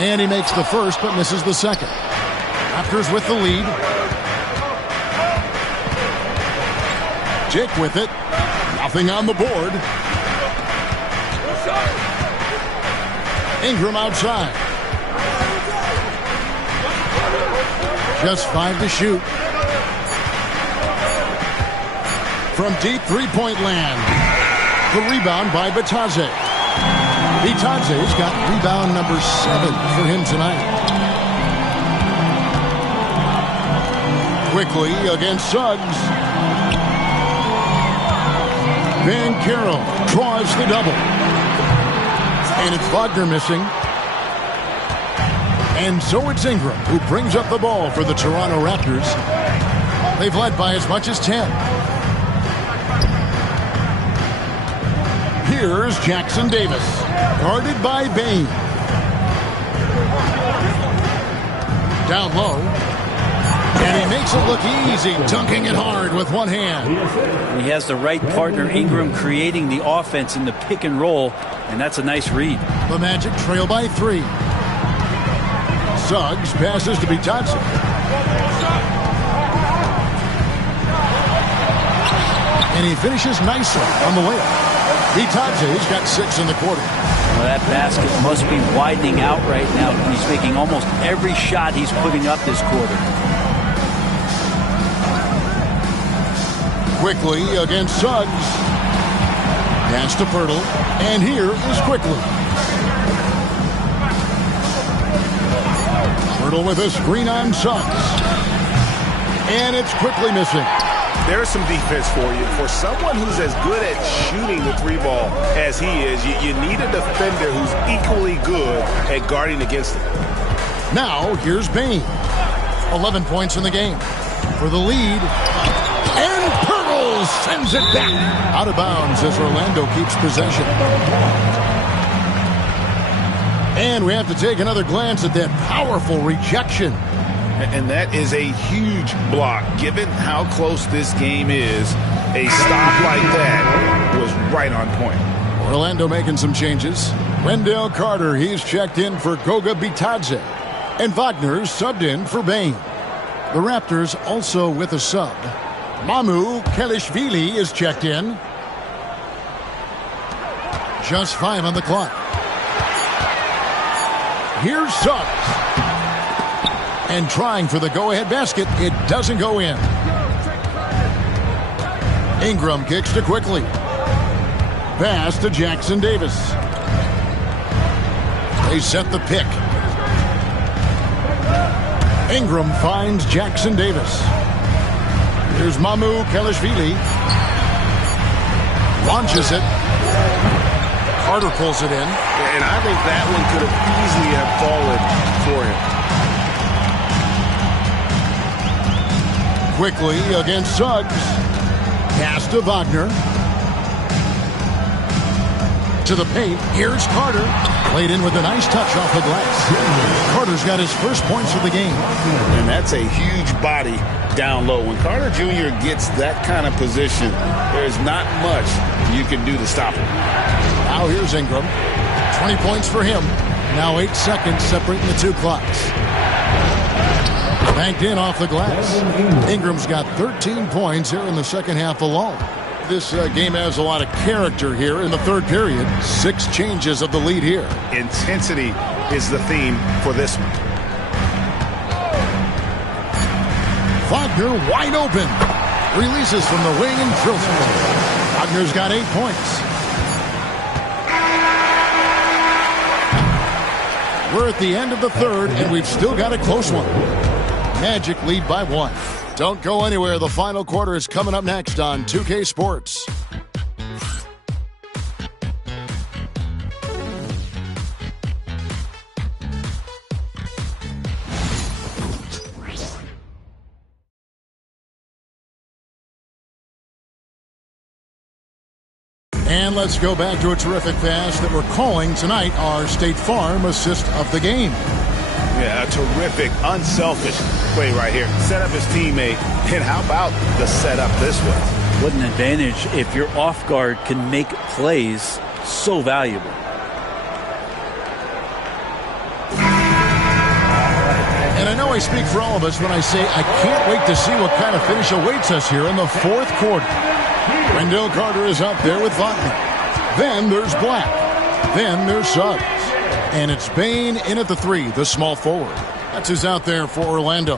And he makes the first but misses the second. Raptors with the lead. Jake with it. Nothing on the board. Ingram outside. Just 5 to shoot. From deep three-point land. The rebound by Bitadze. Bitadze's got rebound number 7 for him tonight. Quickly against Suggs. Van Carroll draws the double. And it's Wagner missing. And so it's Ingram who brings up the ball for the Toronto Raptors. They've led by as much as 10. Here's Jackson Davis, guarded by Bain. Down low. And he makes it look easy, dunking it hard with one hand. He has the right partner, Ingram, creating the offense in the pick and roll, and that's a nice read. The Magic trail by 3. Suggs passes to Bitadze. And he finishes nicely on the layup. Bitadze's got 6 in the quarter. Well, that basket must be widening out right now. He's making almost every shot he's putting up this quarter. Quickly against Suggs. Pass to Pirtle. And here is Quickly. Pirtle with a screen on Suggs. And it's Quickly missing. There's some defense for you. For someone who's as good at shooting the 3-ball as he is, you need a defender who's equally good at guarding against it. Now, here's Bain. 11 points in the game. For the lead. And Pirtle sends it back. Out of bounds as Orlando keeps possession. And we have to take another glance at that powerful rejection. And that is a huge block. Given how close this game is, a stop like that was right on point. Orlando making some changes. Wendell Carter, he's checked in for Goga Bitadze. And Wagner's subbed in for Bain. The Raptors also with a sub. Mamu Kelishvili is checked in. Just 5 on the clock. Here's Suggs. And trying for the go-ahead basket, it doesn't go in. Ingram kicks to Quickly. Pass to Jackson Davis. They set the pick. Ingram finds Jackson Davis. Here's Mamu Kelishvili. Launches it. Carter pulls it in. And I think that one could have easily have fallen for him. Quickly against Suggs. Pass to Wagner. To the paint. Here's Carter. Played in with a nice touch off the glass. Carter's got his first points of the game. And that's a huge body down low. When Carter Jr. gets that kind of position, there's not much you can do to stop him. Now here's Ingram. 20 points for him. Now 8 seconds separating the 2 clocks. Banked in off the glass. Ingram's got 13 points here in the second half alone. This game has a lot of character here in the third period. 6 changes of the lead here. Intensity is the theme for this one. Wagner wide open. Releases from the wing and drills it. Wagner's got 8 points. We're at the end of the third, and we've still got a close one. Magic lead by 1. Don't go anywhere. The final quarter is coming up next on 2K Sports. And let's go back to a terrific pass that we're calling tonight our State Farm assist of the game. Yeah, a terrific, unselfish play right here. Set up his teammate, and how about the setup this way? What an advantage if your off guard can make plays so valuable. know I speak for all of us when I say I can't wait to see what kind of finish awaits us here in the fourth quarter. Wendell Carter is out there with Wagner. Then there's Black. Then there's Suggs. And it's Bain in at the 3, the small forward. That's who's out there for Orlando.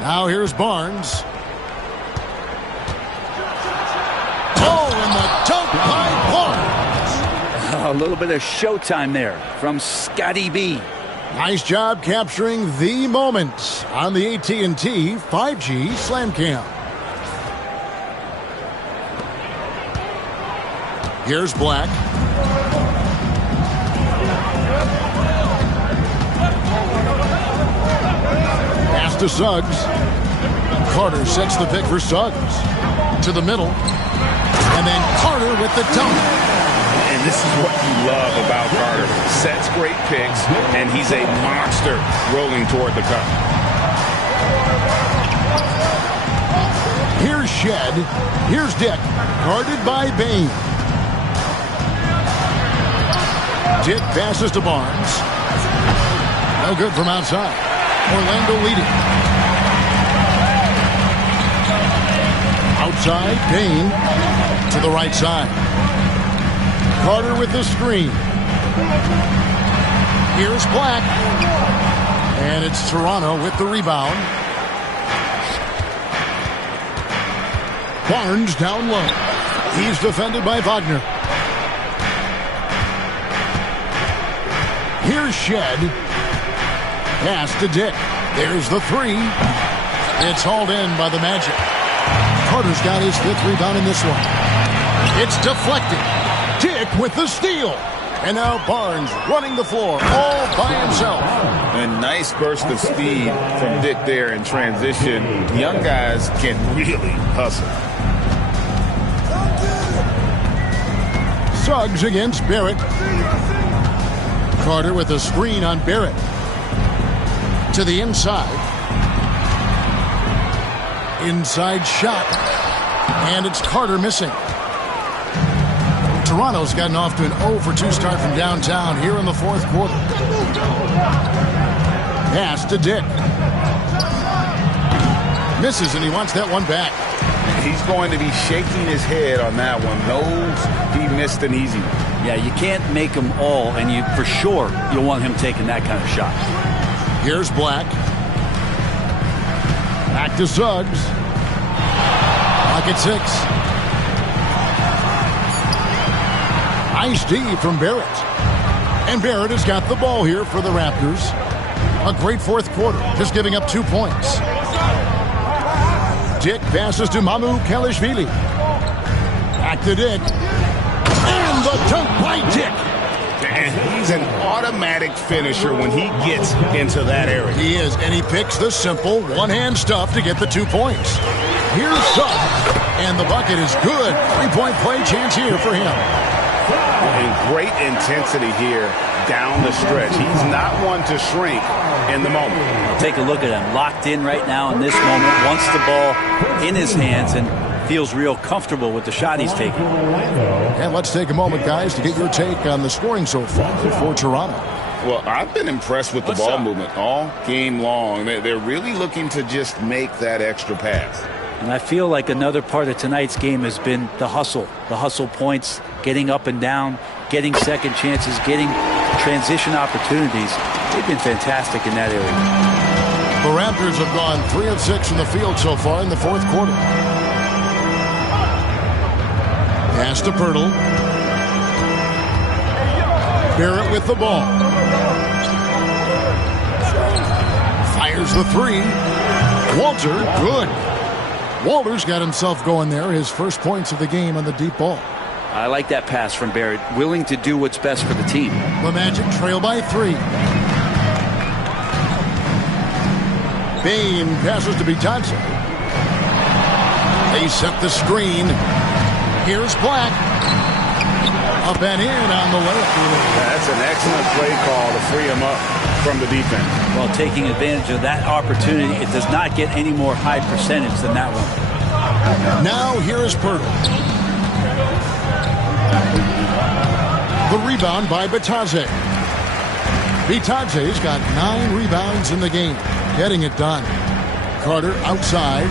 Now here's Barnes. Oh, and the dunk by Barnes. A little bit of showtime there from Scotty B. Nice job capturing the moments on the AT&T 5G Slam Cam. Here's Black. Pass to Suggs. Carter sets the pick for Suggs. To the middle. And then Carter with the dunk. And this is what you love about Carter. Sets great picks, and he's a monster rolling toward the cup. Here's Shed. Here's Dick. Guarded by Bain. Dick passes to Barnes. No good from outside. Orlando leading. Outside, Bain to the right side. Carter with the screen. Here's Black. And it's Toronto with the rebound. Barnes down low. He's defended by Wagner. Here's Shed. Pass to Dick. There's the 3. It's hauled in by the Magic. Carter's got his 5th rebound in this one. It's deflected. Dick with the steal. And now Barnes running the floor all by himself. A nice burst of speed from Dick there in transition. Young guys can really hustle. Suggs against Barrett. Carter with a screen on Barrett. To the inside. Inside shot. And it's Carter missing. Toronto's gotten off to an 0-for-2 start from downtown here in the fourth quarter. Pass to Dick. Misses, and he wants that one back. He's going to be shaking his head on that one. Knows he missed an easy one. Yeah, you can't make them all, and you for sure you'll want him taking that kind of shot. Here's Black. Back to Suggs. Pocket 6. Nice D from Barrett. And Barrett has got the ball here for the Raptors. A great fourth quarter, just giving up 2 points. Dick passes to Mamu Kelishvili. Back to Dick. And the dunk by Dick. And he's an automatic finisher when he gets into that area. He is, and he picks the simple one-hand stuff to get the 2 points. Here's Suggs, and the bucket is good. 3-point play chance here for him. And great intensity here down the stretch. He's not one to shrink in the moment. Take a look at him. Locked in right now in this moment. Wants the ball in his hands and feels real comfortable with the shot he's taking. And let's take a moment, guys, to get your take on the scoring so far for Toronto. Well, I've been impressed with the ball movement all game long. They're really looking to just make that extra pass. And I feel like another part of tonight's game has been the hustle points, getting up and down, getting second chances, getting transition opportunities. They've been fantastic in that area. The Raptors have gone 3 of 6 from the field so far in the fourth quarter. Pass to Pirtle. Barrett with the ball. Fires the 3. Walter, good. Walter's got himself going there, his first points of the game on the deep ball. I like that pass from Barrett, willing to do what's best for the team. The Magic trail by 3. Bain passes to Bitadze. They set the screen. Here's Black. Up and in on the layup. That's an excellent play call to free him up from the defense. Well, taking advantage of that opportunity, it does not get any more high percentage than that one. Now here's Pirtle. The rebound by Bitadze. Bitadze's got 9 rebounds in the game, getting it done. Carter outside.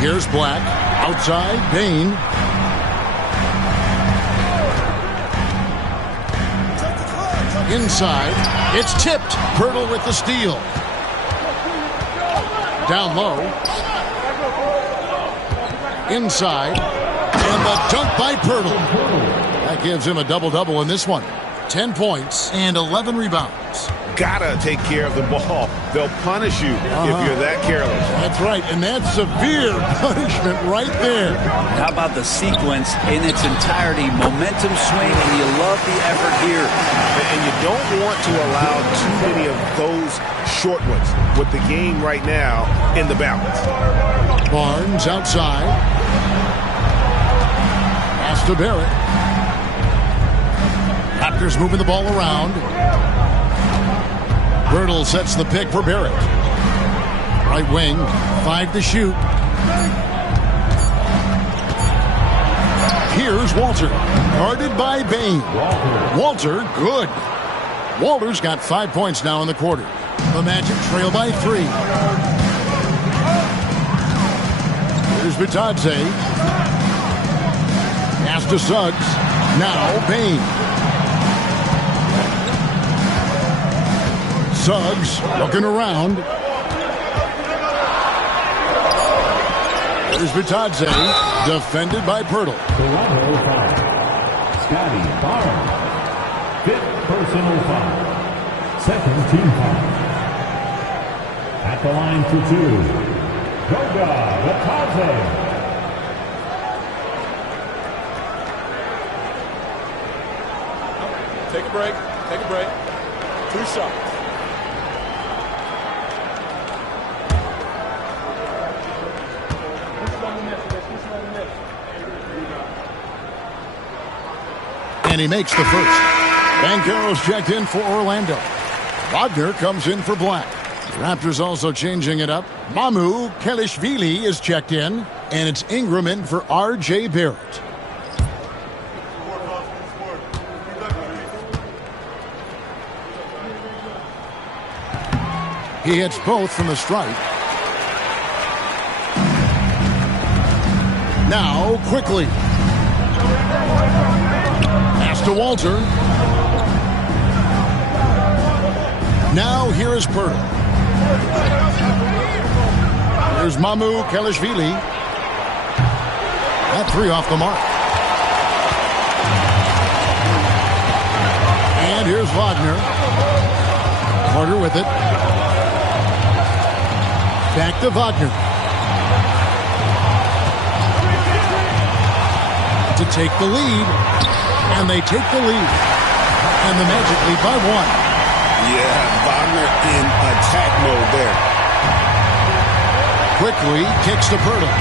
Here's Black. Outside, Bain. Inside. It's tipped. Pirtle with the steal. Down low. Inside. And the dunk by Pirtle. That gives him a double-double in this one. 10 points and 11 rebounds. Gotta take care of the ball. They'll punish you if you're that careless. That's right, and that's severe punishment right there. How about the sequence in its entirety? Momentum swing, and you love the effort here. And you don't want to allow too many of those short ones with the game right now in the balance. Barnes outside. Pass to Barrett. Raptors moving the ball around. Birtle sets the pick for Barrett. Right wing, 5 to shoot. Here's Walter, guarded by Bain. Walter, good. Walter's got 5 points now in the quarter. The Magic trail by 3. Here's Bitadze. Pass to Suggs. Now Bain. Suggs looking around. There's Bitadze, defended by Pirtle. Toronto foul. Scotty Barnes. 5th personal foul. 2nd team foul. At the line for 2. Goga Bitadze. Take a break. Take a break. 2 shots. And he makes the first. Banchero's checked in for Orlando. Wagner comes in for Black. Raptors also changing it up. Mamu Kelishvili is checked in. And it's Ingram in for R.J. Barrett. He hits both from the stripe. Now, quickly. Pass to Walter. Now, here is Pirtle. Here's Mamu Kelishvili. That 3 off the mark. And here's Wagner. Carter with it. Back to Wagner. To take the lead. And they take the lead. And the Magic lead by 1. Yeah, Wagner in attack mode there. Quickly kicks to Pirtle.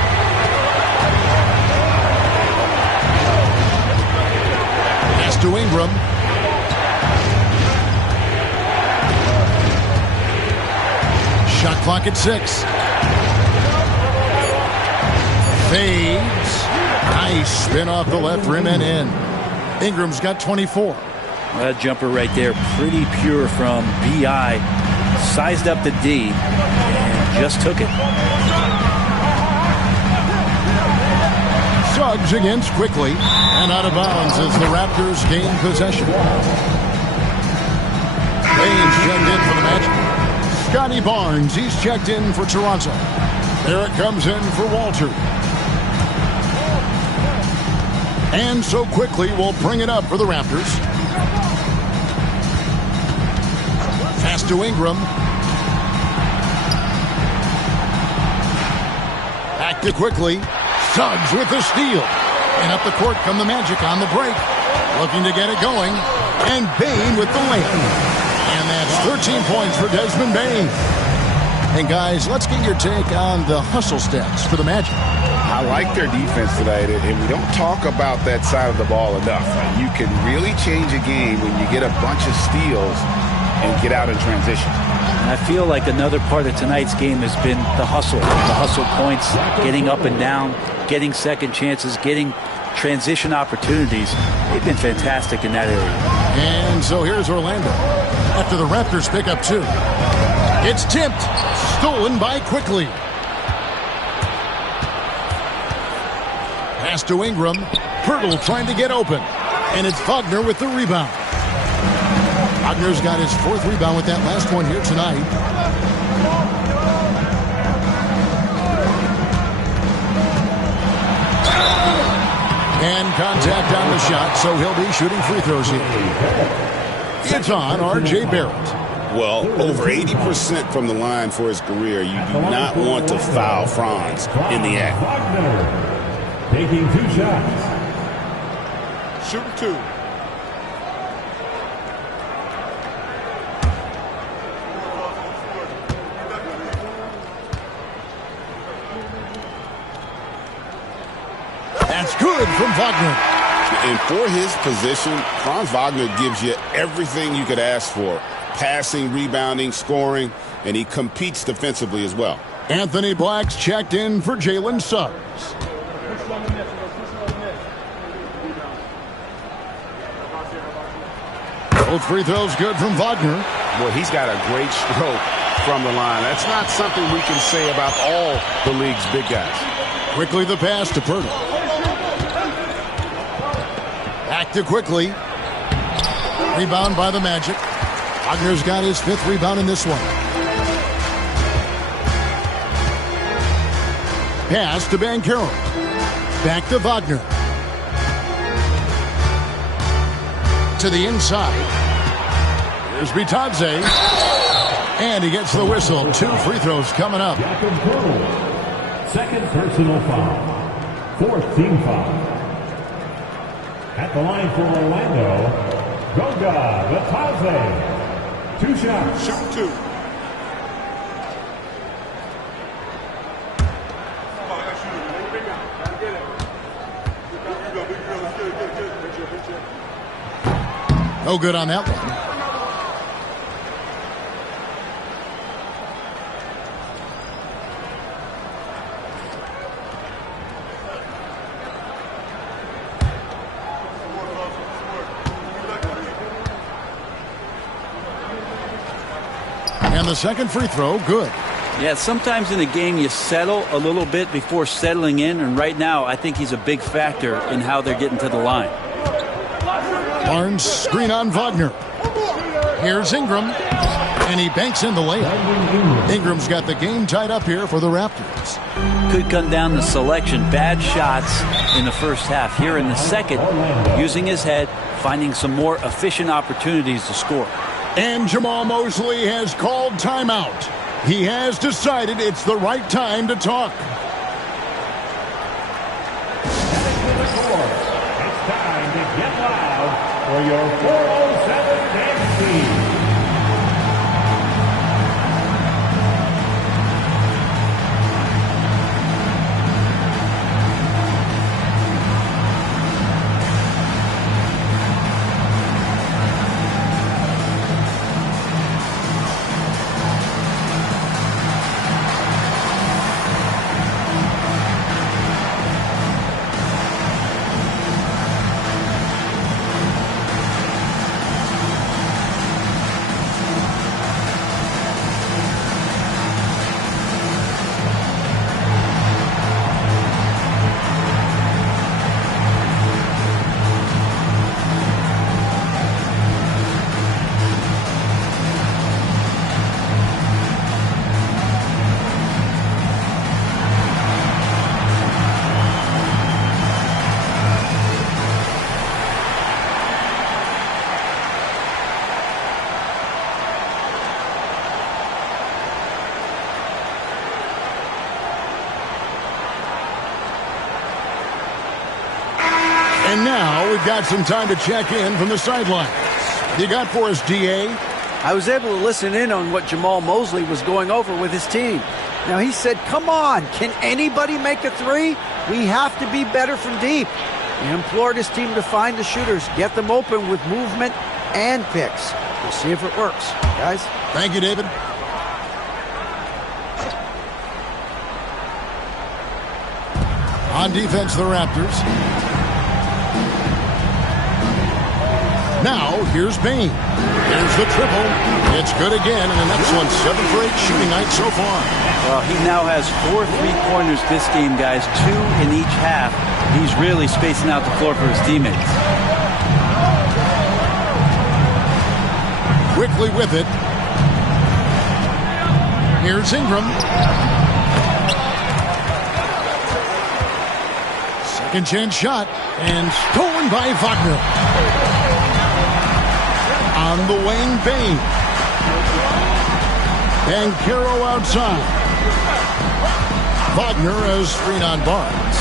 Pass to Ingram. Shot clock at 6. Fades. Nice spin off the left rim and in. Ingram's got 24. That jumper right there, pretty pure from B.I. Sized up the D and just took it. Suggs against quickly and out of bounds as the Raptors gain possession. Baines checked in for the Magic. Scotty Barnes, he's checked in for Toronto. Barrett comes in for Walter. And so quickly we'll bring it up for the Raptors. Pass to Ingram. Back to quickly. Suggs with the steal. And up the court come the Magic on the break. Looking to get it going. And Bain with the layup. And that's 13 points for Desmond Bain. And guys, let's get your take on the hustle stats for the Magic. I like their defense tonight, and we don't talk about that side of the ball enough. You can really change a game when you get a bunch of steals and get out in transition. And I feel like another part of tonight's game has been the hustle points, getting up and down, getting second chances, getting transition opportunities. They've been fantastic in that area. And so here's Orlando after the Raptors pick up 2. It's tipped, stolen by Quickly. Pass to Ingram. Pirtle trying to get open. And it's Wagner with the rebound. Wagner's got his 4th rebound with that last one here tonight. And contact on the shot, so he'll be shooting free throws here. It's on R.J. Barrett. Well, over 80% from the line for his career. You do not want to foul Franz in the act. Wagner taking 2 shots. Shooting 2. That's good from Wagner. And for his position, Franz Wagner gives you everything you could ask for. Passing, rebounding, scoring, and he competes defensively as well. Anthony Black's checked in for Jalen Suggs. Both free throws good from Wagner. Well, he's got a great stroke from the line. That's not something we can say about all the league's big guys. Quickly the pass to Pirtle. Back to Quickly. Rebound by the Magic. Wagner's got his 5th rebound in this one. Pass to Banchero. Back to Wagner. To the inside. Here's Bitadze. And he gets the whistle. 2 free throws coming up. Second personal foul. 4th team foul. At the line for Orlando, Goga Bitadze. 2 shots. Shooting 2. No good on that one. And the second free throw, good. Yeah, sometimes in a game you settle a little bit before settling in, and right now I think he's a big factor in how they're getting to the line. Barnes screen on Wagner. Here's Ingram. And he banks in the layup. Ingram's got the game tied up here for the Raptors. Could come down to selection. Bad shots in the first half. Here in the second, using his head, finding some more efficient opportunities to score. And Jamal Mosley has called timeout. He has decided it's the right time to talk. It's time to get loud for your 407 dance team. And now we've got some time to check in from the sidelines. You got for us, DA? I was able to listen in on what Jamal Mosley was going over with his team. Now, he said, come on, can anybody make a three? We have to be better from deep. He implored his team to find the shooters, get them open with movement and picks. We'll see if it works, guys. Thank you, David. On defense, the Raptors. Now, here's Bain. Here's the triple. It's good again, and an excellent 7 for 8 shooting night so far. Well, he now has 4 3-pointers this game, guys, 2 in each half. He's really spacing out the floor for his teammates. Quickly with it. Here's Ingram. Second chance shot, and stolen by Wagner. On the wing, Bain. Banchero outside. Wagner has screen on Barnes.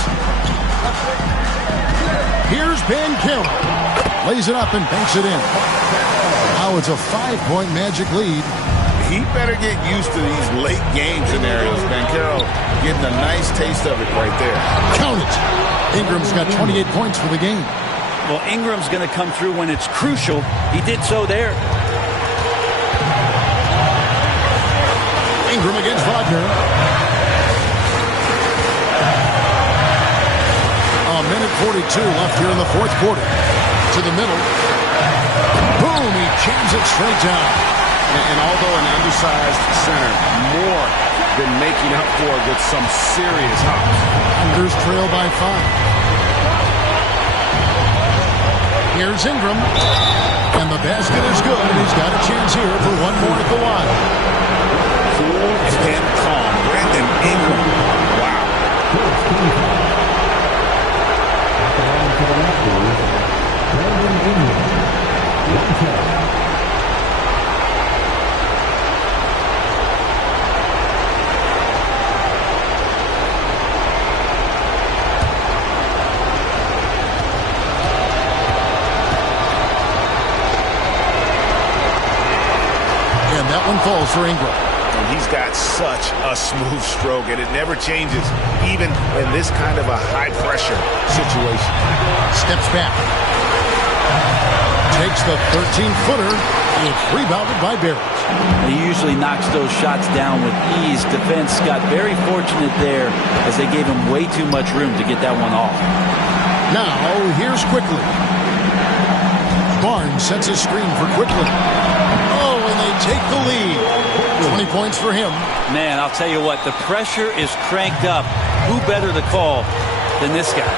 Here's Banchero. Lays it up and banks it in. Now it's a 5-point Magic lead. He better get used to these late game scenarios. Banchero getting a nice taste of it right there. Count it. Ingram's got 28 points for the game. Well, Ingram's going to come through when it's crucial. He did so there. Ingram against Wagner. A minute 42 left here in the fourth quarter. To the middle. Boom, he jams it straight down. And although an undersized center, more than making up for it with some serious hops. Anders trail by 5. Here's Ingram. And the basket is good. He's got a chance here for one more at the line. Cool and calm. Brandon Ingram. Wow. Brandon Ingram. 110. That one falls for Ingram. And he's got such a smooth stroke, and it never changes, even in this kind of a high-pressure situation. Steps back. Takes the 13-footer. It's rebounded by Barrett. He usually knocks those shots down with ease. Defense got very fortunate there as they gave him way too much room to get that one off. Now, here's Quickly. Barnes sets a screen for Quickly. Take the lead. 20 points for him. Man, I'll tell you what, the pressure is cranked up. Who better to call than this guy?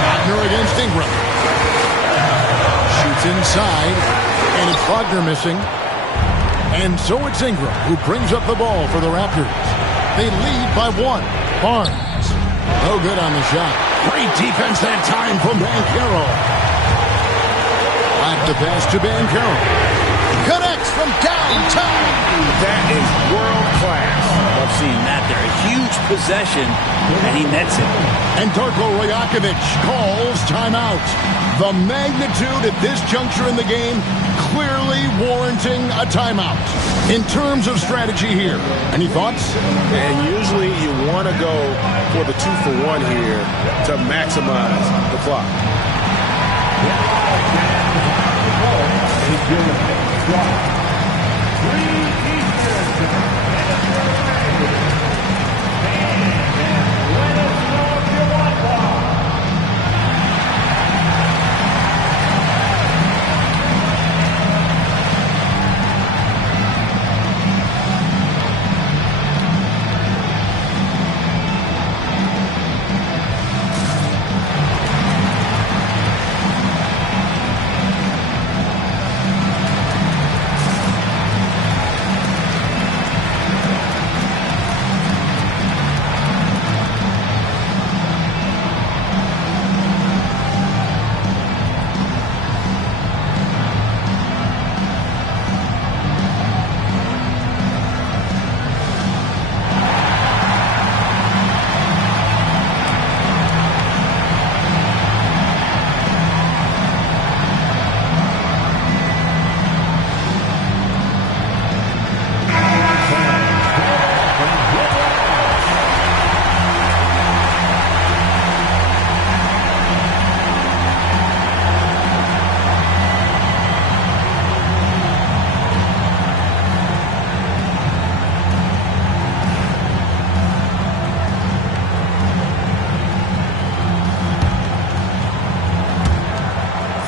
Wagner against Ingram. Shoots inside, and it's Wagner missing. And so it's Ingram who brings up the ball for the Raptors. They lead by 1. Barnes. No good on the shot. Great defense that time from Banchero. The pass to Banchero. Connects from downtown. That is world class. Love seeing that there. A huge possession, and he nets it. And Darko Rajakovic calls timeout. The magnitude at this juncture in the game clearly warranting a timeout. In terms of strategy here, any thoughts? And usually you want to go for the 2-for-1 here to maximize the clock.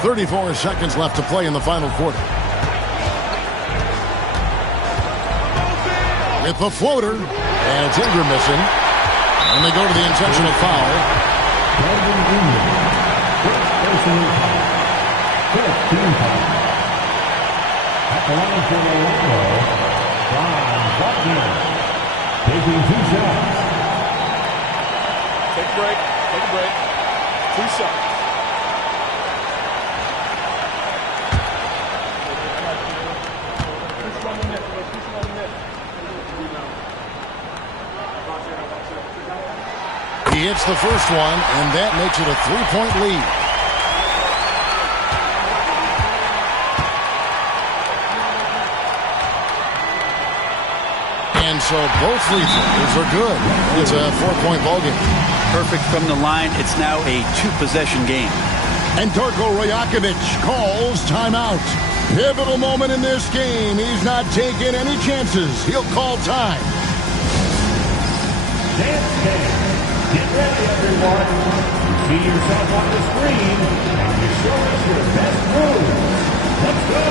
34 seconds left to play in the final quarter. With the floater, and it's Ingram missing. And they go to the intentional foul. At the line for Orlando, Franz Wagner, taking 2 shots. Take a break. Take a break. 2 shots. He hits the first one, and that makes it a 3-point lead. And so both free throws are good. It's a 4-point ballgame. Perfect from the line. It's now a 2-possession game. And Darko Rajakovic calls timeout. Pivotal moment in this game. He's not taking any chances. He'll call time. Dance game. Get ready, everyone. You see yourself on the screen, and you show us your best moves. Let's go.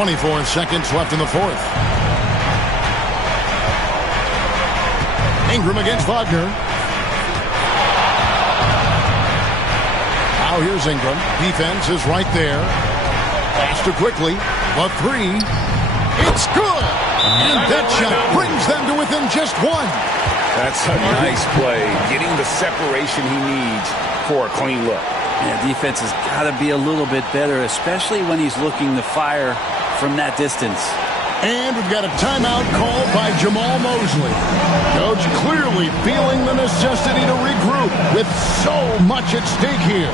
.24 seconds left in the fourth. Ingram against Wagner. Now here's Ingram. Defense is right there. Pass too quickly. A three. It's good. And that shot brings them to within just one. That's a nice play. Getting the separation he needs for a clean look. Yeah, defense has got to be a little bit better, especially when he's looking to fire from that distance. And we've got a timeout called by Jamal Mosley. Coach clearly feeling the necessity to regroup with so much at stake here.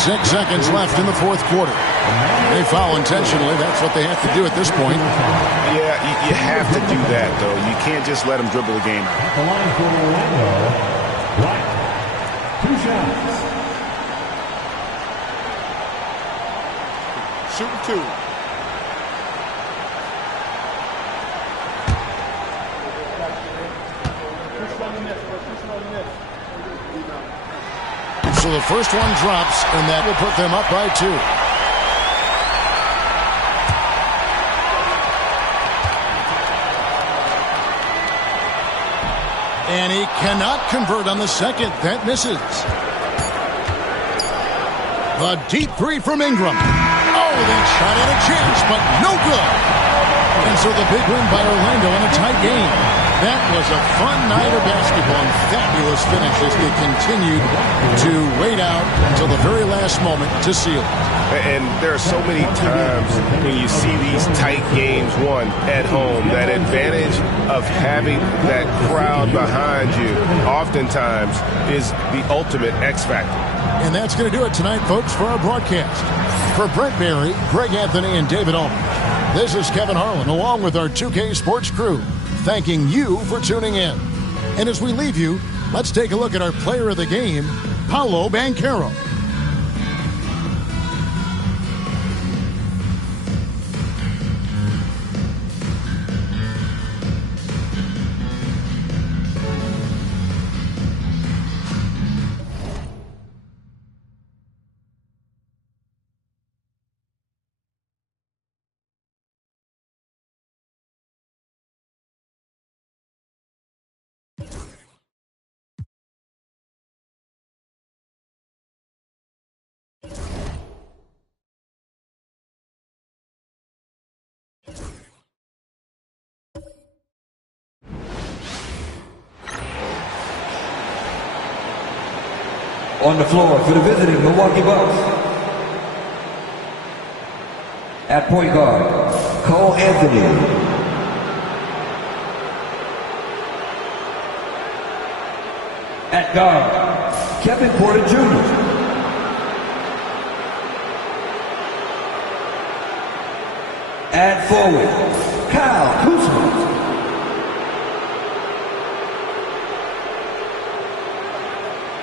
6 seconds left in the fourth quarter. They foul intentionally. That's what they have to do at this point. Yeah, you have to do that, though. You can't just let them dribble the game. At the line for Orlando, Black. 2 shots. Shooting 2. So the first one drops, and that will put them up by 2. And he cannot convert on the second. That misses. The deep 3 from Ingram. Oh, that shot had a chance, but no good. And so the big win by Orlando in a tight game. That was a fun night of basketball and fabulous finish as they continued to wait out until the very last moment to seal it. And there are so many times when you see these tight games won at home, that advantage of having that crowd behind you oftentimes is the ultimate X factor. And that's going to do it tonight, folks, for our broadcast. For Brent Barry, Greg Anthony, and David Aldridge, this is Kevin Harlan along with our 2K Sports crew, thanking you for tuning in. And as we leave you, let's take a look at our player of the game, Paolo Banchero. On the floor for the visiting Milwaukee Bucks. At point guard, Cole Anthony. At guard, Kevin Porter Jr. At forward, Kyle Kuzma.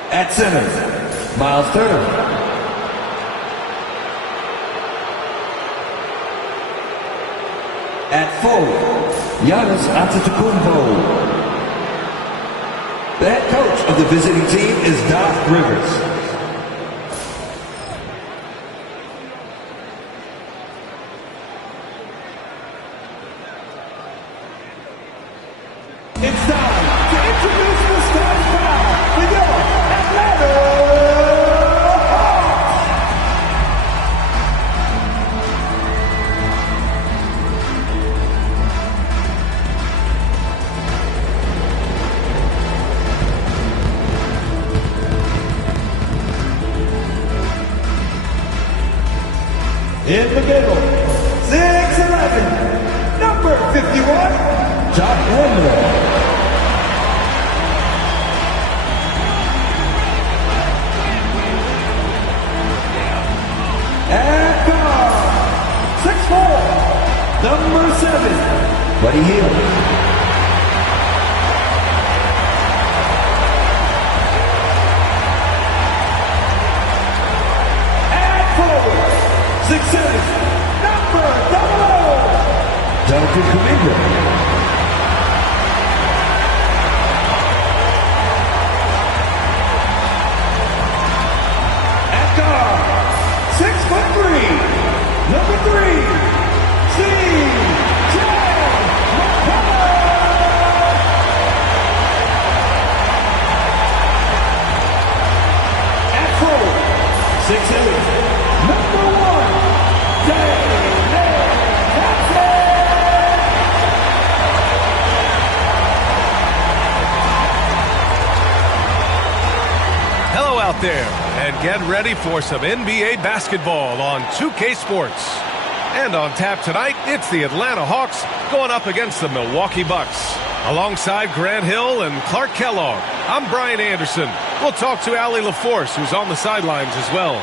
At center, Miles Turner. At forward, Giannis Antetokounmpo. The head coach of the visiting team is Doc Rivers. It's time to introduce the starting five for your Atlanta Hawks. In the middle, 6'11", number 51, Jock Landale. At guard, 6'4", number 7, Buddy Hield. At forward, 6'6", number 00, Jonathan Kuminga. At guard, 6'3", number 3, C.J. McCollum. At forward, 6'8", number 1, David Jackson. Hello out there, and get ready for some NBA basketball on 2K Sports. And on tap tonight, it's the Atlanta Hawks going up against the Milwaukee Bucks. Alongside Grant Hill and Clark Kellogg, I'm Brian Anderson. We'll talk to Allie LaForce, who's on the sidelines as well.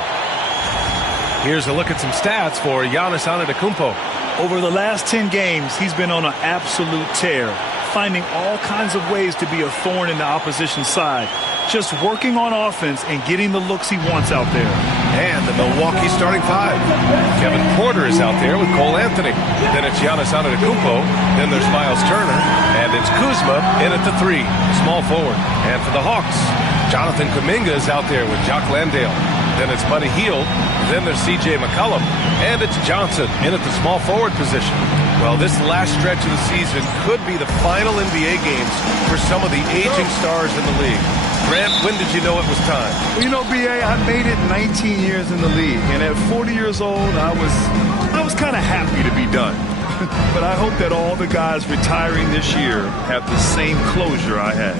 Here's a look at some stats for Giannis Antetokounmpo. Over the last 10 games, he's been on an absolute tear, finding all kinds of ways to be a thorn in the opposition's side, just working on offense and getting the looks he wants out there. And the Milwaukee starting five. Kevin Porter is out there with Cole Anthony. Then it's Giannis Antetokounmpo. Then there's Miles Turner. And it's Kuzma in at the 3, small forward. And for the Hawks, Jonathan Kuminga is out there with Jock Landale. Then it's Buddy Hield. Then there's C.J. McCollum. And it's Johnson in at the small forward position. Well, this last stretch of the season could be the final NBA games for some of the aging stars in the league. Grant, when did you know it was time? Well, you know, B.A., I made it 19 years in the league. And at 40 years old, I was kind of happy to be done. But I hope that all the guys retiring this year have the same closure I had.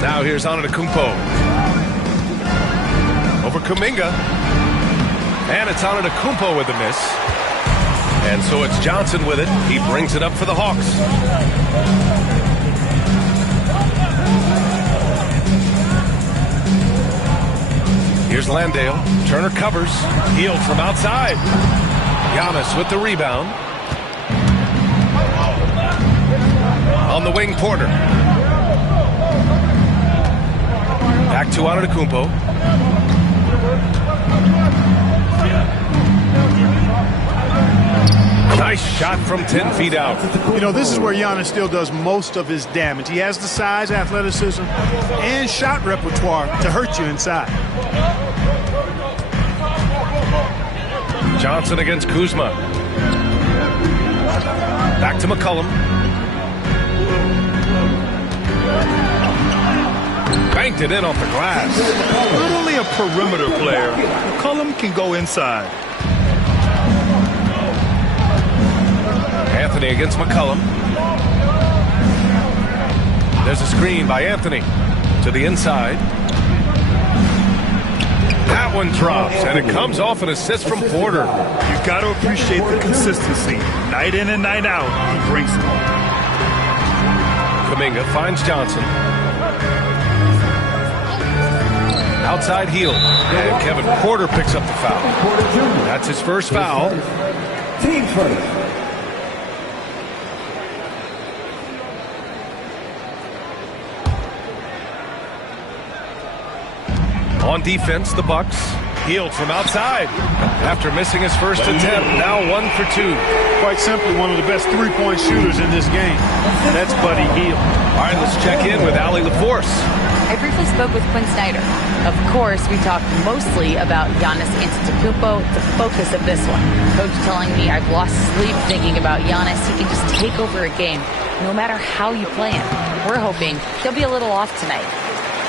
Now here's Antetokounmpo. Over Kuminga. And it's Antetokounmpo with a miss. And so it's Johnson with it. He brings it up for the Hawks. Here's Landale. Turner covers. Hield from outside. Giannis with the rebound. On the wing, Porter. Back to Antetokounmpo. Nice shot from 10 feet out. You know, this is where Giannis still does most of his damage. He has the size, athleticism, and shot repertoire to hurt you inside. Johnson against Kuzma. Back to McCollum. Banked it in off the glass. Not only a perimeter player, McCollum can go inside. Anthony against McCollum. There's a screen by Anthony to the inside. That one drops, and it comes off an assist from Porter. You've got to appreciate the consistency. Night in and night out, he brings it. Kuminga finds Johnson. Outside Hield. And Kevin Porter picks up the foul. That's his first foul. Team first. On defense, the Bucks. Hield from outside. After missing his first attempt, now 1 for 2. Quite simply, one of the best three-point shooters in this game. That's Buddy Hield. All right, let's check in with Allie LaForce. I briefly spoke with Quinn Snyder. Of course, we talked mostly about Giannis Antetokounmpo, the focus of this one. Coach telling me I've lost sleep thinking about Giannis. He can just take over a game, no matter how you play him. We're hoping he'll be a little off tonight.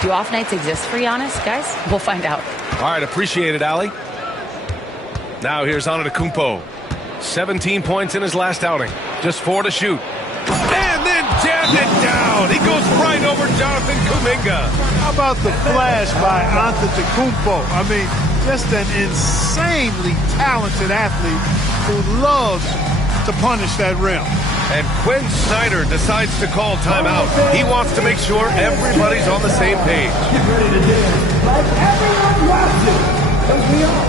Do off nights exist for Giannis, guys? We'll find out. All right, appreciate it, Allie. Now here's Antetokounmpo. 17 points in his last outing. Just 4 to shoot. And then jammed it down. He goes right over Jonathan Kuminga. How about the flash by Antetokounmpo? I mean, just an insanely talented athlete who loves to punish that rim. And Quinn Snyder decides to call timeout. He wants to make sure everybody's on the same page. Get ready to dance like everyone watching, because we are.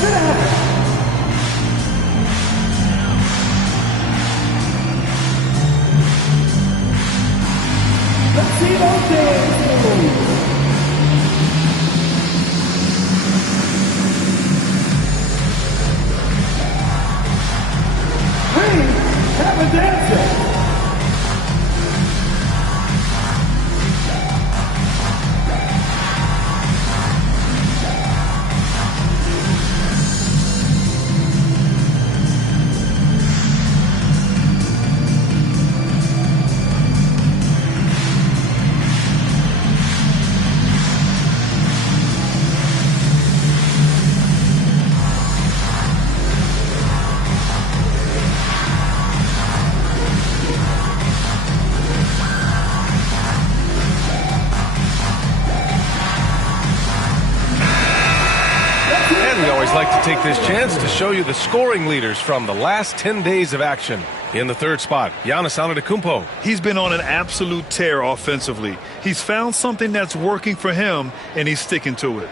Sit down. Let's see those dance. Have a dancer. Like to take this chance to show you the scoring leaders from the last 10 days of action. In the third spot, Giannis Antetokounmpo. He's been on an absolute tear offensively. He's found something that's working for him, and he's sticking to it.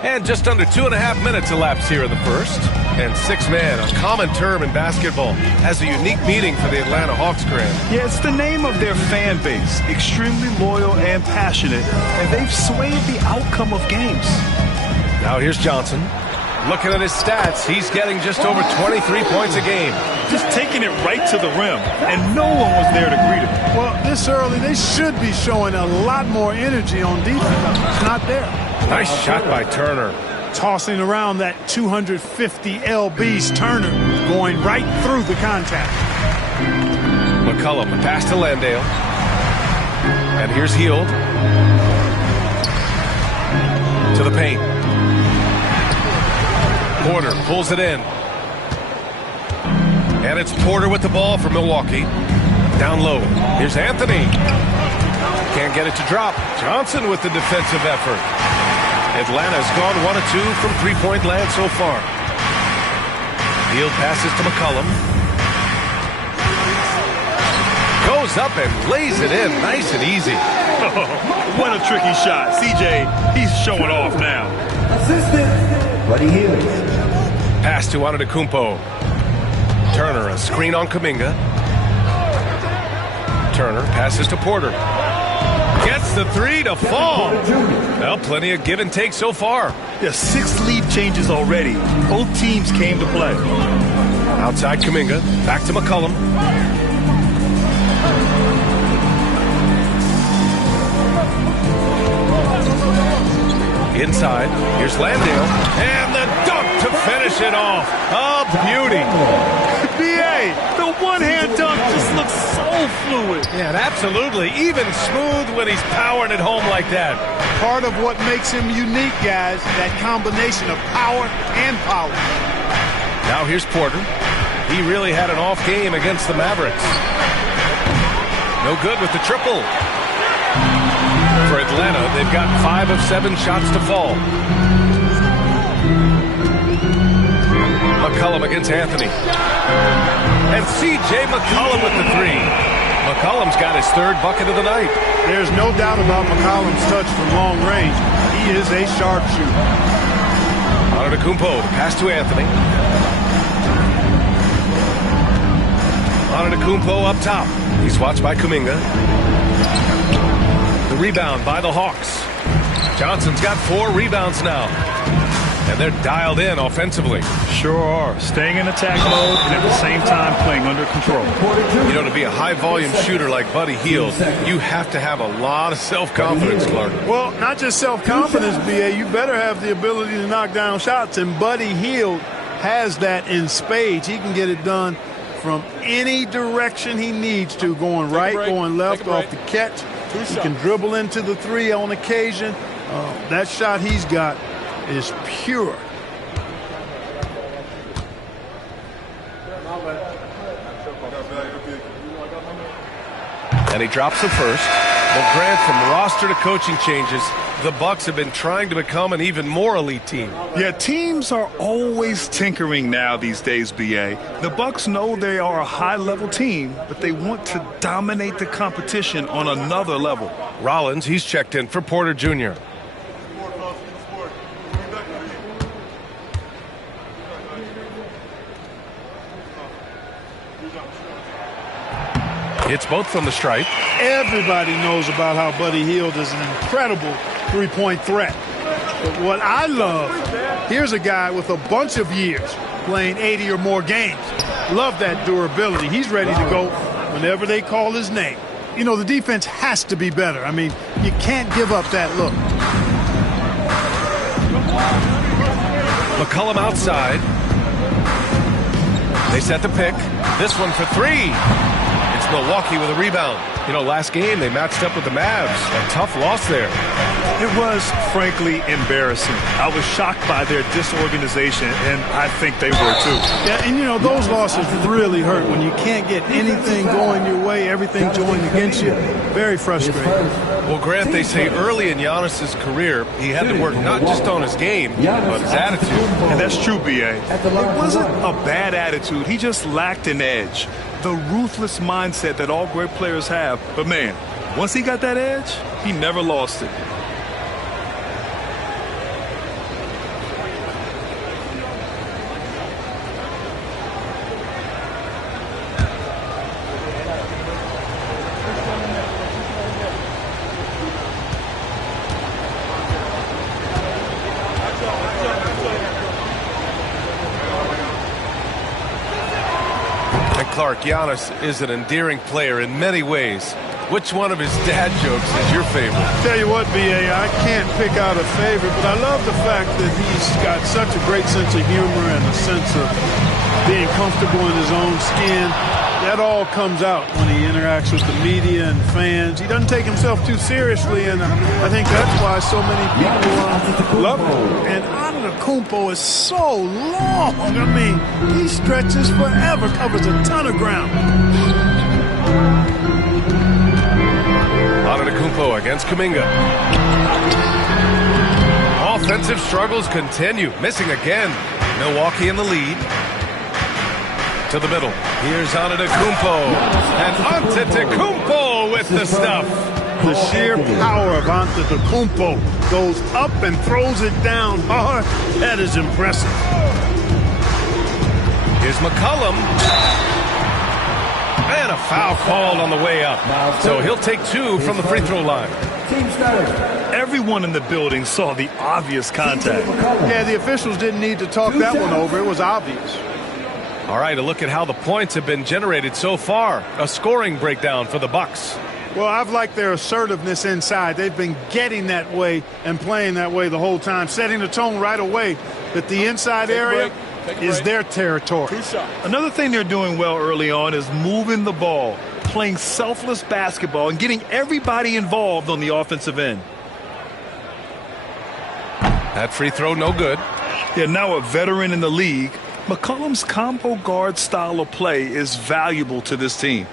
And just under 2.5 minutes elapsed here in the first. And six-man, a common term in basketball, has a unique meaning for the Atlanta Hawks, Grant. Yeah, it's the name of their fan base. Extremely loyal and passionate, and they've swayed the outcome of games. Now here's Johnson. Looking at his stats, he's getting just over 23 points a game. Just taking it right to the rim, and no one was there to greet him. Well, this early, they should be showing a lot more energy on defense. It's not there. Nice shot by Turner. Tossing around that 250 lbs. Turner going right through the contact. McCollum, the pass to Landale. And here's Hield. To the paint. Porter pulls it in. And it's Porter with the ball for Milwaukee. Down low. Here's Anthony. Can't get it to drop. Johnson with the defensive effort. Atlanta's gone 1 of 2 from three-point land so far. Hield passes to McCollum. Goes up and lays it in nice and easy. What a tricky shot. CJ, he's showing off now. Assistant, Buddy Hield. Pass to Antetokounmpo. Turner, a screen on Kuminga. Turner passes to Porter. Gets the three to fall. Well, plenty of give and take so far. Yeah, 6 lead changes already. Both teams came to play. Outside Kuminga. Back to McCollum. Inside. Here's Landale. And the dunk to finish it off. A beauty. B.A., the one-hand dunk just looks so fluid. Yeah, absolutely. Even smooth when he's powering it home like that. Part of what makes him unique, guys, that combination of power and power. Now here's Porter. He really had an off game against the Mavericks. No good with the triple. For Atlanta, they've got 5 of 7 shots to fall. McCollum against Anthony. And C.J. McCollum with the three. McCollum's got his 3rd bucket of the night. There's no doubt about McCollum's touch from long range. He is a sharpshooter. Antetokounmpo, the pass to Anthony. Antetokounmpo up top. He's watched by Kuminga. The rebound by the Hawks. Johnson's got 4 rebounds now. And they're dialed in offensively. Sure are. Staying in attack mode and at the same time playing under control. You know, to be a high-volume shooter like Buddy Hield, you have to have a lot of self-confidence, Clark. Well, not just self-confidence, B.A. You better have the ability to knock down shots. And Buddy Hield has that in spades. He can get it done from any direction he needs to, going right, going left, off the catch. He can dribble into the three on occasion. That shot he's got is pure. And he drops the first. Well, Grant, from roster to coaching changes, the Bucks have been trying to become an even more elite team. Yeah, teams are always tinkering now these days, B.A. The Bucks know they are a high-level team, but they want to dominate the competition on another level. Rollins, he's checked in for Porter Jr. It's both from the stripe. Everybody knows about how Buddy Hield is an incredible three-point threat. But what I love, here's a guy with a bunch of years playing 80 or more games. Love that durability. He's ready to go whenever they call his name. You know, the defense has to be better. I mean, you can't give up that look. McCollum outside. They set the pick. This one for 3. It's Milwaukee with a rebound. You know, last game they matched up with the Mavs. A tough loss there. It was, frankly, embarrassing. I was shocked by their disorganization, and I think they were too. Yeah, and you know, those losses really hurt when you can't get anything going your way, everything going against you. Very frustrating. Well, Grant, they say early in Giannis's career, he had to work not just on his game, but his attitude. And that's true, B.A. It wasn't a bad attitude. He just lacked an edge. The ruthless mindset that all great players have. But, man, once he got that edge, he never lost it. Clark, Giannis is an endearing player in many ways. Which one of his dad jokes is your favorite? Tell you what, B.A., I can't pick out a favorite, but I love the fact that he's got such a great sense of humor and a sense of being comfortable in his own skin. That all comes out when he interacts with the media and fans. He doesn't take himself too seriously, and I think that's why so many people love him. And Antetokounmpo is so long. I mean, he stretches forever, covers a ton of ground. Antetokounmpo against Kuminga. Offensive struggles continue. Missing again. Milwaukee in the lead. To the middle. Here's Antetokounmpo. And Antetokounmpo with the stuff. The sheer power of Antetokounmpo goes up and throws it down hard. That is impressive. Here's McCollum. And a foul called on the way up. So he'll take two from the free throw line. Everyone in the building saw the obvious contact. Yeah, the officials didn't need to talk that one over. It was obvious. All right, a look at how the points have been generated so far. A scoring breakdown for the Bucks. Well, I've liked their assertiveness inside. They've been getting that way and playing that way the whole time, setting the tone right away that the inside area is their territory. Another thing they're doing well early on is moving the ball, playing selfless basketball, and getting everybody involved on the offensive end. That free throw no good. Yeah, now a veteran in the league, McCollum's combo guard style of play is valuable to this team.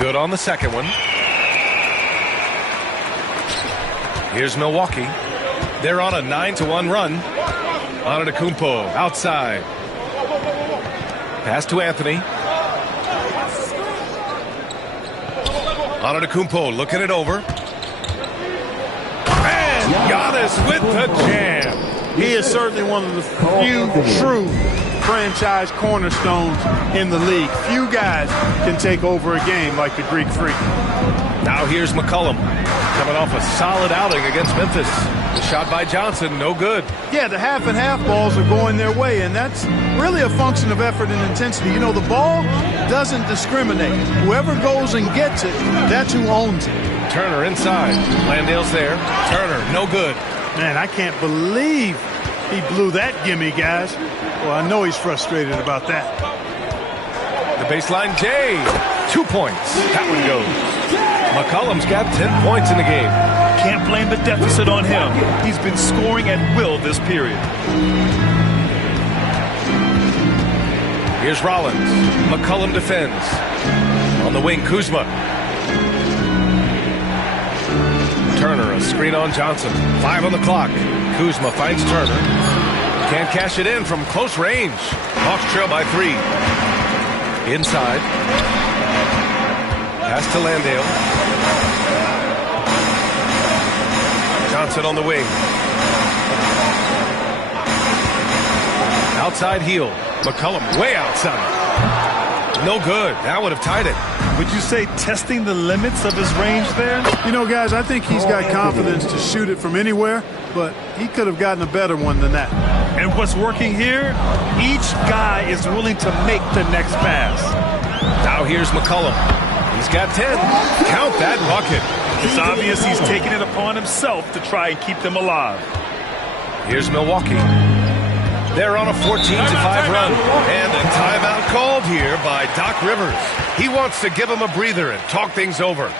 Good on the second one. Here's Milwaukee. They're on a 9-1 run. Antetokounmpo outside. Pass to Anthony. Antetokounmpo looking it over. And Giannis with the jam. He is certainly one of the few true franchise cornerstones in the league. Few guys can take over a game like the Greek Freak. Now here's McCollum coming off a solid outing against Memphis. The shot by Johnson, no good. Yeah, the half and half balls are going their way, and that's really a function of effort and intensity. You know, the ball doesn't discriminate. Whoever goes and gets it, that's who owns it. Turner inside. Landale's there. Turner, no good. Man, I can't believe he blew that gimme, guys. Well, I know he's frustrated about that. The baseline, Jay. 2 points. That one goes. McCollum's got 10 points in the game. Can't blame the deficit on him. He's been scoring at will this period. Here's Rollins. McCollum defends. On the wing, Kuzma. Turner, a screen on Johnson. 5 on the clock. Kuzma finds Turner. Can't cash it in from close range. Hawks trail by 3. Inside. Pass to Landale. Johnson on the wing. Outside heel. McCollum way outside. No good. That would have tied it. Would you say testing the limits of his range there? You know, guys, I think he's got confidence to shoot it from anywhere, but he could have gotten a better one than that. And what's working here? Each guy is willing to make the next pass. Now here's McCollum. He's got 10. Count that bucket. It's obvious he's taking it upon himself to try and keep them alive. Here's Milwaukee. They're on a 14-5 run. And a timeout called here by Doc Rivers. He wants to give him a breather and talk things over.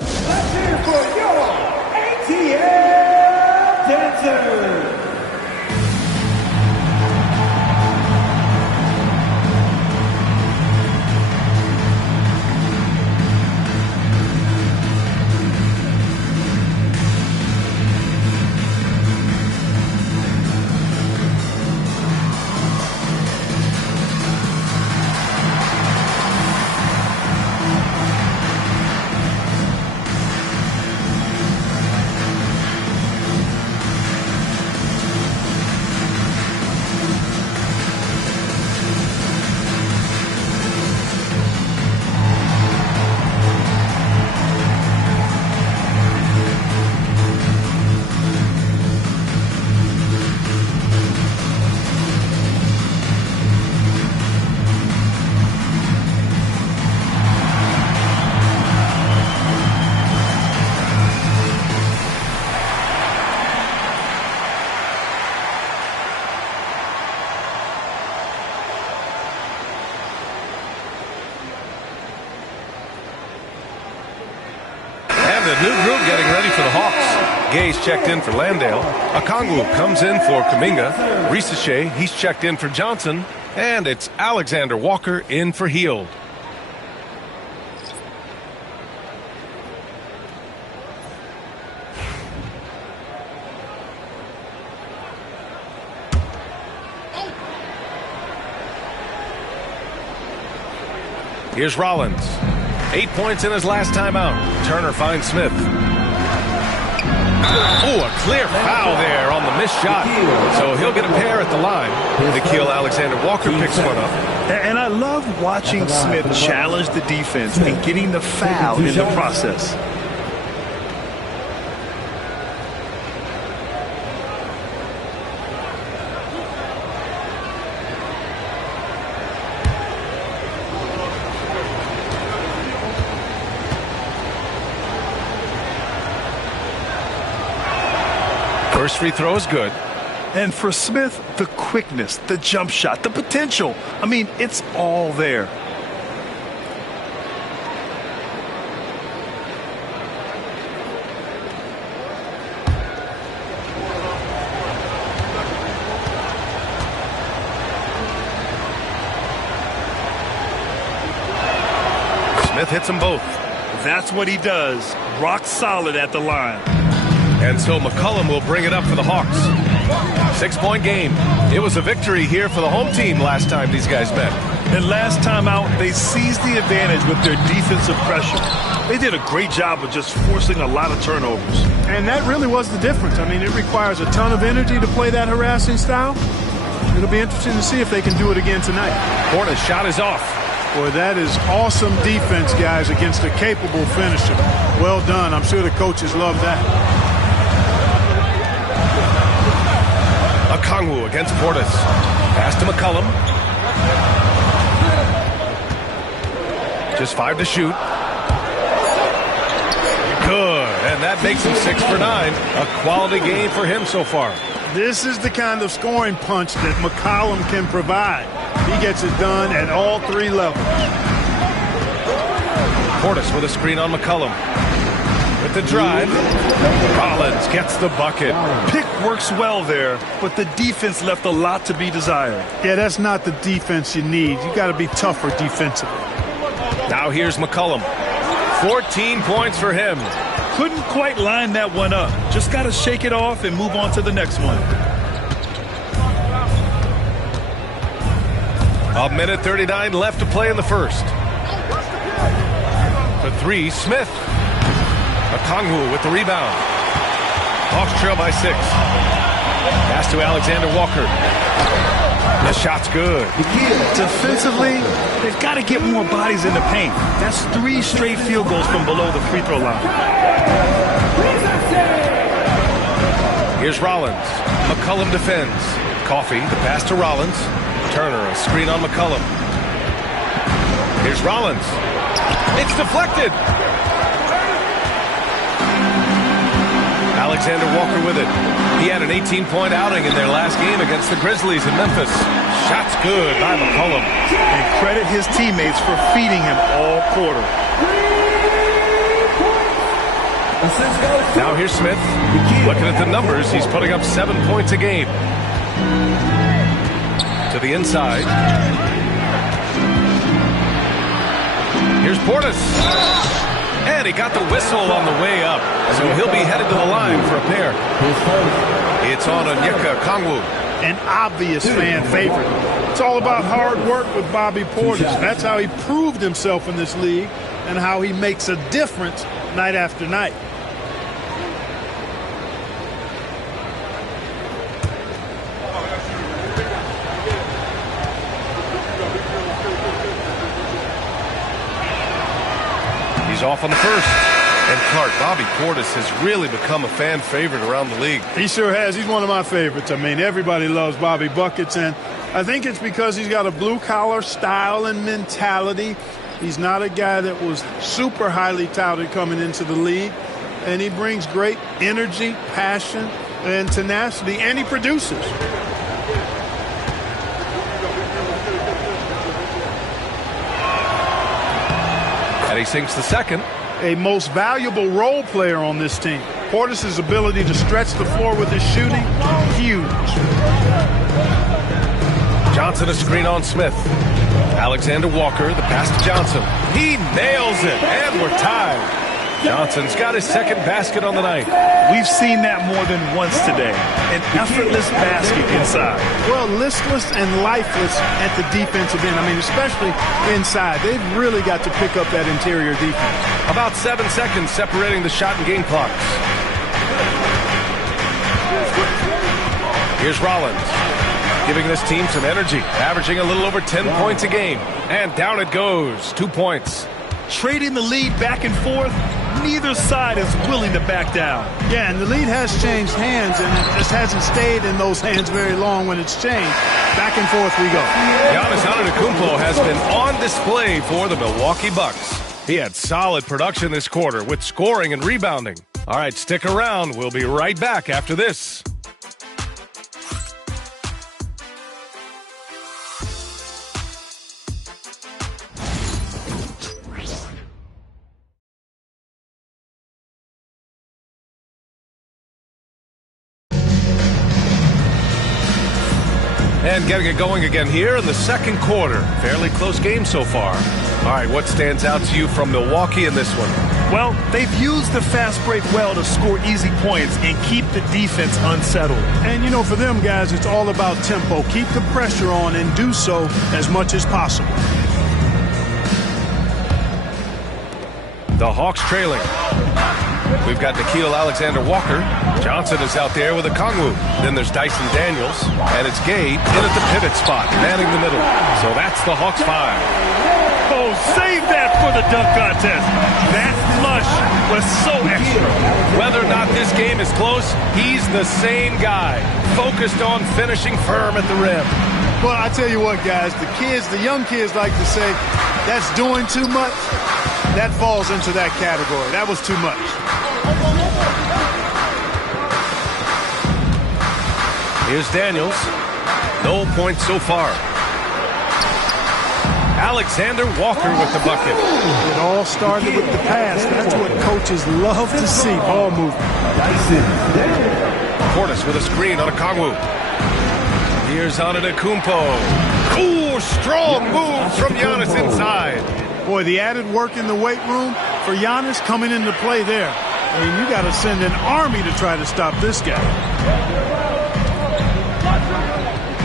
Let's hear for your ATL dancers. The new group getting ready for the Hawks. Gay's checked in for Landale. Okongwu comes in for Kuminga. Risache, he's checked in for Johnson. And it's Alexander Walker in for Hield. Here's Rollins. 8 points in his last time out. Turner finds Smith. Oh, a clear foul there on the missed shot. So he'll get a pair at the line. Nickeil Alexander-Walker picks one up. And I love watching Smith challenge the defense and getting the foul in the process. First free throw is good. And for Smith, the quickness, the jump shot, the potential. I mean, it's all there. Smith hits them both. That's what he does. Rock solid at the line. And so McCollum will bring it up for the Hawks. 6-point game. It was a victory here for the home team last time these guys met. And last time out, they seized the advantage with their defensive pressure. They did a great job of just forcing a lot of turnovers. And that really was the difference. I mean, it requires a ton of energy to play that harassing style. It'll be interesting to see if they can do it again tonight. Porter's shot is off. Boy, that is awesome defense, guys, against a capable finisher. Well done. I'm sure the coaches love that. Okongwu against Portis. Pass to McCollum. Just 5 to shoot. Good. And that makes him 6 for 9. A quality game for him so far. This is the kind of scoring punch that McCollum can provide. He gets it done at all 3 levels. Portis with a screen on McCollum. With the drive, Rollins gets the bucket. Pick works well there, but the defense left a lot to be desired. Yeah, that's not the defense you need. You got to be tougher defensively. Now here's McCollum. 14 points for him. Couldn't quite line that one up. Just got to shake it off and move on to the next one. A minute 39 left to play in the first. The three, Smith. Okongwu with the rebound. Hawks trail by 6. Pass to Alexander Walker. The shot's good. Defensively, they've got to get more bodies in the paint. That's 3 straight field goals from below the free throw line. Here's Rollins. McCollum defends. Coffey, the pass to Rollins. Turner, a screen on McCollum. Here's Rollins. It's deflected. Alexander Walker with it. He had an 18-point outing in their last game against the Grizzlies in Memphis. Shot's good by McCollum. And credit his teammates for feeding him all quarter. Now here's Smith. Looking at the numbers, he's putting up 7 points a game. To the inside. Here's Portis. And he got the whistle on the way up. So he'll be headed to the line for a pair. It's on Onyeka Okongwu. An obvious fan favorite. It's all about hard work with Bobby Portis. That's how he proved himself in this league and how he makes a difference night after night. He's off on the first. And Clark, Bobby Portis has really become a fan favorite around the league. He sure has. He's one of my favorites. I mean, everybody loves Bobby Buckets, and I think it's because he's got a blue-collar style and mentality. He's not a guy that was super highly touted coming into the league, and he brings great energy, passion, and tenacity, and he produces. And he sinks the second. A most valuable role player on this team. Portis' ability to stretch the floor with his shooting, huge. Johnson a screen on Smith. Alexander Walker, the pass to Johnson. He nails it, and we're tied. Johnson's got his second basket on the night. We've seen that more than once today. An effortless basket inside. Well, listless and lifeless at the defensive end. I mean, especially inside. They've really got to pick up that interior defense. About 7 seconds separating the shot and game clocks. Here's Rollins, giving this team some energy, averaging a little over 10 points a game. And down it goes, 2 points. Trading the lead back and forth, neither side is willing to back down. Yeah, and the lead has changed hands, and it just hasn't stayed in those hands very long when it's changed. Back and forth we go. Giannis Antetokounmpo has been on display for the Milwaukee Bucks. He had solid production this quarter with scoring and rebounding. All right, stick around. We'll be right back after this. And getting it going again here in the second quarter. Fairly close game so far. All right, what stands out to you from Milwaukee in this one? Well, they've used the fast break well to score easy points and keep the defense unsettled. And, you know, for them guys, it's all about tempo. Keep the pressure on and do so as much as possible. The Hawks trailing. We've got Nickeil Alexander-Walker. Johnson is out there with Okongwu. Then there's Dyson Daniels. And it's Gabe in at the pivot spot, manning the middle. So that's the Hawks 5. Oh, save that for the dunk contest. That flush was so extra. Whether or not this game is close, he's the same guy. Focused on finishing firm at the rim. Well, I tell you what, guys, the young kids like to say, that's doing too much. That falls into that category. That was too much. Here's Daniels. No points so far. Alexander Walker with the bucket. It all started with the pass. That's what coaches love to see, ball movement. Portis with a screen on Okongwu. Here's Antetokounmpo. Ooh, strong move from Giannis inside. Boy, the added work in the weight room for Giannis coming into play there. I mean, you got to send an army to try to stop this guy.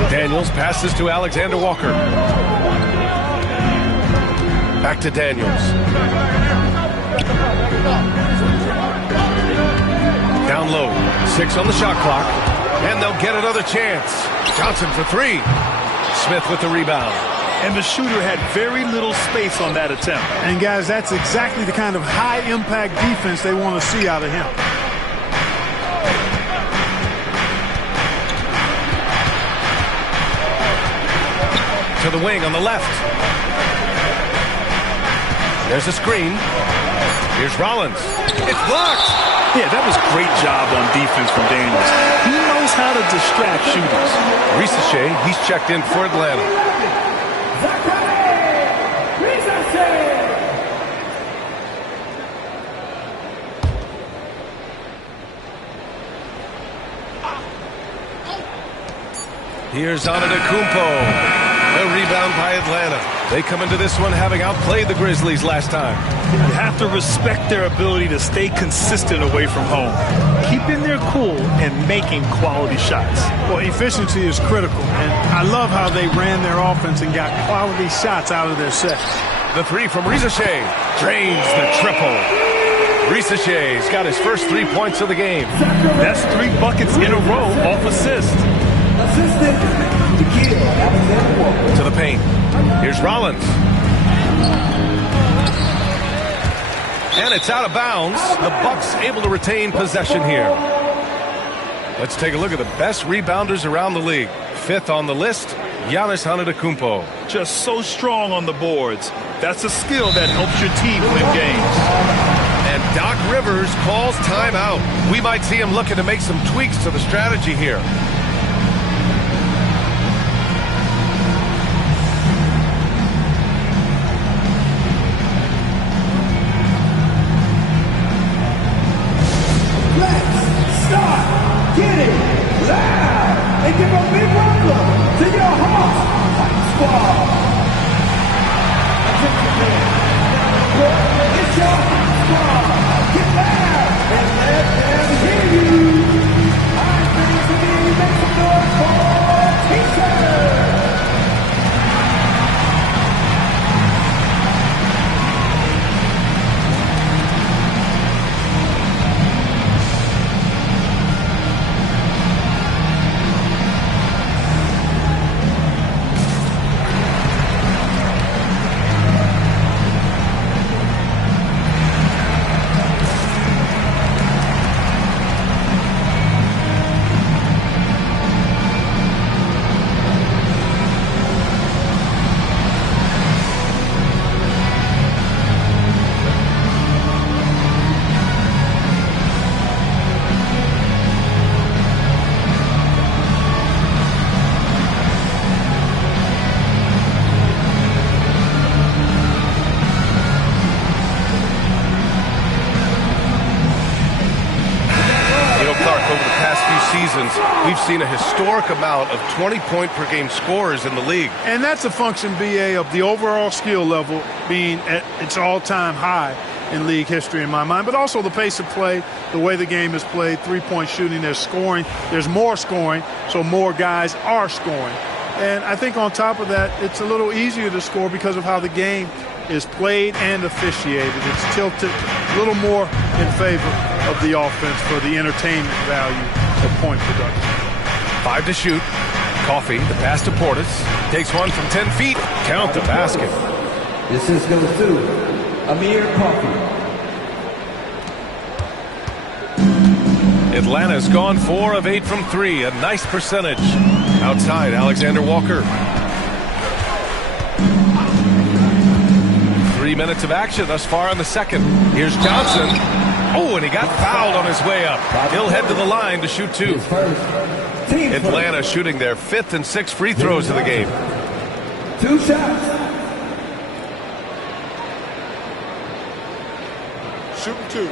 Daniels passes to Alexander Walker. Back to Daniels. 6 on the shot clock. And they'll get another chance. Johnson for 3. Smith with the rebound. And the shooter had very little space on that attempt. And guys, that's exactly the kind of high-impact defense they want to see out of him. To the wing on the left. There's a screen. Here's Rollins. It's blocked. Yeah, that was great job on defense from Daniels. He knows how to distract shooters. Risache, he's checked in for Atlanta. Here's Antetokounmpo. The rebound by Atlanta. They come into this one having outplayed the Grizzlies last time. You have to respect their ability to stay consistent away from home, keeping their cool and making quality shots. Well, efficiency is critical, and I love how they ran their offense and got quality shots out of their sets. The 3 from Risache drains the triple. Risache's got his first 3 points of the game. That's 3 buckets in a row off assist. To the paint. Here's Rollins. And it's out of bounds. The Bucks able to retain possession here. Let's take a look at the best rebounders around the league. 5th on the list, Giannis Antetokounmpo. Just so strong on the boards. That's a skill that helps your team win games. And Doc Rivers calls timeout. We might see him looking to make some tweaks to the strategy here. Getting loud and give a big welcome to your Hawks Fight Squad. It's your Hawks Squad. Get loud and let them hear you. I'm ready to make some noise for T-shirt. We've seen a historic amount of 20-point-per-game scorers in the league. And that's a function, BA, of the overall skill level being at its all-time high in league history in my mind, but also the pace of play, the way the game is played, three-point shooting, there's scoring, there's more scoring, so more guys are scoring. And I think on top of that, it's a little easier to score because of how the game is played and officiated. It's tilted a little more in favor of the offense for the entertainment value of point production. 5 to shoot. Coffee, the pass to Portis. Takes one from 10 feet. Count the basket. This is goes to Amir Coffee. Atlanta's gone 4 of 8 from 3. A nice percentage. Outside, Alexander Walker. 3 minutes of action thus far in the second. Here's Johnson. Oh, and he got fouled on his way up. He'll head to the line to shoot 2. Atlanta shooting their 5th and 6th free throws of the game. 2 shots. Shooting 2.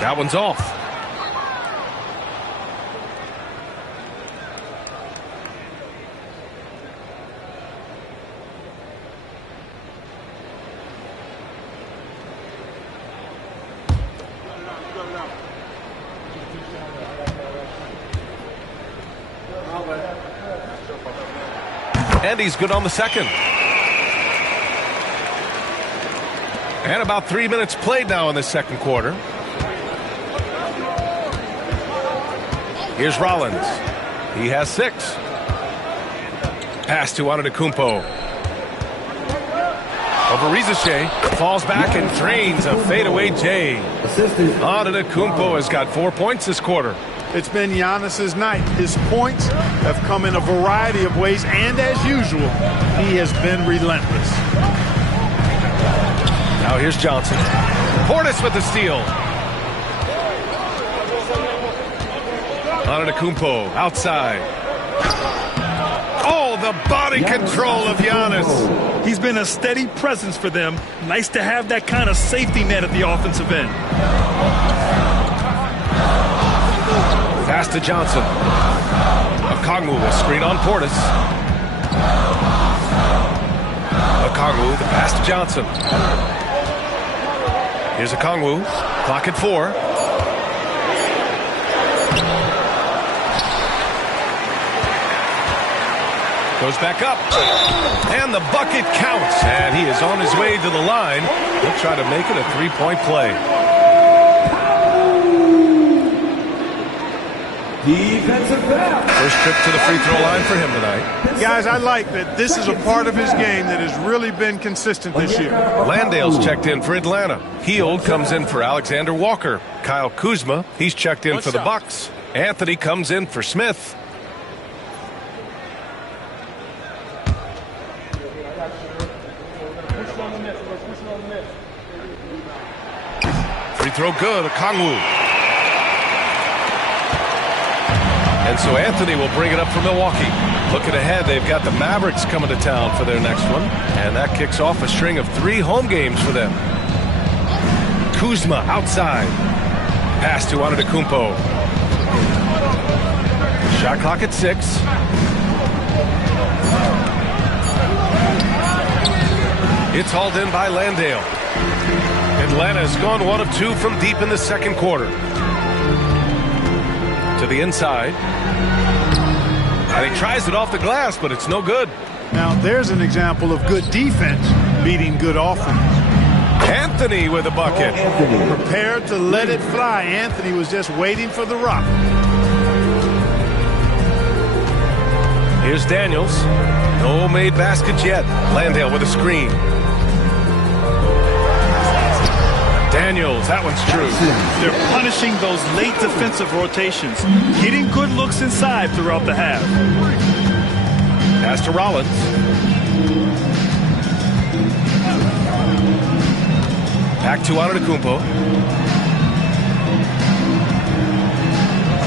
That one's off. And he's good on the second. And about 3 minutes played now in the second quarter. Here's Rollins. He has 6. Pass to Antetokounmpo. Over Rizachet. Falls back and drains a fadeaway J. Antetokounmpo has got 4 points this quarter. It's been Giannis's night. His points have come in a variety of ways, and as usual, he has been relentless. Now here's Johnson. Portis with the steal. Antetokounmpo outside. Oh, the body control of Giannis. He's been a steady presence for them. Nice to have that kind of safety net at the offensive end. Pass to Johnson. Okongwu will screen on Portis. Okongwu, the pass to Johnson. Here's Okongwu. Clock at 4. Goes back up. And the bucket counts. And he is on his way to the line. He'll try to make it a 3-point play. Defensive foul. First trip to the free throw line for him tonight. Guys, I like that this is a part of his game that has really been consistent this year. Landale's checked in for Atlanta. Hield comes in for Alexander Walker. Kyle Kuzma, he's checked in for the Bucks. Anthony comes in for Smith. Free throw good, Okongwu. And so Anthony will bring it up for Milwaukee. Looking ahead, they've got the Mavericks coming to town for their next one. And that kicks off a string of 3 home games for them. Kuzma outside. Pass to Antetokounmpo. Shot clock at 6. It's hauled in by Landale. Atlanta has gone 1 of 2 from deep in the second quarter. To the inside. And he tries it off the glass, but it's no good. Now, there's an example of good defense beating good offense. Anthony with a bucket. Prepared to let it fly. Anthony was just waiting for the rock. Here's Daniels. No made baskets yet. Landale with a screen. Daniels, that one's true. They're punishing those late defensive rotations, getting good looks inside throughout the half. Pass to Rollins. Back to Antetokounmpo.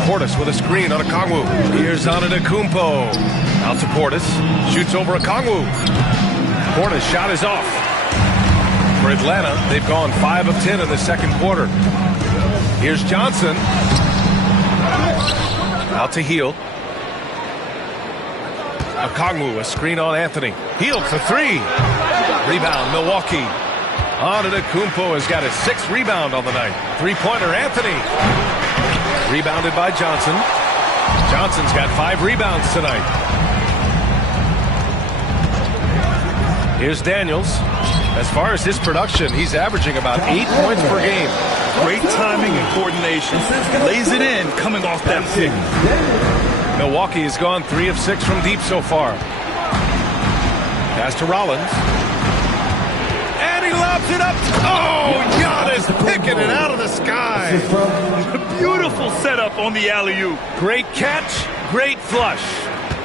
Portis with a screen on Okongwu. Here's Antetokounmpo. Out to Portis. Shoots over Okongwu. Portis' shot is off. For Atlanta, they've gone 5 of 10 in the second quarter. Here's Johnson. Out to Hield. Okongwu, a screen on Anthony. Hield for 3. Rebound, Milwaukee. Antetokounmpo has got his 6th rebound on the night. 3-pointer, Anthony. Rebounded by Johnson. Johnson's got 5 rebounds tonight. Here's Daniels. As far as his production, he's averaging about 8 points per game. Great timing and coordination. Lays it in coming off that pick. Milwaukee has gone 3 of 6 from deep so far. Pass to Rollins. And he lobs it up. Oh, Giannis picking it out of the sky. Beautiful setup on the alley-oop. Great catch, great flush.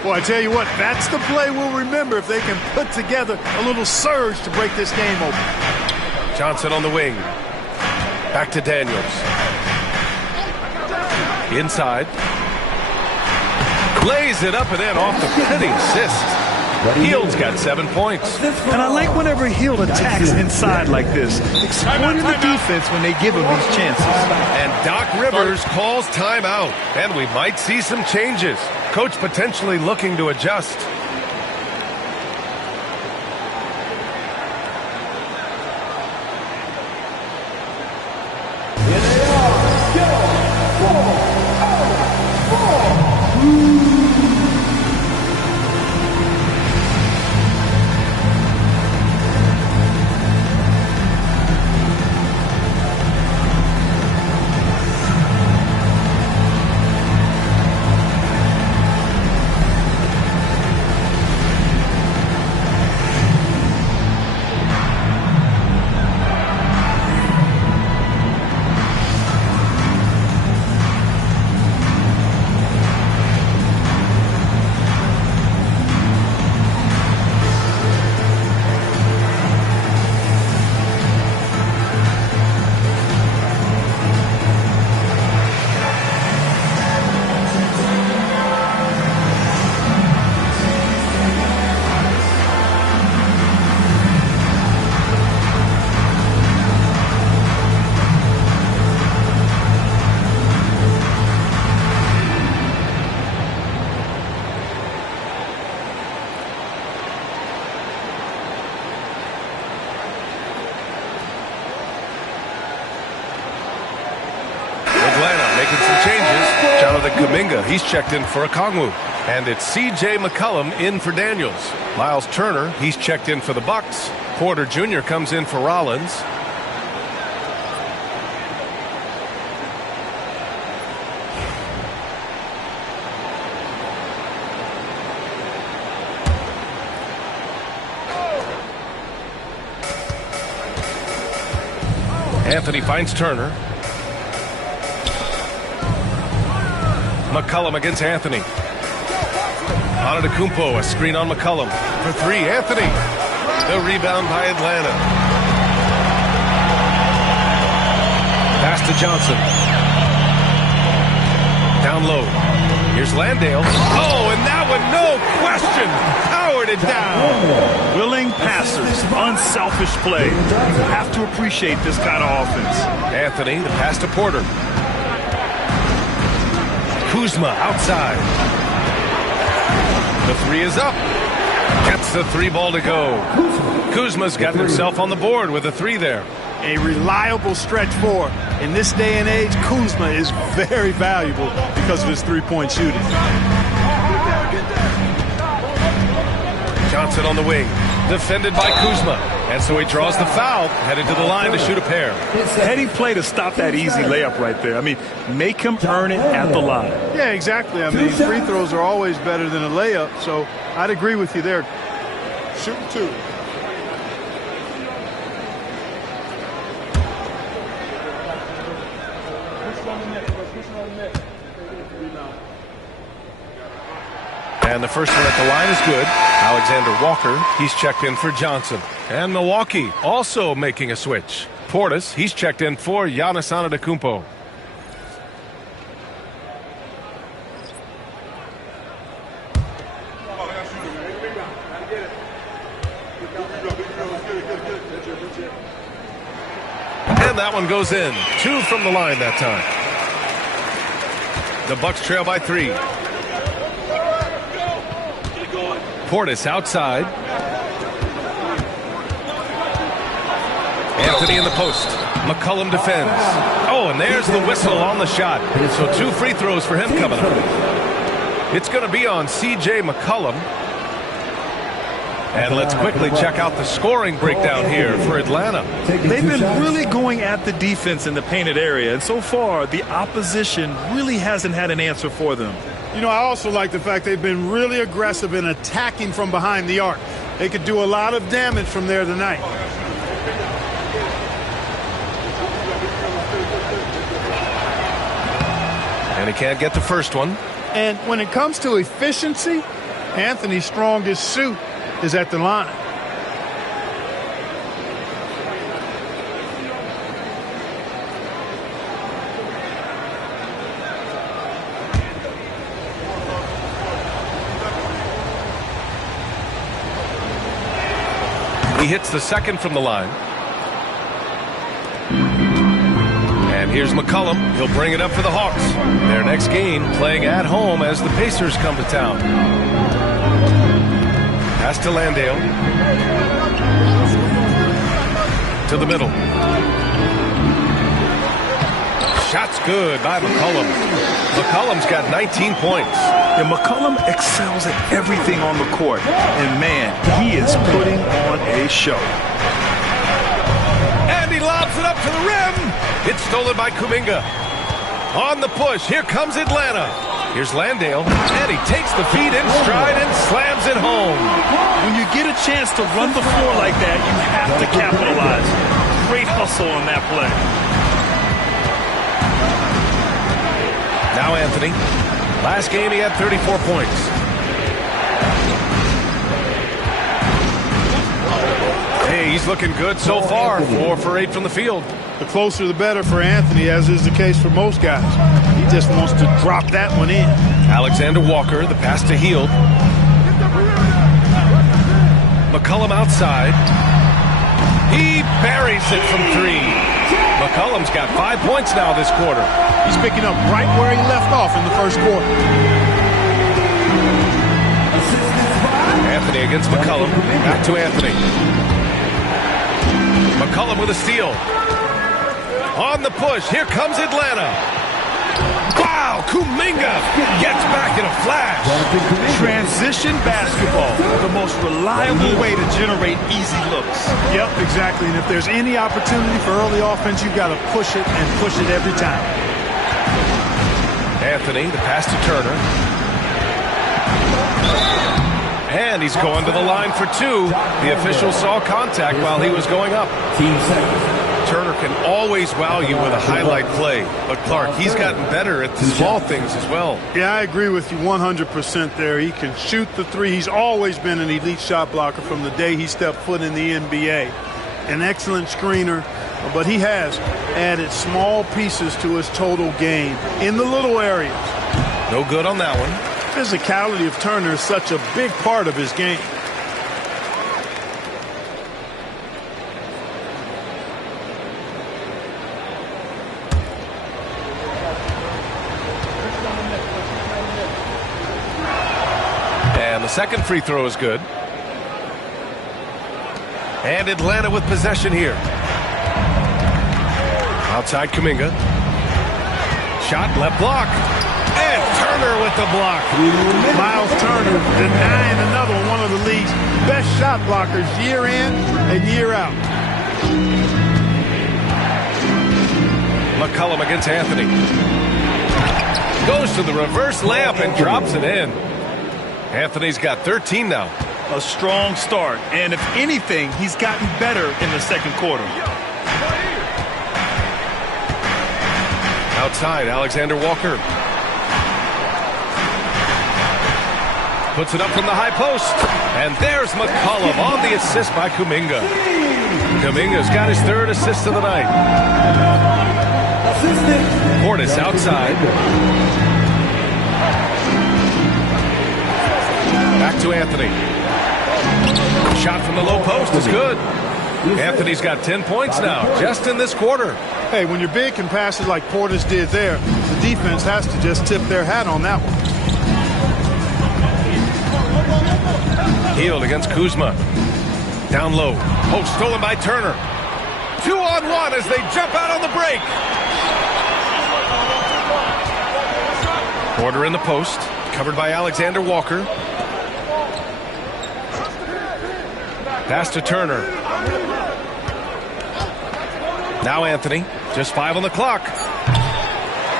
Well, I tell you what, that's the play we'll remember if they can put together a little surge to break this game open. Johnson on the wing. Back to Daniels. Inside. Lays it up and in off the pretty assist. Hield's got 7 points. And I like whenever Hield attacks inside like this. Exploiting the defense when they give him these chances. And Doc Rivers calls timeout. And we might see some changes. Coach potentially looking to adjust. Kuminga, he's checked in for Okongwu. And it's C.J. McCollum in for Daniels. Miles Turner, he's checked in for the Bucks. Porter Jr. comes in for Rollins. Anthony finds Turner. McCollum against Anthony. Antetokounmpo, a screen on McCollum. For three, Anthony. The rebound by Atlanta. Pass to Johnson. Down low. Here's Landale. Oh, and that one, no question, powered it down. Willing passers, unselfish play. You have to appreciate this kind of offense. Anthony, the pass to Porter. Kuzma outside. The three is up. Gets the three ball to go. Kuzma's got himself on the board with a three there. A reliable stretch forward. In this day and age, Kuzma is very valuable because of his three-point shooting. Johnson on the wing. Defended by Kuzma. And so he draws the foul, headed to the line to shoot a pair. Heady play to stop that easy layup right there. I mean, make him earn it at the line. Yeah, exactly. I mean, free throws are always better than a layup, so I'd agree with you there. Shoot two. And the first one at the line is good. Alexander Walker, he's checked in for Johnson. And Milwaukee also making a switch. Portis, he's checked in for Giannis Antetokounmpo. And that one goes in. Two from the line that time. The Bucks trail by three. Portis outside. Anthony in the post. McCollum defends. Oh, and there's the whistle on the shot. So two free throws for him coming up. It's going to be on C.J. McCollum. And let's quickly check out the scoring breakdown here for Atlanta. They've been really going at the defense in the painted area, and so far the opposition really hasn't had an answer for them. You know, I also like the fact they've been really aggressive in attacking from behind the arc. They could do a lot of damage from there tonight. And he can't get the first one. And when it comes to efficiency, Anthony's strongest suit is at the line. He hits the second from the line. And here's McCollum. He'll bring it up for the Hawks. Their next game playing at home as the Pacers come to town. Pass to Landale. To the middle. Shot's good by McCollum. McCollum's got 19 points. And McCollum excels at everything on the court. And, man, he is putting on a show. And he lobs it up to the rim. It's stolen by Kuminga. On the push, here comes Atlanta. Here's Landale, and he takes the feed in stride and slams it home. When you get a chance to run the floor like that, you have to capitalize. Great hustle on that play. Now Anthony. Last game he had 34 points. Hey, he's looking good so far. 4 for 8 from the field. The closer the better for Anthony, as is the case for most guys. He just wants to drop that one in. Alexander Walker, the pass to Hield. McCollum outside. He buries it from 3. McCollum's got 5 points now this quarter. He's picking up right where he left off in the first quarter. Anthony against McCollum. Back to Anthony. McCollum with a steal. On the push, here comes Atlanta. Wow! Wow, Kuminga gets back in a flash. Transition basketball, the most reliable way to generate easy looks. Yep, exactly. And if there's any opportunity for early offense, you've got to push it and push it every time. Anthony, the pass to Turner. And he's going to the line for two. The official saw contact while he was going up. Turner can always wow you with a highlight play. But Clark, he's gotten better at the small things as well. Yeah, I agree with you 100% there. He can shoot the three. He's always been an elite shot blocker from the day he stepped foot in the NBA. An excellent screener, but he has added small pieces to his total game in the little areas. No good on that one. Physicality of Turner is such a big part of his game. And the second free throw is good. And Atlanta with possession here. Outside Kuminga. Shot left block. And Turner with the block. Miles Turner denying another one of the league's best shot blockers year in and year out. McCollum against Anthony. Goes to the reverse layup and drops it in. Anthony's got 13 now. A strong start, and if anything, he's gotten better in the second quarter. Outside, Alexander Walker. Puts it up from the high post. And there's McCollum on the assist by Kuminga. Kuminga's got his third assist of the night. Portis outside. Back to Anthony. Shot from the low post is good. Anthony's got 10 points now, just in this quarter. Hey, when you're big and passes like Portis did there, the defense has to just tip their hat on that one. Hield against Kuzma. Down low. Post stolen by Turner. 2-on-1 as they jump out on the break. Porter in the post. Covered by Alexander Walker. Pass to Turner. Now Anthony. Just 5 on the clock.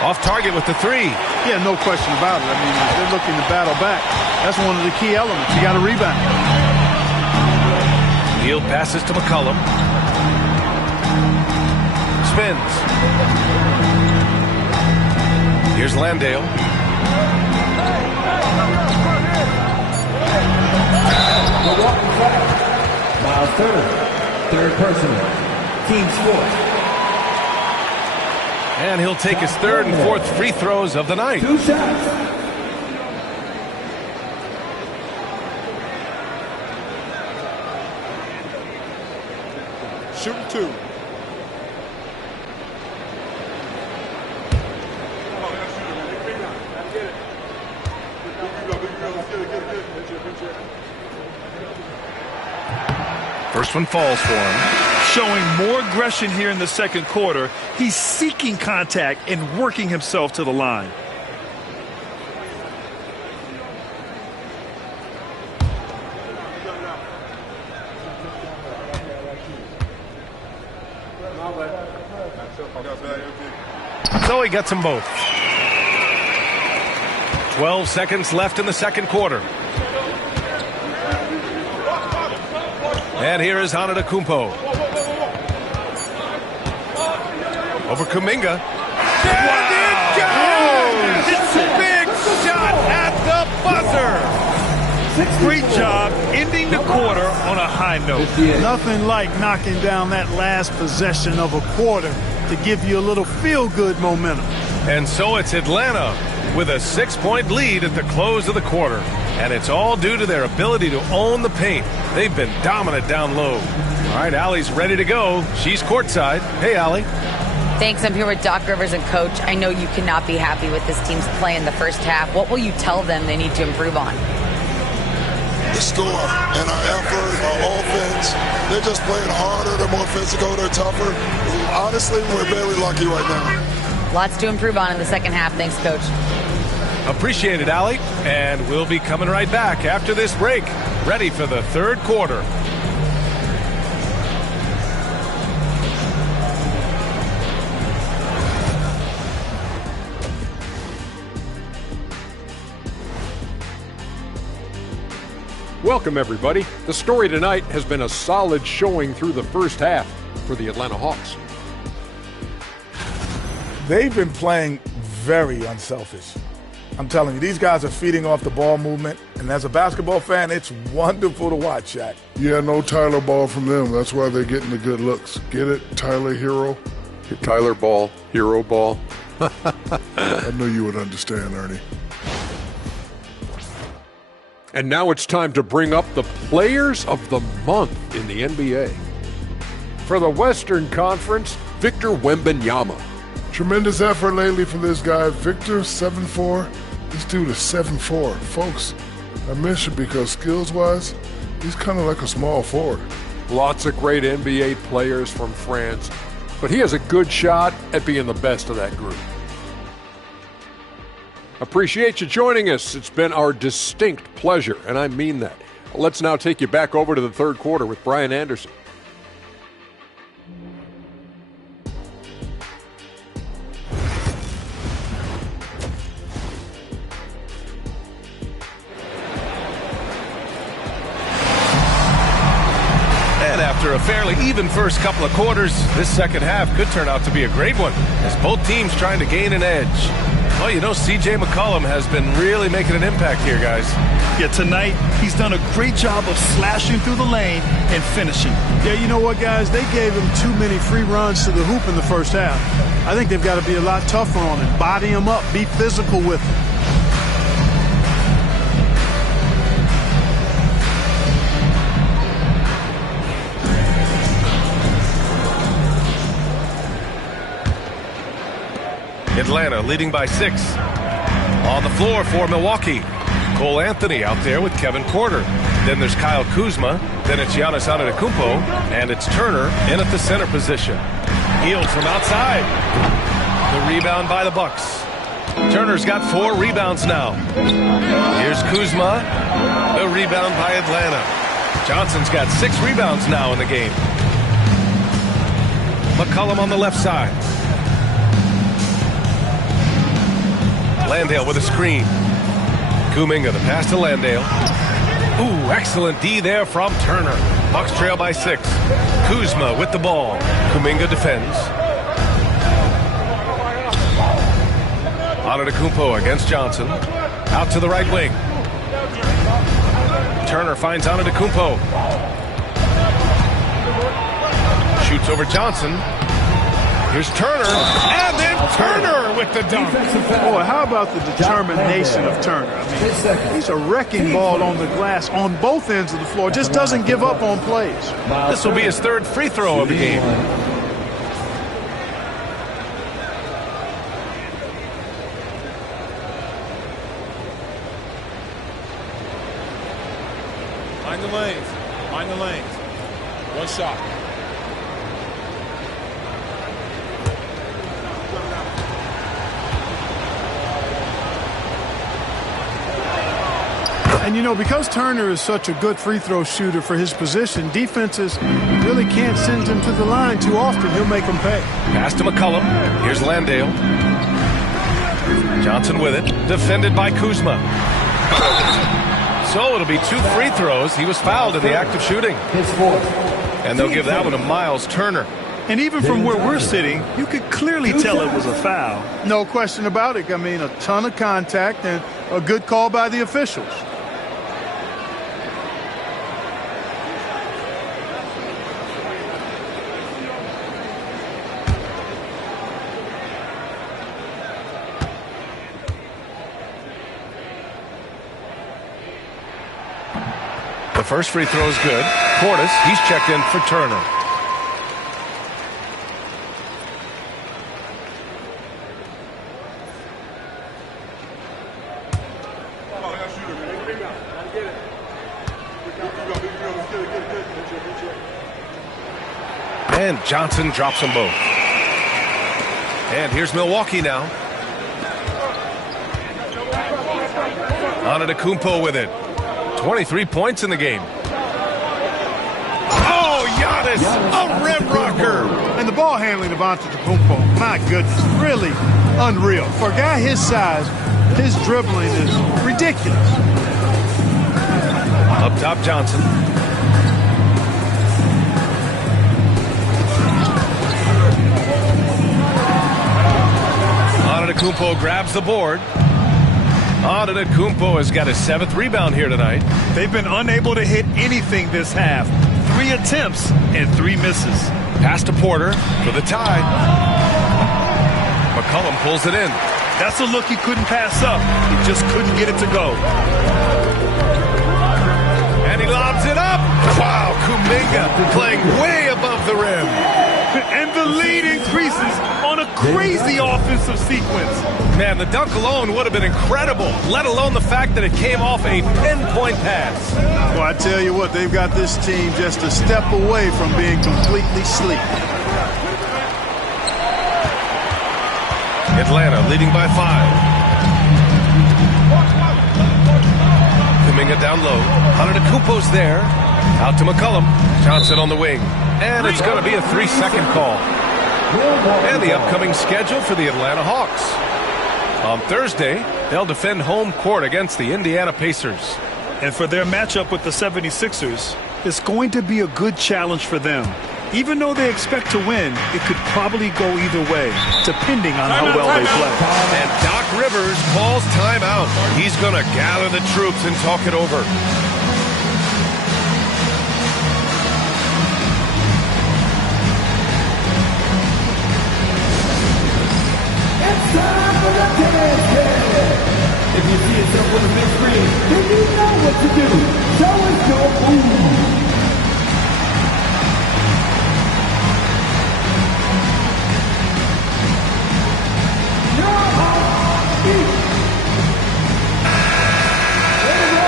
Off target with the three. Yeah, no question about it. I mean, they're looking to battle back. That's one of the key elements. You got to rebound. Hield passes to McCollum. Spins. Here's Landale. Miles Turner, third personal, team score. And he'll take his third and fourth free throws of the night. 2 shots. Shooting 2. First one falls for him. Showing more aggression here in the second quarter. He's seeking contact and working himself to the line. So he gets them both. 12 seconds left in the second quarter. And here is Antetokounmpo. Over Kuminga. Wow. It goes! It's a big shot at the buzzer. Great job ending the quarter on a high note. Nothing like knocking down that last possession of a quarter to give you a little feel-good momentum. And so it's Atlanta with a 6-point lead at the close of the quarter. And it's all due to their ability to own the paint. They've been dominant down low. All right, Allie's ready to go. She's courtside. Hey, Allie. Thanks. I'm here with Doc Rivers and Coach. I know you cannot be happy with this team's play in the first half. What will you tell them they need to improve on? The score and our effort, our offense. They're just playing harder. They're more physical. They're tougher. Honestly, we're very lucky right now. Lots to improve on in the second half. Thanks, Coach. Appreciate it, Allie. And we'll be coming right back after this break. Ready for the third quarter. Welcome, everybody. The story tonight has been a solid showing through the first half for the Atlanta Hawks. They've been playing very unselfish. I'm telling you, these guys are feeding off the ball movement, and as a basketball fan, it's wonderful to watch, Shaq. Yeah, no Tyler ball from them. That's why they're getting the good looks. Get it, Tyler Hero? Tyler ball, hero ball. I knew you would understand, Ernie. And now it's time to bring up the Players of the Month in the NBA. For the Western Conference, Victor Wembanyama. Tremendous effort lately for this guy, Victor, 7'4". This dude is 7'4". Folks, I mentioned because skills-wise, he's kind of like a small forward. Lots of great NBA players from France, but he has a good shot at being the best of that group. Appreciate you joining us. It's been our distinct pleasure, and I mean that. Let's now take you back over to the third quarter with Brian Anderson. And after a fairly even first couple of quarters, this second half could turn out to be a great one, as both teams trying to gain an edge. Well, you know, C.J. McCollum has been really making an impact here, guys. Yeah, tonight he's done a great job of slashing through the lane and finishing. Yeah, you know what, guys? They gave him too many free runs to the hoop in the first half. I think they've got to be a lot tougher on him. Body him up. Be physical with him. Atlanta leading by 6. On the floor for Milwaukee, Cole Anthony out there with Kevin Porter. Then there's Kyle Kuzma. Then it's Giannis Antetokounmpo. And it's Turner in at the center position. Hield from outside. The rebound by the Bucks. Turner's got 4 rebounds now. Here's Kuzma. The rebound by Atlanta. Johnson's got 6 rebounds now in the game. McCollum on the left side. Landale with a screen. Kuminga, the pass to Landale. Ooh, excellent D there from Turner. Bucks trail by 6. Kuzma with the ball. Kuminga defends. Antetokounmpo against Johnson. Out to the right wing. Turner finds Antetokounmpo. Shoots over Johnson. Here's Turner, and then Turner with the dunk. Boy, how about the determination of Turner? I mean, he's a wrecking ball on the glass on both ends of the floor. Just doesn't give up on plays. This will be his 3rd free throw of the game. Mind the lanes. Mind the lanes. One shot. And, you know, because Turner is such a good free throw shooter for his position, defenses really can't send him to the line too often. He'll make them pay. Pass to McCollum. Here's Landale. Johnson with it. Defended by Kuzma. So it'll be 2 free throws. He was fouled in the act of shooting. And they'll give that one to Miles Turner. And even from where we're sitting, you could clearly tell it was a foul. No question about it. I mean, a ton of contact and a good call by the officials. The first free throw is good. Portis, he's checked in for Turner. And Johnson drops them both. And here's Milwaukee now. Antetokounmpo with it. 23 points in the game. Oh, Giannis, a rim rocker. And the ball handling of Antetokounmpo, my goodness, really unreal. For a guy his size, his dribbling is ridiculous. Up top, Johnson. Antetokounmpo grabs the board. Antetokounmpo has got his 7th rebound here tonight. They've been unable to hit anything this half. 3 attempts and 3 misses. Pass to Porter for the tie. McCollum pulls it in. That's a look he couldn't pass up. He just couldn't get it to go. And he lobs it up. Wow, Kuminga playing way above the rim. And the lead increases on a crazy offensive sequence. Man, the dunk alone would have been incredible, let alone the fact that it came off a pinpoint pass. Well, I tell you what, they've got this team just a step away from being completely sleep. Atlanta leading by 5. Kuminga down low. Antetokounmpo's there. Out to McCollum. Johnson on the wing. And it's going to be a 3-second call. And the upcoming schedule for the Atlanta Hawks. On Thursday, they'll defend home court against the Indiana Pacers. And for their matchup with the 76ers, it's going to be a good challenge for them. Even though they expect to win, it could probably go either way, depending on how well they play. And Doc Rivers calls timeout. He's going to gather the troops and talk it over. It's time for the dance game. If you see yourself on the big screen, then you know what to do. Show us your move.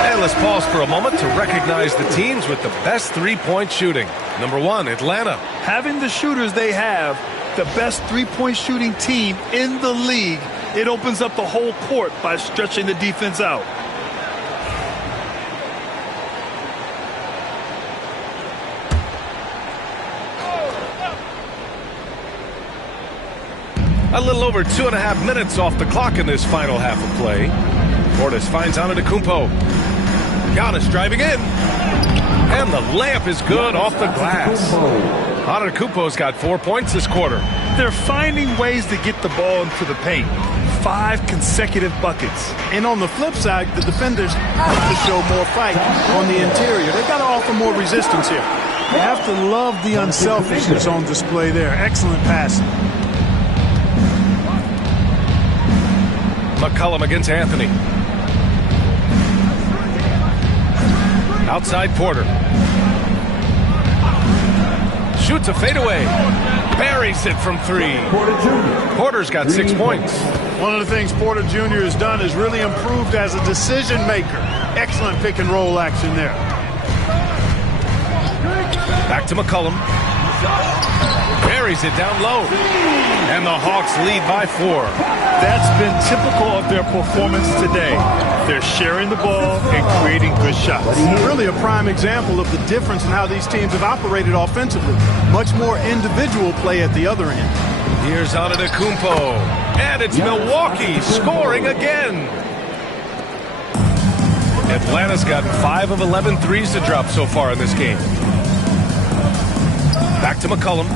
And let's pause for a moment to recognize the teams with the best three-point shooting. Number 1, Atlanta. Having the shooters they have, the best three-point shooting team in the league, it opens up the whole court by stretching the defense out. A little over 2.5 minutes off the clock in this final half of play. Portis finds Antetokounmpo. Giannis driving in. And the layup is good off the glass. Antetokounmpo's got 4 points this quarter. They're finding ways to get the ball into the paint. 5 consecutive buckets. And on the flip side, the defenders have to show more fight on the interior. They've got to offer more resistance here. You have to love the unselfishness on display there. Excellent passing. McCollum against Anthony. Outside Porter. Shoots a fadeaway. Buries it from 3. Porter's got 6 points. One of the things Porter Jr. has done is really improved as a decision maker. Excellent pick and roll action there. Back to McCollum. Buries it down low. And the Hawks lead by 4. That's been typical of their performance today. They're sharing the ball and creating good shots. Really a prime example of the difference in how these teams have operated offensively. Much more individual play at the other end. Here's Antetokounmpo. And it's Milwaukee scoring again. Atlanta's got 5 of 11 threes to drop so far in this game. Back to McCollum.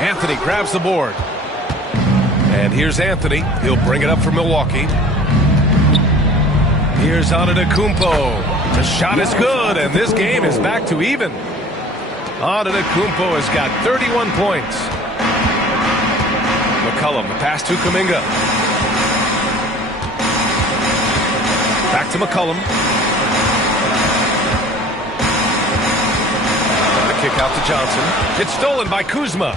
Anthony grabs the board. And here's Anthony. He'll bring it up for Milwaukee. Here's Antetokounmpo. The shot is good, and this game is back to even. Antetokounmpo has got 31 points. McCollum, the pass to Kuminga. Back to McCollum. A kick out to Johnson. It's stolen by Kuzma.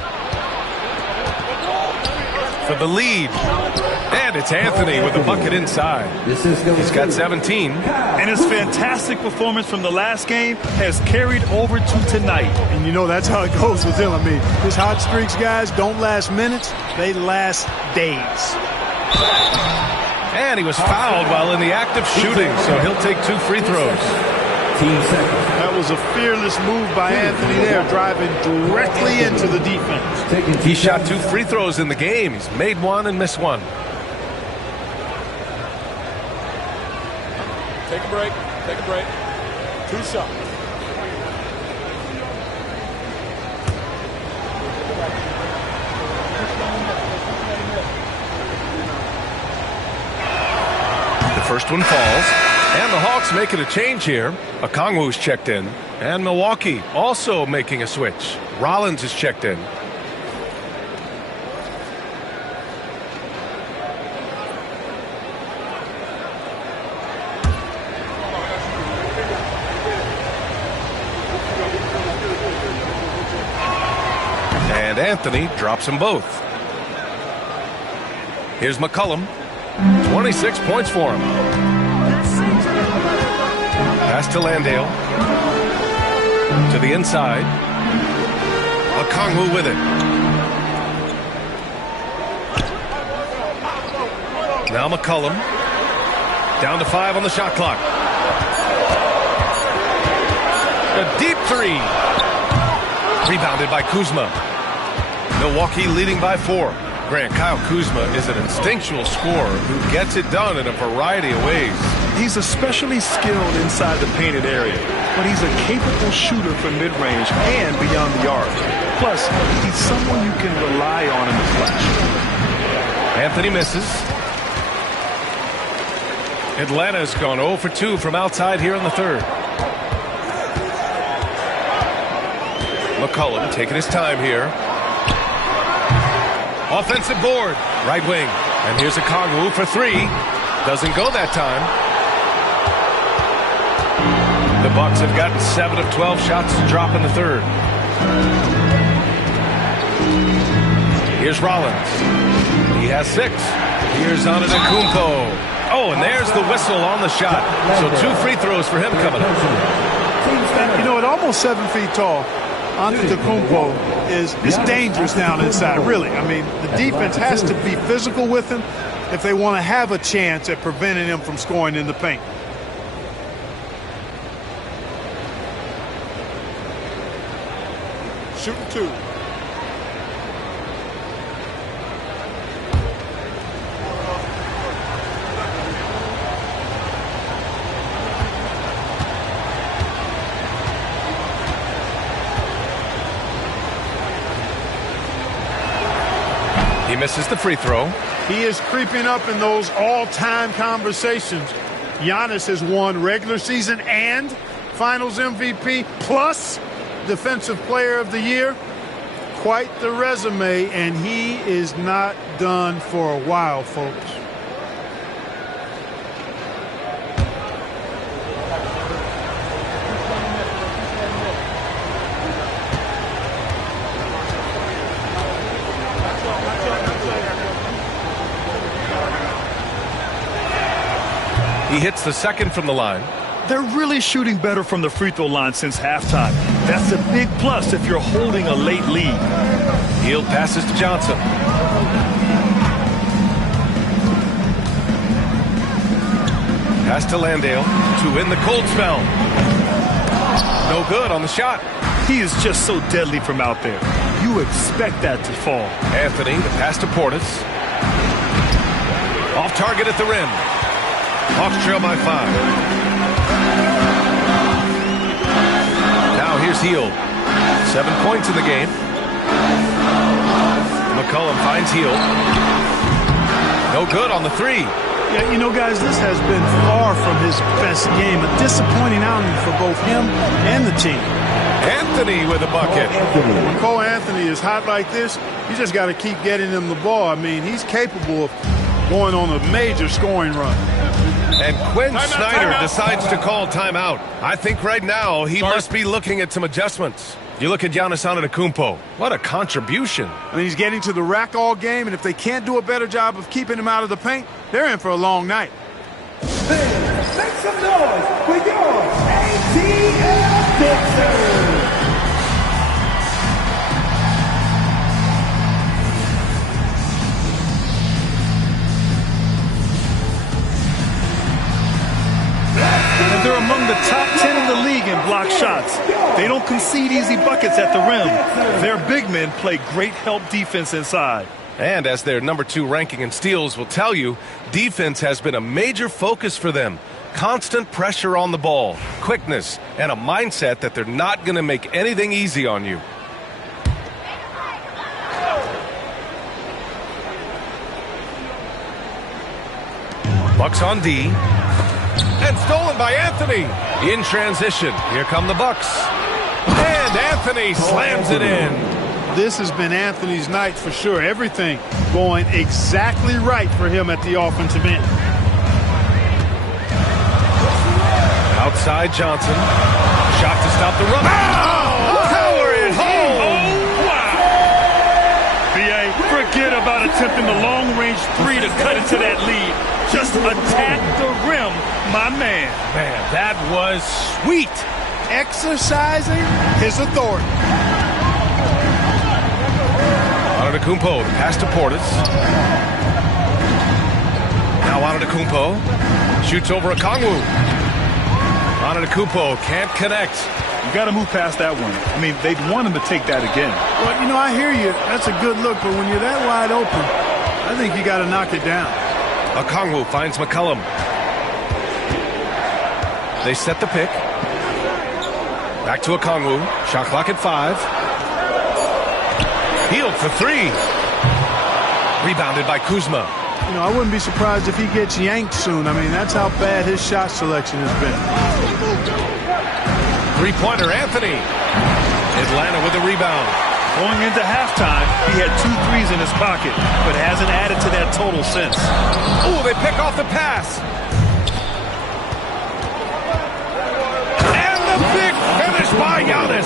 for the lead. And it's Anthony with the bucket inside. He's got 17. And his fantastic performance from the last game has carried over to tonight. And you know that's how it goes with him. I mean, his hot streaks, guys, don't last minutes. They last days. And he was fouled while in the act of shooting, so he'll take 2 free throws. That was a fearless move by Anthony there, driving directly into the defense. He shot 2 free throws in the game. He's made 1 and missed 1. Take a break. Take a break. 2 shots. The first one falls. And the Hawks making a change here. Okongwu's checked in. And Milwaukee also making a switch. Rollins is checked in. And Anthony drops them both. Here's McCollum. 26 points for him. Pass to Landale. To the inside. Okongwu with it. Now McCollum. Down to 5 on the shot clock. A deep 3. Rebounded by Kuzma. Milwaukee leading by 4. Grant, Kyle Kuzma is an instinctual scorer who gets it done in a variety of ways. He's especially skilled inside the painted area, but he's a capable shooter from mid-range and beyond the arc. Plus, he's someone you can rely on in the clutch. Anthony misses. Atlanta's gone 0 for 2 from outside here in the third. McCollum taking his time here. Offensive board, right wing. And here's Okongwu for 3. Doesn't go that time. The Bucks have gotten 7 of 12 shots to drop in the third. Here's Rollins. He has 6. Here's Antetokounmpo. Oh, and there's the whistle on the shot. So 2 free throws for him coming up. You know, at almost 7 feet tall, Antetokounmpo is dangerous down inside, really. I mean, the defense has to be physical with him if they want to have a chance at preventing him from scoring in the paint. Shooting 2. He misses the free throw. He is creeping up in those all-time conversations. Giannis has won regular season and Finals MVP plus Defensive Player of the Year. Quite the resume, and he is not done for a while, folks. He hits the second from the line. They're really shooting better from the free throw line since halftime. That's a big plus if you're holding a late lead. Hield passes to Johnson. Pass to Landale to win the cold spell. No good on the shot. He is just so deadly from out there. You expect that to fall. Anthony, the pass to Portis. Off target at the rim. Hawks trail by 5. Now here's Hield. 7 points in the game. McCollum finds Hield. No good on the 3. Yeah, you know, guys, this has been far from his best game. A disappointing outing for both him and the team. Anthony with a bucket. When Cole Anthony is hot like this, you just got to keep getting him the ball. I mean, he's capable of going on a major scoring run. And Quinn Snyder decides to call timeout. I think right now he must be looking at some adjustments. You look at Giannis Antetokounmpo. What a contribution. I mean, he's getting to the rack all game, and if they can't do a better job of keeping him out of the paint, they're in for a long night. Make some noise for your ATL Sixers. And they're among the top 10 in the league in block shots. They don't concede easy buckets at the rim. Their big men play great help defense inside. And as their number 2 ranking in steals will tell you, defense has been a major focus for them. Constant pressure on the ball, quickness, and a mindset that they're not going to make anything easy on you. Bucks on D. And stolen by Anthony. In transition. Here come the Bucks. And Anthony slams it in. This has been Anthony's night for sure. Everything going exactly right for him at the offensive end. Outside Johnson. Shot to stop the run. Oh! Power it home! Oh, wow! B.A., forget about attempting the long-range 3 to cut into that lead. Just attack the rim, my man. Man, that was sweet. Exercising his authority. Antetokounmpo, pass to Portis. Now Antetokounmpo shoots over Okongwu. Antetokounmpo can't connect. You got to move past that one. I mean, they'd want him to take that again. Well, you know, I hear you. That's a good look, but when you're that wide open, I think you got to knock it down. Okongwu finds McCollum. They set the pick. Back to Okongwu. Shot clock at 5. Healed for 3. Rebounded by Kuzma. You know, I wouldn't be surprised if he gets yanked soon. I mean, that's how bad his shot selection has been. Three-pointer, Anthony. Atlanta with the rebound. Going into halftime, he had 2 threes in his pocket, but hasn't added to that total since. Oh, they pick off the pass. And the big finish by Giannis.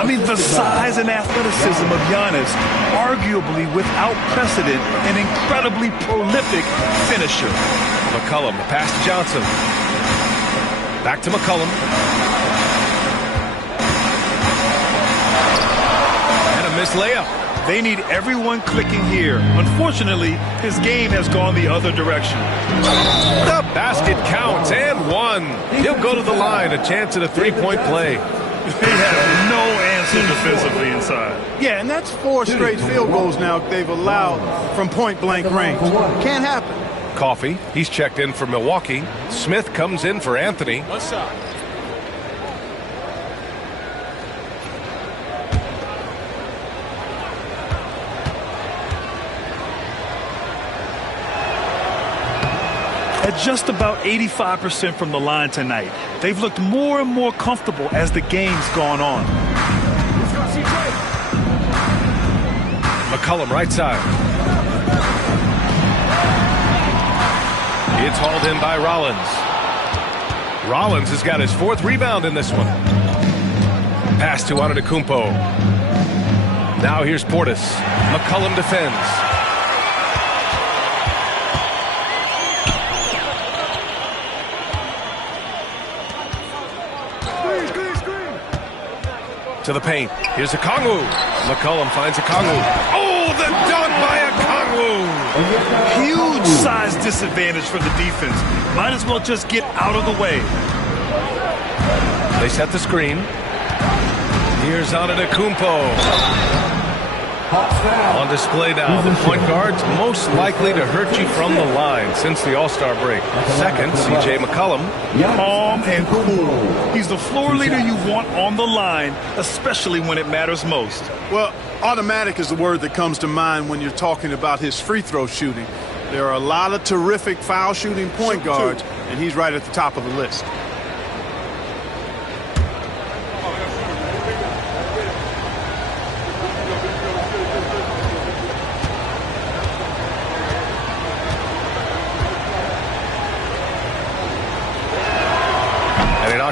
I mean, the size and athleticism of Giannis, arguably without precedent, an incredibly prolific finisher. McCollum, the pass to Johnson. Back to McCollum. Missed layup. They need everyone clicking here. Unfortunately, his game has gone the other direction. The basket counts and 1. He'll go to the line, a chance at a 3-point play. He has no answer defensively inside. Yeah, and that's 4 straight field goals now they've allowed from point-blank range. Can't happen. Coffey, he's checked in for Milwaukee. Smith comes in for Anthony. What's up? At just about 85% from the line tonight, they've looked more and more comfortable as the game's gone on. McCollum right side. It's hauled in by Rollins. Rollins has got his 4th rebound in this one. Pass to Antetokounmpo. Now here's Portis. McCollum defends. To the paint. Here's Okongwu. McCollum finds Okongwu. Oh, the dunk by Okongwu! Huge size disadvantage for the defense. Might as well just get out of the way. They set the screen. Here's Antetokounmpo. On display now, the point guard's most likely to hurt you from the line since the All-Star break. Second, C.J. McCollum. Calm and cool. He's the floor leader you want on the line, especially when it matters most. Well, automatic is the word that comes to mind when you're talking about his free throw shooting. There are a lot of terrific foul shooting point guards, and he's right at the top of the list.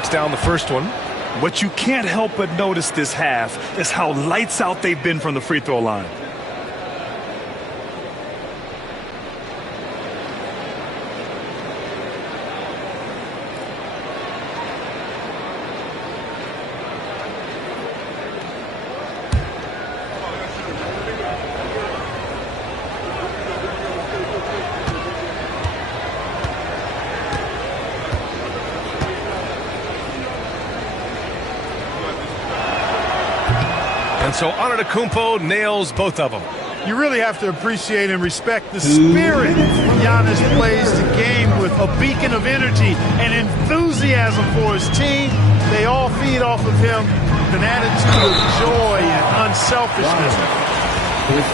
knocks down the first one. What you can't help but notice this half is how lights out they've been from the free throw line. And so Antetokounmpo nails both of them. You really have to appreciate and respect the spirit Giannis plays the game with, a beacon of energy and enthusiasm for his team. They all feed off of him with an attitude of joy and unselfishness.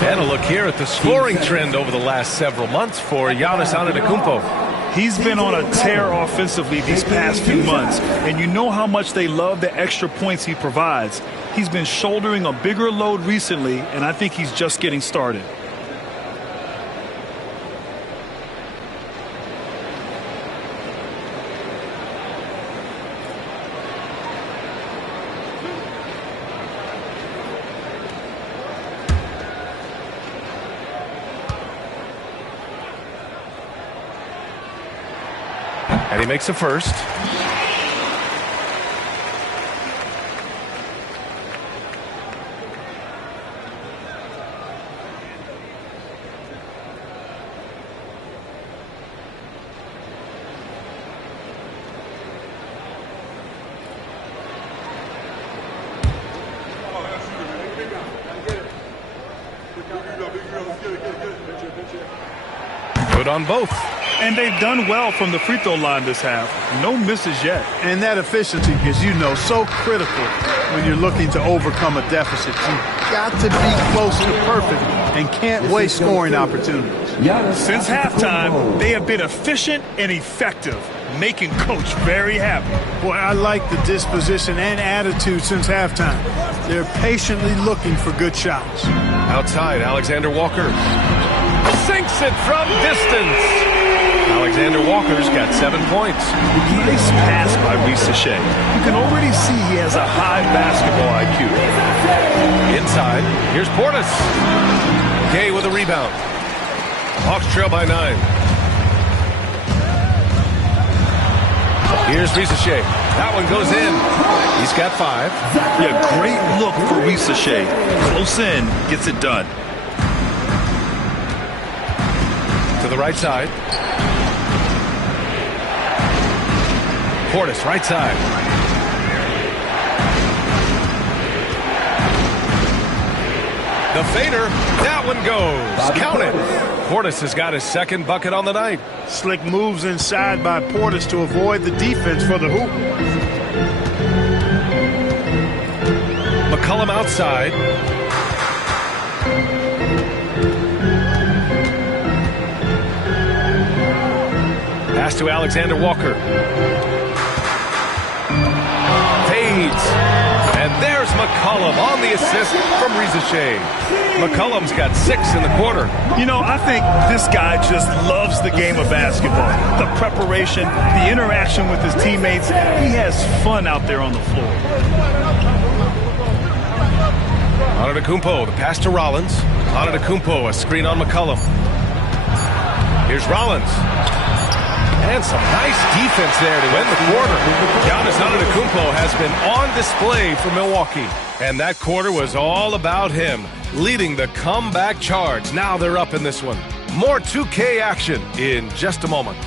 And a look here at the scoring trend over the last several months for Giannis Antetokounmpo. He's been on a tear offensively these past few months, and you know how much they love the extra points he provides. He's been shouldering a bigger load recently, and I think he's just getting started. And he makes a first. Good on both. And they've done well from the free throw line this half. No misses yet. And that efficiency is, so critical when you're looking to overcome a deficit. You've got to be close to perfect and can't waste scoring opportunities. Since halftime, they have been efficient and effective, making Coach very happy. Boy, I like the disposition and attitude since halftime. They're patiently looking for good shots. Outside, Alexander Walker sinks it from distance. Alexander Walker's got 7 points. Nice pass by Reese Shea. You can already see he has a high basketball IQ. Inside, here's Portis. Gay with a rebound. Hawks trail by 9. Here's Reese Shea. That one goes in. He's got 5. Yeah, great look for Reese Shea. Close in, gets it done. To the right side. Portis, right side. The fader, that one goes. Count it. Portis has got his second bucket on the night. Slick moves inside by Portis to avoid the defense for the hoop. McCollum outside. Pass to Alexander Walker. Fades. And there's McCollum on the assist from Reza Shea. McCollum's got 6 in the quarter. I think this guy just loves the game of basketball. The preparation, the interaction with his teammates. He has fun out there on the floor. Antetokounmpo, the pass to Rollins. Antetokounmpo, a screen on McCollum. Here's Rollins. And some nice defense there to end the quarter. Giannis Antetokounmpo has been on display for Milwaukee. And that quarter was all about him, leading the comeback charge. Now they're up in this one. More 2K action in just a moment.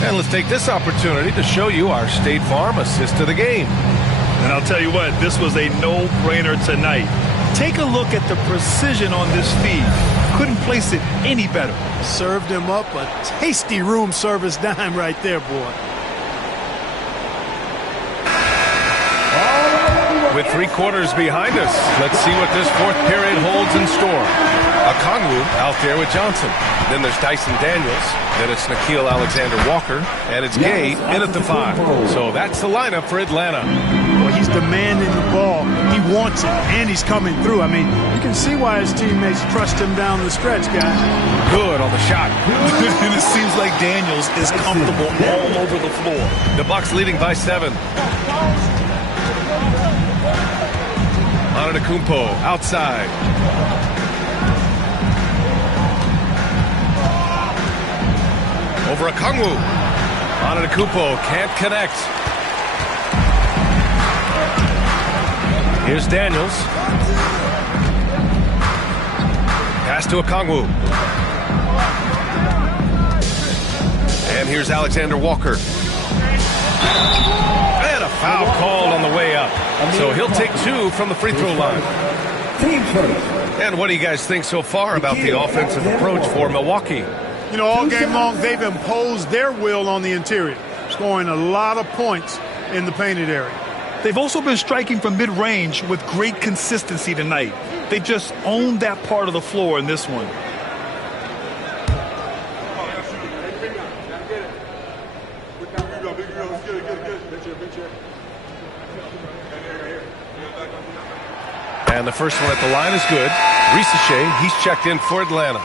And let's take this opportunity to show you our State Farm assist to the game. And I'll tell you what, this was a no-brainer tonight. Take a look at the precision on this feed. Couldn't place it any better. Served him up a tasty room service dime right there, boy. with 3 quarters behind us. Let's see what this fourth period holds in store. Okongwu out there with Johnson. Then there's Dyson Daniels. Then it's Nickeil Alexander-Walker. And it's Gay in at the 5. So that's the lineup for Atlanta. Well, he's demanding the ball. He wants it, and he's coming through. I mean, you can see why his teammates trust him down the stretch, guys. Good on the shot. And it seems like Daniels is comfortable all over the floor. The Bucks leading by 7. Antetokounmpo outside. Over Okongwu. Antetokounmpo can't connect. Here's Daniels. Pass to Okongwu. And here's Alexander Walker. And a foul called on the way up. So he'll take 2 from the free throw line. And what do you guys think so far about the offensive approach for Milwaukee? You know, all game long, they've imposed their will on the interior, scoring a lot of points in the painted area. They've also been striking from mid-range with great consistency tonight. They just owned that part of the floor in this one. And the first one at the line is good. Risache, he's checked in for Atlanta.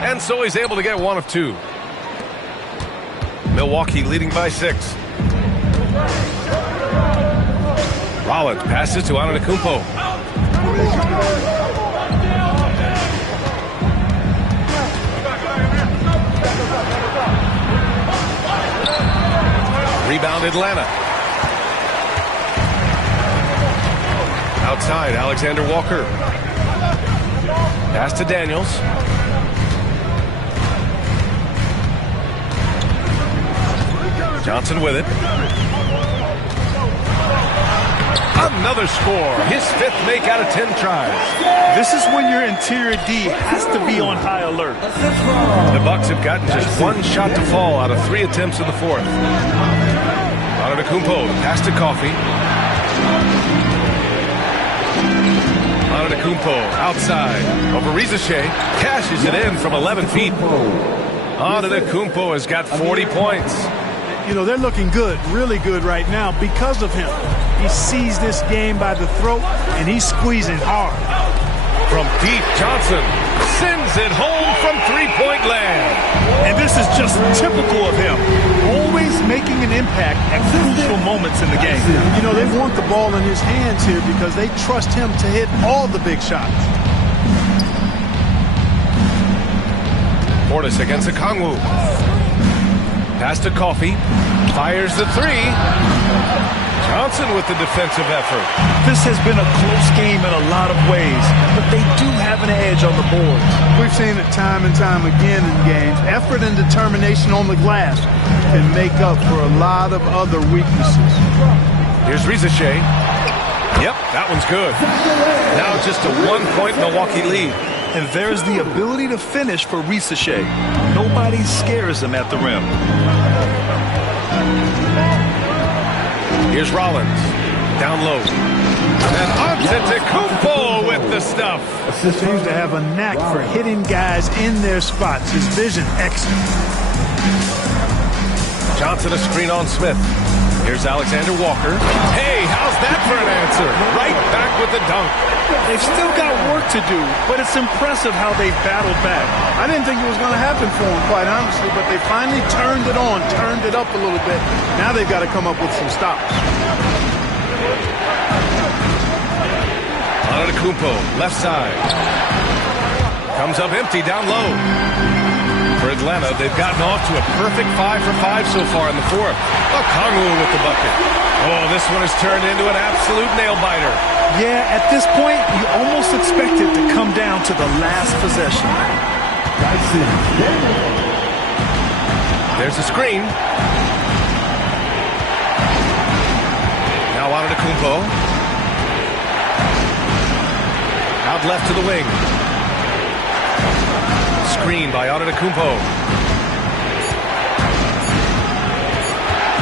And so he's able to get 1 of 2. Milwaukee leading by 6. Rollins passes to Antetokounmpo. Rebound Atlanta. Outside, Alexander Walker. Pass to Daniels. Johnson with it. Another score. His 5th make out of 10 tries. This is when your interior D has to be on high alert. The Bucks have gotten just 1 shot to fall out of 3 attempts in the 4th. Antetokounmpo, pass to Coffey. Antetokounmpo outside over Risache. Cashes it in from 11 feet. Antetokounmpo has got 40 points. You know, they're looking good, really good right now because of him. He sees this game by the throat, and he's squeezing hard. From deep, Johnson sends it home from 3-point land. And this is just typical of him. Always making an impact at crucial moments in the game. You know, they want the ball in his hands here because they trust him to hit all the big shots. Portis against Okongwu. Pass to Coffey. Fires the 3. Johnson with the defensive effort. This has been a close game in a lot of ways, but they do have an edge on the boards. We've seen it time and time again in games. Effort and determination on the glass can make up for a lot of other weaknesses. Here's Risache. Yep, that one's good. Now just a 1-point Milwaukee lead. And there's the ability to finish for Risache. Nobody scares him at the rim. Here's Rollins. Down low. And Antetokounmpo with the stuff. He seems to have a knack for hitting guys in their spots. His vision, excellent. Johnson a screen on Smith. Here's Alexander Walker. Hey, how's that for an answer? Right back with the dunk. They've still got work to do, but it's impressive how they've battled back. I didn't think it was going to happen for them, quite honestly, but they finally turned it on, turned it up a little bit. Now they've got to come up with some stops. Antetokounmpo, left side. Comes up empty down low. For Atlanta, they've gotten off to a perfect 5 for 5 so far in the 4th. Okongwu with the bucket. Oh, this one has turned into an absolute nail-biter. Yeah, at this point, you almost expect it to come down to the last possession. There's the screen. Now Antetokounmpo. Out left to the wing. Screen by Antetokounmpo.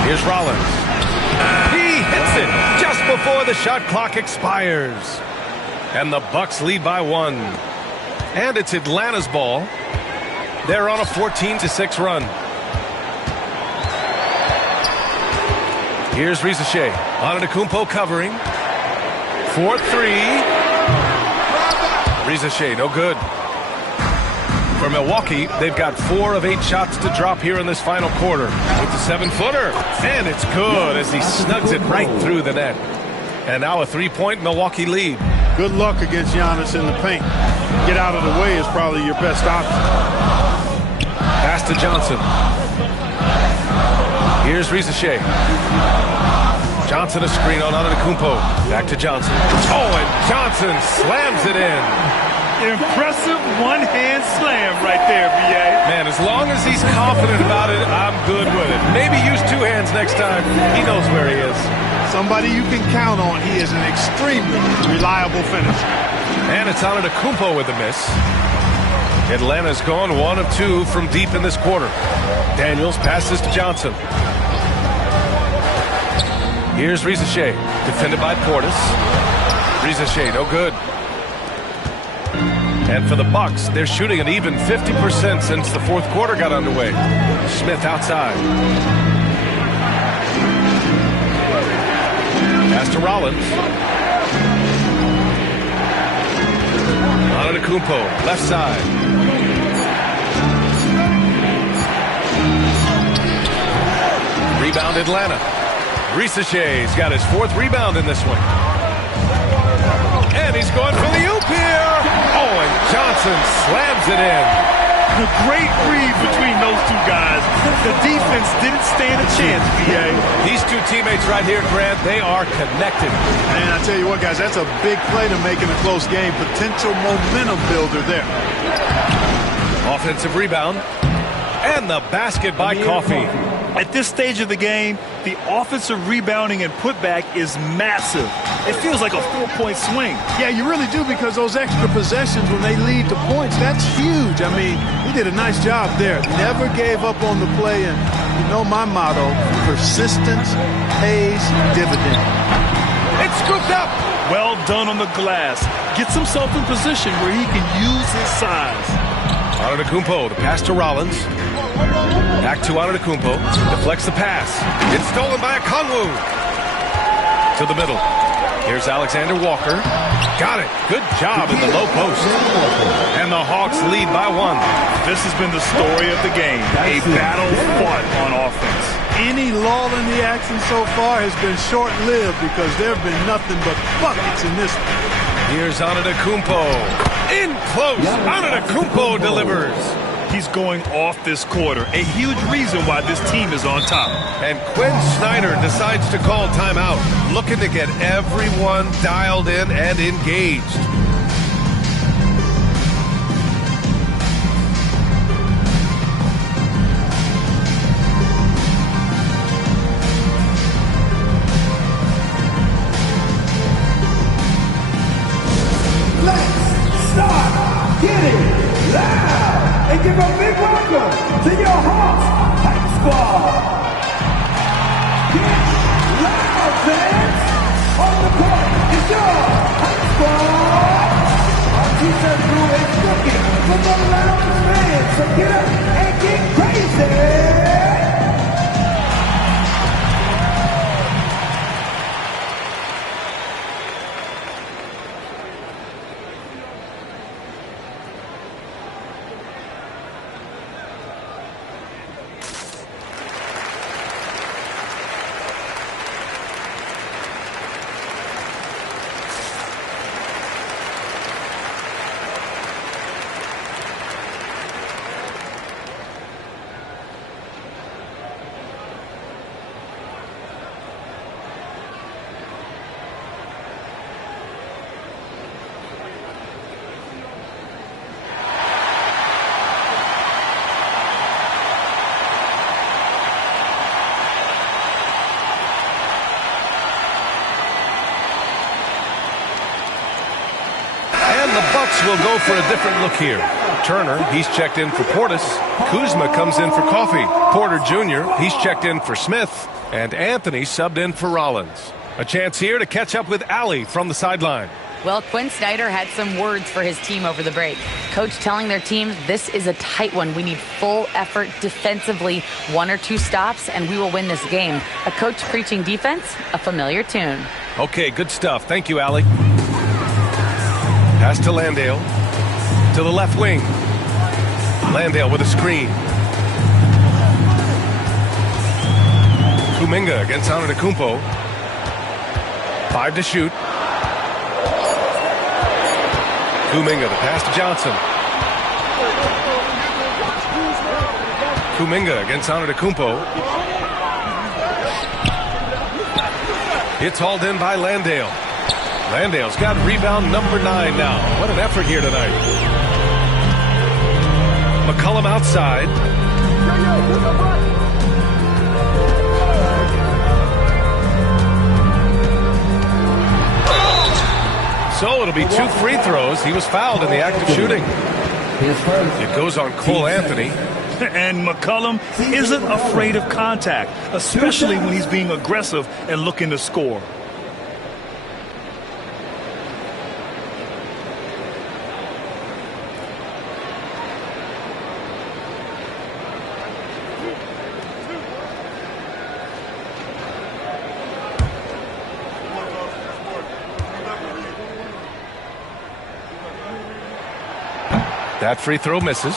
Here's Rollins. He hits it just before the shot clock expires. And the Bucks lead by 1. And it's Atlanta's ball. They're on a 14-6 run. Here's Rizachet. Antetokounmpo covering. 4-3. Rizachet, no good. For Milwaukee, they've got 4 of 8 shots to drop here in this final quarter. With the 7-footer. And it's good as he snugs it right through the net. And now a 3-point Milwaukee lead. Good luck against Giannis in the paint. Get out of the way is probably your best option. Pass to Johnson. Here's Rizachet. Johnson a screen on Antetokounmpo. Back to Johnson. Oh, and Johnson slams it in. Impressive one-hand slam right there, B.A. Man, as long as he's confident about it, I'm good with it. Maybe use 2 hands next time. He knows where he is. Somebody you can count on. He is an extremely reliable finisher. And it's Antetokounmpo with a miss. Atlanta's gone 1 of 2 from deep in this quarter. Daniels passes to Johnson. Here's Rizachet, defended by Portis. Rizachet, no good. And for the Bucks, they're shooting an even 50% since the 4th quarter got underway. Smith outside. Pass to Rollins. Antetokounmpo, left side. Rebound Atlanta. Rizachet's got his 4th rebound in this one. And he's going for the oop here. Oh, and Johnson slams it in. The great read between those 2 guys. The defense didn't stand a chance, B.A. These 2 teammates right here, Grant, they are connected. And I tell you what, guys, that's a big play to make in a close game. Potential momentum builder there. Offensive rebound. And the basket by Coffey. At this stage of the game, the offensive rebounding and putback is massive. It feels like a 4-point swing. Yeah, you really do, because those extra possessions when they lead to points, that's huge. I mean, he did a nice job there. Never gave up on the play, and you know my motto, persistence pays dividends. It's scooped up. Well done on the glass. Gets himself in position where he can use his size. Antetokounmpo, the pass to Rollins. Back to Antetokounmpo. Deflects the pass. It's stolen by Okongwu. To the middle. Here's Alexander Walker. Got it. Good job in the low post. And the Hawks lead by 1. This has been the story of the game. A battle fought on offense. Any lull in the action so far has been short-lived because there have been nothing but buckets in this one. Here's Antetokounmpo. In close. Antetokounmpo delivers. He's going off this quarter. A huge reason why this team is on top. And Quinn Snyder decides to call timeout, looking to get everyone dialed in and engaged. Let's start getting loud. And give a big welcome to your Hawks Hype Squad. Get loud, fans! On the court is your Hype Squad. Our t-shirt crew is looking for the loudest fans, so get up and get crazy! will go for a different look here. Turner, he's checked in for Portis. Kuzma comes in for Coffey. Porter Jr., he's checked in for Smith. And Anthony subbed in for Rollins. A chance here to catch up with Allie from the sideline. Well, Quinn Snyder had some words for his team over the break. Coach telling their team, this is a tight one. We need full effort defensively, 1 or 2 stops, and we will win this game. A coach preaching defense, a familiar tune. Okay, good stuff. Thank you, Allie. Pass to Landale. To the left wing. Landale with a screen. Kuminga against Antetokounmpo. 5 to shoot. Kuminga, the pass to Johnson. Kuminga against Antetokounmpo. It's hauled in by Landale. Landale's got rebound number 9 now. What an effort here tonight. McCollum outside. So it'll be 2 free throws. He was fouled in the act of shooting. It goes on Cole Anthony. And McCollum isn't afraid of contact, especially when he's being aggressive and looking to score. That free throw misses.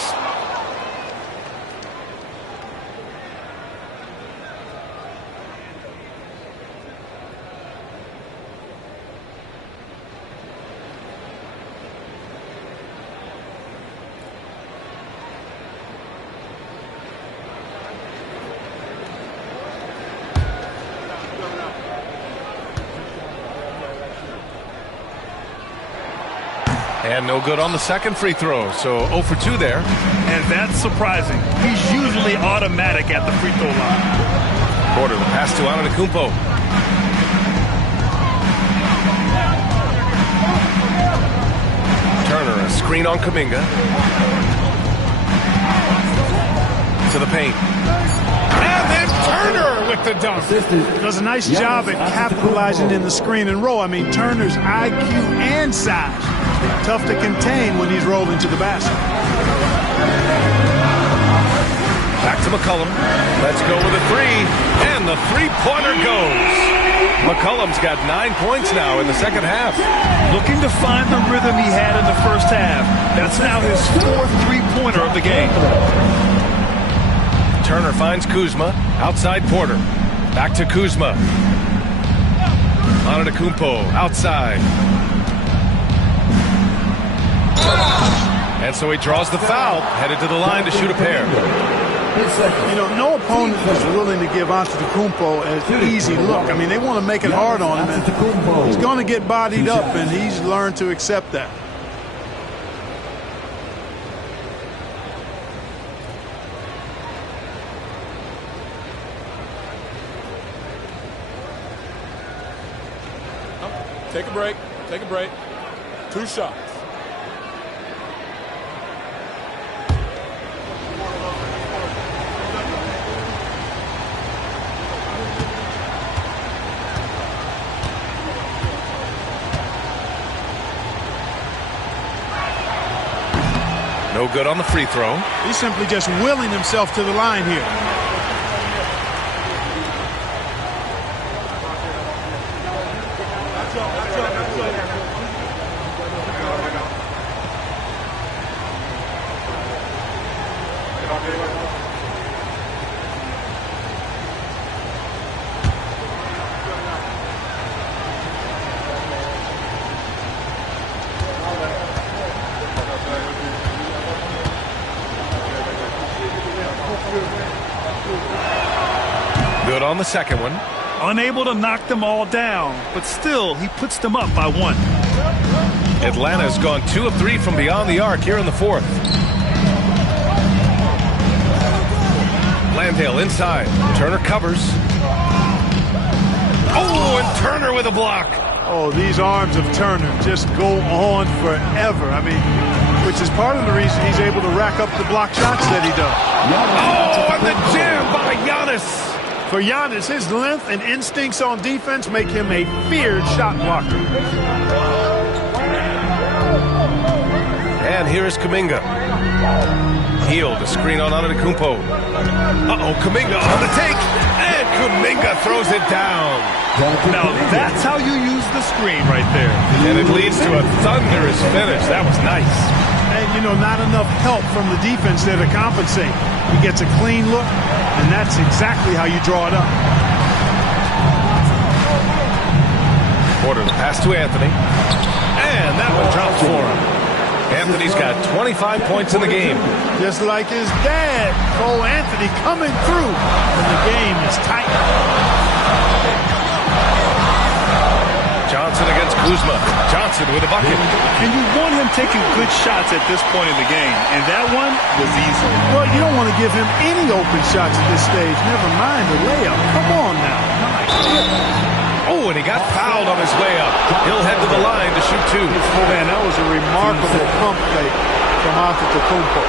And no good on the second free throw, so 0 for 2 there. And that's surprising. He's usually automatic at the free throw line. Porter, the pass to Antetokounmpo. Turner, a screen on Kuminga. To the paint. And then Turner with the dunk. Does a nice job at capitalizing in the screen and roll. I mean, Turner's IQ and size. Tough to contain when he's rolling to the basket. Back to McCollum. Let's go with a 3. And the three-pointer goes. McCollum's got 9 points now in the second half. Looking to find the rhythm he had in the first half. That's now his 4th three-pointer of the game. Turner finds Kuzma. Outside Porter. Back to Kuzma. Antetokounmpo outside. And so he draws the foul, headed to the line to shoot a pair. You know, no opponent is willing to give Antetokounmpo an easy look. I mean, they want to make it hard on him. And he's going to get bodied up, and he's learned to accept that. Take a break. Take a break. 2 shots. No good on the free throw. He's simply just willing himself to the line here. Good on the second one. Unable to knock them all down, but still, he puts them up by 1. Atlanta's gone 2 of 3 from beyond the arc here in the 4th. Landale inside. Turner covers. Oh, and Turner with a block. Oh, these arms of Turner just go on forever. I mean, which is part of the reason he's able to rack up the block shots that he does. Oh, and the jam by Giannis. For Giannis, his length and instincts on defense make him a feared shot blocker. And here is Kuminga. Hield, a screen on Antetokounmpo. Uh-oh, Kuminga on the take. And Kuminga throws it down. Now that's how you use the screen right there. And it leads to a thunderous finish. That was nice. And, you know, not enough help from the defense there to compensate. He gets a clean look, and that's exactly how you draw it up. Porter, the pass to Anthony. And that one drops for him. Anthony's got 25 points in the game. Just like his dad, Cole Anthony, coming through when the game is tight. Johnson against Kuzma. Johnson with a bucket. And you want him taking good shots at this point in the game, and that one was easy. Well, you don't want to give him any open shots at this stage. Never mind the layup. Come on now. Oh, and he got fouled on his way up. He'll head to the line to shoot two. Oh, man, that was a remarkable pump fake from Antetokounmpo.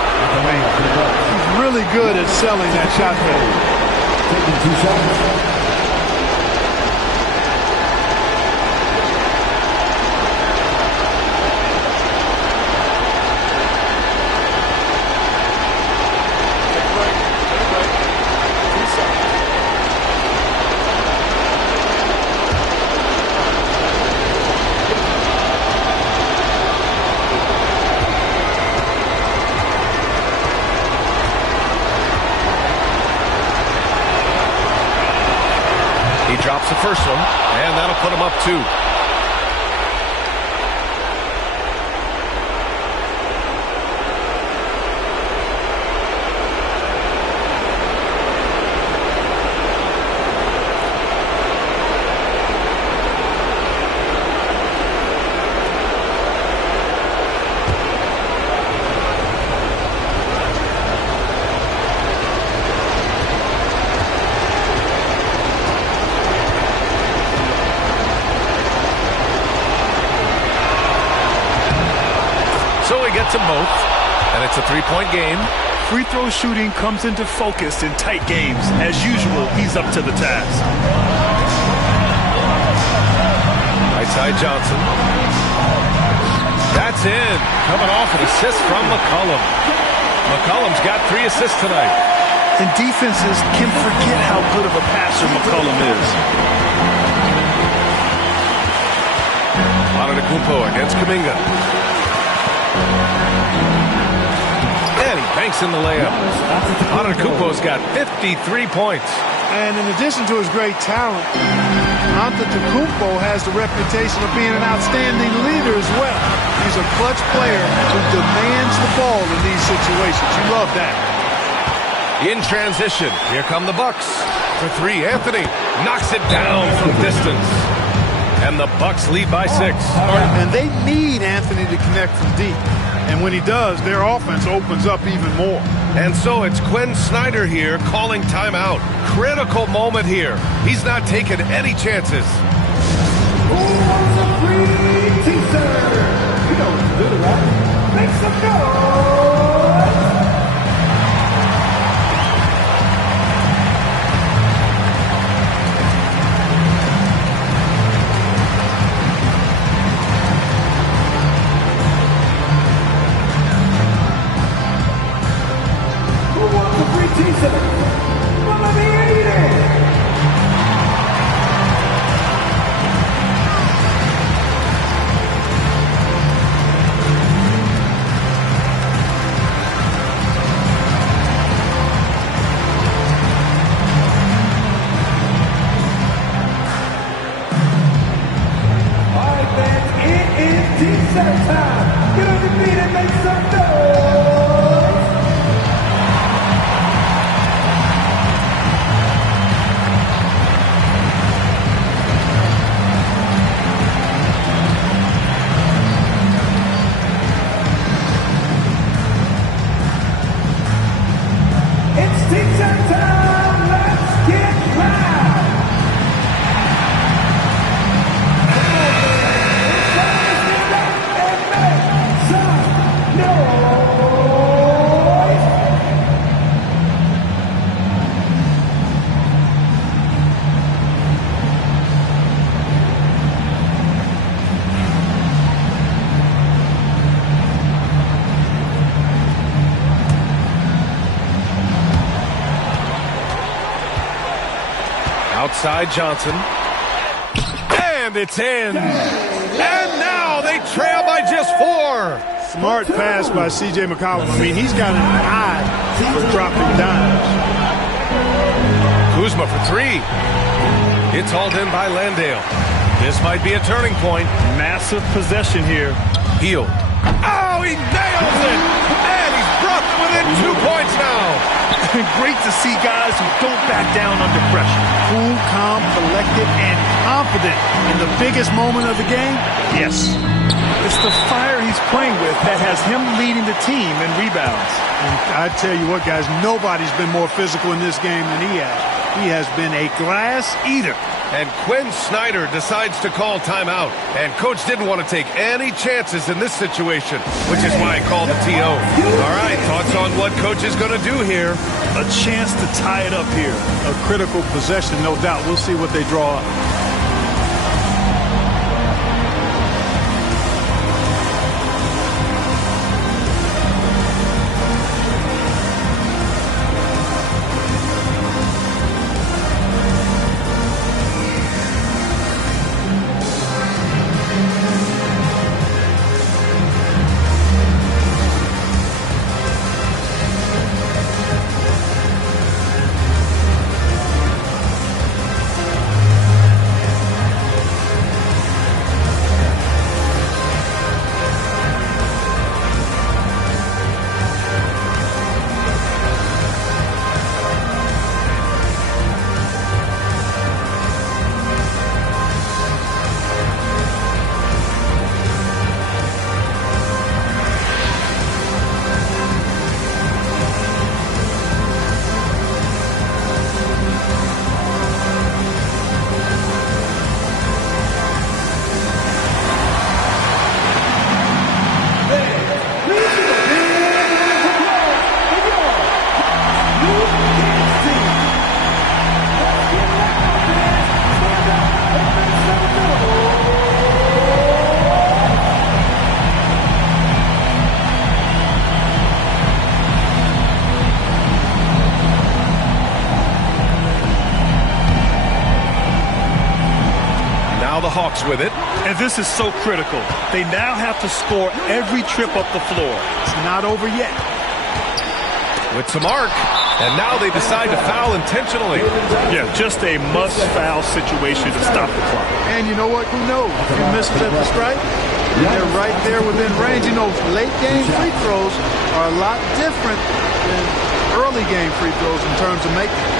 He's really good at selling that shot fake. Taking 2 shots. Drops the first one, and that'll put him up 2. Them both, and it's a 3-point game. Free throw shooting comes into focus in tight games. As usual, he's up to the task. Right side Johnson. That's in. Coming off an assist from McCollum. McCollum's got 3 assists tonight. And defenses can forget how good of a passer McCollum is. Antetokounmpo against Kuminga. And he banks in the layup. Antetokounmpo's got 53 points. And in addition to his great talent, Antetokounmpo has the reputation of being an outstanding leader as well. He's a clutch player who demands the ball in these situations. You love that. In transition, here come the Bucks. For 3, Anthony knocks it down from distance. And the Bucks lead by 6. And they need Anthony to connect from deep. And when he does, their offense opens up even more. And so it's Quinn Snyder here calling timeout. Critical moment here. He's not taking any chances. Who wants a free teaser? You know what to do, right? Make some noise! Outside Johnson. And it's in. And now they trail by just 4. Smart pass by C.J. McCollum. I mean, he's got an eye for dropping dimes. Kuzma for 3. It's hauled in by Landale. This might be a turning point. Massive possession here. Hield. Oh, he nails it! And he's brought them within 2 points now. Great to see guys who don't back down under pressure. Cool, calm, collected, and confident in the biggest moment of the game. Yes. It's the fire he's playing with that has him leading the team in rebounds. And I tell you what, guys, nobody's been more physical in this game than he has. He has been a glass eater. And Quinn Snyder decides to call timeout. And Coach didn't want to take any chances in this situation, which is why I called the TO. All right, thoughts on what Coach is going to do here? A chance to tie it up here. A critical possession, no doubt. We'll see what they draw up. Hawks with it. And this is so critical. They now have to score every trip up the floor. It's not over yet. With some arc. And now they decide to foul intentionally. Yeah, just a must-foul situation to stop the clock. And you know what? Who knows? If he misses at the strike, they're right there within range. You know, late-game free throws are a lot different than early-game free throws in terms of making.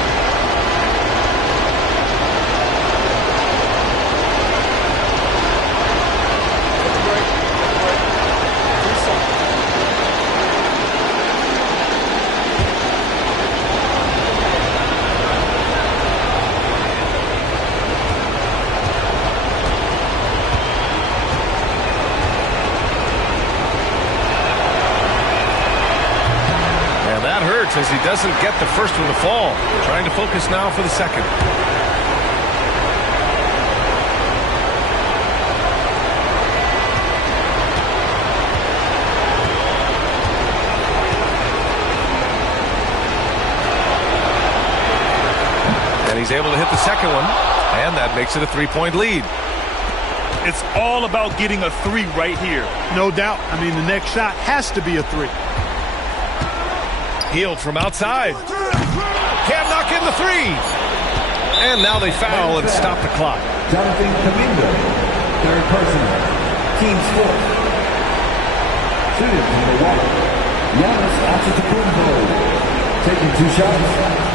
As he doesn't get the first one to fall. Trying to focus now for the second. And he's able to hit the second one. And that makes it a 3-point lead. It's all about getting a 3 right here. No doubt. I mean, the next shot has to be a 3. Healed from outside. Can't knock in the 3. And now they foul and stop the clock. Jonathan Kaminga, third personal, team's fourth. Shooting from the right, Giannis Antetokounmpo, taking 2 shots.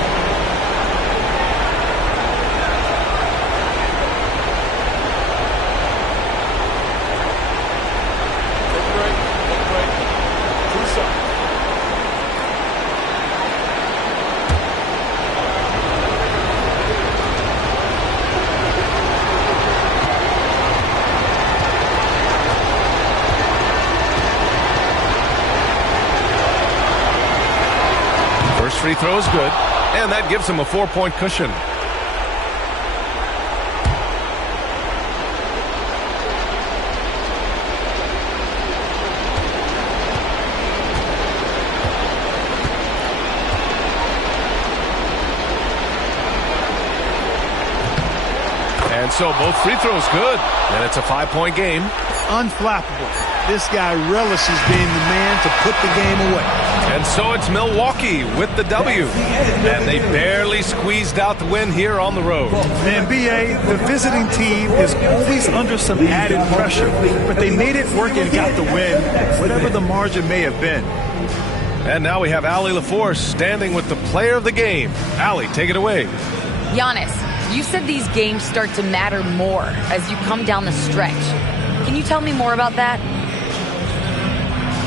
Free throw is good, and that gives him a 4-point cushion. And so both free throws good. And it's a 5-point game. Unflappable. This guy relishes being the man to put the game away. And so it's Milwaukee with the W. And they barely squeezed out the win here on the road. And B.A., the visiting team is always under some added pressure, but they made it work and got the win, whatever the margin may have been. And now we have Allie LaForce standing with the player of the game. Allie, take it away. Giannis, you said these games start to matter more as you come down the stretch. Can you tell me more about that?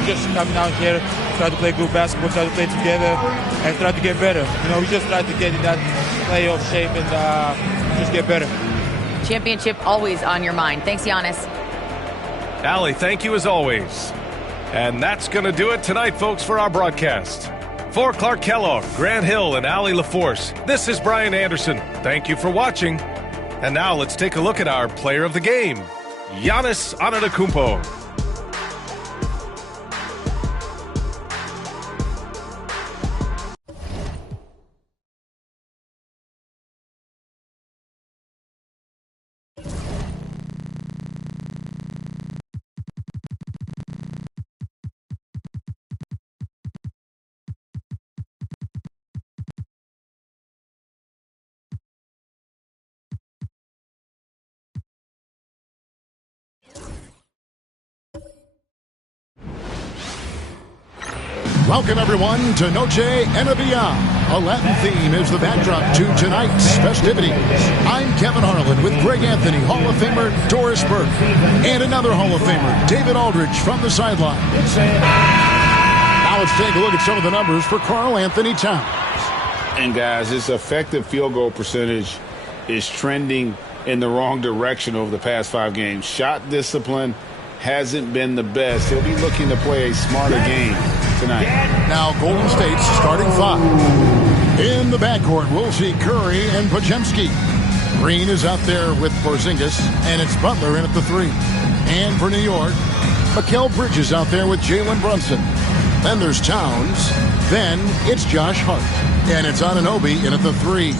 Just coming out here, try to play good basketball, try to play together, and try to get better. You know, we just try to get in that playoff shape and just get better. Championship always on your mind. Thanks, Giannis. Allie, thank you as always. And that's going to do it tonight, folks, for our broadcast. For Clark Kellogg, Grant Hill, and Allie LaForce, this is Brian Anderson. Thank you for watching. And now let's take a look at our player of the game, Giannis Antetokounmpo. Welcome, everyone, to Noche and Beyond. A Latin theme is the backdrop to tonight's festivities. I'm Kevin Harlan with Greg Anthony, Hall of Famer Doris Burke, and another Hall of Famer, David Aldridge, from the sideline. Now let's take a look at some of the numbers for Karl Anthony Towns. And, guys, his effective field goal percentage is trending in the wrong direction over the past 5 games. Shot discipline hasn't been the best. He'll be looking to play a smarter game tonight. Now Golden State's starting 5. In the backcourt, we'll see Curry and Podziemski. Green is out there with Porzingis, and it's Butler in at the 3. And for New York, Mikal Bridges out there with Jalen Brunson. Then there's Towns. Then it's Josh Hart. And it's Anunoby in at the 3.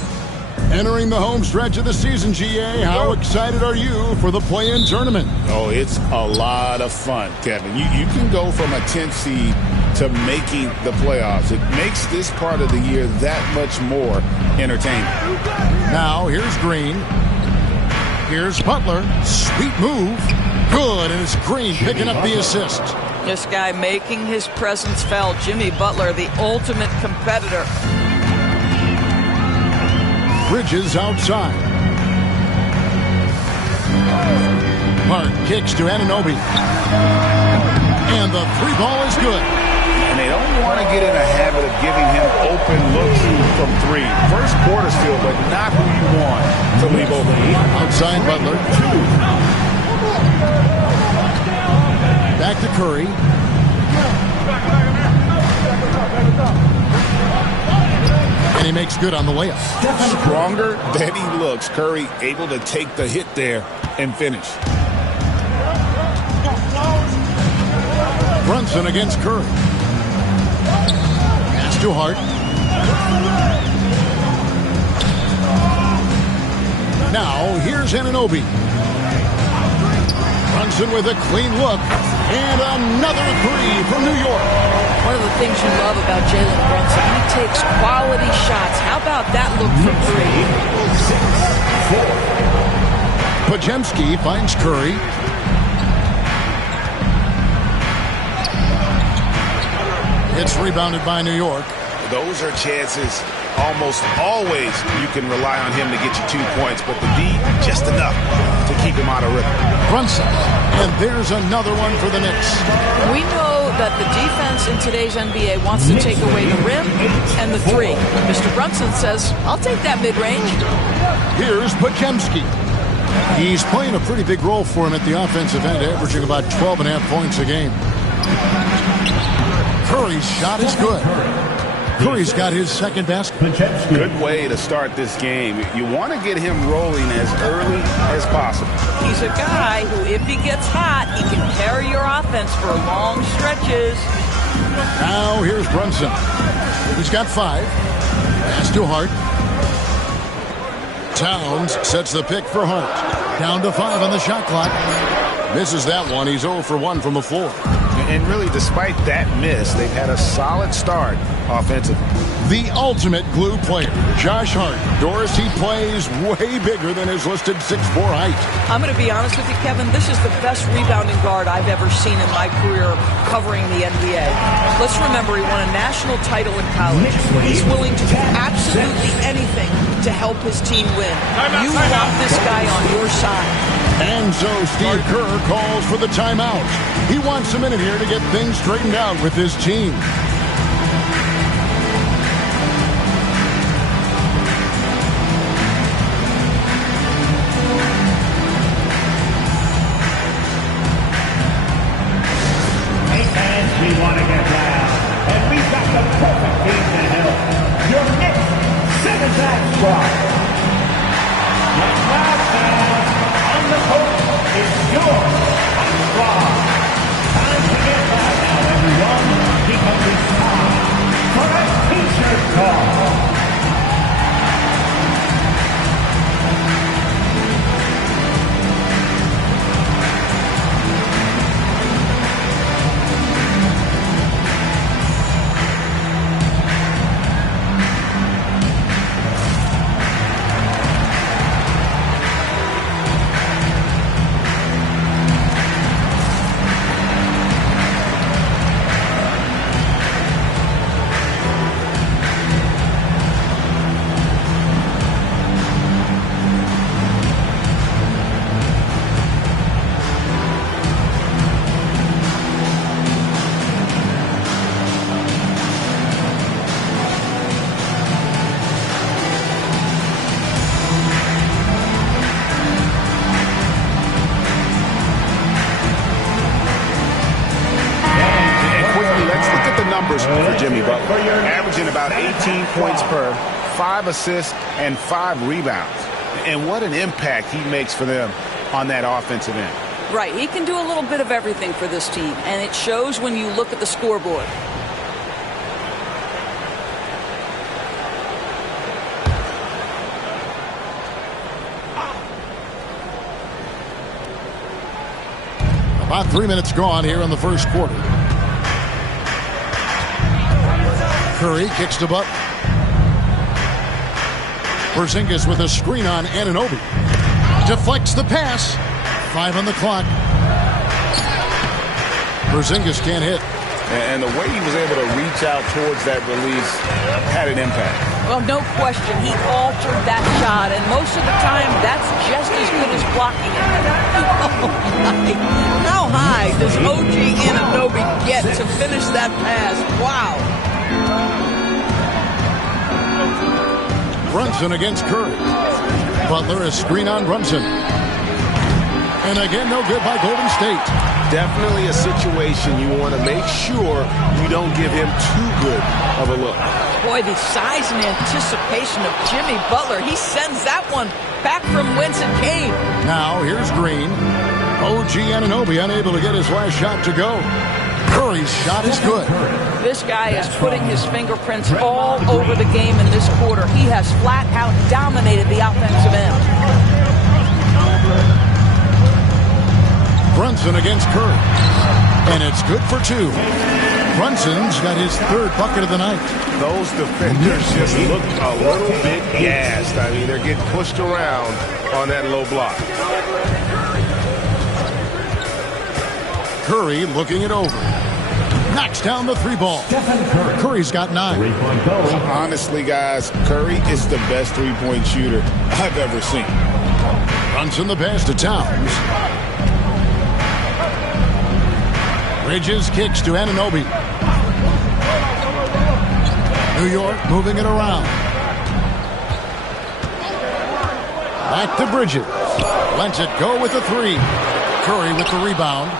Entering the home stretch of the season, GA, how excited are you for the play-in tournament? Oh, it's a lot of fun, Kevin. You can go from a 10th seed to making the playoffs. It makes this part of the year that much more entertaining. Now, here's Green. Here's Butler. Sweet move. Good, and it's Green picking up the assist. This guy making his presence felt. Jimmy Butler, the ultimate competitor. Bridges outside. Hart kicks to Anunoby. And the 3 ball is good. And they don't want to get in a habit of giving him open looks from 3. First quarter still, but not who you want to leave open. Outside Butler. Back to Curry. And he makes good on the layup. Stronger than he looks. Curry able to take the hit there and finish. Brunson against Curry. Pass to Hart. Now here's Anunoby. Brunson with a clean look. And another 3 from New York. One of the things you love about Jalen Brunson, he takes quality shots. How about that look from 3? Podziemski finds Curry. It's rebounded by New York. Those are chances almost always you can rely on him to get you 2 points, but the D just enough to keep him out of rhythm. Brunson, and there's another one for the Knicks. We know that the defense in today's NBA wants to take away the rim and the 3. Mr. Brunson says, I'll take that mid-range. Here's Podziemski. He's playing a pretty big role for him at the offensive end, averaging about 12.5 points a game. Curry's shot is good. Curry's got his second basket. Good way to start this game. You want to get him rolling as early as possible. He's a guy who, if he gets hot, he can carry your offense for long stretches. Now here's Brunson. He's got 5. Pass to Hart. Towns sets the pick for Hart. Down to 5 on the shot clock. Misses that one. He's 0 for 1 from the floor. And really, despite that miss, they've had a solid start offensively. The ultimate glue player, Josh Hart. Doris, he plays way bigger than his listed 6'4" height. I'm going to be honest with you, Kevin. This is the best rebounding guard I've ever seen in my career covering the NBA. Let's remember, he won a national title in college. He's willing to do absolutely anything to help his team win. You want this guy on your side. And so Steve Kerr calls for the timeout. He wants a minute here to get things straightened out with his team. We want to get loud, and we've got the perfect team to help. Your next 7-back squad. The loud fans on the court is your hot squad. Time to get loud now, everyone, because it's time for a t-shirt call. For Jimmy Butler, averaging about 18 points per, 5 assists, and 5 rebounds. And what an impact he makes for them on that offensive end. Right, he can do a little bit of everything for this team, and it shows when you look at the scoreboard. About 3 minutes gone here in the first quarter. Curry kicks to Butler. Porzingis with a screen on Anunoby. Deflects the pass. 5 on the clock. Porzingis can't hit. And the way he was able to reach out towards that release had an impact. Well, no question. He altered that shot, and most of the time, that's just as good as blocking it. How high does OG Anunoby get to finish that pass? Wow. Brunson against Curry. Butler is screen on Brunson. And again, no good by Golden State. Definitely a situation you want to make sure you don't give him too good of a look. Boy, the size and anticipation of Jimmy Butler. He sends that one back from whence it came. Now, here's Green. OG Anunoby unable to get his last shot to go. Curry's shot is good. This guy is putting his fingerprints all over the game in this quarter. He has flat out dominated the offensive end. Brunson against Curry. And it's good for 2. Brunson's got his 3rd bucket of the night. Those defenders just look a little bit gassed. I mean, they're getting pushed around on that low block. Curry looking it over. Knocks down the 3 ball. Curry's got 9. Honestly, guys, Curry is the best 3-point shooter I've ever seen. Brunson the pass to Towns. Bridges kicks to Anunoby. New York moving it around. Back to Bridges. Lets it go with a 3. Curry with the rebound.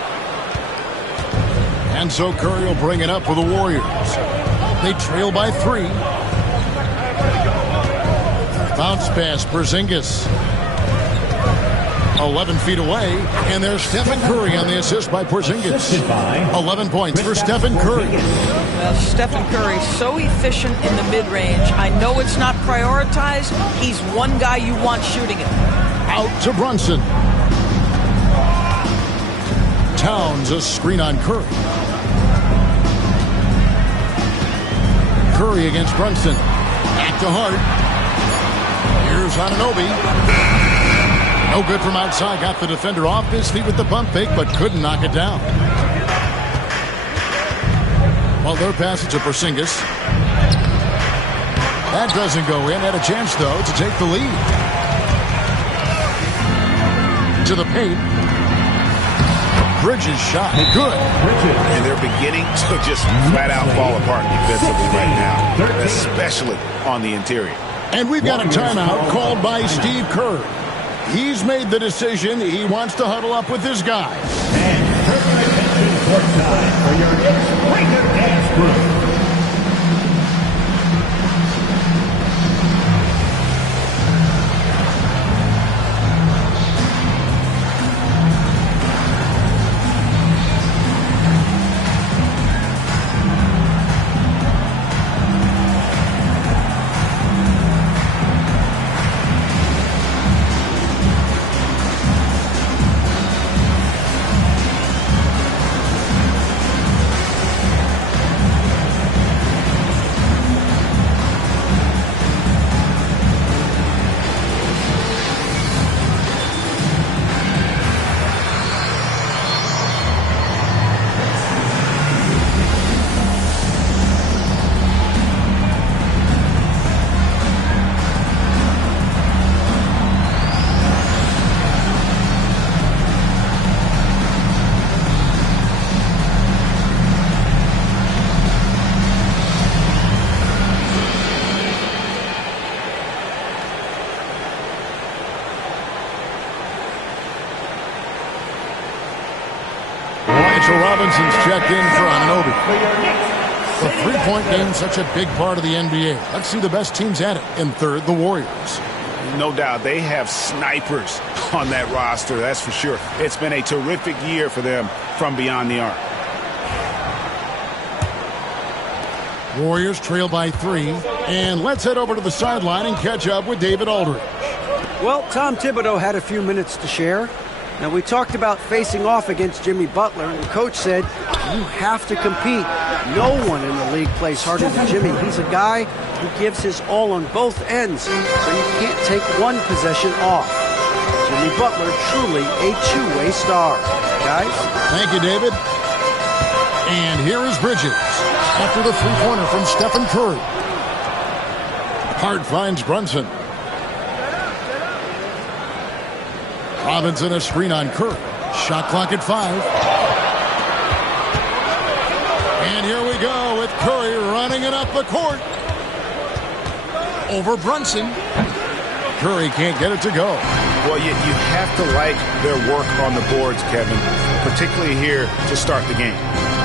And so Curry will bring it up for the Warriors. They trail by 3. Bounce pass, Porzingis. 11 feet away, and there's Stephen Curry on the assist by Porzingis. 11 points for Stephen Curry. Well, Stephen Curry, so efficient in the mid-range. I know it's not prioritized. He's one guy you want shooting it. Out to Brunson. Towns a screen on Curry. Curry against Brunson. Back to Hart. Here's Anunoby. No good from outside. Got the defender off his feet with the bump fake, but couldn't knock it down. Butler passes to Porzingis. That doesn't go in. Had a chance, though, to take the lead. To the paint. Bridges shot. Good. And they're beginning to just flat out fall apart defensively right now, especially on the interior. And we've got a timeout called by Steve Kerr. He's made the decision. He wants to huddle up with his guys. And turn your attention courtside for your next Breaker Dance Crew. Robinson's checked in for Anunoby. The three-point game, such a big part of the NBA. Let's see the best teams at it. In third, the Warriors. No doubt they have snipers on that roster, that's for sure. It's been a terrific year for them from beyond the arc. Warriors trail by 3. And let's head over to the sideline and catch up with David Aldridge. Well, Tom Thibodeau had a few minutes to share. Now, we talked about facing off against Jimmy Butler, and the coach said, you have to compete. No one in the league plays harder than Jimmy. He's a guy who gives his all on both ends, so you can't take one possession off. Jimmy Butler, truly a two-way star. Guys? Thank you, David. And here is Bridges after the three-pointer from Stephen Curry. Hart finds Brunson. Robinson a screen on Curry. Shot clock at 5. And here we go with Curry running it up the court. Over Brunson. Curry can't get it to go. Well, you have to like their work on the boards, Kevin, particularly here to start the game.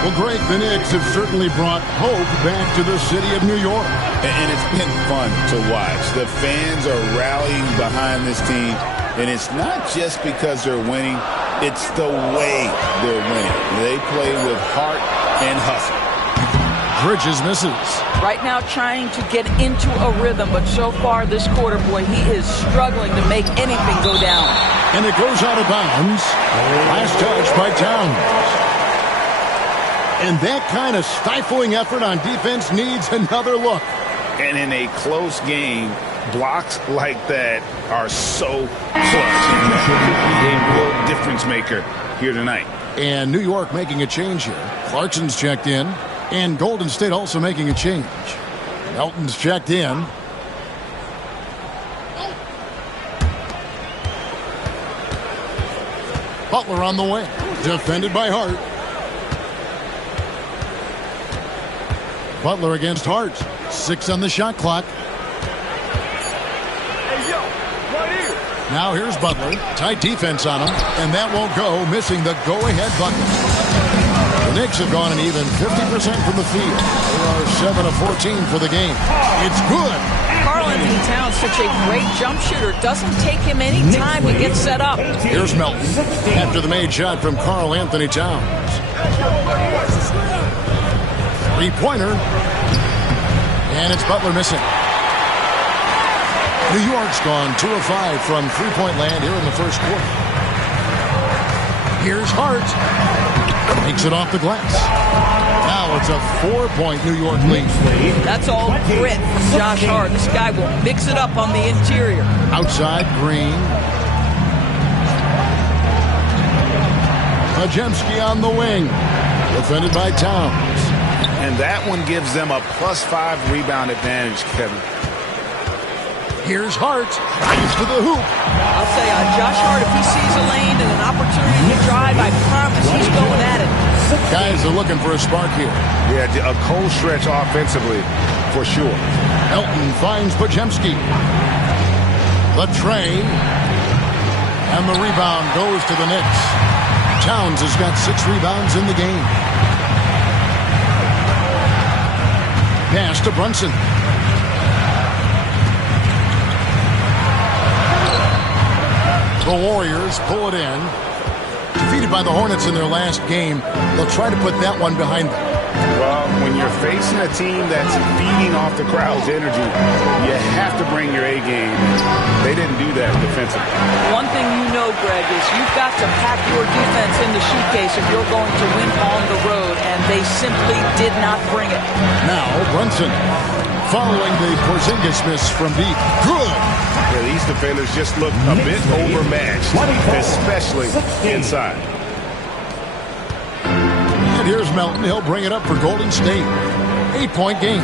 Well, Greg, the Knicks have certainly brought hope back to the city of New York. And it's been fun to watch. The fans are rallying behind this team. And it's not just because they're winning, it's the way they're winning. They play with heart and hustle. Bridges misses. Right now trying to get into a rhythm, but so far this quarter, boy, he is struggling to make anything go down. And it goes out of bounds. Last touch by Towns. And that kind of stifling effort on defense needs another look. And in a close game, blocks like that are so clutch. And that could be a real difference maker here tonight. And New York making a change here. Clarkson's checked in. And Golden State also making a change. Melton's checked in. Butler on the way. Defended by Hart. Butler against Hart. 6 on the shot clock. Now here's Butler. Tight defense on him. And that won't go. Missing the go-ahead bucket. The Knicks have gone an even 50% from the field. They are 7 of 14 for the game. It's good. Karl Anthony Towns, such a great jump shooter. Doesn't take him any time to get set up. Here's Melton after the made shot from Karl Anthony Towns. Three-pointer. And it's Butler missing. New York's gone 2 of 5 from three-point land here in the first quarter. Here's Hart. Takes it off the glass. Now it's a 4-point New York lead. That's all grit from Josh Hart. This guy will mix it up on the interior. Outside, Green. Pajemski on the wing. Defended by Towns. And that one gives them a +5 rebound advantage, Kevin. Here's Hart. He's to the hoop. I'll say, Josh Hart, if he sees a lane and an opportunity to drive, I promise he's going at it. Guys are looking for a spark here. Yeah, a cold stretch offensively, for sure. Elton finds Pajemski. The tray. And the rebound goes to the Knicks. Towns has got 6 rebounds in the game. Pass to Brunson. The Warriors pull it in. Defeated by the Hornets in their last game, they'll try to put that one behind them. Well, when you're facing a team that's feeding off the crowd's energy, you have to bring your A game. They didn't do that defensively. One thing you know, Greg, is you've got to pack your defense in the suitcase if you're going to win on the road, and they simply did not bring it. Now, Brunson, following the Porzingis miss from deep. Good. Yeah, these defenders just look a bit overmatched, especially inside. And here's Melton. He'll bring it up for Golden State. 8-point game.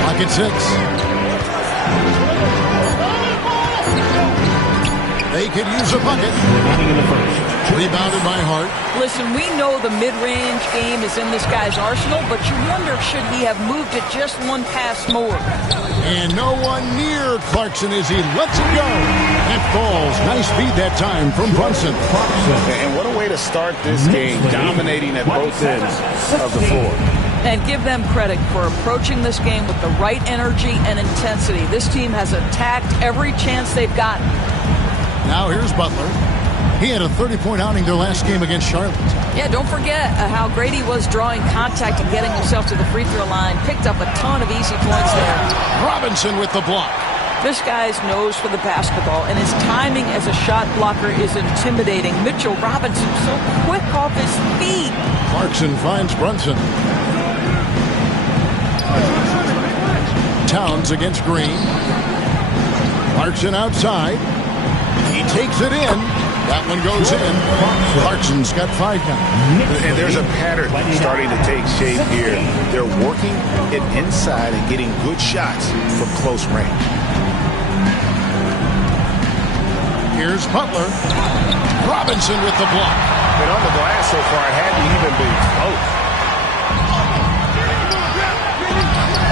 Clock at 6. They could use a bucket. Rebounded by Hart. Listen, we know the mid-range game is in this guy's arsenal, but you wonder, should he have moved it just one pass more? And no one near Clarkson as he lets it go. It falls. Nice feed that time from Brunson. And what a way to start this game, dominating at both ends of the floor. And give them credit for approaching this game with the right energy and intensity. This team has attacked every chance they've gotten. Now here's Butler. He had a 30-point outing their last game against Charlotte. Yeah, don't forget how great he was drawing contact and getting himself to the free throw line. Picked up a ton of easy points there. Robinson with the block. This guy's nose for the basketball, and his timing as a shot blocker is intimidating. Mitchell Robinson so quick off his feet. Clarkson finds Brunson. Towns against Green. Clarkson outside. He takes it in. That one goes in. Clarkson's got 5 now. And there's a pattern starting to take shape here. They're working it inside and getting good shots from close range. Here's Butler. Robinson with the block. And on the glass so far, it hadn't even been close.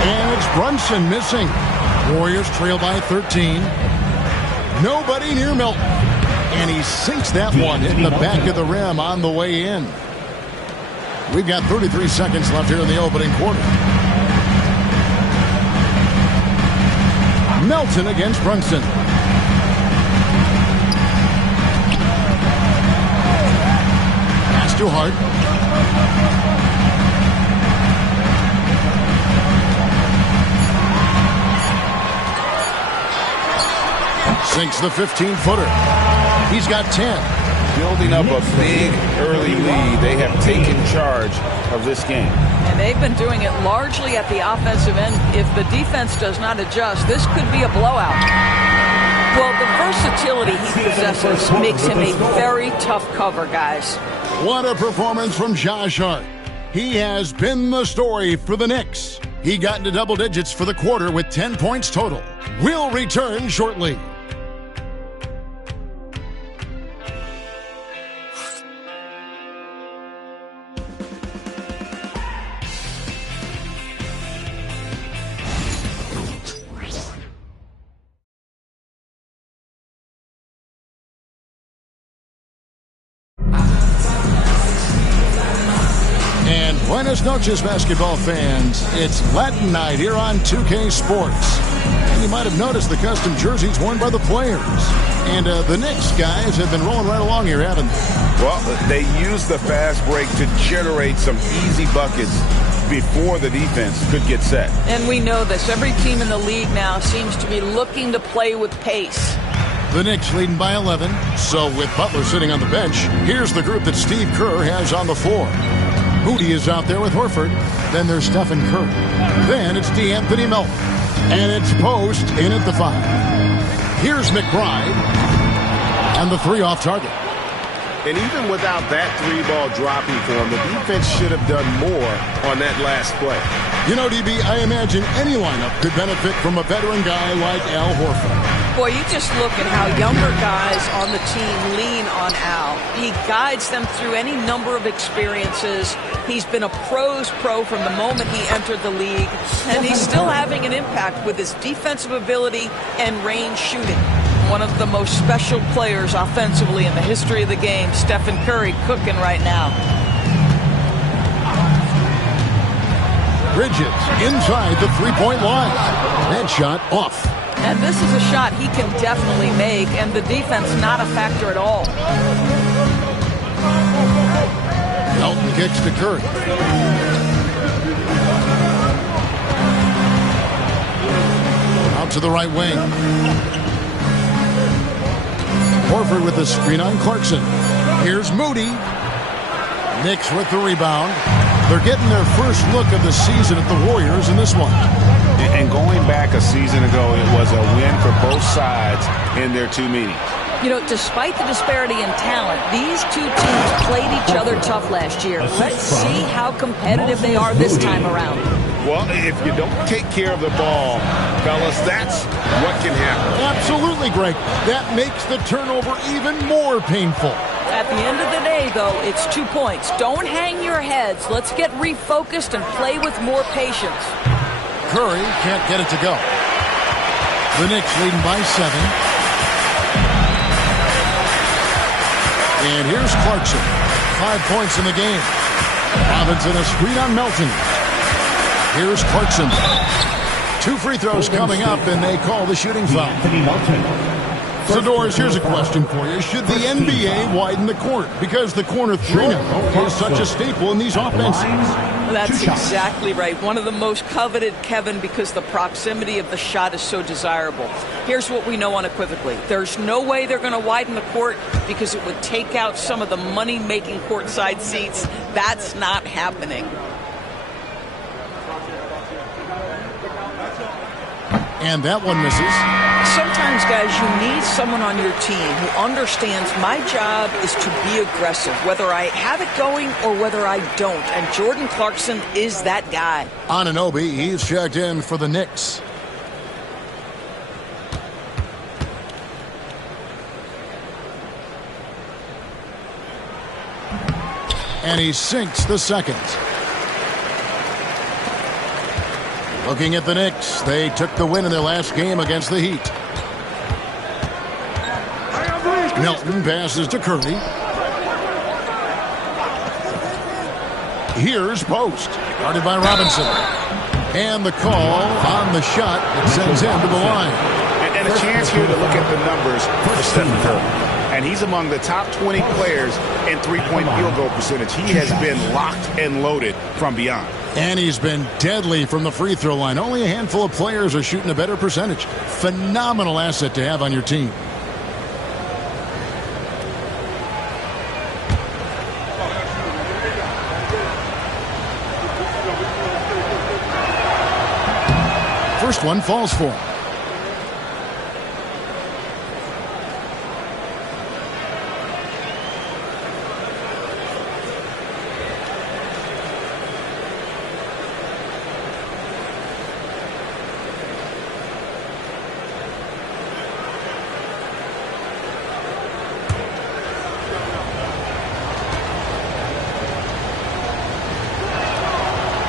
And it's Brunson missing. Warriors trail by 13. Nobody near Melton. And he sinks that one in the back of the rim on the way in. We've got 33 seconds left here in the opening quarter. Melton against Brunson. Pass to Hart. Sinks the 15-footer. He's got 10. Building up a big early lead. They have taken charge of this game. And they've been doing it largely at the offensive end. If the defense does not adjust, this could be a blowout. Well, the versatility he possesses makes him a very tough cover, guys. What a performance from Josh Hart. He has been the story for the Knicks. He got into double digits for the quarter with 10 points total. We'll return shortly. Buenas noches, basketball fans. It's Latin night here on 2K Sports. And you might have noticed the custom jerseys worn by the players. And the Knicks guys have been rolling right along here, haven't they? Well, they used the fast break to generate some easy buckets before the defense could get set. And we know this. Every team in the league now seems to be looking to play with pace. The Knicks leading by 11. So with Butler sitting on the bench, here's the group that Steve Kerr has on the floor. Moody is out there with Horford. Then there's Stephen Curry. Then it's DeAnthony Melton. And it's Post in at the 5. Here's McBride. And the 3 off target. And even without that 3-ball dropping for him, the defense should have done more on that last play. You know, DB, I imagine any lineup could benefit from a veteran guy like Al Horford. Boy, you just look at how younger guys on the team lean on Al. He guides them through any number of experiences. He's been a pro's pro from the moment he entered the league, and he's still having an impact with his defensive ability and range shooting. One of the most special players offensively in the history of the game, Stephen Curry, cooking right now. Bridges inside the 3-point line. That shot off. And this is a shot he can definitely make, and the defense not a factor at all. Melton kicks to Curry. Out to the right wing. Horford with the screen on Clarkson. Here's Moody. Knicks with the rebound. They're getting their first look of the season at the Warriors in this one. And going back a season ago, it was a win for both sides in their 2 meetings. You know, despite the disparity in talent, these two teams played each other tough last year. Let's see how competitive they are this time around. Well, if you don't take care of the ball, fellas, that's what can happen. Absolutely, Greg. That makes the turnover even more painful. At the end of the day, though, it's 2 points. Don't hang your heads. Let's get refocused and play with more patience. Curry can't get it to go. The Knicks leading by 7. And here's Clarkson. 5 points in the game. Robinson a screen on Melton. Here's Clarkson. 2 free throws coming up, and they call the shooting foul. So, Doris, here's a question for you. Should the NBA widen the court? Because the corner 3 now is such a staple in these offenses. That's exactly right. One of the most coveted, Kevin, because the proximity of the shot is so desirable. Here's what we know unequivocally. There's no way they're going to widen the court because it would take out some of the money-making courtside seats. That's not happening. And that one misses. Sometimes, guys, you need someone on your team who understands my job is to be aggressive, whether I have it going or whether I don't. And Jordan Clarkson is that guy. Anunoby, he's checked in for the Knicks. And he sinks the second. Looking at the Knicks, they took the win in their last game against the Heat. Melton passes to Curry. Here's Post, guarded by Robinson. And the call on the shot that sends him to the line. And a chance here to look at the numbers for Stephen Curry. And he's among the top 20 players in 3-point field goal percentage. He has been locked and loaded from beyond. And he's been deadly from the free throw line. Only a handful of players are shooting a better percentage. Phenomenal asset to have on your team. First one falls for him.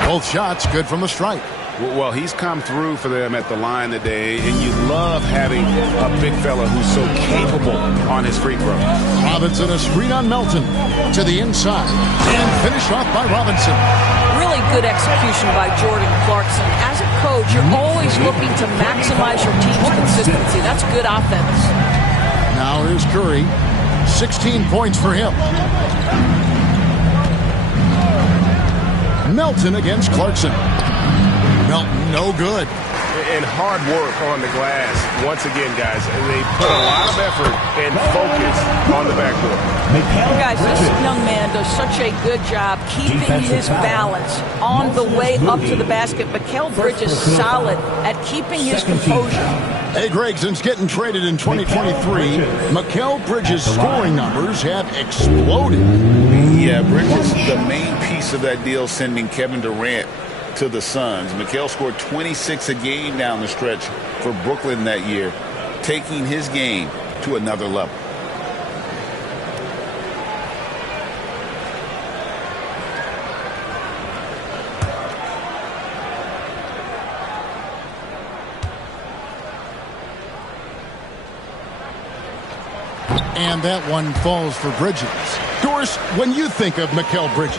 Both shots good from the stripe. Well, he's come through for them at the line today, and you love having a big fella who's so capable on his free throw. Robinson, a screen on Melton to the inside, and finished off by Robinson. Really good execution by Jordan Clarkson. As a coach, you're always looking to maximize your team's consistency. That's good offense. Now here's Curry. 16 points for him. Melton against Clarkson. Melton, no good. And hard work on the glass. Once again, guys, they put a lot of effort and focus on the backboard. Guys, this young man does such a good job keeping his balance on the way up to the basket. Mikal Bridges solid at keeping his composure. Hey, Greg, since getting traded in 2023, Mikal Bridges' scoring numbers have exploded. Yeah, Bridges, the main piece of that deal, sending Kevin Durant to the Suns. Mikal scored 26 a game down the stretch for Brooklyn that year, taking his game to another level. And that one falls for Bridges. Doris, when you think of Mikal Bridges,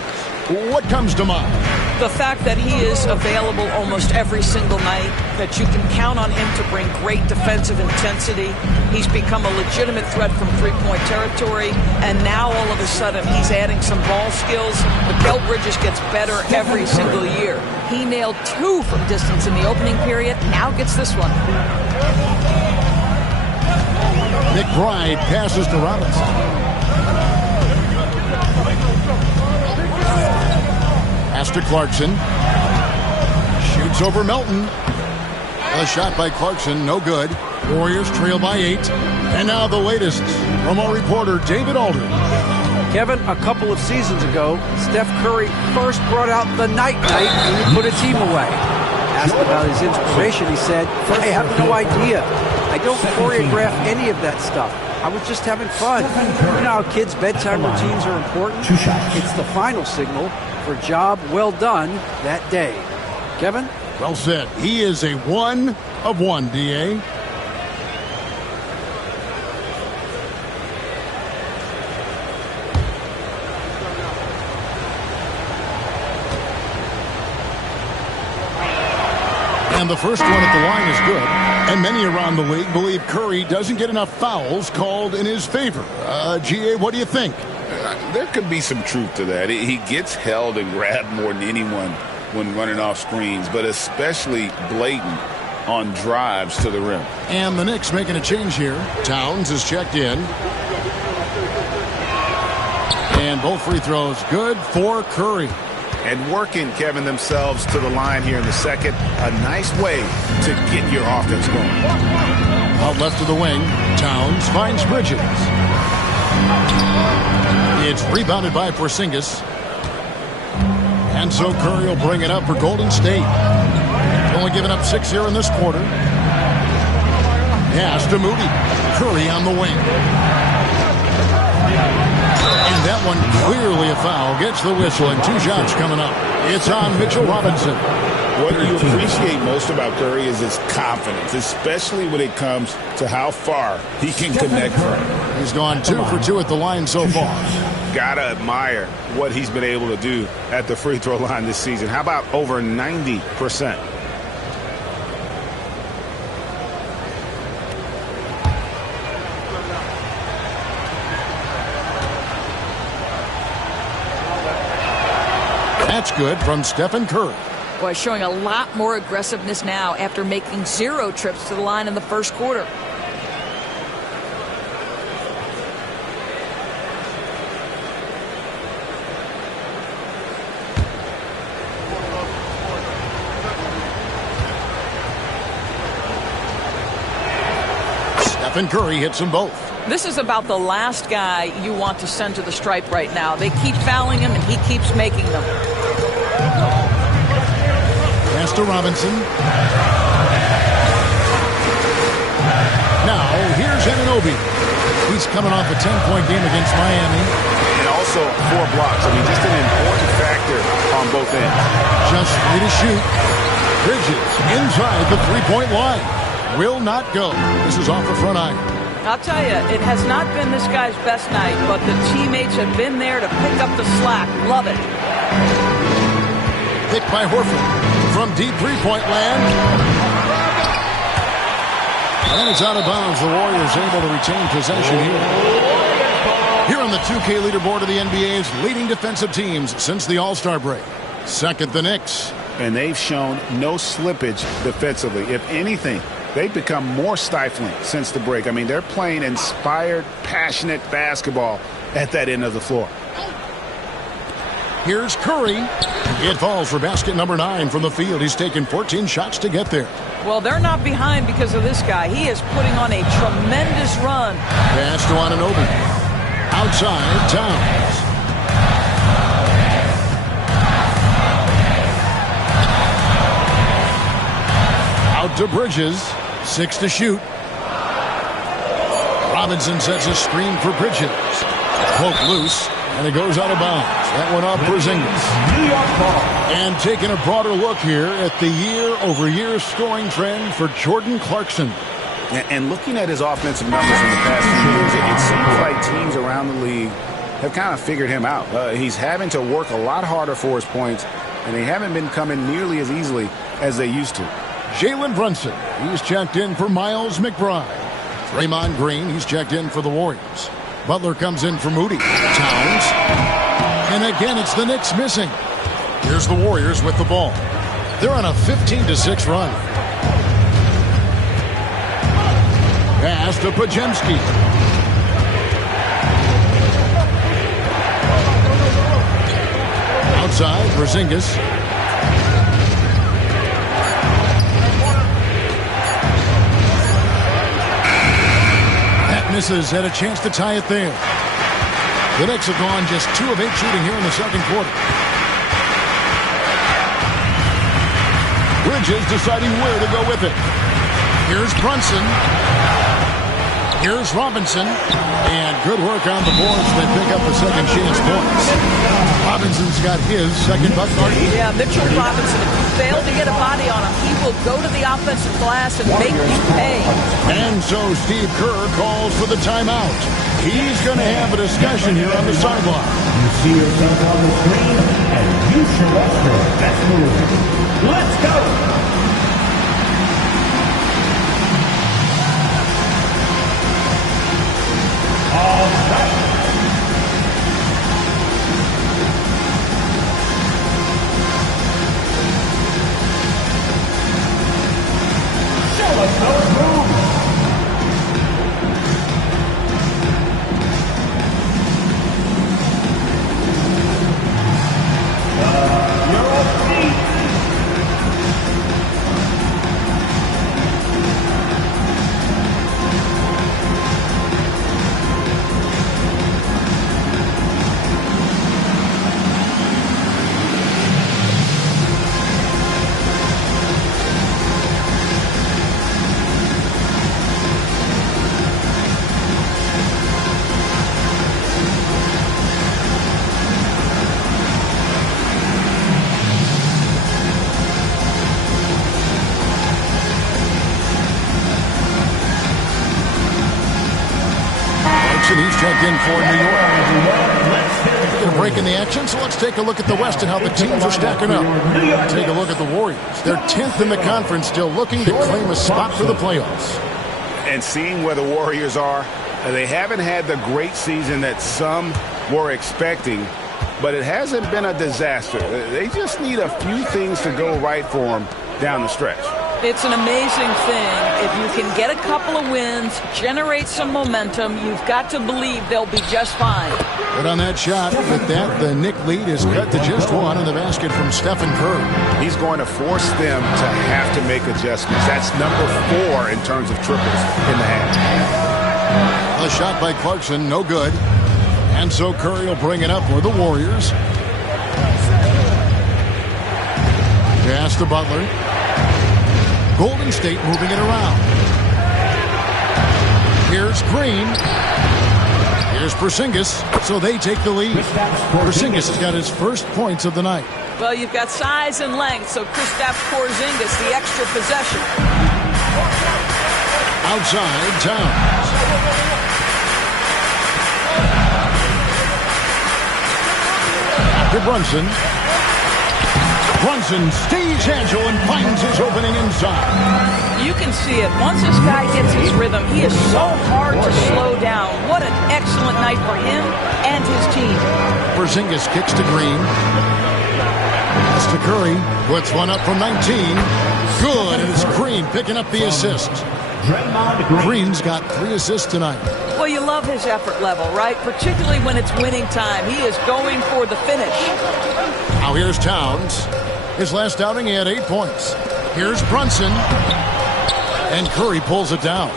what comes to mind? The fact that he is available almost every single night, that you can count on him to bring great defensive intensity. He's become a legitimate threat from three-point territory, and now all of a sudden he's adding some ball skills. Mikal Bridges gets better every single year. He nailed 2 from distance in the opening period, now gets this one. McBride passes to Robinson. Pass to Clarkson. Shoots over Melton. A shot by Clarkson, no good. Warriors trail by 8. And now the latest from our reporter, David Aldridge. Kevin, a couple of seasons ago, Steph Curry first brought out the night-night and he put a team away. Asked about his inspiration, he said, I have no idea. I don't choreograph any of that stuff. I was just having fun. You know how kids' bedtime routines are important? It's the final signal for a job well done that day. Kevin? Well said. He is a 1 of 1, D.A. And the first one at the line is good. And many around the league believe Curry doesn't get enough fouls called in his favor. G.A., what do you think? There could be some truth to that. He gets held and grabbed more than anyone when running off screens, but especially blatant on drives to the rim. And the Knicks making a change here. Towns is checked in. And both free throws good for Curry. And working, Kevin, themselves to the line here in the second. A nice way to get your offense going. Out left of the wing, Towns finds Bridges. It's rebounded by Porzingis. And so Curry will bring it up for Golden State. Only giving up 6 here in this quarter. Pass to Moody. Curry on the wing. And that one clearly a foul. Gets the whistle and 2 shots coming up. It's on Mitchell Robinson. What you appreciate most about Curry is his confidence, especially when it comes to how far he can connect from. He's gone 2 for 2 at the line so far. Gotta admire what he's been able to do at the free throw line this season. How about over 90%? That's good from Stephen Curry. Boy, showing a lot more aggressiveness now after making 0 trips to the line in the first quarter. Stephen Curry hits them both. This is about the last guy you want to send to the stripe right now. They keep fouling him, and he keeps making them. Pass to Robinson. Now, here's Anunoby. He's coming off a 10-point game against Miami. And also 4 blocks. I mean, just an important factor on both ends. Just 3 to shoot. Bridges inside the three-point line. Will not go. This is off the front iron. I'll tell you, it has not been this guy's best night, but the teammates have been there to pick up the slack. Love it. Hit by Horford from deep three-point land. And it's out of bounds. The Warriors able to retain possession here. Here on the 2K leaderboard of the NBA's leading defensive teams since the All-Star break. Second, the Knicks. And they've shown no slippage defensively. If anything, they've become more stifling since the break. I mean, they're playing inspired, passionate basketball at that end of the floor. Here's Curry. It falls for basket number 9 from the field. He's taken 14 shots to get there. Well, they're not behind because of this guy. He is putting on a tremendous run. Pass to Anunoby. Outside, Towns. Out to Bridges. 6 to shoot. Robinson sets a screen for Bridges. Poke loose, and it goes out of bounds. That one off Porzingis. And taking a broader look here at the year-over-year scoring trend for Jordan Clarkson. And looking at his offensive numbers in the past few years, it seems like teams around the league have kind of figured him out. He's having to work a lot harder for his points, and they haven't been coming nearly as easily as they used to. Jalen Brunson, he's checked in for Miles McBride. Draymond Green, he's checked in for the Warriors. Butler comes in for Moody. Towns. And again, it's the Knicks missing. Here's the Warriors with the ball. They're on a 15-6 run. Pass to Podziemski. Outside, Porzingis. That misses. Had a chance to tie it there. The Knicks have gone just 2 of 8 shooting here in the second quarter. Bridges deciding where to go with it. Here's Brunson. Here's Robinson. And good work on the boards that pick up the second chance points. Robinson's got his second bucket. Yeah, Mitchell Robinson, if you fail to get a body on him, he will go to the offensive glass and make you pay. And so Steve Kerr calls for the timeout. He's going to have a discussion here on the sideline. You see yourself on the screen, and you select your best move. Let's go! All right. Show us those moves. He's checked in for New York. They're breaking the action, so let's take a look at the West and how the teams are stacking up. Take a look at the Warriors. They're 10th in the conference, still looking to claim a spot for the playoffs. And seeing where the Warriors are, they haven't had the great season that some were expecting, but it hasn't been a disaster. They just need a few things to go right for them down the stretch. It's an amazing thing. If you can get a couple of wins, generate some momentum, you've got to believe they'll be just fine. But on that shot, with that, the Knick lead is cut to just 1 on the basket from Stephen Curry. He's going to force them to have to make adjustments. That's number 4 in terms of triples in the half. A shot by Clarkson, no good. And so Curry will bring it up for the Warriors. Pass to Butler. Golden State moving it around. Here's Green. Here's Porzingis, so they take the lead. Porzingis has got his first points of the night. Well, you've got size and length, so Kristaps Porzingis, the extra possession. Outside, Towns. To Brunson. Brunson stays agile and finds his opening inside. You can see it. Once this guy gets his rhythm, he is so hard to slow down. What an excellent night for him and his team. Porzingis kicks to Green. Pass to Curry. Puts one up from 19. Good, and it's Green picking up the assist. Green's got 3 assists tonight. Well, you love his effort level, right? Particularly when it's winning time. He is going for the finish. Now here's Towns. His last outing, he had 8 points. Here's Brunson. And Curry pulls it down.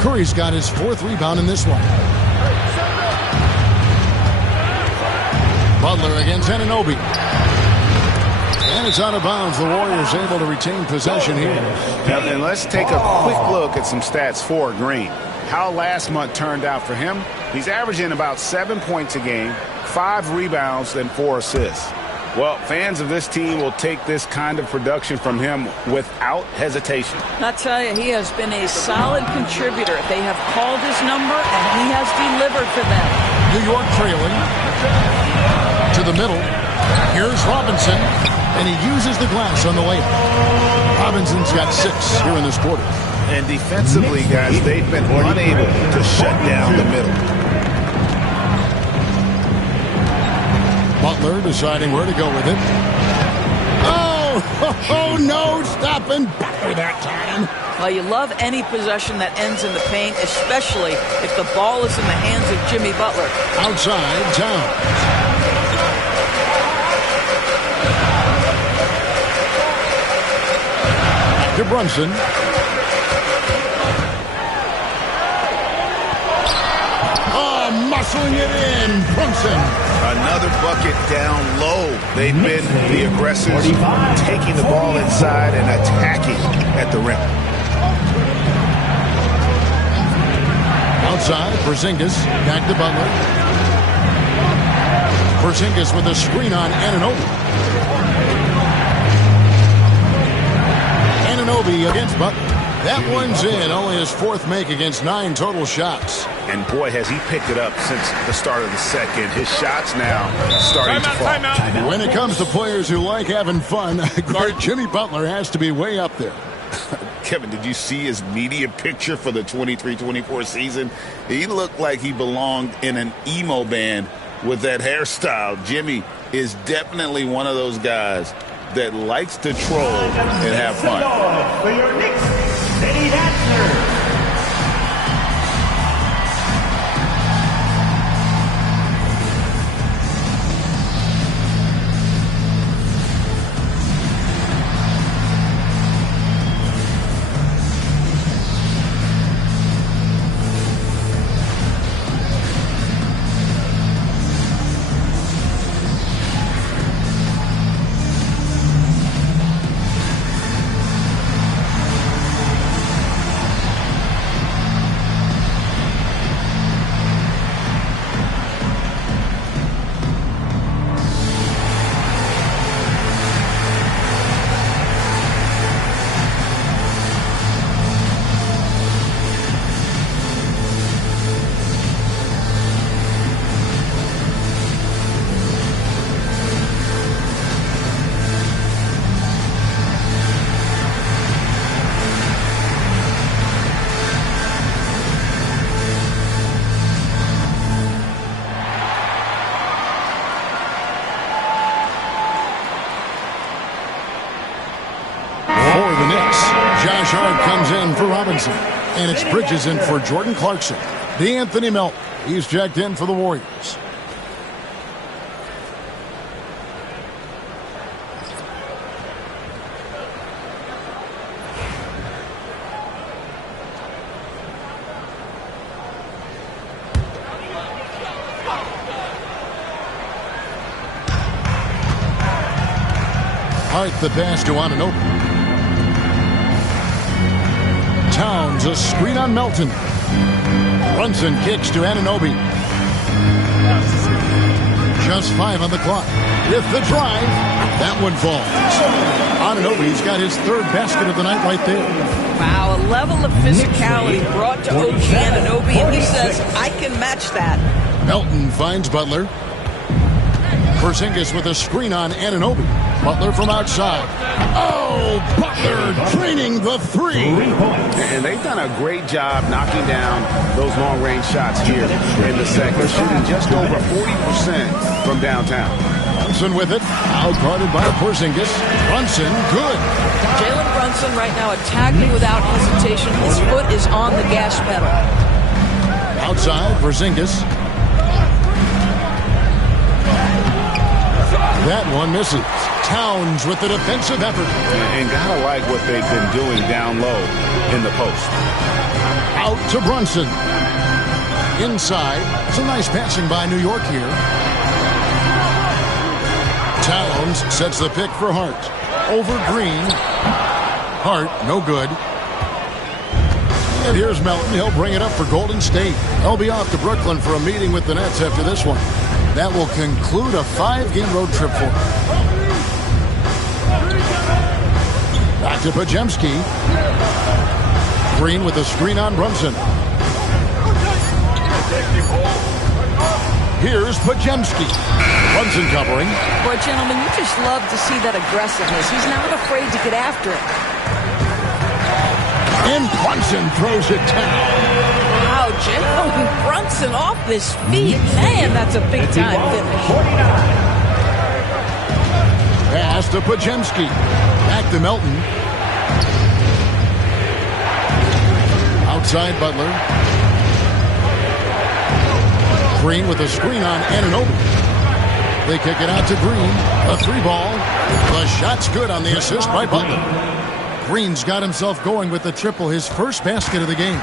Curry's got his 4th rebound in this one. Butler against Anunoby. And it's out of bounds. The Warriors able to retain possession here. And let's take a quick look at some stats for Green. How last month turned out for him. He's averaging about 7 points a game, 5 rebounds, and 4 assists. Well, fans of this team will take this kind of production from him without hesitation. I tell you, he has been a solid contributor. They have called his number, and he has delivered for them. New York trailing. To the middle. Here's Robinson, and he uses the glass on the layup. Robinson's got 6 here in this quarter. And defensively, guys, they've been unable to shut down the middle. Butler deciding where to go with it. Oh, no, stopping Butler that time. Well, you love any possession that ends in the paint, especially if the ball is in the hands of Jimmy Butler. Outside, Towns. To Brunson. Oh, muscling it in. Brunson. Another bucket down low. They've been the aggressors, taking the ball inside and attacking at the rim. Outside, Porzingis. Back to Butler. Porzingis with a screen on Anunoby. Anunoby against Butler. That one's in. Only his 4th make against 9 total shots. And boy, has he picked it up since the start of the second. His shots now starting to fall. When it comes to players who like having fun, guard Jimmy Butler has to be way up there. Kevin, did you see his media picture for the 23-24 season? He looked like he belonged in an emo band with that hairstyle. Jimmy is definitely one of those guys that likes to troll and have fun. For your Knicks City Dancers. Josh Hart comes in for Robinson. And it's Bridges in for Jordan Clarkson. DeAnthony Melton, he's checked in for the Warriors. Hart the pass to Anunoby. Towns, a screen on Melton. Brunson kicks to Anunoby. Just 5 on the clock. With the drive, that one falls. Anunoby's got his 3rd basket of the night right there. Wow, a level of physicality brought to OG Anunoby, and he says, I can match that. Melton finds Butler. Porzingis with a screen on Anunoby. Butler from outside. Oh, Butler draining the 3. And they've done a great job knocking down those long-range shots here in the second, shooting just over 40% from downtown. Brunson with it. Out-guarded by Porzingis. Brunson, good. Jalen Brunson right now attacking without hesitation. His foot is on the gas pedal. Outside, Porzingis. That one misses. Towns with the defensive effort. And gotta like what they've been doing down low in the post. Out to Brunson. Inside. Some nice passing by New York here. Towns sets the pick for Hart. Over Green. Hart, no good. And here's Melton. He'll bring it up for Golden State. They'll be off to Brooklyn for a meeting with the Nets after this one. That will conclude a 5-game road trip for them. Back to Podziemski. Green with a screen on Brunson. Here's Podziemski. Brunson covering. Boy, gentlemen, you just love to see that aggressiveness. He's not afraid to get after it. And Brunson throws it down. Wow, Jalen Brunson off his feet. Man, that's a big-time finish. Pass to Podziemski. Back to Melton. Outside Butler. Green with a screen on Anunoby. They kick it out to Green. A 3-ball. The shot's good on the assist by Butler. Green's got himself going with the triple, his first basket of the game.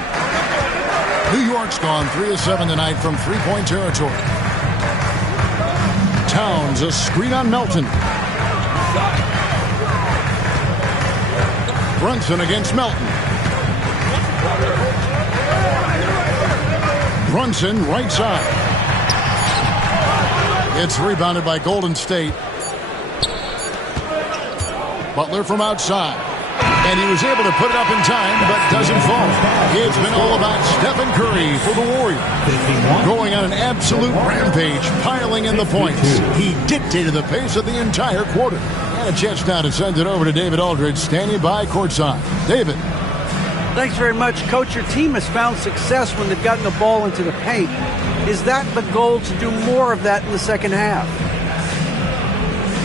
New York's gone 3 of 7 tonight from 3-point territory. Towns, a screen on Melton. Brunson against Melton. Brunson right side. It's rebounded by Golden State. Butler from outside. And he was able to put it up in time, but doesn't fall. It's been all about Stephen Curry for the Warriors. Going on an absolute rampage, piling in the points. He dictated the pace of the entire quarter. And a chance now to send it over to David Aldridge, standing by courtside. David. Thanks very much, Coach. Your team has found success when they've gotten the ball into the paint. Is that the goal, to do more of that in the second half?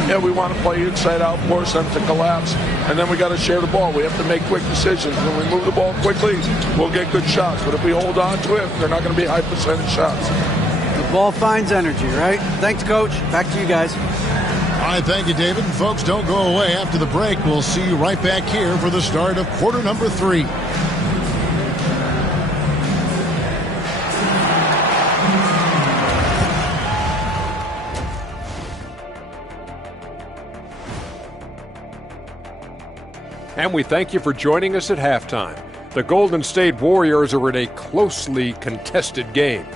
Yeah, we want to play inside out, force them to collapse, and then we got to share the ball. We have to make quick decisions. When we move the ball quickly, we'll get good shots. But if we hold on to it, they're not going to be high percentage shots. The ball finds energy, right? Thanks, Coach. Back to you guys. All right, thank you, David. Folks, don't go away. After the break, we'll see you right back here for the start of quarter number 3. And we thank you for joining us at halftime. The Golden State Warriors are in a closely contested game.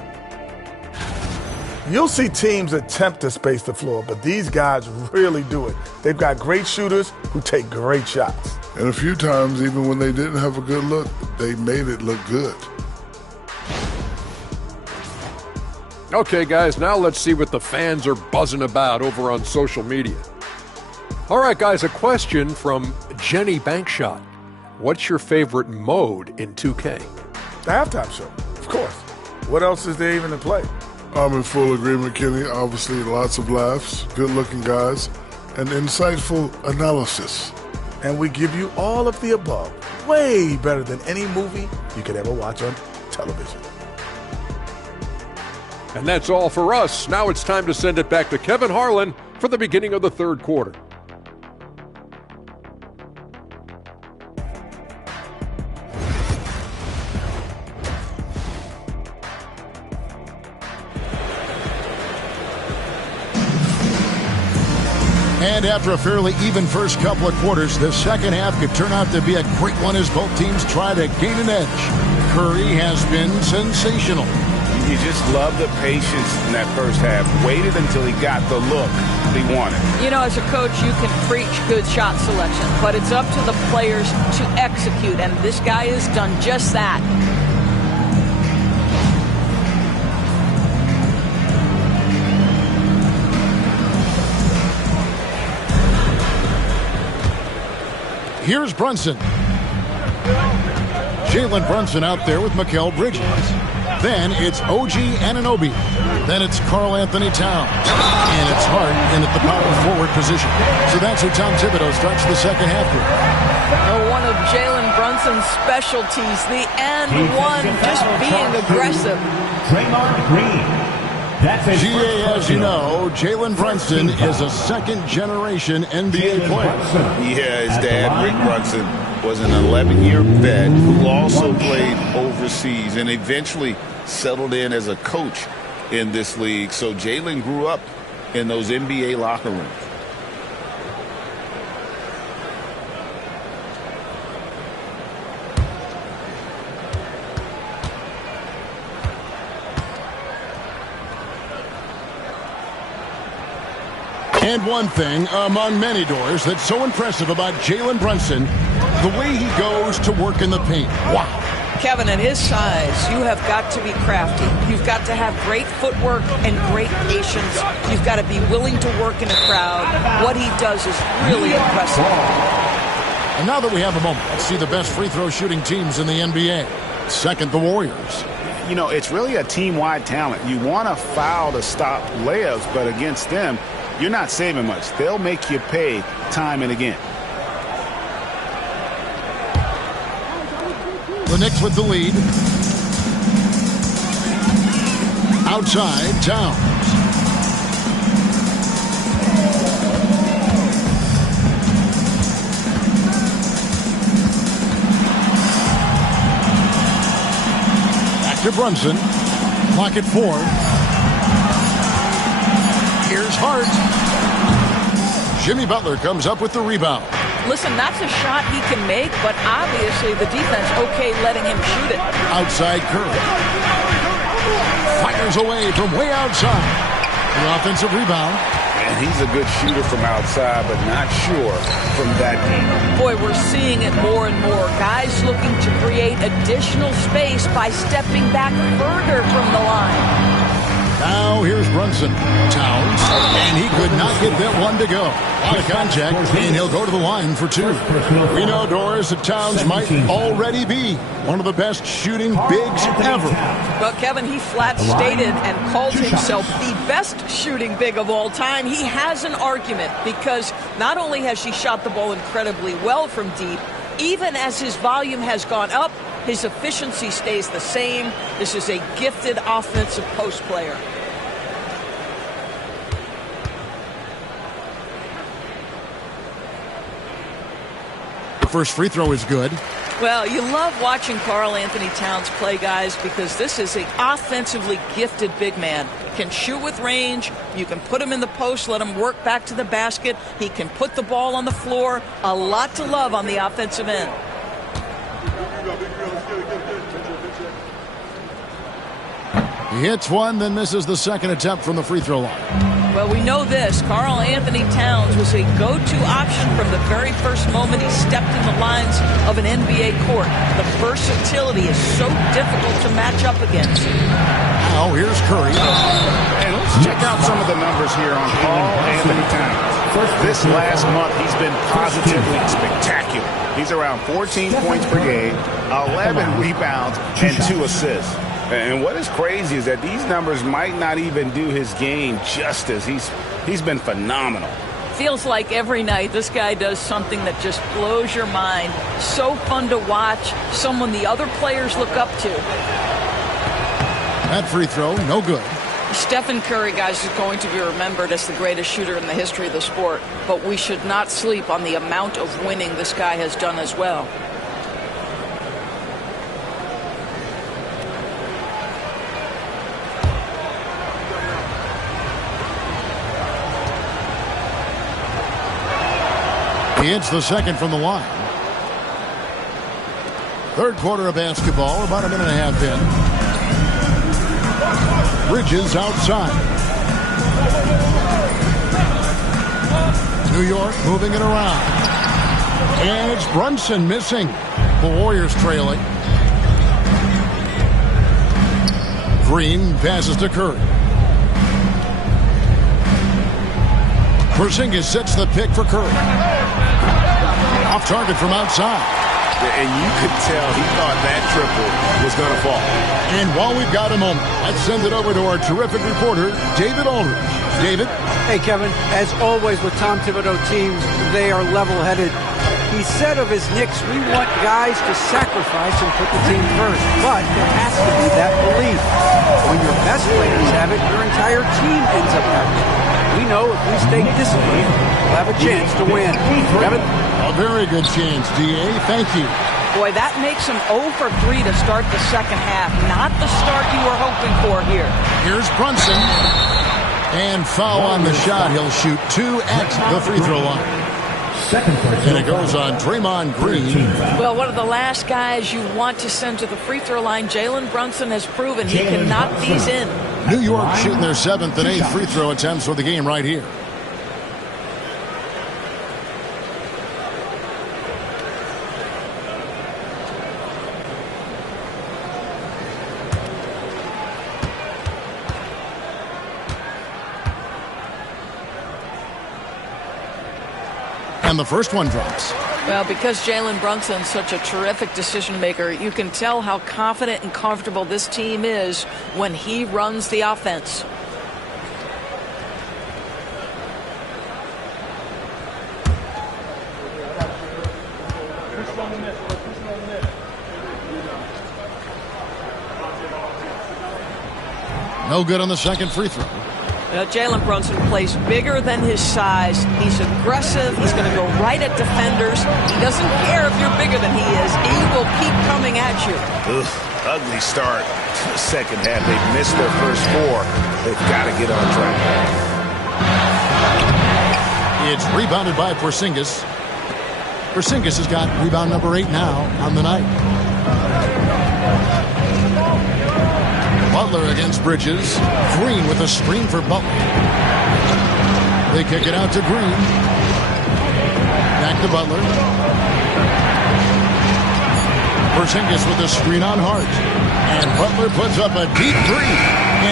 You'll see teams attempt to space the floor, but these guys really do it. They've got great shooters who take great shots. And a few times, even when they didn't have a good look, they made it look good. Okay, guys, now let's see what the fans are buzzing about over on social media. All right, guys, a question from Jenny Bankshot. What's your favorite mode in 2K? The halftime show, of course. What else is there even to play? I'm in full agreement, Kenny. Obviously, lots of laughs, good-looking guys, and insightful analysis. And we give you all of the above. Way better than any movie you could ever watch on television. And that's all for us. Now it's time to send it back to Kevin Harlan for the beginning of the third quarter. And after a fairly even first couple of quarters, the second half could turn out to be a great one as both teams try to gain an edge. Curry has been sensational. You just love the patience in that first half. Waited until he got the look he wanted. You know, as a coach, you can preach good shot selection, but it's up to the players to execute, and this guy has done just that. Here's Brunson. Jalen Brunson out there with Mikal Bridges. Then it's OG Anunoby. Then it's Karl Anthony Towns. And it's Hart in at the power forward position. So that's who Tom Thibodeau starts the second half with. One of Jalen Brunson's specialties, the and one, just being aggressive. Draymond Green. GA, as you know, Jalen Brunson is a second-generation NBA player. Yeah, his dad, Rick Brunson, was an 11-year vet who also played overseas and eventually settled in as a coach in this league. So Jalen grew up in those NBA locker rooms. And one thing among many doors that's so impressive about Jalen Brunson, the way he goes to work in the paint. Wow. Kevin, at his size, you have got to be crafty. You've got to have great footwork and great patience. You've got to be willing to work in a crowd. What he does is really impressive. And now that we have a moment, let's see the best free throw shooting teams in the NBA. Second, the Warriors. You know, it's really a team-wide talent. You want to foul to stop layups, but against them, you're not saving much. They'll make you pay time and again. The Knicks with the lead. Outside, Towns. Back to Brunson. Clock at 4. Here's Hart. Jimmy Butler comes up with the rebound. Listen, that's a shot he can make, but obviously the defense okay letting him shoot it. Outside Curry. Fires away from way outside. The offensive rebound. And he's a good shooter from outside, but not sure from that deep. Boy, we're seeing it more and more. Guys looking to create additional space by stepping back further from the line. Now here's Brunson. Towns, and he could not get that one to go. A lot of contact, and he'll go to the line for 2. We know, Doris, that Towns might already be one of the best shooting bigs ever. Well, Kevin, he flat stated and called himself the best shooting big of all time. He has an argument because not only has he shot the ball incredibly well from deep, even as his volume has gone up, his efficiency stays the same. This is a gifted offensive post player. The first free throw is good. Well, you love watching Karl Anthony Towns play, guys, because this is an offensively gifted big man. Can shoot with range. You can put him in the post, let him work back to the basket. He can put the ball on the floor. A lot to love on the offensive end. He hits one, then misses the second attempt from the free throw line. Well, we know this. Karl Anthony Towns was a go-to option from the very first moment he stepped in the lines of an NBA court. The versatility is so difficult to match up against. Now here's Curry. And let's check out some of the numbers here on Karl Anthony Towns. This last month, he's been positively spectacular. He's around 14 points per game, 11 rebounds, and 2 assists. And what is crazy is that these numbers might not even do his game justice. He's been phenomenal. Feels like every night this guy does something that just blows your mind. So fun to watch. Someone the other players look up to. That free throw, no good. Stephen Curry, guys, is going to be remembered as the greatest shooter in the history of the sport. But we should not sleep on the amount of winning this guy has done as well. He hits the second from the line. Third quarter of basketball, about a minute and a half in. Bridges outside. New York moving it around. And it's Brunson missing. The Warriors trailing. Green passes to Curry. Porzingis sets the pick for Curry. Off target from outside. And you could tell he thought that triple was going to fall. And while we've got a moment, let's send it over to our terrific reporter, David Aldridge. David? Hey, Kevin. As always with Tom Thibodeau teams, they are level-headed. He said of his Knicks, we want guys to sacrifice and put the team first. But there has to be that belief. When your best players have it, your entire team ends up having it. We know if we stay disciplined, we'll have a chance to win. Kevin? A very good chance, D.A. Thank you. Boy, that makes him 0 for 3 to start the second half. Not the start you were hoping for here. Here's Brunson. And foul on the shot. He'll shoot 2 at the free throw line. And it goes on Draymond Green. Well, one of the last guys you want to send to the free throw line, Jalen Brunson has proven he can knock these in. New York shooting their 7th and 8th free throw attempts for the game right here. And the first one drops. Well, because Jalen Brunson's such a terrific decision maker, you can tell how confident and comfortable this team is when he runs the offense. No good on the second free throw. Jalen Brunson plays bigger than his size. He's aggressive. He's going to go right at defenders. He doesn't care if you're bigger than he is. He will keep coming at you. Ugly start to the second half. They've missed their first 4. They've got to get on track. It's rebounded by Porzingis. Porzingis has got rebound number 8 now on the night. Butler against Bridges. Green with a screen for Butler. They kick it out to Green. Back to Butler. Porzingis with a screen on Hart. And Butler puts up a deep 3.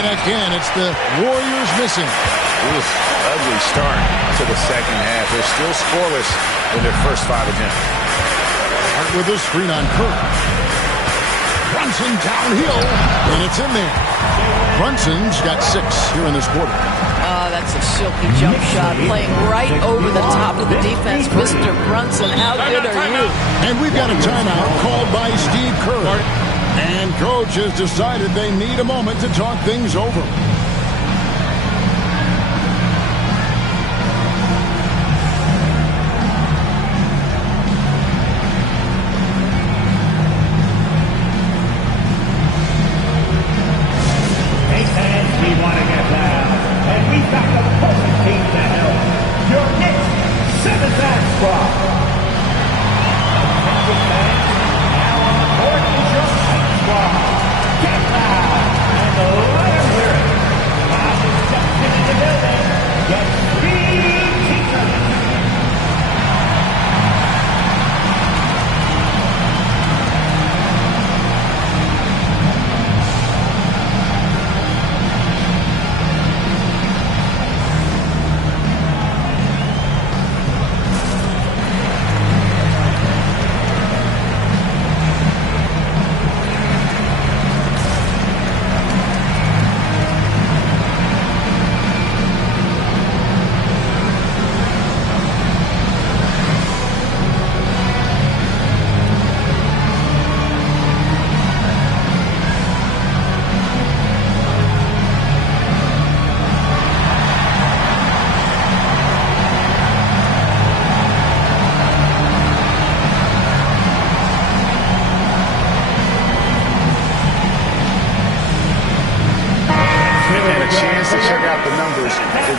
And again, it's the Warriors missing. Ugly start to the second half. They're still scoreless in their first 5 attempts. Hart with a screen on Curry. Brunson downhill, and it's in there. Brunson's got 6 here in this quarter. That's a silky jump shot, playing right over the top of the defense. Mr. Brunson, how good are you? And we've got a timeout called by Steve Kerr. And coach has decided they need a moment to talk things over.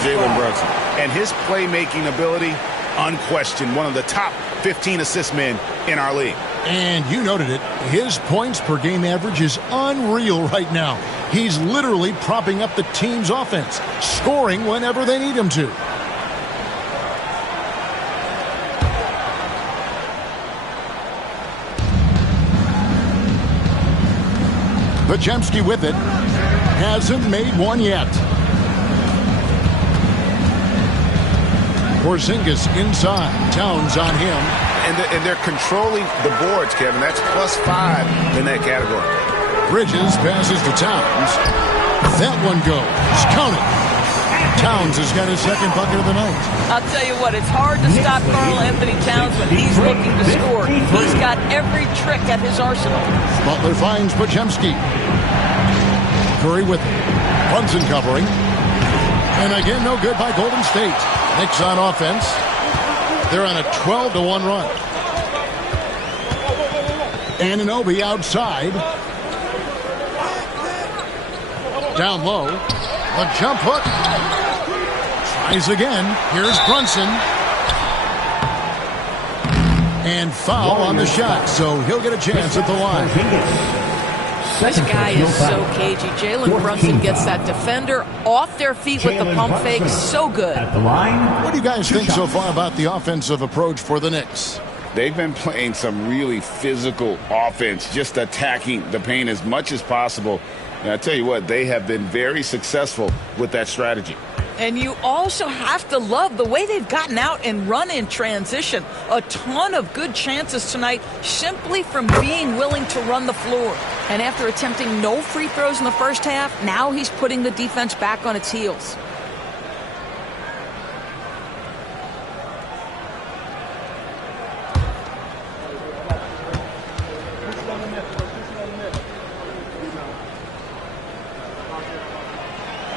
Jalen Brunson. And his playmaking ability, unquestioned, one of the top 15 assist men in our league. And you noted it. His points per game average is unreal right now. He's literally propping up the team's offense, scoring whenever they need him to. Podziemski with it. Hasn't made one yet. Porzingis inside. Towns on him. And they're controlling the boards, Kevin. That's +5 in that category. Bridges passes to Towns. That one goes. Count it. Towns has got his second bucket of the night. I'll tell you what, it's hard to stop Karl Anthony Towns when he's looking to score. He's got every trick at his arsenal. Butler finds Podziemski. Curry with it. Brunson covering. And again, no good by Golden State. Knicks on offense. They're on a 12-1 run. Anunoby outside. Down low. A jump hook. Tries again. Here's Brunson. And foul on the shot, so he'll get a chance at the line. This guy is so cagey. Jalen Brunson gets that defender off their feet with the pump fake. So good. What do you guys think so far about the offensive approach for the Knicks? They've been playing some really physical offense, just attacking the paint as much as possible. And I tell you what, they have been very successful with that strategy. And you also have to love the way they've gotten out and run in transition. A ton of good chances tonight simply from being willing to run the floor. And after attempting no free throws in the first half, now he's putting the defense back on its heels.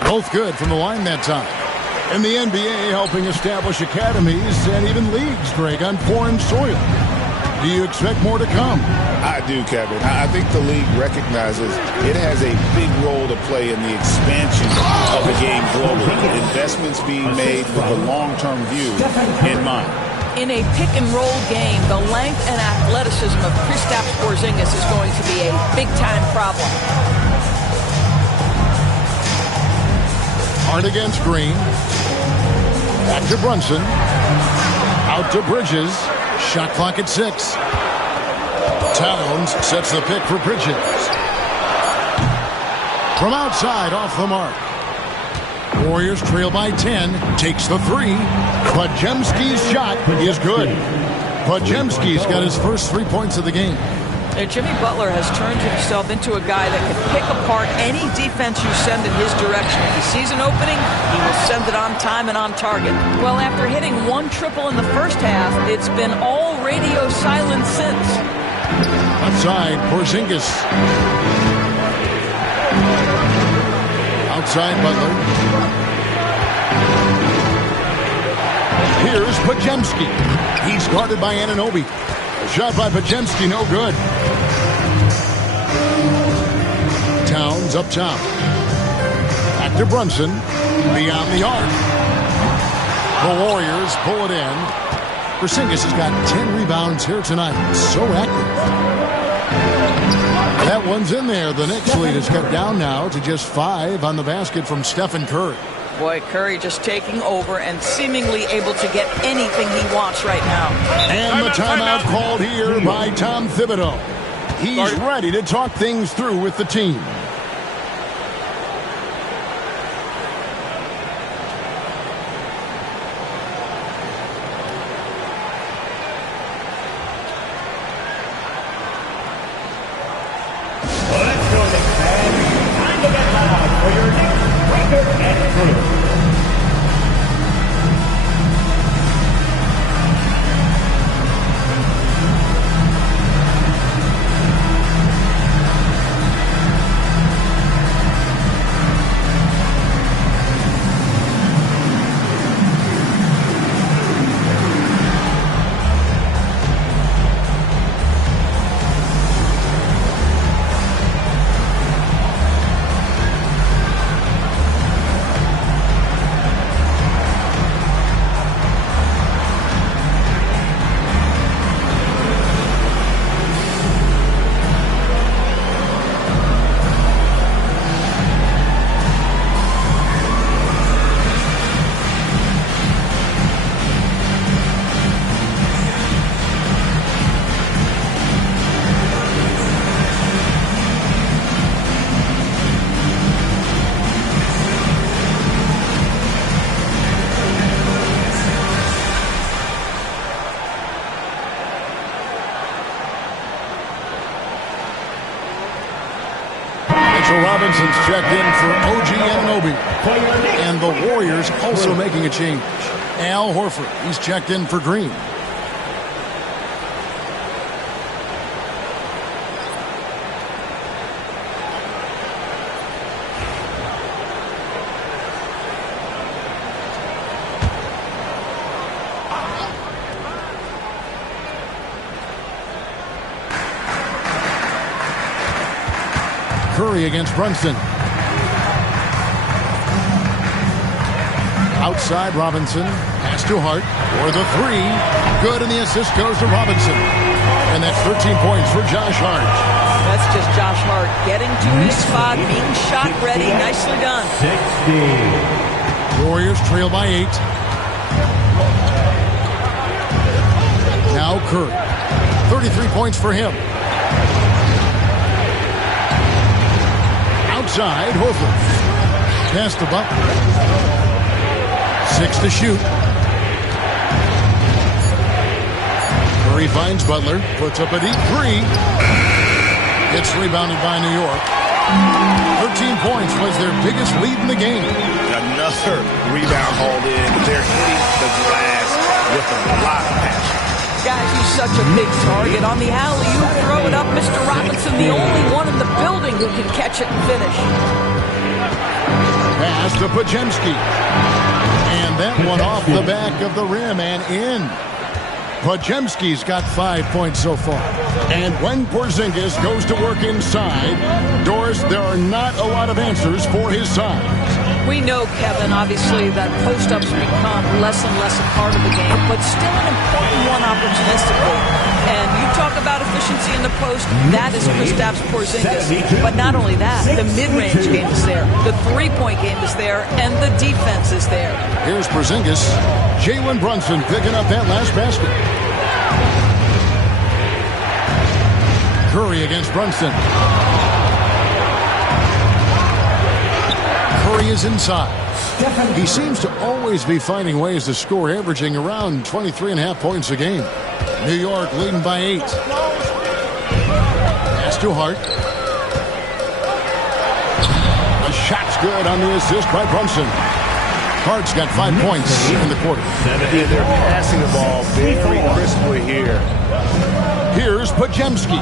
Both good from the line that time. And the NBA helping establish academies and even leagues, Greg, on foreign soil. Do you expect more to come? I do, Kevin. I think the league recognizes it has a big role to play in the expansion of the game globally. Investments being made with a long-term view in mind. In a pick-and-roll game, the length and athleticism of Kristaps Porzingis is going to be a big-time problem. Hard against Green. Back to Brunson. Out to Bridges. Shot clock at 6. Towns sets the pick for Bridges. From outside, off the mark. Warriors trail by 10. Takes the 3. Podziemski's shot is good. Podziemski's got his first 3 points of the game. And Jimmy Butler has turned himself into a guy that can pick apart any defense you send in his direction. If he sees an opening, he will send it on time and on target. Well, after hitting 1 triple in the first half, it's been all radio silence since. Outside, Porzingis. Outside, Butler. Here's Podziemski. He's guarded by Anunoby. Shot by Podziemski, no good. Towns up top. Back to Brunson. Beyond the arc. The Warriors pull it in. Porzingis has got 10 rebounds here tonight. So active. That one's in there. The Knicks lead is cut down now to just 5 on the basket from Stephen Curry. Boy, Curry just taking over and seemingly able to get anything he wants right now. And the timeout called here by Tom Thibodeau. He's ready to talk things through with the team. Let's go, Knicks fans. Time to get loud for your Knicks record and crew. Robinson's checked in for OG Anunoby. And the Warriors also making a change. Al Horford, he's checked in for Green. Curry against Brunson. Outside Robinson. Pass to Hart for the three. Good, and the assist goes to Robinson. And that's 13 points for Josh Hart. That's just Josh Hart getting to his spot, being shot ready. Nicely done. 60. Warriors trail by 8. Now Curry. 33 points for him. Outside, Horford. Pass to Butler. 6 to shoot. Curry finds Butler. Puts up a deep three. It's rebounded by New York. 13 points was their biggest lead in the game. Another rebound hauled in. They're hitting the glass with a lot of passion. Guys, he's such a big target. On the alley-oop, throw it up. Mr. Robinson, the only one in the building who can catch it and finish. Pass to Podziemski. And that one off the back of the rim and in. Podziemski's got 5 points so far. And when Porzingis goes to work inside, Doris, there are not a lot of answers for his size. We know, Kevin, obviously, that post-ups become less and less a part of the game, but still an important one opportunistically. And you talk about efficiency in the post, that is Kristaps Porzingis. But not only that, the mid-range game is there, the three-point game is there, and the defense is there. Here's Porzingis. Jalen Brunson picking up that last basket. Curry against Brunson. Curry is inside. He seems to always be finding ways to score, averaging around 23.5 points a game. New York leading by 8. Pass to Hart. The shot's good on the assist by Brunson. Hart's got 5 points in the quarter. Yeah, they're passing the ball very crisply here. Here's Podziemski.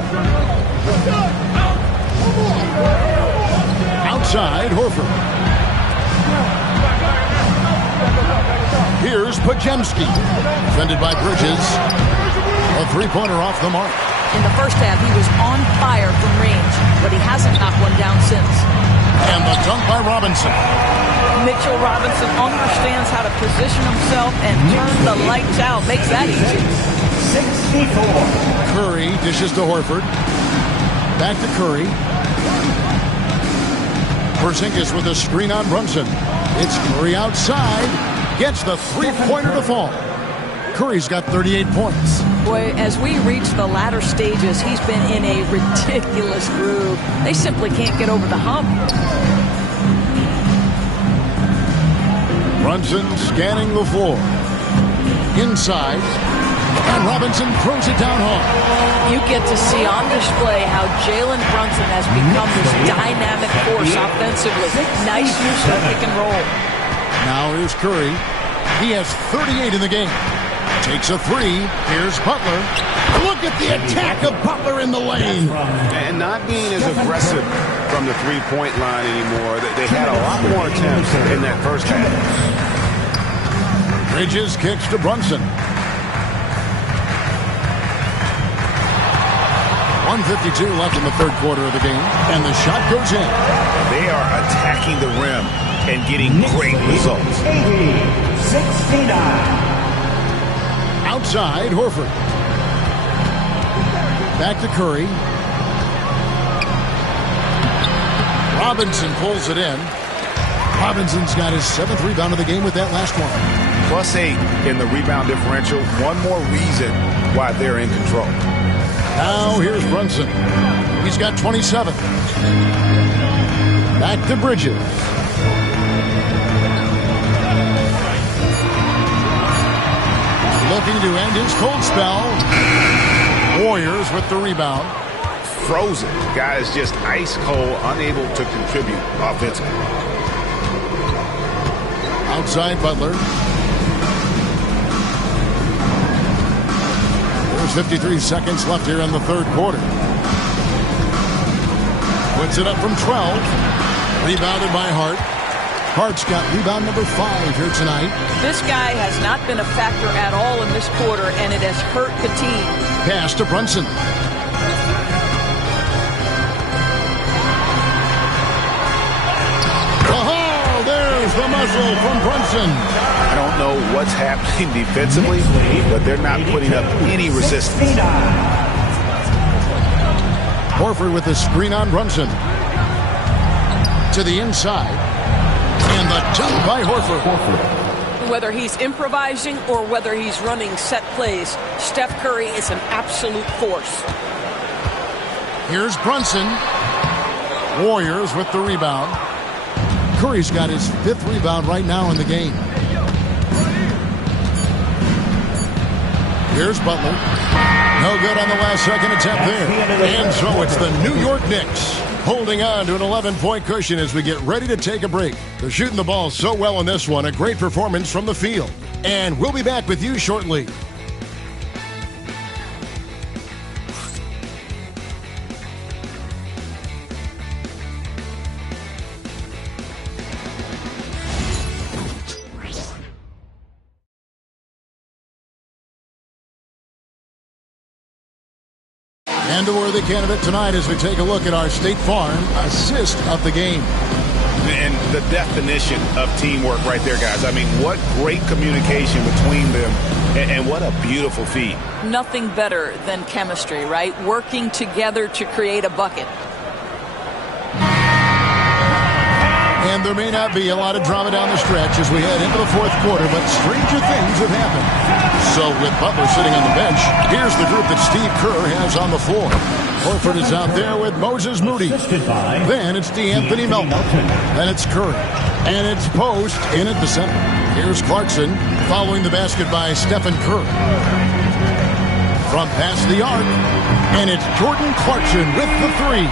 Outside, Horford. Here's Podziemski. Defended by Bridges. A three-pointer off the mark. In the first half, he was on fire from range, but he hasn't knocked one down since. And the dunk by Robinson. Mitchell Robinson understands how to position himself and turn the lights out. Makes that easy. 64. Curry dishes to Horford. Back to Curry. Porzingis with a screen on Brunson. It's Curry outside. Gets the three-pointer to fall. Curry's got 38 points. Boy, as we reach the latter stages, he's been in a ridiculous groove. They simply can't get over the hump. Brunson scanning the floor. Inside. And Robinson throws it down hard. You get to see on display how Jalen Brunson has become this dynamic force offensively. Nice use of pick and roll. Now here's Curry. He has 38 in the game. Takes a three. Here's Butler. Look at the attack of Butler in the lane. And not being as aggressive from the three-point line anymore. They had a lot more attempts in that first half. Bridges kicks to Brunson. 1:52 left in the third quarter of the game. And the shot goes in. They are attacking the rim and getting great results. 69. Outside, Horford. Back to Curry. Robinson pulls it in. Robinson's got his 7th rebound of the game with that last one. +8 in the rebound differential. One more reason why they're in control. Now here's Brunson. He's got 27. Back to Bridges. Looking to end his cold spell. Warriors with the rebound. frozen. Guys just ice cold, unable to contribute offensively. Outside Butler. There's 53 seconds left here in the third quarter. Puts it up from 12. Rebounded by Hart. Hart's got rebound number 5 here tonight. This guy has not been a factor at all in this quarter, and it has hurt the team. Pass to Brunson. Oh, there's the muscle from Brunson. I don't know what's happening defensively, but they're not putting up any resistance. Horford with the screen on Brunson. To the inside. And the dunk by Horford. Whether he's improvising or whether he's running set plays, Steph Curry is an absolute force. Here's Brunson. Warriors with the rebound. Curry's got his 5th rebound right now in the game. Here's Butler. No good on the last second attempt there. And so it's the New York Knicks holding on to an 11-point cushion as we get ready to take a break. They're shooting the ball so well in this one. A great performance from the field. And we'll be back with you shortly. And a worthy candidate tonight as we take a look at our State Farm assist of the game. And the definition of teamwork right there, guys. I mean, what great communication between them, and what a beautiful feat. Nothing better than chemistry, right? Working together to create a bucket. And there may not be a lot of drama down the stretch as we head into the fourth quarter, but stranger things have happened. So with Butler sitting on the bench, here's the group that Steve Kerr has on the floor. Horford is out there with Moses Moody. Then it's DeAnthony Melton. Then it's Curry. And it's Post in at the center. Here's Clarkson following the basket by Stephen Curry. From past the arc, and it's Jordan Clarkson with the 3.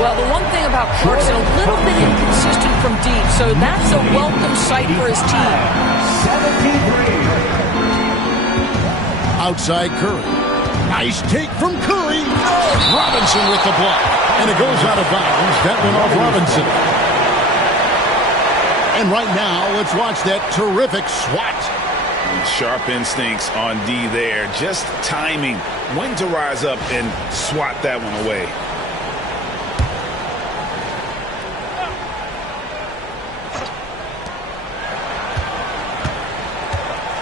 Well, the one thing about Clarkson, a little bit inconsistent from deep, so that's a welcome sight for his team. 73. Outside Curry. Nice take from Curry. Robinson with the block. And it goes out of bounds. That went off Robinson. And right now, let's watch that terrific swat. Sharp instincts on D there. Just timing. When to rise up and swat that one away.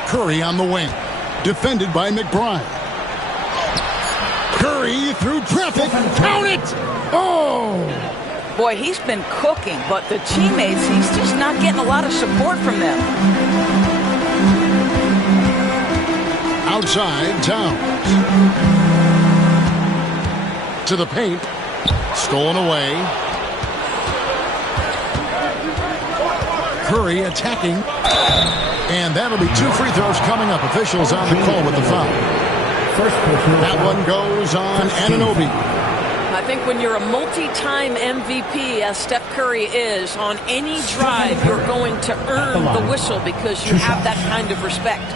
Curry on the wing. Defended by McBride. Curry through traffic. Count it! Oh! Boy, he's been cooking, but the teammates, he's just not getting a lot of support from them. Outside, Towns. To the paint. Stolen away. Curry attacking. And that'll be 2 free throws coming up. Officials on the call with the foul. That one goes on Anunoby. I think when you're a multi-time MVP, as Steph Curry is, on any drive, you're going to earn the whistle because you have that kind of respect.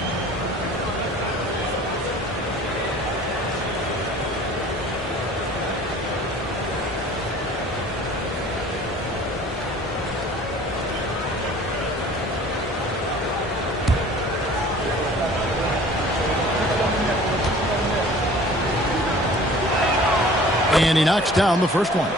And he knocks down the first one.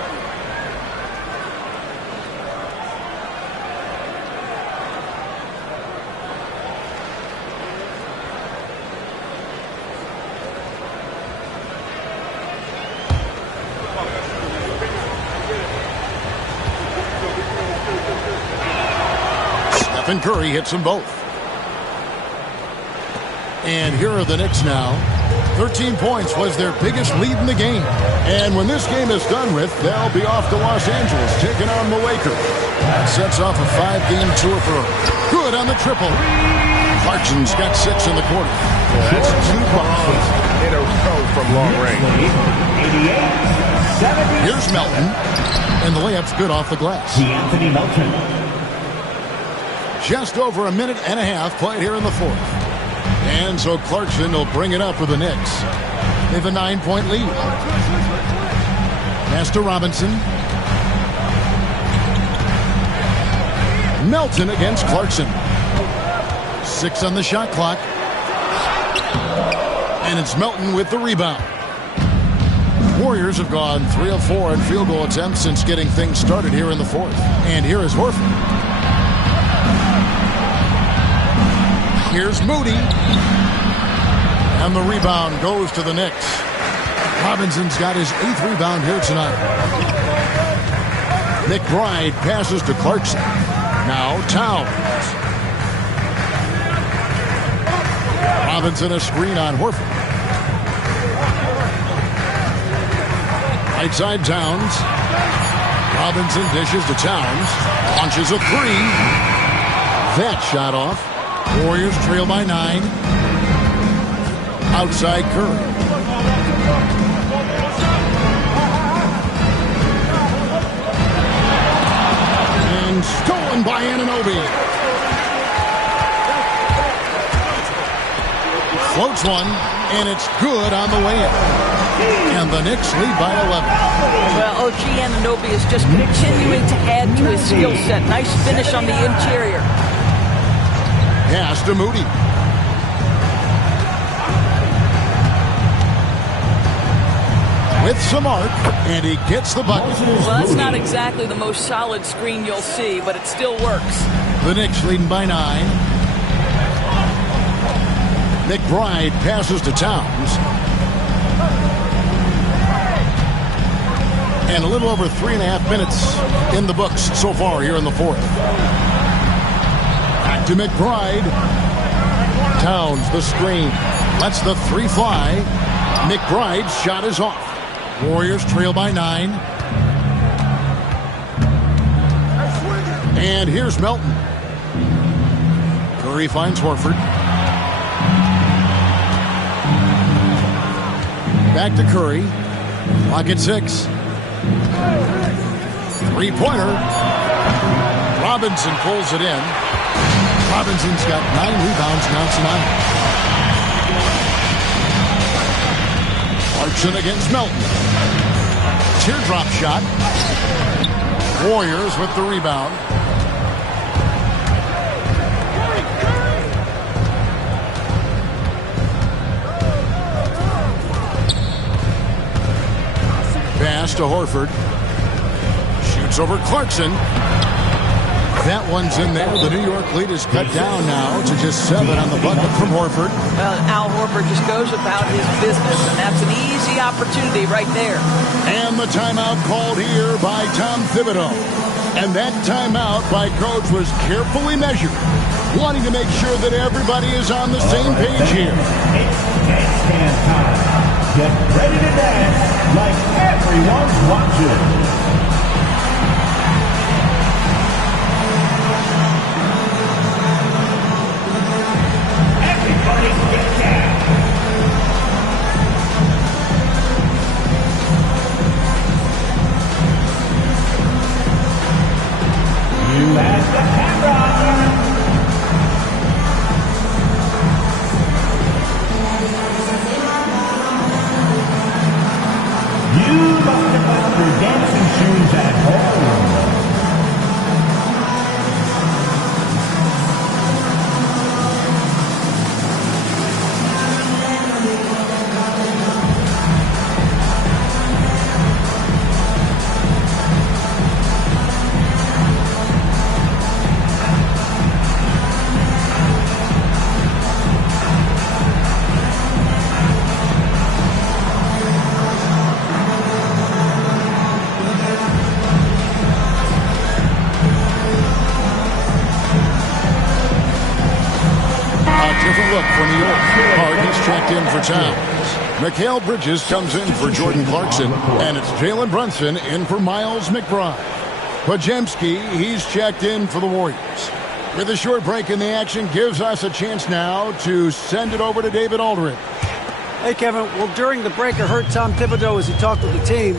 Stephen Curry hits them both. And here are the Knicks now. 13 points was their biggest lead in the game. And when this game is done with, they'll be off to Los Angeles, taking on the Lakers. That sets off a 5-game tour for them. Good on the triple. Clarkson's got 6 in the quarter. Well, that's 2 bombs in a row from long range. Here's Melton, and the layup's good off the glass. Anthony Melton. Just over a minute and a half played here in the fourth. And so Clarkson will bring it up for the Knicks. They have a 9-point lead. Pass to Robinson. Melton against Clarkson. 6 on the shot clock. And it's Melton with the rebound. Warriors have gone 3 of 4 in field goal attempts since getting things started here in the fourth. And here is Horford. Here's Moody. And the rebound goes to the Knicks. Robinson's got his 8th rebound here tonight. McBride passes to Clarkson. Now Towns. Robinson a screen on Horford. Right side Towns. Robinson dishes to Towns. Launches a 3. That shot off. Warriors trail by 9. Outside Curry. And stolen by Anunoby. Floats one, and it's good on the way in. And the Knicks lead by 11. Well, OG Anunoby is just continuing to add to his skill set. Nice finish on the interior. Pass to Moody. With some arc, and he gets the bucket. Well, that's not exactly the most solid screen you'll see, but it still works. The Knicks leading by 9. McBride passes to Towns. And a little over 3.5 minutes in the books so far here in the fourth. Back to McBride. Towns the screen. Lets the 3 fly. McBride's shot is off. Warriors trail by 9. And here's Melton. Curry finds Horford. Back to Curry. Clock at 6. 3-pointer. Robinson pulls it in. Robinson's got 9 rebounds now tonight. Clarkson against Melton. Teardrop shot. Warriors with the rebound. Pass to Horford. Shoots over Clarkson. That one's in there. The New York lead is cut down now to just 7 on the bucket from Horford. Well, Al Horford just goes about his business, and that's an easy opportunity right there. And the timeout called here by Tom Thibodeau. And that timeout by Coach was carefully measured, wanting to make sure that everybody is on the same page here. It's dance time. Get ready to dance like everyone's watching. Everybody get down. You have the camera. You must have left your dancing shoes at home. Different look for New York. Harden's checked in for Towns. Mikal Bridges comes in for Jordan Clarkson. And it's Jalen Brunson in for Miles McBride. Podziemski, he's checked in for the Warriors. With a short break in the action, gives us a chance now to send it over to David Aldridge. Hey, Kevin. Well, during the break, I heard Tom Thibodeau as he talked with the team.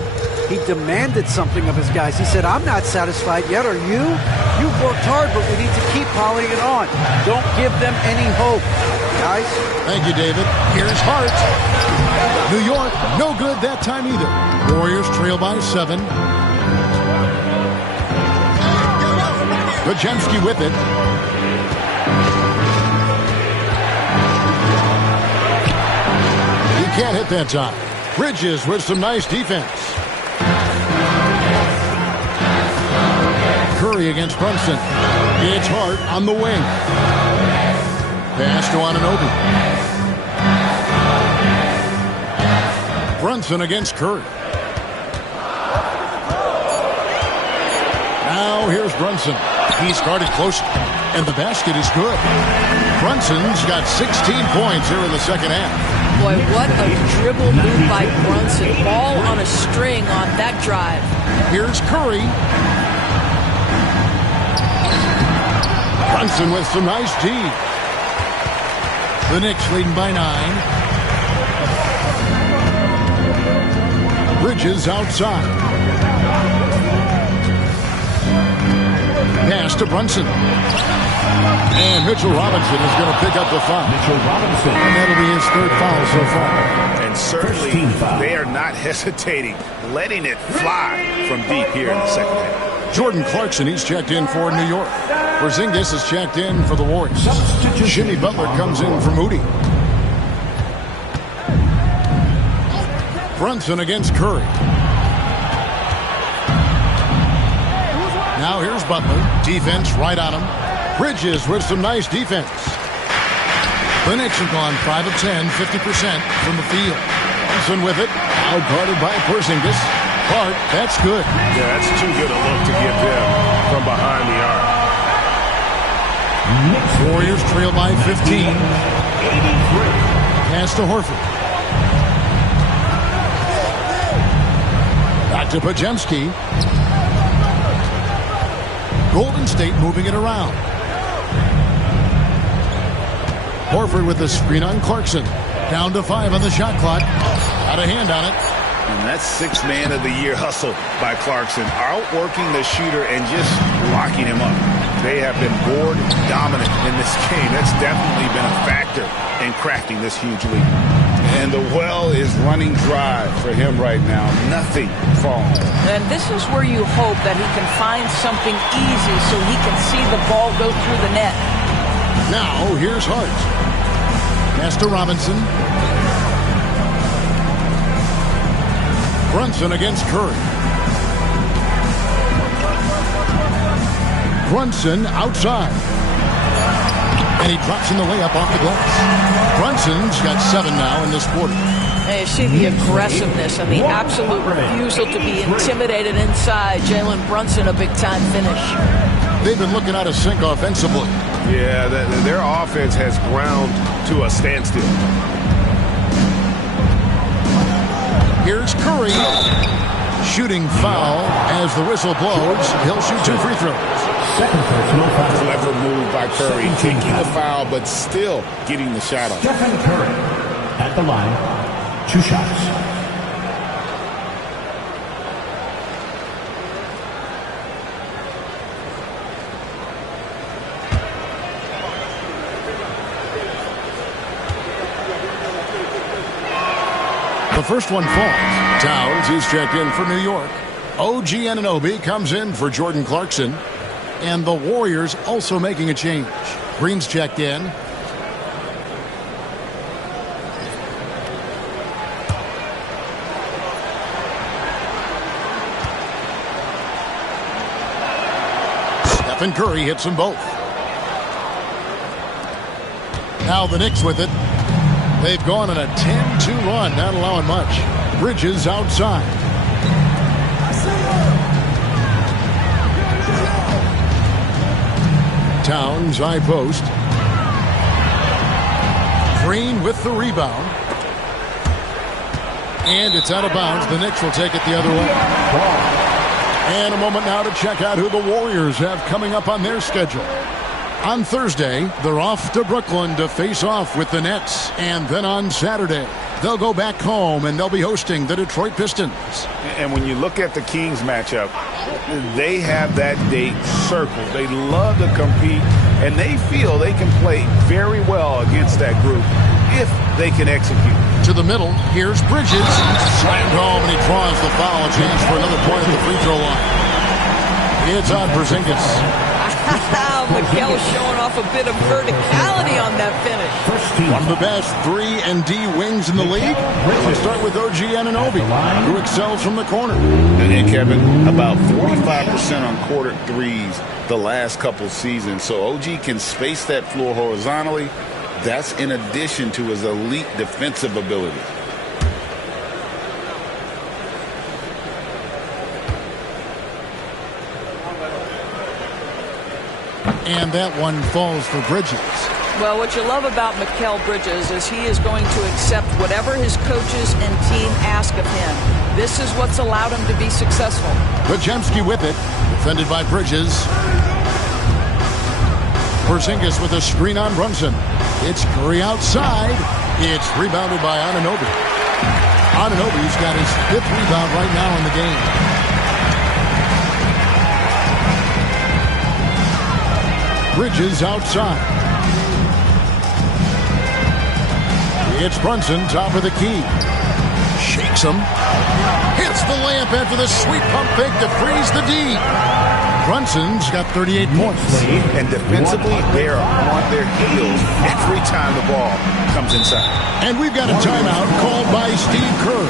He demanded something of his guys. He said, I'm not satisfied yet, are you? You've worked hard, but we need to keep piling it on. Don't give them any hope, guys. Thank you, David. Here's Hart. New York, no good that time either. Warriors trail by 7. Bajemski with it. He can't hit that time. Bridges with some nice defense. Curry against Brunson. It's Hart on the wing. Pass to Anunoby. Brunson against Curry. Now here's Brunson. He's guarded close, and the basket is good. Brunson's got 16 points here in the second half. Boy, what a dribble move by Brunson. Ball on a string on that drive. Here's Curry. Brunson with some nice D. The Knicks leading by 9. Bridges outside. Pass to Brunson. And Mitchell Robinson is going to pick up the foul. Mitchell Robinson. And that'll be his 3rd foul so far. And certainly they are not hesitating, letting it fly from deep here in the second half. Jordan Clarkson, he's checked in for New York. Porzingis is checked in for the Warriors. Jimmy Butler comes in for Moody. Brunson against Curry. Now here's Butler. Defense right on him. Bridges with some nice defense. The Knicks have gone 5 of 10, 50% from the field. Brunson with it. Out guarded by Porzingis. Hart, that's good. Yeah, that's too good a look to give them from behind the arc. Warriors trail by 15. Pass to Horford. Back to Bajemski. Golden State moving it around. Horford with the screen on Clarkson. Down to 5 on the shot clock. Got a hand on it. And that's 6th man of the year hustle by Clarkson. Outworking the shooter and just locking him up. They have been board dominant in this game. That's definitely been a factor in crafting this huge lead. And the well is running dry for him right now. Nothing falling. And this is where you hope that he can find something easy so he can see the ball go through the net. Now here's Hart. Pass to Robinson. Brunson against Curry. Brunson outside. And he drops in the layup off the glass. Brunson's got 7 now in this quarter. And you see the aggressiveness and the absolute refusal to be intimidated inside. Jalen Brunson, a big-time finish. They've been looking out of sync offensively. Yeah, their offense has ground to a standstill. Here's Curry. Shooting foul as the whistle blows. He'll shoot 2 free throws. Second personal foul. Clever move by Curry. Taking the foul, but still getting the shot off. Stephen Curry at the line. 2 shots. The first one falls. Towns, he's checked in for New York. OG Anunoby comes in for Jordan Clarkson. And the Warriors also making a change. Green's checked in. Stephen Curry hits them both. Now the Knicks with it. They've gone on a 10-2 run, not allowing much. Bridges outside. Towns, high post. Green with the rebound. And it's out of bounds. The Knicks will take it the other way. And a moment now to check out who the Warriors have coming up on their schedule. On Thursday, they're off to Brooklyn to face off with the Nets. And then on Saturday, they'll go back home and they'll be hosting the Detroit Pistons. And when you look at the Kings matchup, they have that date circled. They love to compete, and they feel they can play very well against that group if they can execute. To the middle, here's Bridges. Slammed home, and he draws the foul. A chance for another point at the free throw line. It's on Porzingis. Miguel showing off a bit of verticality on that finish. One of the best 3 and D wings in the league. Let's start with OG Anunoby, who excels from the corner. And Kevin, about 45% on quarter threes the last couple seasons. So OG can space that floor horizontally. That's in addition to his elite defensive ability. And that one falls for Bridges. Well, what you love about Mikal Bridges is he is going to accept whatever his coaches and team ask of him. This is what's allowed him to be successful. Podziemski with it, defended by Bridges. Porzingis with a screen on Brunson. It's Curry outside. It's rebounded by Anunoby. Anunoby's got his 5th rebound right now in the game. Bridges outside. It's Brunson, top of the key. Shakes him. Hits the layup after the sweet pump fake to freeze the D. Brunson's got 38 points. And defensively, they are on their heels every time the ball comes inside. And we've got a timeout called by Steve Kerr.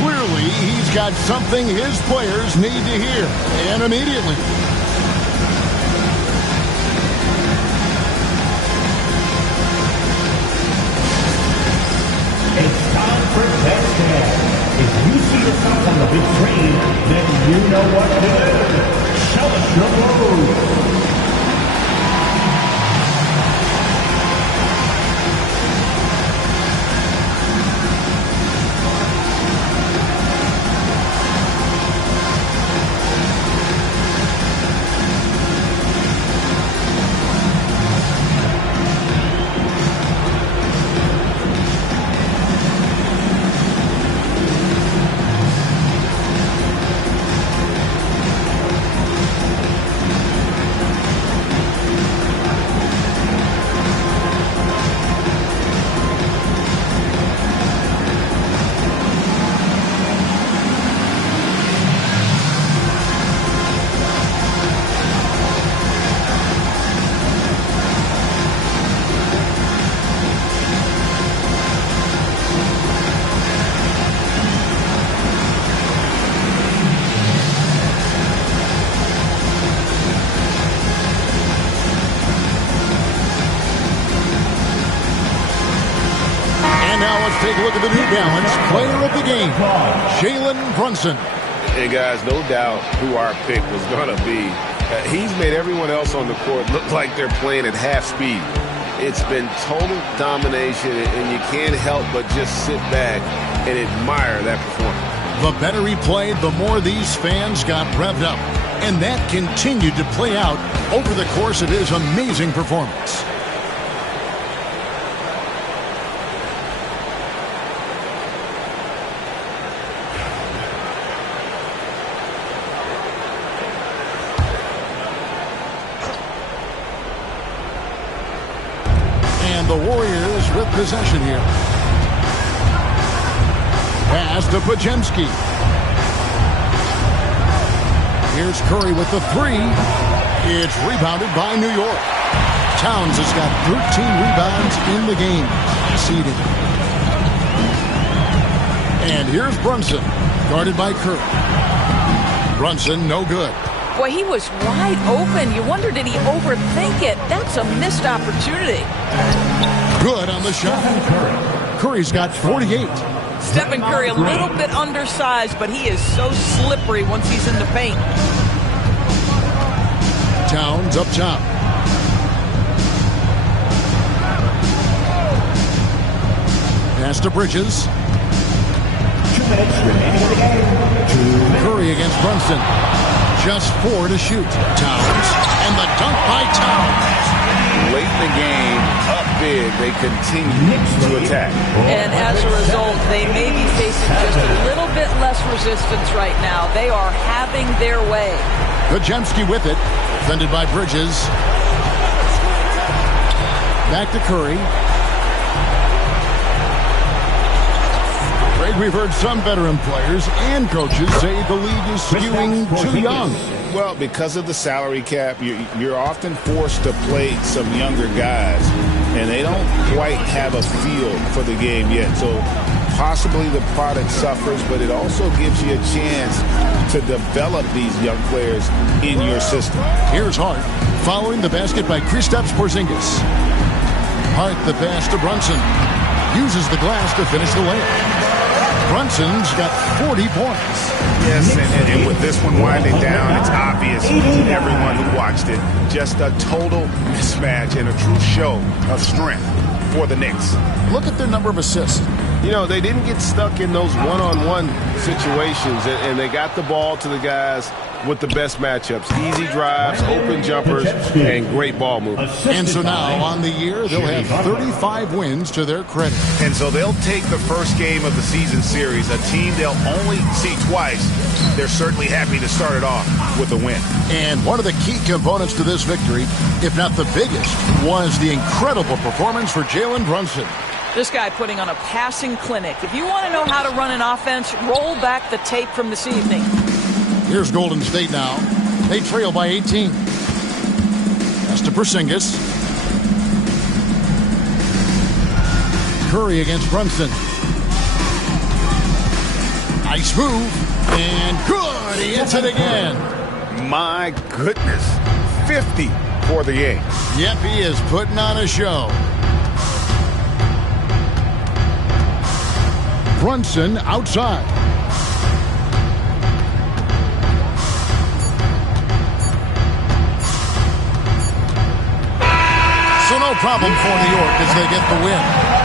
Clearly, he's got something his players need to hear. And immediately. It's time for touchdown. If you see yourself on the big screen, then you know what to do. Show us your move. Take a look at the New Balance player of the game, Jalen Brunson. And guys, no doubt who our pick was going to be. He's made everyone else on the court look like they're playing at half speed. It's been total domination, and you can't help but just sit back and admire that performance. The better he played, the more these fans got revved up. And that continued to play out over the course of his amazing performance. The Warriors with possession here. Pass to Podziemski. Here's Curry with the 3. It's rebounded by New York. Towns has got 13 rebounds in the game. Seeded. And here's Brunson, guarded by Curry. Brunson, no good. Boy, he was wide open. You wonder, did he overthink it? That's a missed opportunity. Good on the shot. Curry's got 48. Stephen Curry, a little bit undersized, but he is so slippery once he's in the paint. Towns up top. Pass to Bridges. 2 minutes remaining in the game. Curry against Brunson. Just 4 to shoot. Towns. And the dunk by Towns. the game up big, they continue to attack. And as a result, they may be facing just a little bit less resistance right now. They are having their way. Gajemski with it. Defended by Bridges. Back to Curry. Greg, we've heard some veteran players and coaches say the league is skewing too young. Well, because of the salary cap, you're often forced to play some younger guys, and they don't quite have a feel for the game yet. So possibly the product suffers, but it also gives you a chance to develop these young players in your system. Here's Hart following the basket by Kristaps Porzingis. Hart the pass to Brunson. Uses the glass to finish the layup. Brunson's got 40 points. Yes, and with this one winding down, it's obvious to everyone who watched it. Just a total mismatch and a true show of strength for the Knicks. Look at their number of assists. You know, they didn't get stuck in those one-on-one situations, and they got the ball to the guys with the best matchups. Easy drives, open jumpers, and great ball movement. And so now, on the year, they'll have 35 wins to their credit. And so they'll take the first game of the season series, a team they'll only see twice. They're certainly happy to start it off with a win. And one of the key components to this victory, if not the biggest, was the incredible performance for Jalen Brunson. This guy putting on a passing clinic. If you want to know how to run an offense, roll back the tape from this evening. Here's Golden State now. They trail by 18. That's to Porzingis. Curry against Brunson. Nice move. And good. He hits it again. My goodness. 50 for the game. Yep, he is putting on a show. Brunson outside. So no problem for New York as they get the win.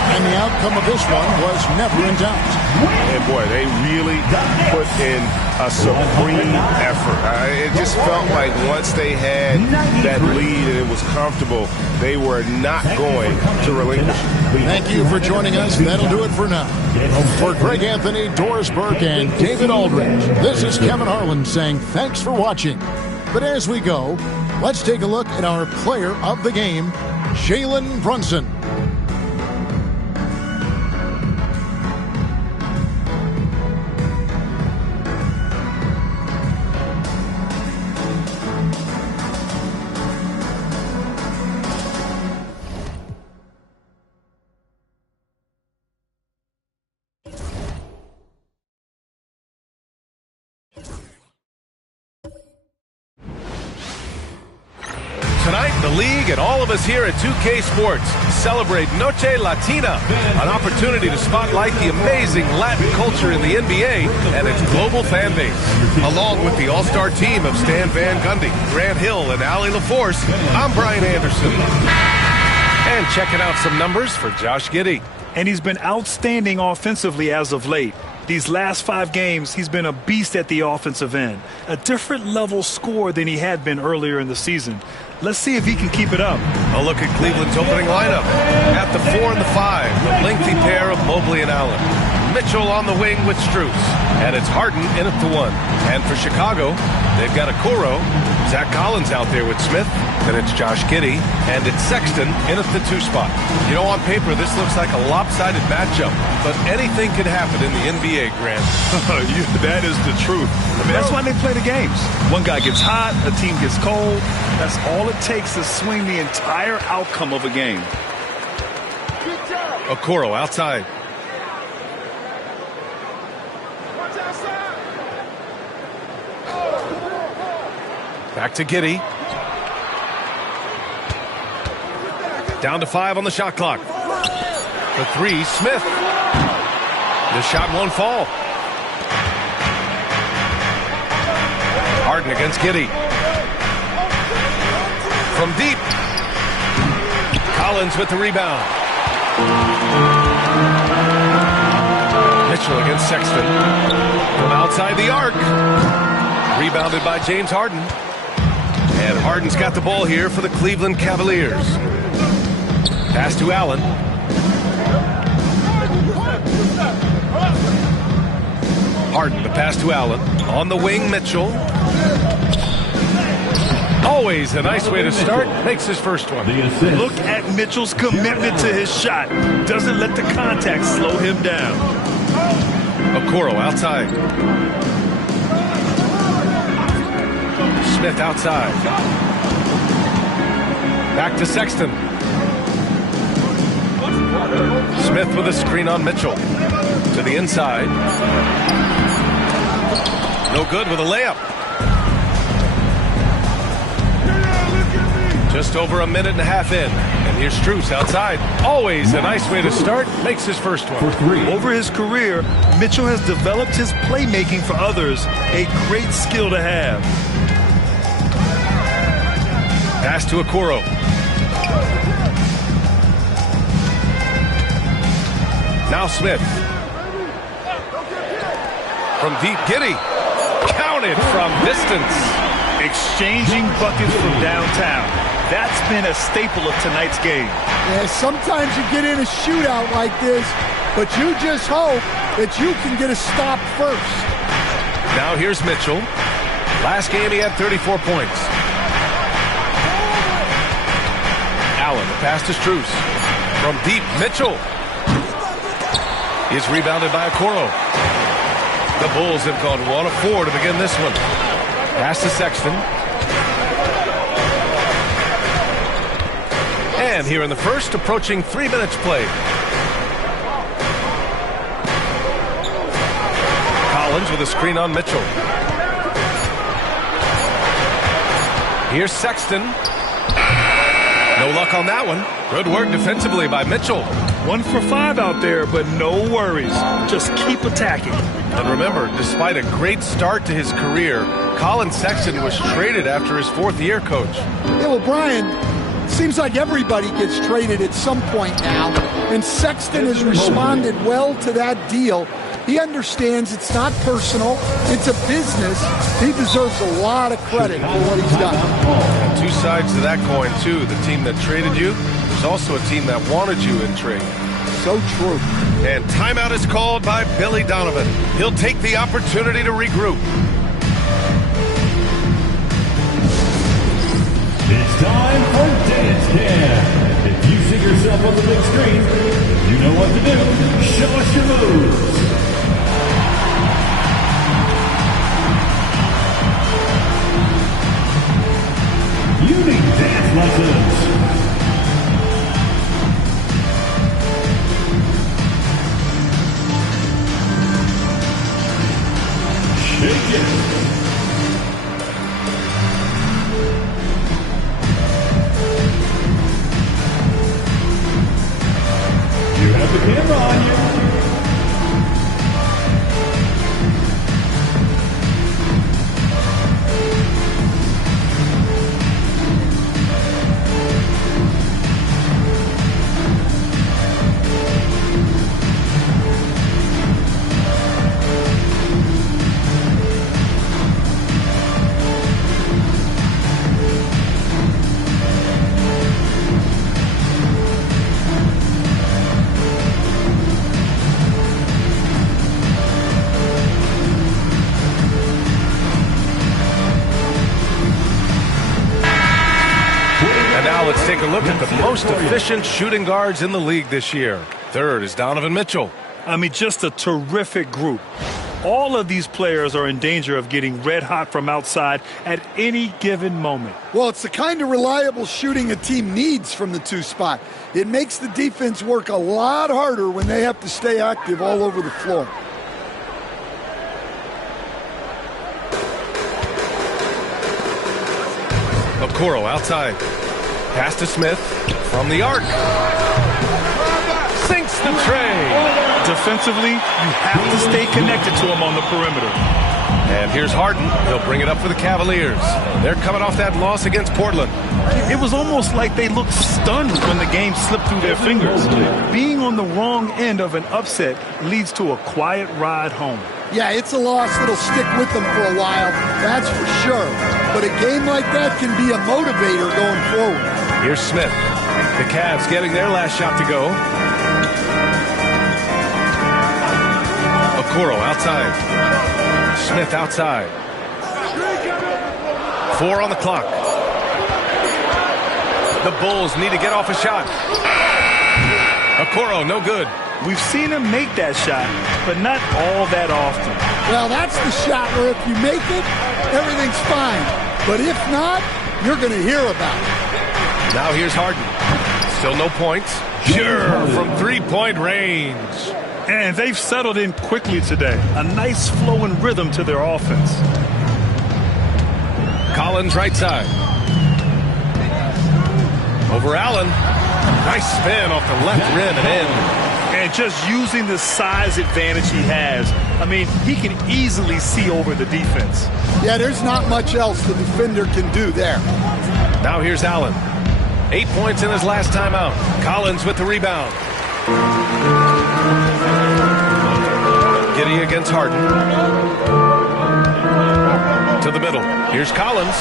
And the outcome of this one was never in doubt. And boy, they really put in a supreme effort. It just felt like once they had that lead and it was comfortable, they were not going to relinquish. Thank you for joining us. That'll do it for now. For Greg Anthony, Doris Burke, and David Aldridge, this is Kevin Harlan saying thanks for watching. But as we go, let's take a look at our player of the game, Jalen Brunson. Tonight, the league and all of us here at 2K Sports celebrate Noche Latina, an opportunity to spotlight the amazing Latin culture in the NBA and its global fan base. Along with the all-star team of Stan Van Gundy, Grant Hill, and Allie LaForce, I'm Brian Anderson. And checking out some numbers for Josh Giddey. And he's been outstanding offensively as of late. These last 5 games, he's been a beast at the offensive end. A different level score than he had been earlier in the season. Let's see if he can keep it up. A look at Cleveland's opening lineup. At the 4 and the 5, the lengthy pair of Mobley and Allen. Mitchell on the wing with Strus. And it's Harden in at the 1. And for Chicago, they've got Okoro. Zach Collins out there with Smith. Then it's Josh Giddey. And it's Sexton in at the 2 spot. You know, on paper, this looks like a lopsided matchup. But anything could happen in the NBA, Grant. That is the truth. I mean, that's why they play the games. One guy gets hot, a team gets cold. That's all it takes to swing the entire outcome of a game. Okoro outside. Back to Giddey. Down to 5 on the shot clock. The 3, Smith. The shot won't fall. Harden against Giddey. From deep. Collins with the rebound. Mitchell against Sexton. From outside the arc. Rebounded by James Harden. And Harden's got the ball here for the Cleveland Cavaliers. Pass to Allen. Harden, the pass to Allen. On the wing, Mitchell. Always a nice way to start. Makes his first one. Look at Mitchell's commitment to his shot. Doesn't let the contact slow him down. Okoro outside. Smith outside. Back to Sexton. Smith with a screen on Mitchell. To the inside. No good with a layup. Just over a minute and a half in. And here's Strus outside. Always a nice way to start. Makes his first one. Over his career, Mitchell has developed his playmaking for others. A great skill to have. Pass to Okoro. Now Smith. From deep, Giddey. Counted from distance. Exchanging buckets from downtown. That's been a staple of tonight's game. Yeah, sometimes you get in a shootout like this, but you just hope that you can get a stop first. Now here's Mitchell. Last game he had 34 points. Allen, the pass to Strus. From deep, Mitchell. Is rebounded by Okoro. The Bulls have gone 1 of 4 to begin this one. Pass to Sexton. And here in the first, approaching 3 minutes played. Collins with a screen on Mitchell. Here's Sexton. No luck on that one. Good work defensively by Mitchell. 1 for 5 out there, but no worries. Just keep attacking. And remember, despite a great start to his career, Colin Sexton was traded after his 4th year, Coach. Yeah, well, Brian, seems like everybody gets traded at some point now, and Sexton has responded well to that deal. He understands it's not personal, it's a business. He deserves a lot of credit for what he's done. And 2 sides to that coin, too. The team that traded you was also a team that wanted you in trade. So true. And timeout is called by Billy Donovan. He'll take the opportunity to regroup. It's time for Dance Cam. If you see yourself on the big screen, you know what to do. Show us your moves. You need dance lessons. Shake it. You have the camera on you. Let's take a look at the most efficient shooting guards in the league this year. 3rd is Donovan Mitchell. I mean, just a terrific group. All of these players are in danger of getting red hot from outside at any given moment. Well, it's the kind of reliable shooting a team needs from the 2 spot. It makes the defense work a lot harder when they have to stay active all over the floor. Okoro outside. Pass to Smith from the arc. Sinks the tray. Defensively, you have to stay connected to him on the perimeter. And here's Harden. He'll bring it up for the Cavaliers. They're coming off that loss against Portland. It was almost like they looked stunned when the game slipped through their fingers. Being on the wrong end of an upset leads to a quiet ride home. Yeah, it's a loss that'll stick with them for a while, that's for sure. But a game like that can be a motivator going forward. Here's Smith. The Cavs getting their last shot to go. Okoro outside. Smith outside. 4 on the clock. The Bulls need to get off a shot. Okoro, no good. We've seen him make that shot, but not all that often. Well, that's the shot where if you make it, everything's fine. But if not, you're going to hear about it. Now here's Harden. Still no points. Sure, from three-point range. And they've settled in quickly today. A nice flow and rhythm to their offense. Collins right side. Over Allen. Nice spin off the left rim and in. And just using the size advantage he has. I mean, he can easily see over the defense. Yeah, there's not much else the defender can do there. Now here's Allen. 8 points in his last time out. Collins with the rebound. Giddey against Harden. To the middle. Here's Collins.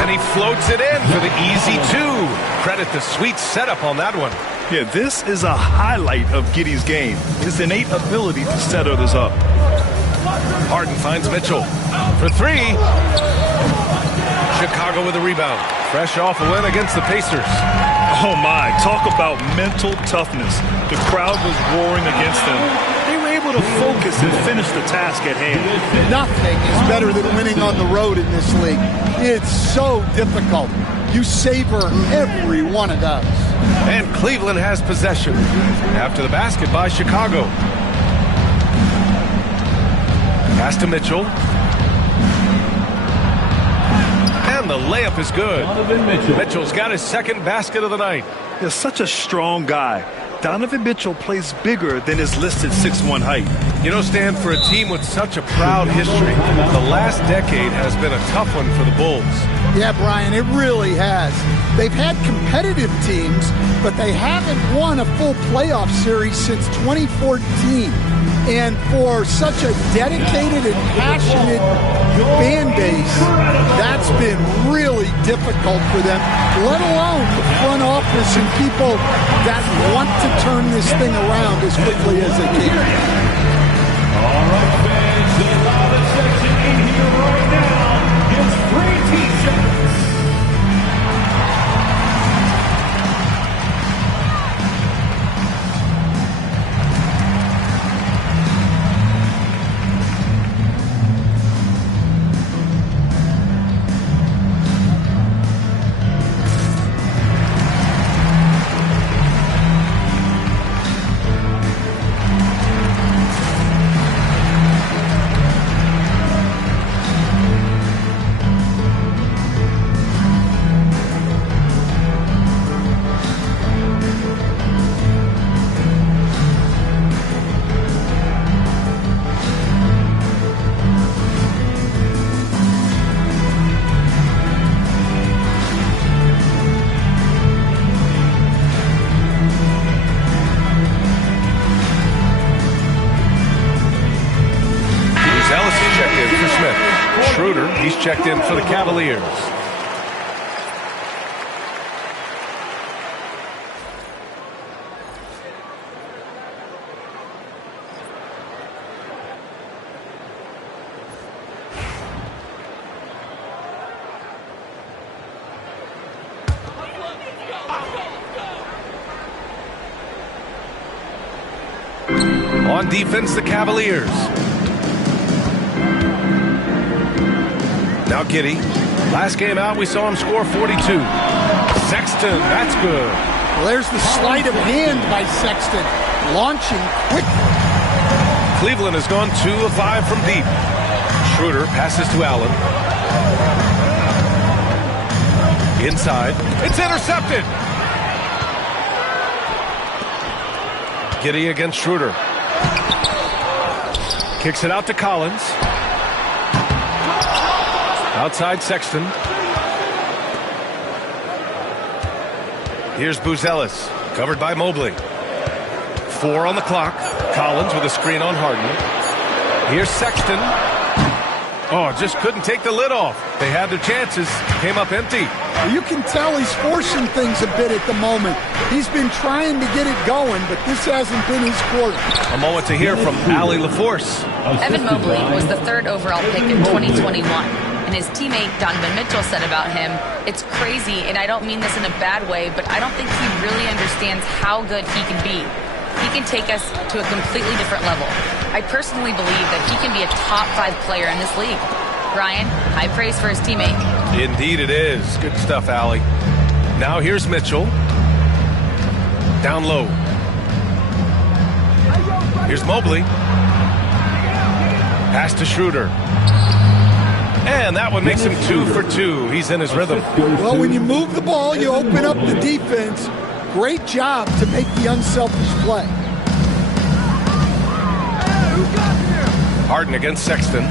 And he floats it in for the easy 2. Credit the sweet setup on that one. Yeah, this is a highlight of Giddey's game. His innate ability to set others up. Harden finds Mitchell for 3. Chicago with a rebound. Fresh off a win against the Pacers. Oh my, talk about mental toughness. The crowd was roaring against them. They were able to focus and finish the task at hand. Nothing is better than winning on the road in this league. It's so difficult. You savor every one of those. And Cleveland has possession after the basket by Chicago. Pass to Mitchell. And the layup is good. Mitchell's got his second basket of the night. He's such a strong guy. Donovan Mitchell plays bigger than his listed 6'1" height. You know, Stan, for a team with such a proud history, the last decade has been a tough one for the Bulls. Yeah, Brian, it really has. They've had competitive teams, but they haven't won a full playoff series since 2014. And for such a dedicated and passionate fan base, that's been really difficult for them, let alone the front office and people that want to turn this thing around as quickly as they can. All right, fans, the loudest section in here right now is free T-shirts. He's checked in for the Cavaliers. On defense, the Cavaliers. Now Giddey. Last game out, we saw him score 42. Sexton, that's good. Well, there's the sleight of hand by Sexton, launching quickly. Cleveland has gone 2 of 5 from deep. Schroeder passes to Allen. Inside. It's intercepted. Giddey against Schroeder. Kicks it out to Collins. Outside Sexton. Here's Buzelis, covered by Mobley. 4 on the clock. Collins with a screen on Harden. Here's Sexton. Oh, just couldn't take the lid off. They had their chances, came up empty. You can tell he's forcing things a bit at the moment. He's been trying to get it going, but this hasn't been his quarter. A moment to hear from Allie LaForce. Evan Mobley was the 3rd overall pick in 2021. And his teammate Donovan Mitchell said about him, "It's crazy, and I don't mean this in a bad way, but I don't think he really understands how good he can be. He can take us to a completely different level. I personally believe that he can be a top 5 player in this league." Ryan, high praise for his teammate. Indeed it is. Good stuff, Allie. Now here's Mitchell. Down low. Here's Mobley. Pass to Schroeder. And that one makes him 2 for 2. He's in his rhythm. Well, when you move the ball, you open up the defense. Great job to make the unselfish play. Harden against Sexton.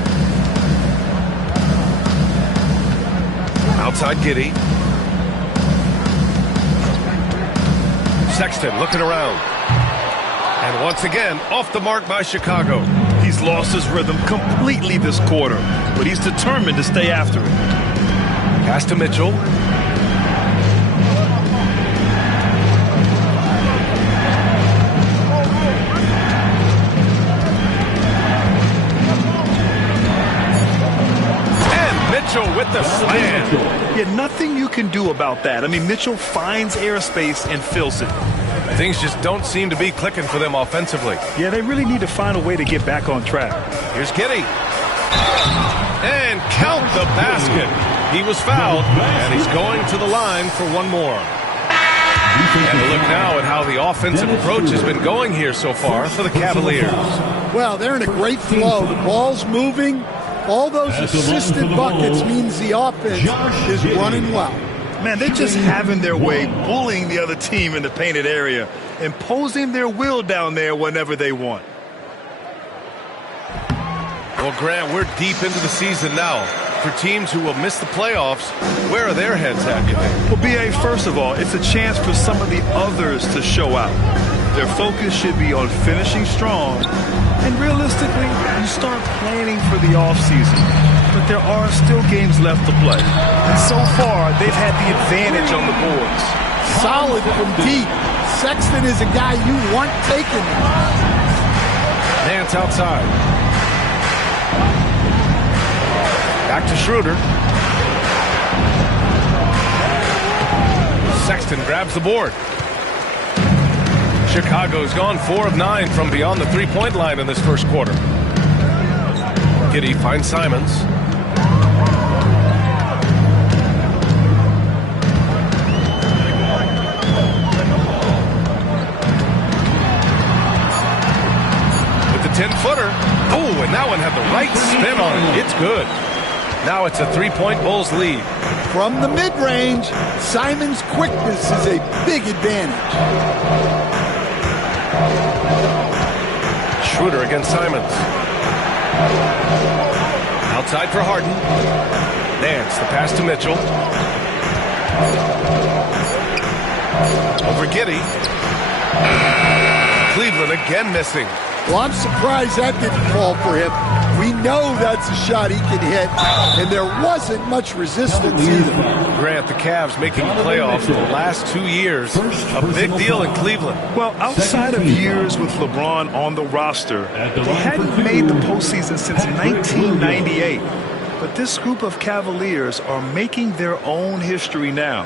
Outside Giddey. Sexton looking around. And once again, off the mark by Chicago. He's lost his rhythm completely this quarter, but he's determined to stay after it. Pass to Mitchell. Mitchell with the slam. Yeah, nothing you can do about that. I mean, Mitchell finds airspace and fills it. Things just don't seem to be clicking for them offensively. Yeah, they really need to find a way to get back on track. Here's Giddey. And count the basket. He was fouled, and he's going to the line for one more. And a look now at how the offensive approach has been going here so far for the Cavaliers. Well, they're in a great flow. The ball's moving. All those assisted buckets means the offense is running well. Man, they're just having their way, bullying the other team in the painted area, imposing their will down there whenever they want. Well, Grant, we're deep into the season now. For teams who will miss the playoffs, where are their heads at, you think? Well, B.A., first of all, it's a chance for some of the others to show out. Their focus should be on finishing strong. And realistically, you start planning for the offseason. But there are still games left to play. And so far, they've had the advantage on the boards. Solid from deep. Sexton is a guy you want taking. Nance outside. Back to Schroeder. Sexton grabs the board. Chicago's gone 4 of 9 from beyond the three-point line in this first quarter. Giddey finds Simons. With the 10-footer. Oh, and that one had the right spin on it. It's good. Now it's a 3-point Bulls lead. From the mid-range, Simons' quickness is a big advantage. Schroeder against Simons. Outside for Harden. Nance, the pass to Mitchell. Over Giddey. Cleveland again missing. Well, I'm surprised that didn't fall for him. We know that's a shot he can hit, and there wasn't much resistance either. Grant, the Cavs making the playoffs for the last 2 years. A big deal in Cleveland. Well, outside of years with LeBron on the roster, they hadn't made the postseason since 1998. But this group of Cavaliers are making their own history now.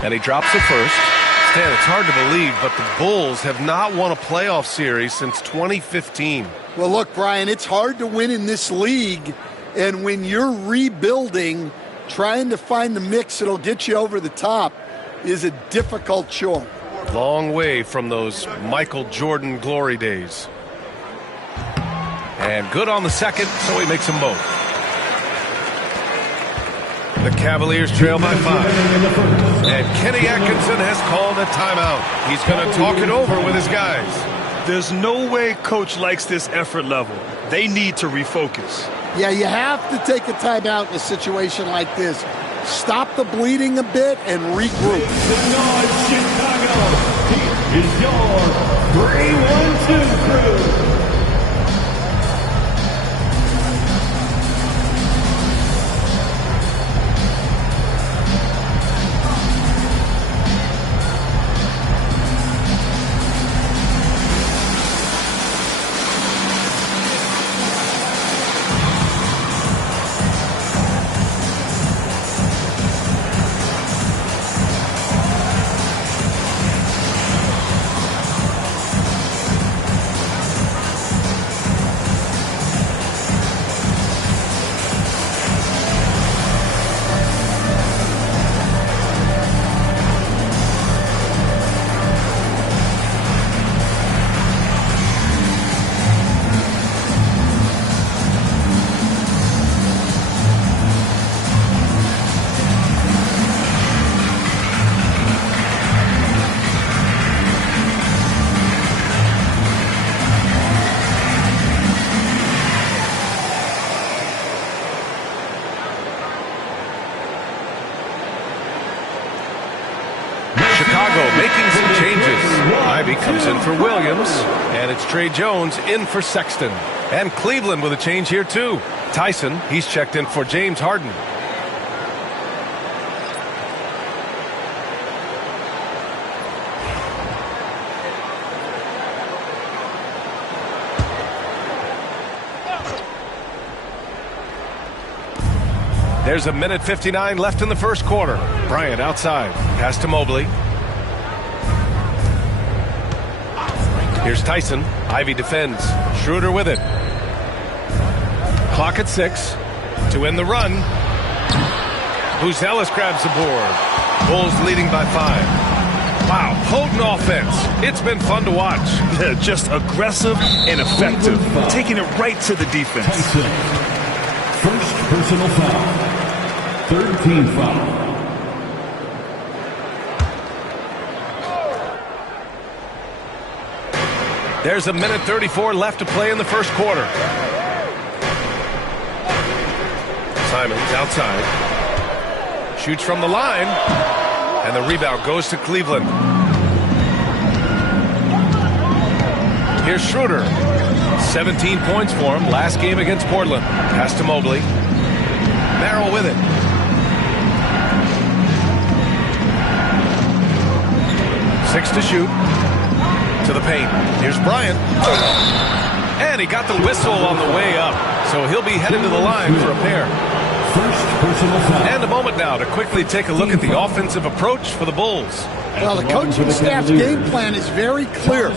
And he drops it first. Stan, it's hard to believe, but the Bulls have not won a playoff series since 2015. Well, look, Brian, it's hard to win in this league. And when you're rebuilding, trying to find the mix that'll get you over the top is a difficult chore. Long way from those Michael Jordan glory days. And good on the second, so he makes them both. The Cavaliers trail by 5. And Kenny Atkinson has called a timeout. He's going to talk it over with his guys. There's no way Coach likes this effort level. They need to refocus. Yeah, you have to take a timeout in a situation like this. stop the bleeding a bit, and regroup. Chicago, here is your 3-1-2 crew. Making some changes. Ivy comes in for Williams, and it's Trey Jones in for Sexton. And Cleveland with a change here too. Tyson, he's checked in for James Harden. There's a minute 59 left in the first quarter. Bryant outside. Pass to Mobley. Here's Tyson. Ivy defends. Schroeder with it. Clock at 6. To end the run. Buzelis grabs the board. Bulls leading by 5. Wow, potent offense. It's been fun to watch. Yeah, just aggressive and effective. Taking it right to the defense. Tyson. First personal foul. Third team foul. There's a minute 34 left to play in the first quarter. Simons outside. Shoots from the line. And the rebound goes to Cleveland. Here's Schroeder. 17 points for him last game against Portland. Pass to Mobley. Merrill with it. Six to shoot. To the paint. Here's Bryant. And he got the whistle on the way up. So he'll be headed to the line for a pair. First personal foul. And a moment now to quickly take a look at the offensive approach for the Bulls. Well, the coaching staff's game plan is very clear.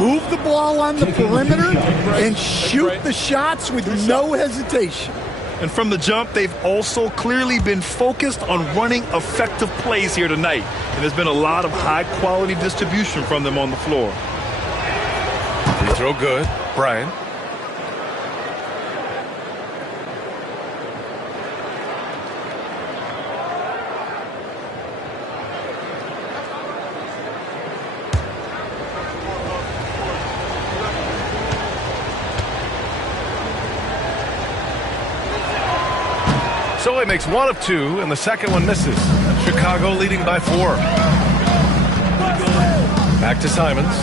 Move the ball on the perimeter and shoot the shots with no hesitation. And from the jump, they've also clearly been focused on running effective plays here tonight. And there's been a lot of high-quality distribution from them on the floor. Free throw good. Bryant. So he makes one of two, and the second one misses. Chicago leading by 4. Back to Simons.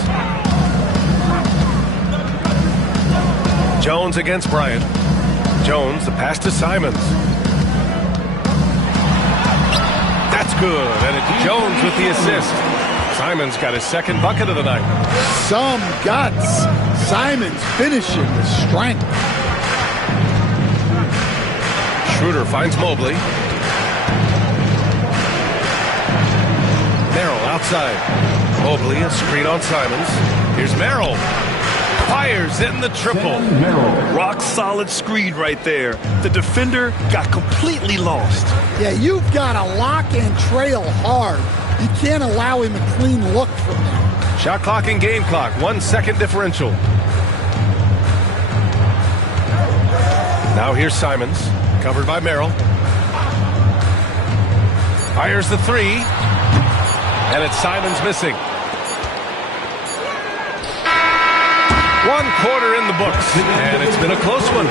Jones against Bryant. Jones, the pass to Simons. That's good, and it's Jones with the assist. Simons got his second bucket of the night. Some guts. Simons finishing with strength. Schroeder finds Mobley. Merrill outside. Mobley, a screen on Simons. Here's Merrill. Fires in the triple. Rock solid screen right there. The defender got completely lost. Yeah, you've got to lock and trail hard. You can't allow him a clean look from there. Shot clock and game clock. 1 second differential. Now here's Simons. Covered by Merrill. Fires the three. And it's Simons missing. 1 quarter in the books. And it's been a close one.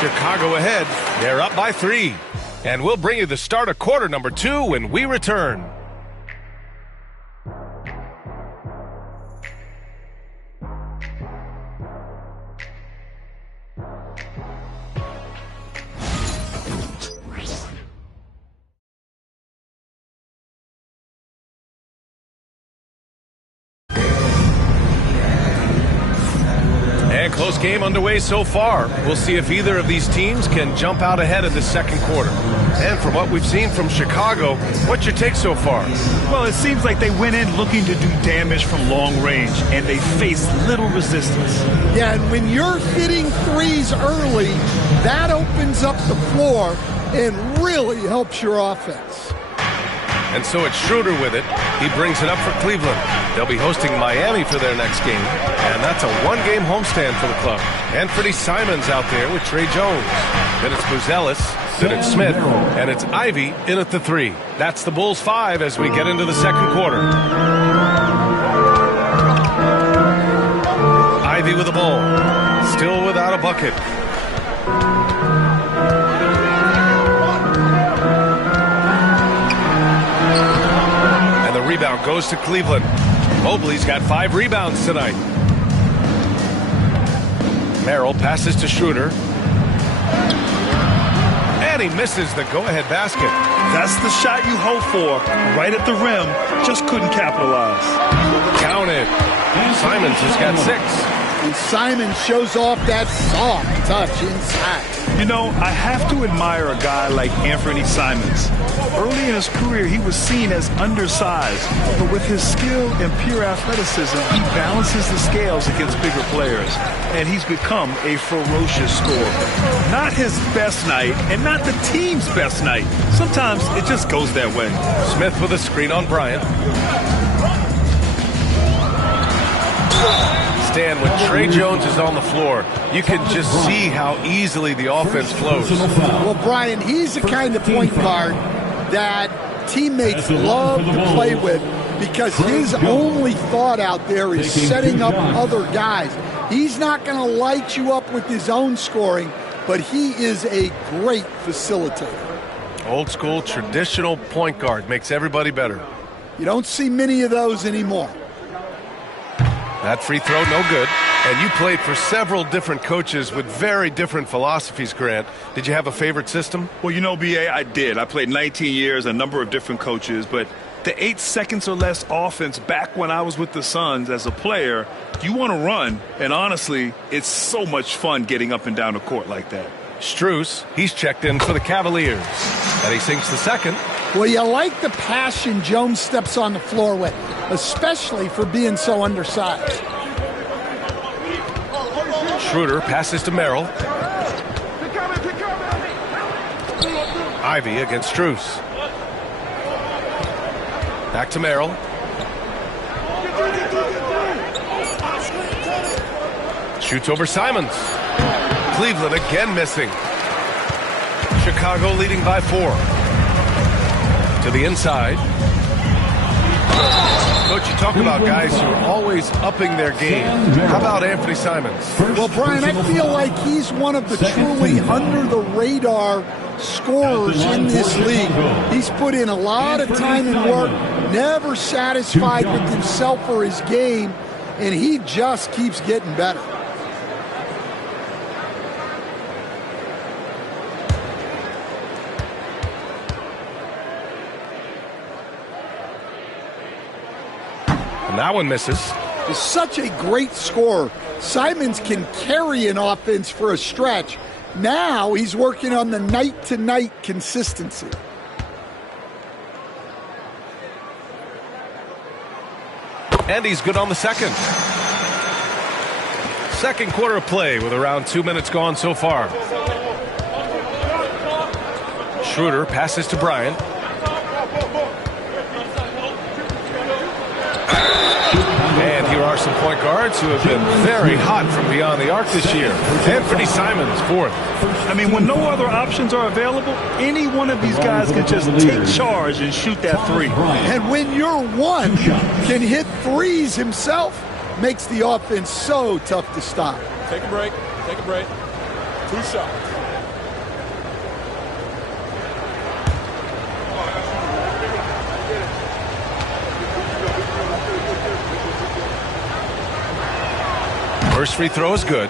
Chicago ahead. They're up by 3. And we'll bring you the start of quarter number 2 when we return. Close game underway so far. We'll see if either of these teams can jump out ahead in the second quarter. And from what we've seen from Chicago, what's your take so far? Well, it seems like they went in looking to do damage from long range, and they faced little resistance. Yeah, and when you're hitting threes early, that opens up the floor and really helps your offense. And so it's Schroeder with it. He brings it up for Cleveland. They'll be hosting Miami for their next game. And that's a one-game homestand for the club. Anthony Simons out there with Trey Jones. Then it's Buzelis. Then it's Smith. And it's Ivy in at the 3. That's the Bulls 5 as we get into the second quarter. Ivy with the ball. Still without a bucket. Rebound goes to Cleveland. Mobley's got 5 rebounds tonight. Merrill passes to Schroeder. And he misses the go-ahead basket. That's the shot you hope for. Right at the rim. Just couldn't capitalize. Count it. Simons has got 6. And Simon shows off that soft touch inside. You know, I have to admire a guy like Anthony Simons. Early in his career, he was seen as undersized, but with his skill and pure athleticism, he balances the scales against bigger players, and he's become a ferocious scorer. Not his best night, and not the team's best night. Sometimes it just goes that way. Smith with a screen on Bryant. Stan, when Trey Jones is on the floor, you can just see how easily the offense flows. Well, Brian, he's the kind of point guard that teammates love to play with because his only thought out there is setting up other guys. He's not going to light you up with his own scoring, but he is a great facilitator. Old school, traditional point guard makes everybody better. You don't see many of those anymore. That free throw, no good. And you played for several different coaches with very different philosophies, Grant. Did you have a favorite system? Well, you know, B.A., I did. I played 19 years, a number of different coaches, but the 8 seconds or less offense back when I was with the Suns as a player, you want to run, and honestly, it's so much fun getting up and down the court like that. Strus, he's checked in for the Cavaliers. And he sinks the second. Well, you like the passion Jones steps on the floor with, especially for being so undersized. Schroeder passes to Merrill. Ivy against Strus. Back to Merrill. Shoots over Simons. Cleveland again missing. Chicago leading by 4. To the inside. Coach, you talk about guys who are always upping their game. How about Anthony Simons? Well, Brian, I feel like he's one of the truly under-the-radar scorers in this league. He's put in a lot of time and work, never satisfied with himself or his game, and he just keeps getting better. That one misses. He's such a great scorer. Simons can carry an offense for a stretch. Now he's working on the night-to-night consistency. And he's good on the second. Second quarter of play with around 2 minutes gone so far. Schroeder passes to Bryant. And here are some point guards who have been very hot from beyond the arc this year. Anthony Simons, 4th. I mean, when no other options are available, any one of these guys can just take charge and shoot that 3. And when your one can hit threes himself, makes the offense so tough to stop. Take a break. Take a break. 2 shots. First free throw is good.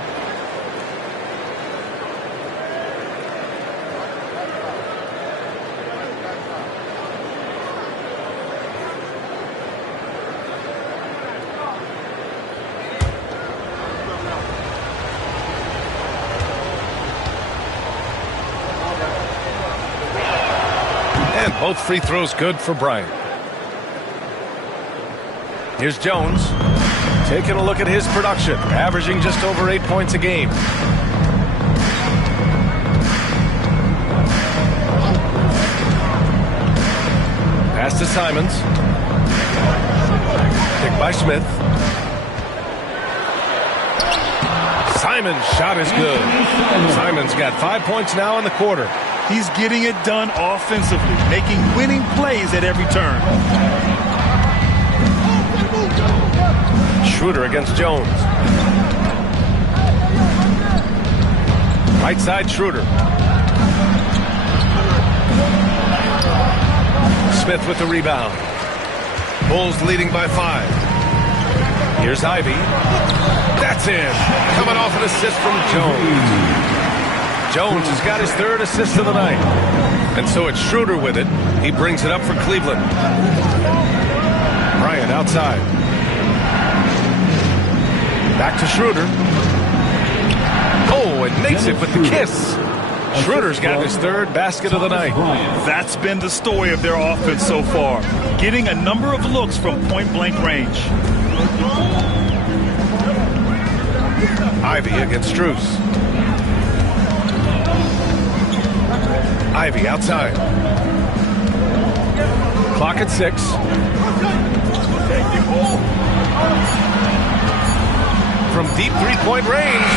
And both free throws good for Bryant. Here's Jones. Taking a look at his production, averaging just over 8 points a game. Pass to Simons. Picked by Smith. Simon's shot is good. Simons got 5 points now in the quarter. He's getting it done offensively, making winning plays at every turn. Schroeder against Jones. Right side, Schroeder. Smith with the rebound. Bulls leading by 5. Here's Ivy. That's in. Coming off an assist from Jones. Jones has got his 3rd assist of the night. And so it's Schroeder with it. He brings it up for Cleveland. Bryant outside. Back to Schroeder. Oh, and makes it with the kiss. Schroeder's got his 3rd basket of the night. That's been the story of their offense so far. Getting a number of looks from point-blank range. Ivy against Strus. Ivy outside. Clock at 6. From deep three-point range.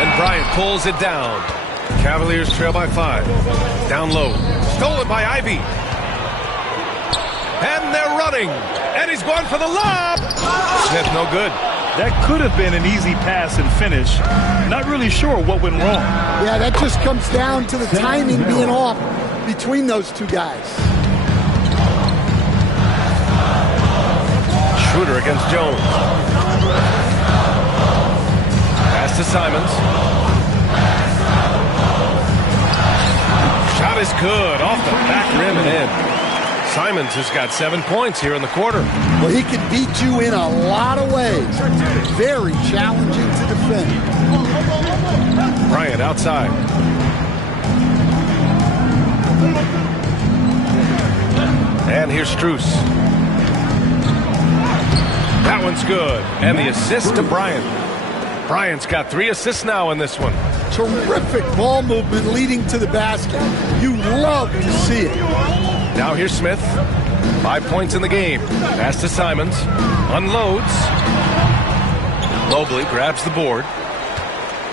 And Bryant pulls it down. Cavaliers trail by 5. Down low. Stolen by Ivy. And they're running. And he's going for the lob. Smith no good. That could have been an easy pass and finish. Not really sure what went wrong. Yeah, that just comes down to the timing being off between those two guys. Schroeder against Jones. Pass to Simons. Shot is good. Off the back rim and in. Simons has got 7 points here in the quarter. Well, he can beat you in a lot of ways. Very challenging to defend. Bryant outside. And here's Strus. That one's good. And the assist to Bryant. Bryant's got 3 assists now in this one. Terrific ball movement leading to the basket. You love to see it. Now here's Smith. 5 points in the game. Pass to Simons. Unloads. Mobley grabs the board.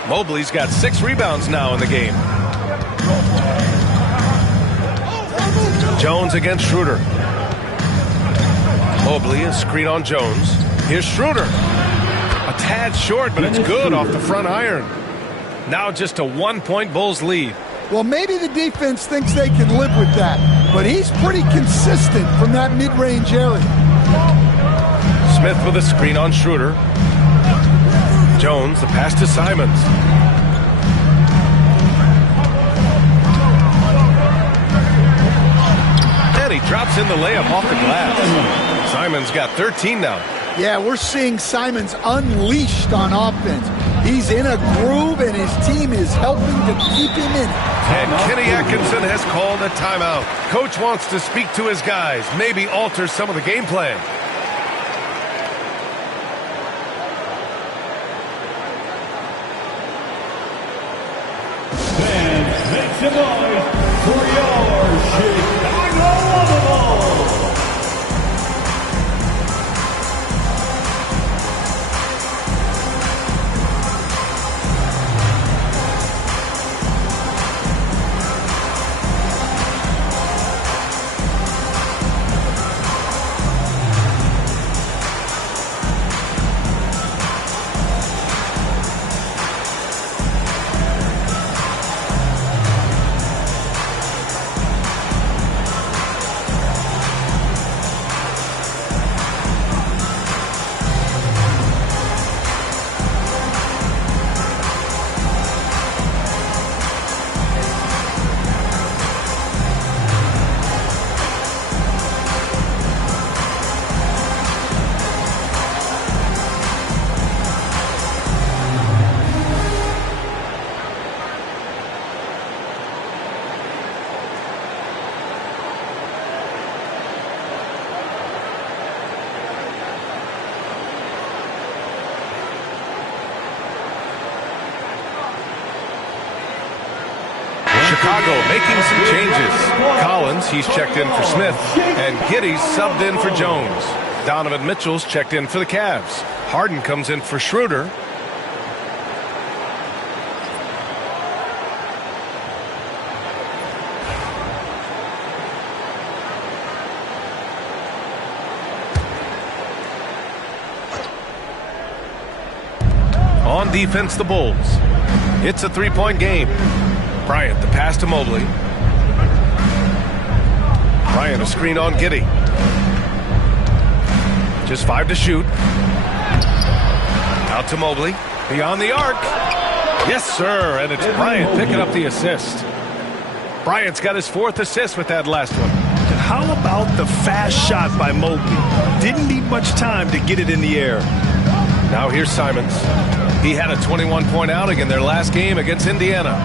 Mobley's got 6 rebounds now in the game. Jones against Schroeder. Mobley, a screen on Jones. Here's Schroeder. A tad short, but it's good off the front iron. Now just a 1-point Bulls lead. Well, maybe the defense thinks they can live with that, but he's pretty consistent from that mid-range area. Smith with a screen on Schroeder. Jones, the pass to Simons. And he drops in the layup off the glass. Simons got 13 now. Yeah, we're seeing Simons unleashed on offense. He's in a groove, and his team is helping to keep him in it. And Kenny Atkinson has called a timeout. Coach wants to speak to his guys, maybe alter some of the game plan. Fans, make some noise for your Chicago Bulls. Chicago making some changes. Collins, he's checked in for Smith, and Giddey's subbed in for Jones. Donovan Mitchell's checked in for the Cavs. Harden comes in for Schroeder. On defense, the Bulls. It's a three-point game. Bryant, the pass to Mobley. Bryant, a screen on Giddey. Just 5 to shoot. Out to Mobley. Beyond the arc. Yes, sir. And it's Bryant picking up the assist. Bryant's got his 4th assist with that last one. How about the fast shot by Mobley? Didn't need much time to get it in the air. Now here's Simons. He had a 21-point outing in their last game against Indiana.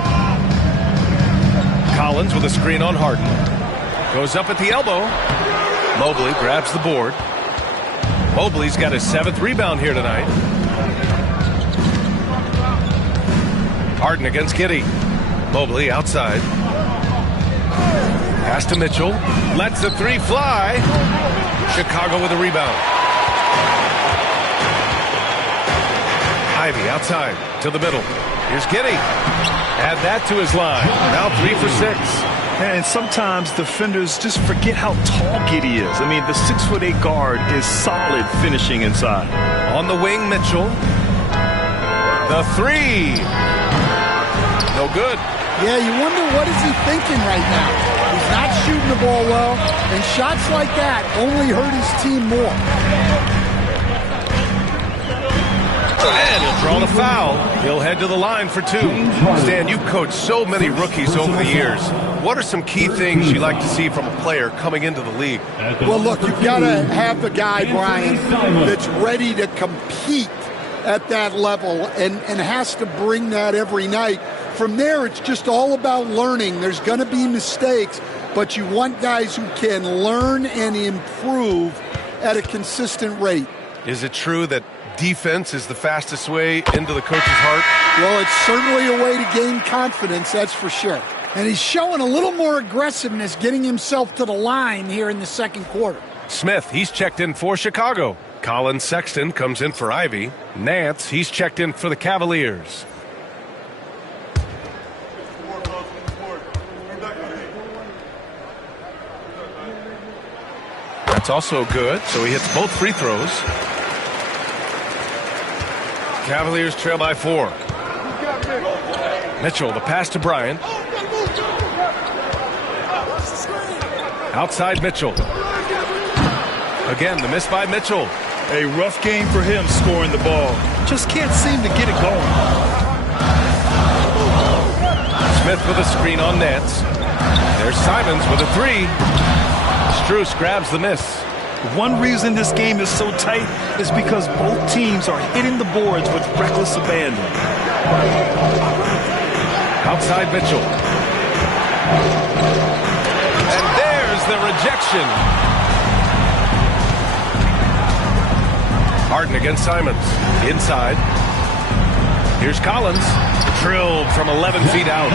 Collins with a screen on Harden. Goes up at the elbow. Mobley grabs the board. Mobley's got his 7th rebound here tonight. Harden against Giddey. Mobley outside. Pass to Mitchell. Lets the 3 fly. Chicago with a rebound. Ivy outside to the middle. Here's Giddey. Add that to his line. Now 3 for 6. And sometimes defenders just forget how tall Giddey is. I mean, the 6'8" guard is solid finishing inside. On the wing, Mitchell. The 3. No good. Yeah, you wonder what is he thinking right now. He's not shooting the ball well, and shots like that only hurt his team more. And he'll draw the foul. He'll head to the line for 2. Stan, you've coached so many rookies over the years. What are some key things you like to see from a player coming into the league? Well, look, you've got to have the guy, Brian, that's ready to compete at that level and has to bring that every night. From there, it's just all about learning. There's going to be mistakes, but you want guys who can learn and improve at a consistent rate. Is it true that defense is the fastest way into the coach's heart? Well, it's certainly a way to gain confidence, that's for sure. And he's showing a little more aggressiveness, getting himself to the line here in the second quarter. Smith, he's checked in for Chicago. Colin Sexton comes in for Ivy. Nance, he's checked in for the Cavaliers. That's also good, so he hits both free throws. Cavaliers trail by 4. Mitchell, the pass to Bryant. Outside Mitchell. Again, the miss by Mitchell. A rough game for him scoring the ball. Just can't seem to get it going. Smith with a screen on Nance. There's Simons with a 3. Strus grabs the miss. One reason this game is so tight is because both teams are hitting the boards with reckless abandon. Outside Mitchell. And there's the rejection. Harden against Simons. Inside. Here's Collins. Drilled from 11 feet out.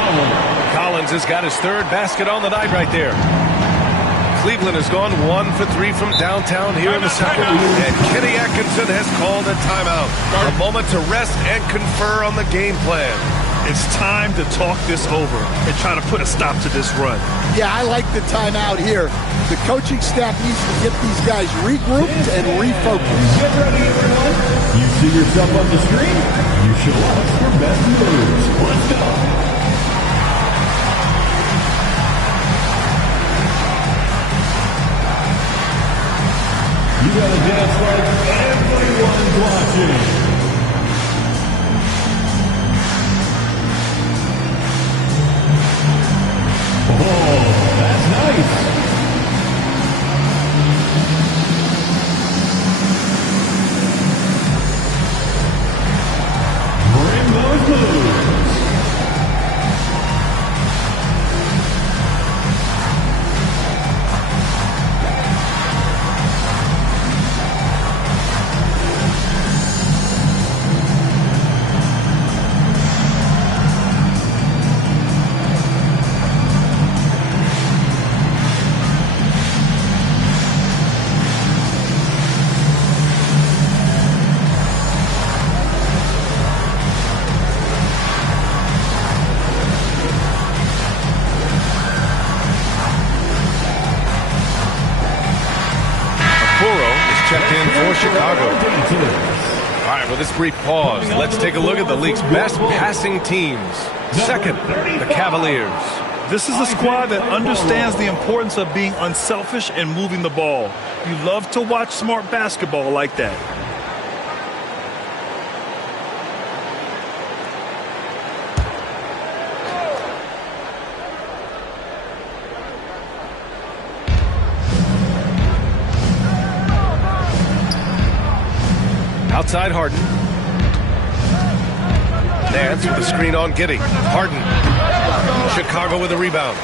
Collins has got his 3rd basket on the night right there. Cleveland has gone 1 for 3 from downtown here in the second. And Kenny Atkinson has called a timeout. A moment to rest and confer on the game plan. It's time to talk this over and try to put a stop to this run. Yeah, I like the timeout here. The coaching staff needs to get these guys regrouped and refocused. Get ready, everyone. You see yourself on the screen? You show us your best moves. Let's go. You gotta dance like everyone's watching. Oh, that's nice. Bring those moves. Chicago. All right, with this brief pause, let's take a look at the league's best passing teams. Second, the Cavaliers. This is a squad that understands the importance of being unselfish and moving the ball. You love to watch smart basketball like that. Outside Harden. Nance with a screen on Giddey. Harden. Chicago with a rebound.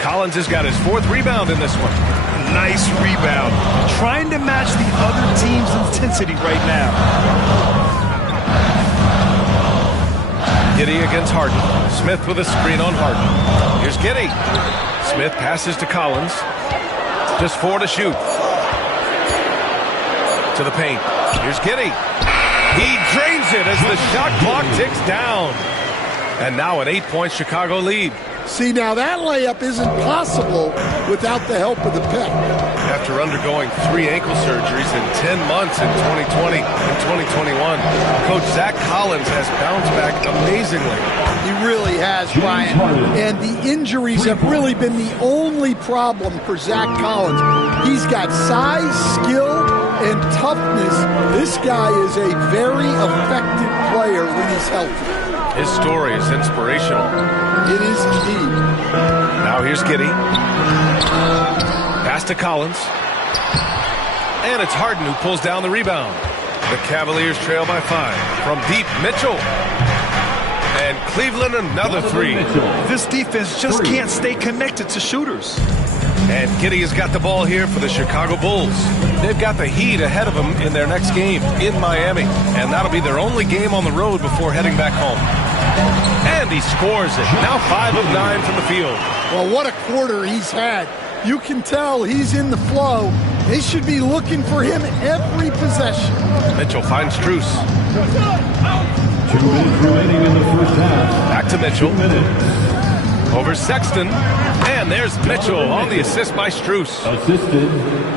Collins has got his 4th rebound in this one. Nice rebound. Trying to match the other team's intensity right now. Giddey against Harden. Smith with a screen on Harden. Here's Giddey. Smith passes to Collins. Just 4 to shoot. To the paint. Here's Giddey. He drains it as the shot clock ticks down. And now an 8-point Chicago lead. See, now that layup isn't possible without the help of the pick. After undergoing 3 ankle surgeries in 10 months in 2020 and 2021, Coach Zach Collins has bounced back amazingly. He really has, Brian. And the injuries have really been the only problem for Zach Collins. He's got size, skill, and toughness. This guy is a very effective player when he's healthy. His story is inspirational. It is indeed. Now here's Giddey. Pass to Collins. And it's Harden who pulls down the rebound. The Cavaliers trail by 5. From deep, Mitchell. And Cleveland another 3. This defense just can't stay connected to shooters. And Giddey has got the ball here for the Chicago Bulls. They've got the Heat ahead of them in their next game in Miami. And that'll be their only game on the road before heading back home. And he scores it. Now 5 of 9 from the field. Well, what a quarter he's had. You can tell he's in the flow. They should be looking for him every possession. Mitchell finds Strus. 2 minutes remaining in the first half. Back to Mitchell. Over Sexton. And there's Mitchell on the assist by Strus.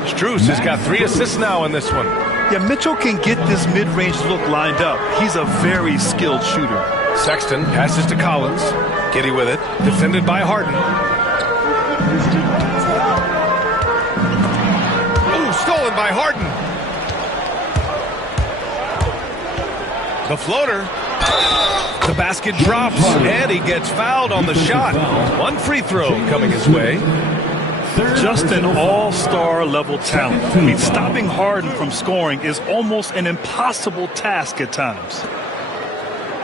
Strus has got 3 assists now in this one. Yeah, Mitchell can get this mid-range look lined up. He's a very skilled shooter. Sexton passes to Collins. Giddey with it. Defended by Harden. Ooh, stolen by Harden. The floater. The basket drops, and he gets fouled on the shot. 1 free throw coming his way. Just an all-star level talent. I mean, stopping Harden from scoring is almost an impossible task at times.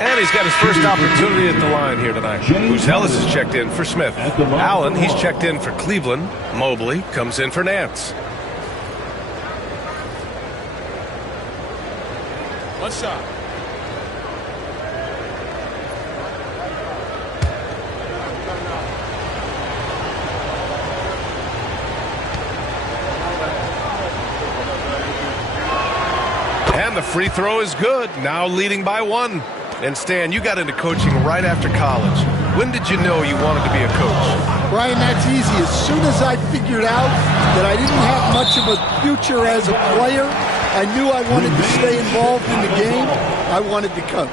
And he's got his first opportunity at the line here tonight. Ellis is checked in for Smith. Allen, he's checked in for Cleveland. Mobley comes in for Nance. One shot. And the free throw is good. Now leading by 1. And Stan, you got into coaching right after college. When did you know you wanted to be a coach? Brian, that's easy. As soon as I figured out that I didn't have much of a future as a player, I knew I wanted to stay involved in the game. I wanted to coach.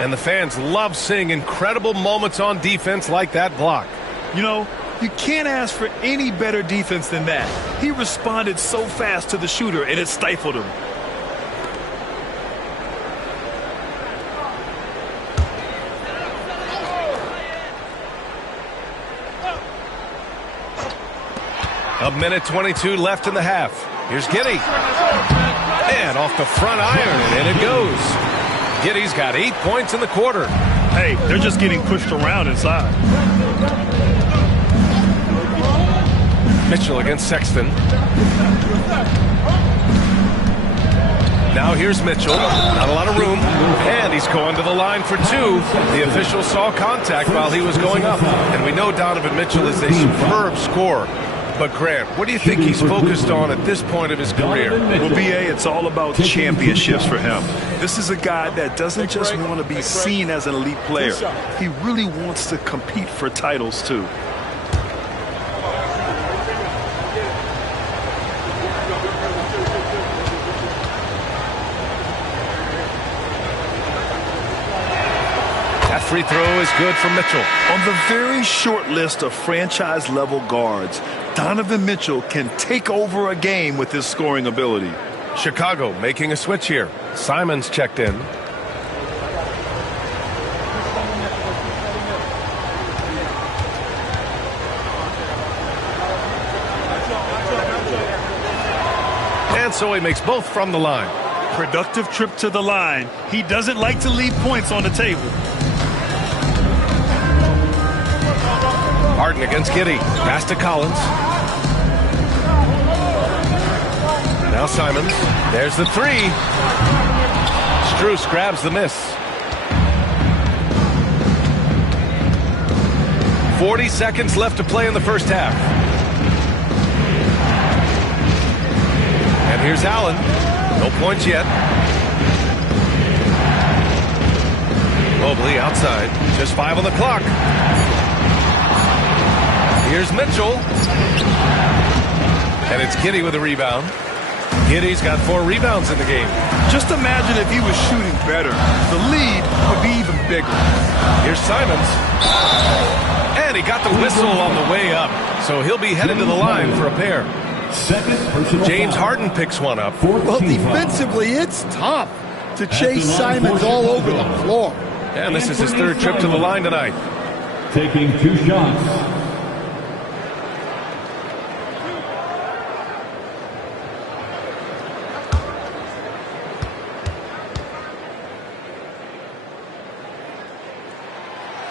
And the fans love seeing incredible moments on defense like that block. You know, you can't ask for any better defense than that. He responded so fast to the shooter, and it stifled him. A minute 22 left in the half. Here's Giddey. And off the front iron, and in it goes. Giddey's got 8 points in the quarter. Hey, they're just getting pushed around inside. Mitchell against Sexton. Now here's Mitchell. Not a lot of room. And he's going to the line for 2. The official saw contact while he was going up. And we know Donovan Mitchell is a superb scorer. But Grant, what do you think he's focused on at this point of his career? Well, B.A., it's all about championships for him. This is a guy that doesn't just want to be seen as an elite player. He really wants to compete for titles, too. That free throw is good for Mitchell. On the very short list of franchise-level guards, Donovan Mitchell can take over a game with his scoring ability. Chicago making a switch here. Simons checked in. And so he makes both from the line. Productive trip to the line. He doesn't like to leave points on the table. Harden against Giddey. Pass to Collins. Now Simons. There's the three. Strus grabs the miss. 40 seconds left to play in the first half. And here's Allen. No points yet. Mobley outside. Just 5 on the clock. Here's Mitchell. And it's Giddey with a rebound. Giddey's got 4 rebounds in the game. Just imagine if he was shooting better. The lead would be even bigger. Here's Simons. And he got the whistle on the way up. So he'll be headed to the line for a pair. James Harden picks one up. Well, defensively, it's tough to chase Simons all over the floor. And this is his 3rd trip to the line tonight. Taking 2 shots.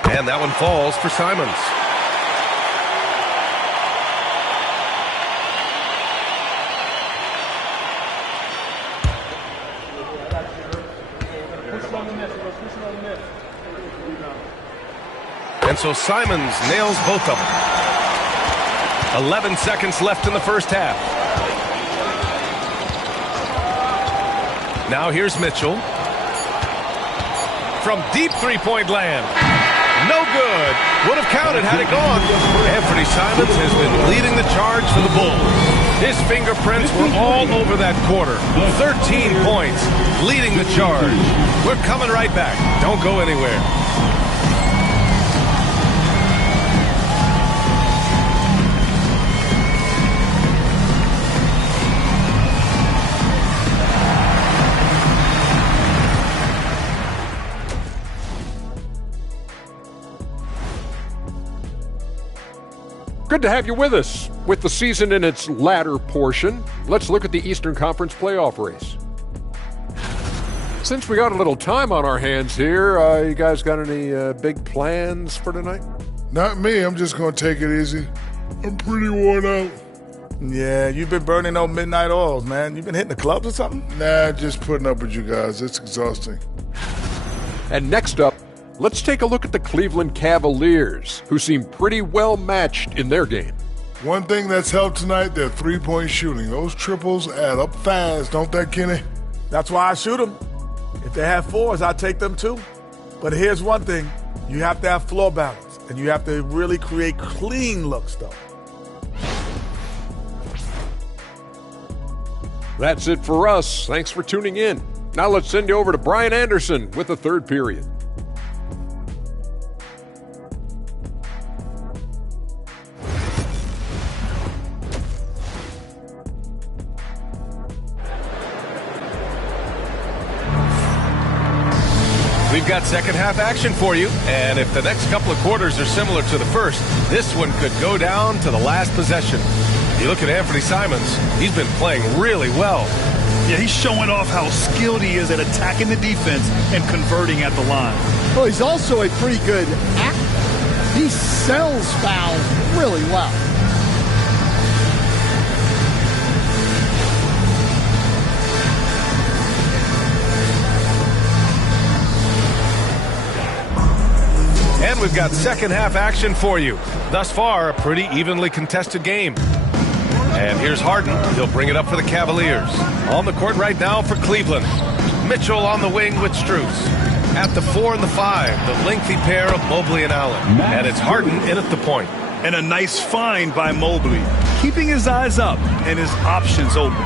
And that one falls for Simons. And so Simons nails both of them. 11 seconds left in the first half. Now here's Mitchell. From deep three-point land. No good. Would have counted had it gone. Anthony Simons has been leading the charge for the Bulls. His fingerprints were all over that quarter. 13 points, leading the charge. We're coming right back. Don't go anywhere. Good to have you with us. With the season in its latter portion, let's look at the Eastern Conference playoff race. Since we got a little time on our hands here, you guys got any big plans for tonight? Not me. I'm just going to take it easy. I'm pretty worn out. Yeah, you've been burning those midnight oils, man. You've been hitting the clubs or something? Nah, just putting up with you guys. It's exhausting. And next up, let's take a look at the Cleveland Cavaliers, who seem pretty well matched in their game. One thing that's helped tonight, their three-point shooting. Those triples add up fast, don't they, Kenny? That's why I shoot them. If they have 4s, I take them too. But here's one thing. You have to have floor balance, and you have to really create clean looks, though. That's it for us. Thanks for tuning in. Now let's send you over to Brian Anderson with the third period. We've got second half action for you, and if the next couple of quarters are similar to the first, this one could go down to the last possession. You look at Anthony Simons, he's been playing really well. Yeah, he's showing off how skilled he is at attacking the defense and converting at the line. Well, he's also a pretty good actor. He sells fouls really well. And we've got second half action for you. Thus far, a pretty evenly contested game. And here's Harden. He'll bring it up for the Cavaliers. On the court right now for Cleveland. Mitchell on the wing with Strus. At the 4 and the 5, the lengthy pair of Mobley and Allen. And it's Harden in at the point. And a nice find by Mobley, keeping his eyes up and his options open.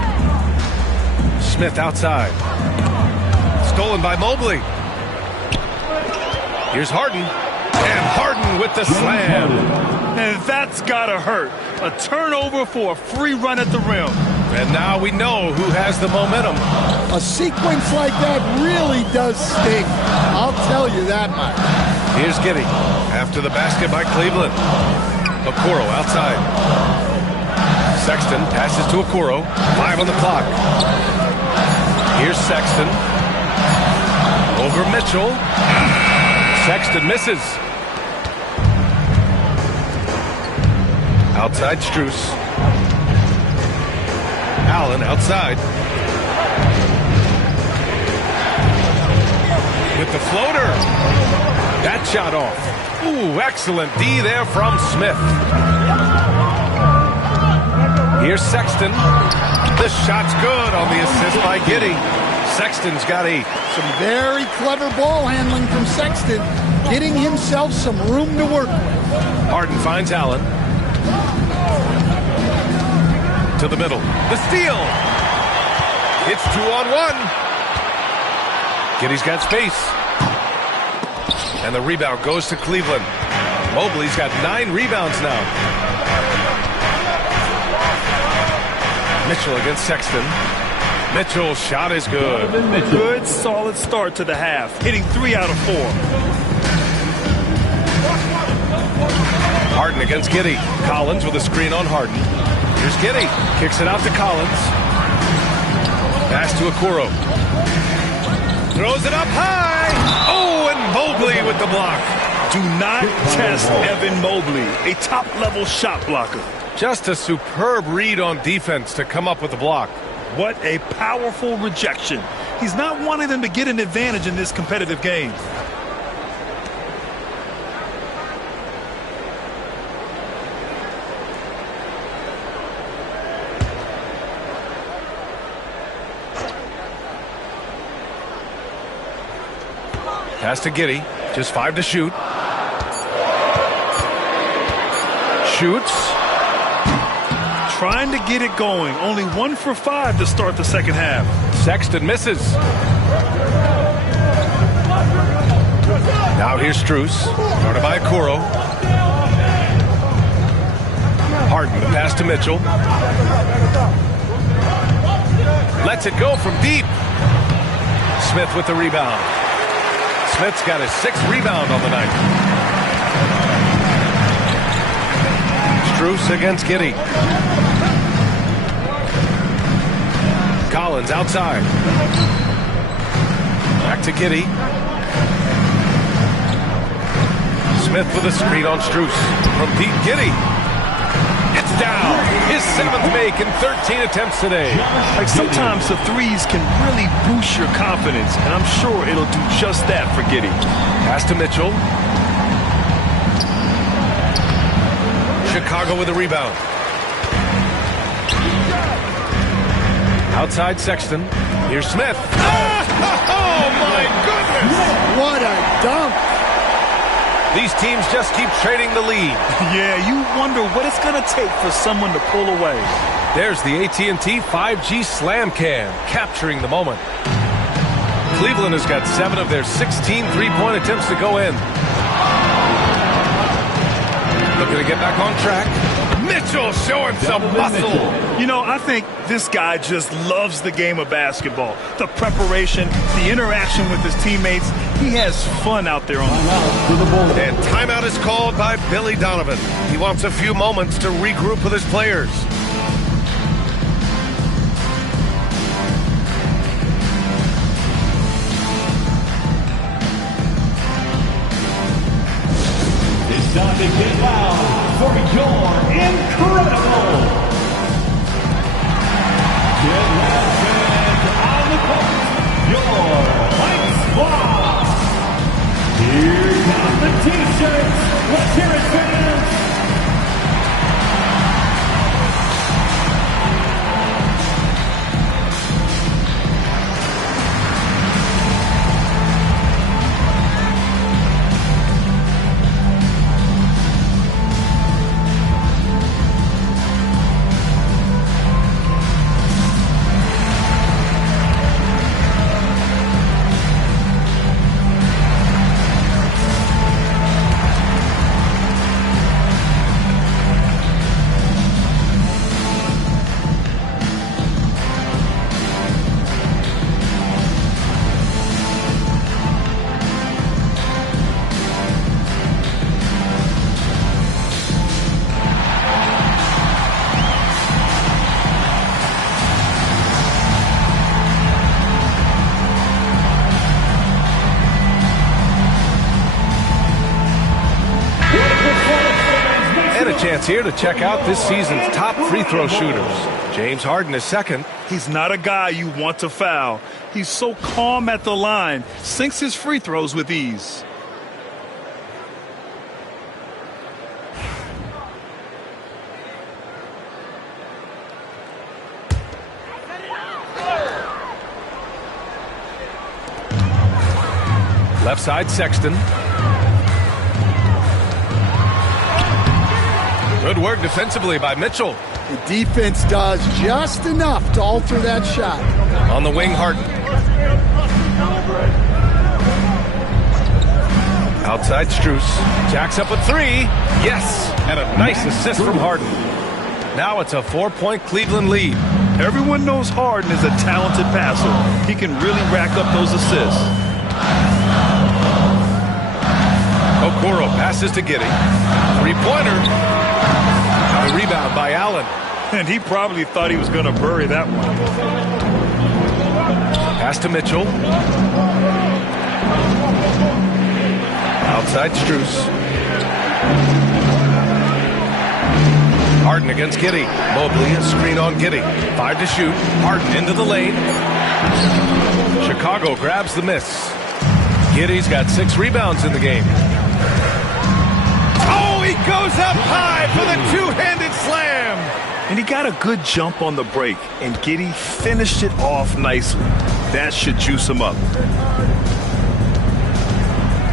Smith outside. Stolen by Mobley. Here's Harden. And Harden with the slam. And that's gotta hurt. A turnover for a free run at the rim. And now we know who has the momentum. A sequence like that really does sting. I'll tell you that much. Here's Giddey after the basket by Cleveland. Okoro outside. Sexton passes to Okoro. 5 on the clock. Here's Sexton. Over Mitchell. Sexton misses. Outside Strus. Allen outside. With the floater. That shot off. Ooh, excellent D there from Smith. Here's Sexton. The shot's good on the assist by Giddey. Sexton's got 8. Some very clever ball handling from Sexton, getting himself some room to work with. Harden finds Allen. To the middle. The steal. It's 2-on-1. Giddey's got space. And the rebound goes to Cleveland. Mobley's got 9 rebounds now. Mitchell against Sexton. Mitchell's shot is good. Good, solid start to the half, hitting 3 out of 4. Harden against Giddey. Collins with a screen on Harden. Here's Giddey. Kicks it out to Collins. Pass to Okoro. Throws it up high. Oh, and Mobley with the block. Do not test Evan Mobley, a top-level shot blocker. Just a superb read on defense to come up with the block. What a powerful rejection. He's not wanting them to get an advantage in this competitive game. Pass to Giddey. Just 5 to shoot. Shoots. Trying to get it going. Only 1 for 5 to start the second half. Sexton misses. Now here's Strus. Guarded by Okoro. Harden, the pass to Mitchell. Lets it go from deep. Smith with the rebound. Smith's got his 6th rebound on the night. Strus against Giddey. Collins outside. Back to Giddey. Smith with a screen on Strus. From deep, Giddey. It's down. His 7th make in 13 attempts today. Like sometimes the threes can really boost your confidence, and I'm sure it'll do just that for Giddey. Pass to Mitchell. Chicago with a rebound. Outside Sexton. Here's Smith. Oh, my goodness! What a dunk! These teams just keep trading the lead. Yeah, you wonder what it's going to take for someone to pull away. There's the AT&T 5G Slam Cam, capturing the moment. Cleveland has got 7 of their 16 three-point attempts to go in. Looking to get back on track. Mitchell showing some muscle. You know, I think this guy just loves the game of basketball. The preparation, the interaction with his teammates. He has fun out there on the floor. And timeout is called by Billy Donovan. He wants a few moments to regroup with his players. It's time to get loud for your incredible. Get loud, fans, on the court, your White Squad. Here come the T-shirts. Let's hear it, fans. a chance here to check out this season's top free throw shooters. James Harden is second. He's not a guy you want to foul. He's so calm at the line, sinks his free throws with ease. Left side, Sexton. Good work defensively by Mitchell. The defense does just enough to alter that shot. On the wing, Harden. Outside, Strus. Jacks up a three. Yes! And a nice assist from Harden. Now it's a 4-point Cleveland lead. Everyone knows Harden is a talented passer. He can really rack up those assists. Okoro passes to Giddey. Three-pointer. The rebound by Allen. And he probably thought he was going to bury that one. Pass to Mitchell. Outside Strus. Harden against Giddey. Mobley, a screen on Giddey. 5 to shoot. Harden into the lane. Chicago grabs the miss. Giddey's got 6 rebounds in the game. Oh, he goes up high for the two-handed slam. And he got a good jump on the break, and Giddey finished it off nicely. That should juice him up.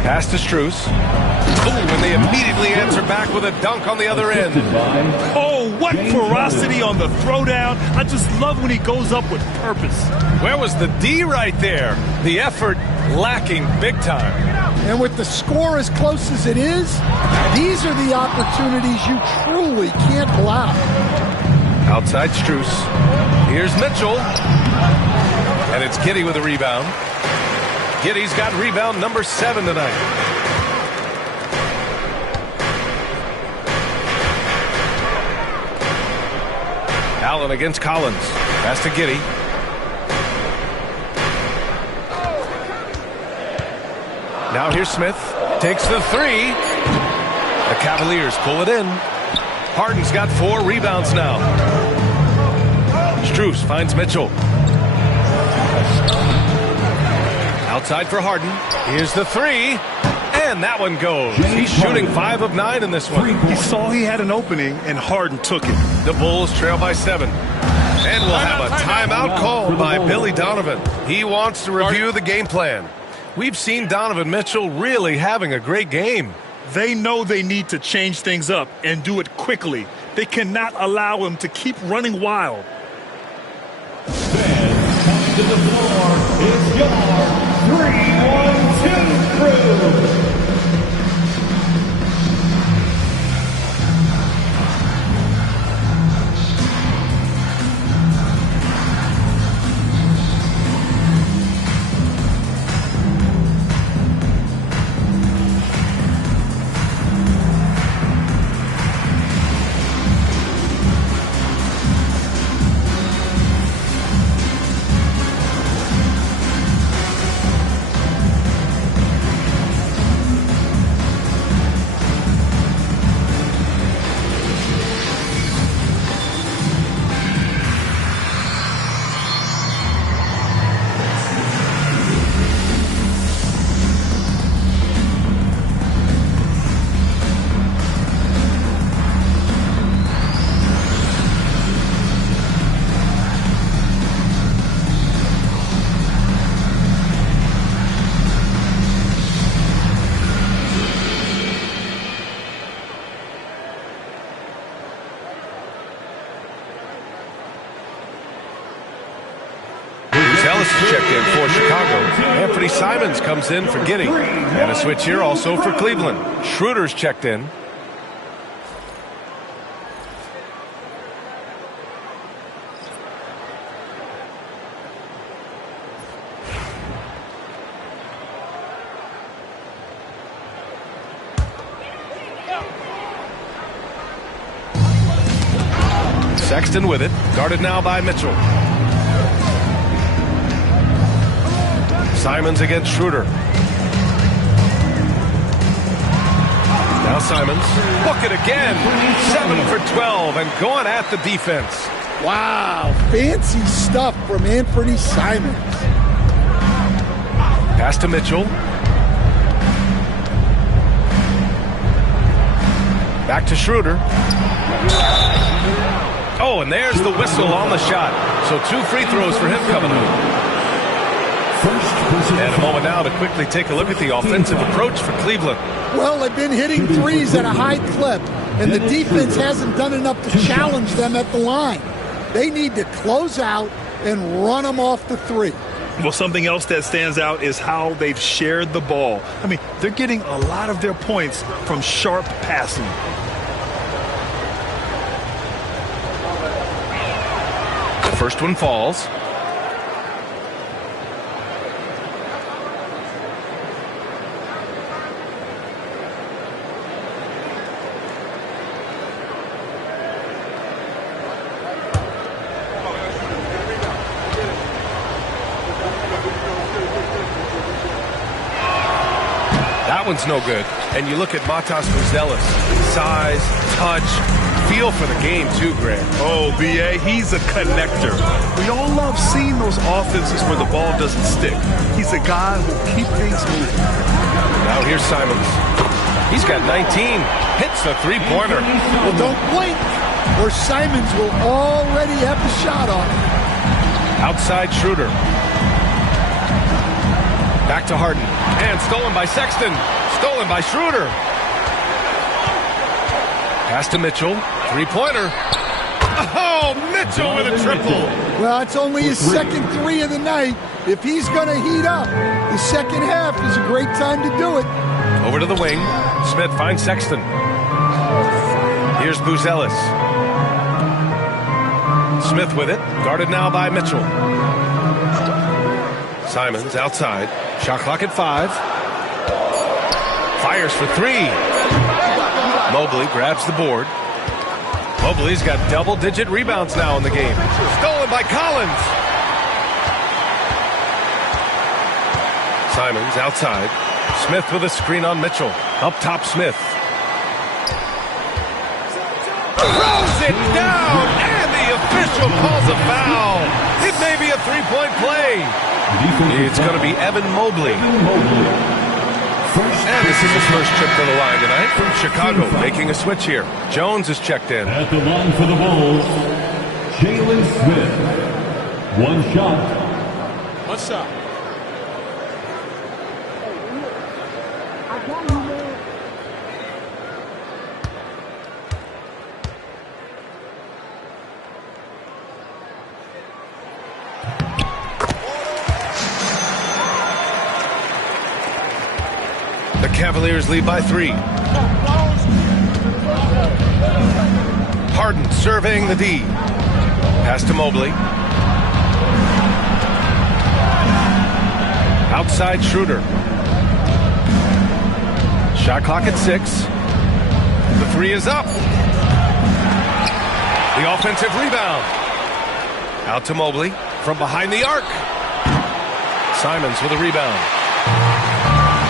Pass to Strus. Oh, and they immediately answer back with a dunk on the other end. Oh, what ferocity on the throwdown. I just love when he goes up with purpose. Where was the D right there? The effort lacking big time. And with the score as close as it is, these are the opportunities you truly can't allow. Outside Strus. Here's Mitchell. And it's Giddey with a rebound. Giddey's got rebound number 7 tonight. Allen against Collins. Pass to Giddey. Now here's Smith. Takes the 3. The Cavaliers pull it in. Harden's got 4 rebounds now. Strus finds Mitchell. Outside for Harden. Here's the 3. And that one goes. He's shooting 5 of 9 in this one. He saw he had an opening, and Harden took it. The Bulls trail by 7. And we'll have a timeout called by Billy Donovan. He wants to review the game plan. We've seen Donovan Mitchell really having a great game. They know they need to change things up and do it quickly. They cannot allow him to keep running wild. Then coming to the floor is your 3-1-2 crew. Checked in for Chicago. Anthony Simons comes in for Giddey. And a switch here also for Cleveland. Schroeder's checked in. Sexton with it. Guarded now by Mitchell. Simons against Schroeder. Now Simons. Book it again. 7 for 12 and going at the defense. Wow, fancy stuff from Anthony Simons. Pass to Mitchell. Back to Schroeder. Oh, and there's the whistle on the shot. So 2 free throws for him coming up. And a moment now to quickly take a look at the offensive approach for Cleveland. Well, they've been hitting threes at a high clip, and the defense hasn't done enough to challenge them at the line. They need to close out and run them off the three. Well, something else that stands out is how they've shared the ball. I mean, they're getting a lot of their points from sharp passing. The first one falls. That one's no good. And you look at Matas Buzelis. Size, touch, feel for the game too, Grant. Oh, B.A., he's a connector. We all love seeing those offenses where the ball doesn't stick. He's a guy who'll keep things moving. Now here's Simons. He's got 19. Hits a three-pointer. Well, don't blink, or Simons will already have the shot on him. Outside Schroeder. Back to Harden. And stolen by Sexton. Stolen by Schroeder. Pass to Mitchell. Three-pointer. Oh, Mitchell with a triple. Well, it's only his second three of the night. If he's going to heat up, the second half is a great time to do it. Over to the wing. Smith finds Sexton. Here's Buzelis. Smith with it. Guarded now by Mitchell. Simons outside. Shot clock at 5. Fires for 3. Mobley grabs the board. Mobley's got double-digit rebounds now in the game. Stolen by Collins. Simons outside. Smith with a screen on Mitchell. Up top, Smith. Throws it down, and the official calls a foul. It may be a three-point play. It's going to be Evan Mobley. And this is his first trip to the line tonight. Chicago making a switch here. Jones is checked in. At the line for the Bulls, Jalen Smith. One shot. One shot. The Cavaliers lead by 3. Harden surveying the D. Pass to Mobley. Outside Schroeder. Shot clock at 6. The 3 is up. The offensive rebound. Out to Mobley from behind the arc. Simons with a rebound.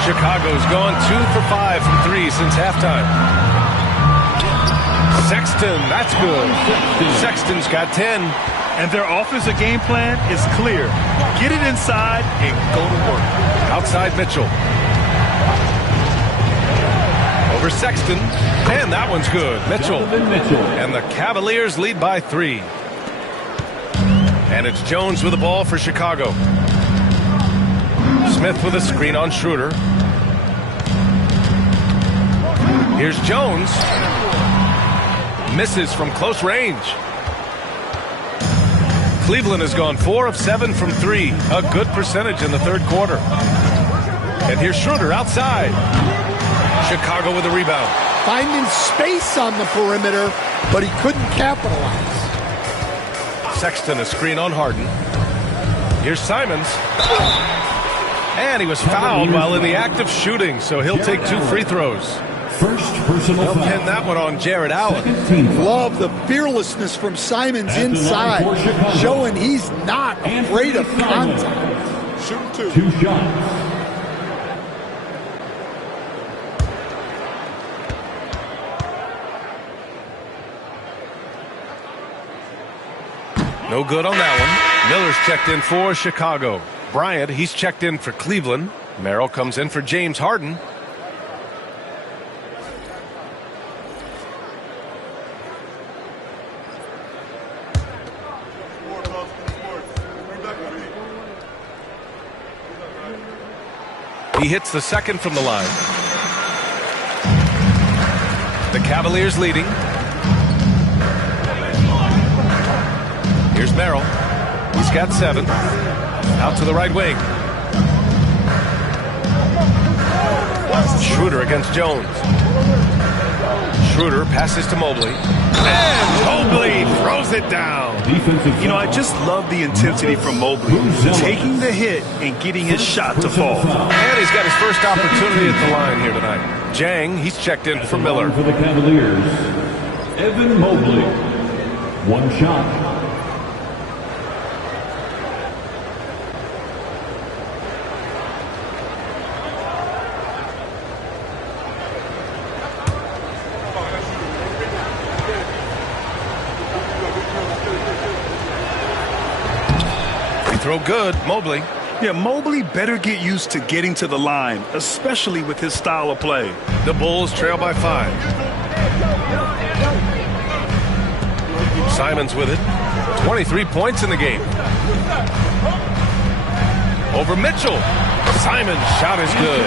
Chicago's gone 2 for 5 from 3 since halftime. Sexton, that's good. Sexton's got 10. And their offensive game plan is clear. Get it inside and go to work. Outside Mitchell. Over Sexton. And that one's good. Mitchell. And the Cavaliers lead by 3. And it's Jones with the ball for Chicago. Smith with a screen on Schroeder. Here's Jones. Misses from close range. Cleveland has gone 4 of 7 from 3. A good percentage in the third quarter. And here's Schroeder outside. Chicago with a rebound. Finding space on the perimeter, but he couldn't capitalize. Sexton a screen on Harden. Here's Simons. And he was fouled while in the act of shooting, so he'll take 2 free throws. First personal They'll foul. pin that one on Jared Allen. Love the fearlessness from Simons inside, showing he's not afraid of contact. Shoot 2. 2 shots. No good on that one. Miller's checked in for Chicago. Bryant, he's checked in for Cleveland. Merrill comes in for James Harden. He hits the second from the line. The Cavaliers leading. Here's Merrill. He's got 7. Out to the right wing. Schroeder against Jones. Schroeder passes to Mobley. And Mobley throws it down. You know, I just love the intensity from Mobley. Taking the hit and getting his shot to fall. And he's got his first opportunity at the line here tonight. Jang, he's checked in for Miller. For the Cavaliers, Evan Mobley. 1 shot. Throw good, Mobley. Yeah, Mobley better get used to getting to the line, especially with his style of play. The Bulls trail by 5. Simons with it. 23 points in the game. Over Mitchell. Simon's shot is good.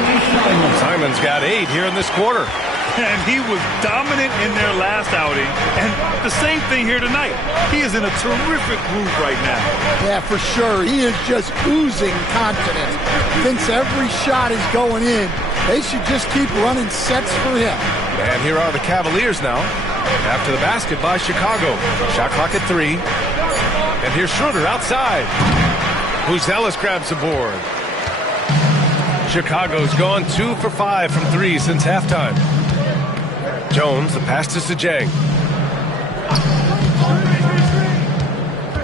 Simon's got 8 here in this quarter. And he was dominant in their last outing. And the same thing here tonight. He is in a terrific groove right now. Yeah, for sure. He is just oozing confidence. Thinks every shot is going in. They should just keep running sets for him. And here are the Cavaliers now. After the basket by Chicago. Shot clock at 3. And here's Schroeder outside. Buzelis grabs the board. Chicago's gone 2 for 5 from 3 since halftime. Jones, the pass is to Jang.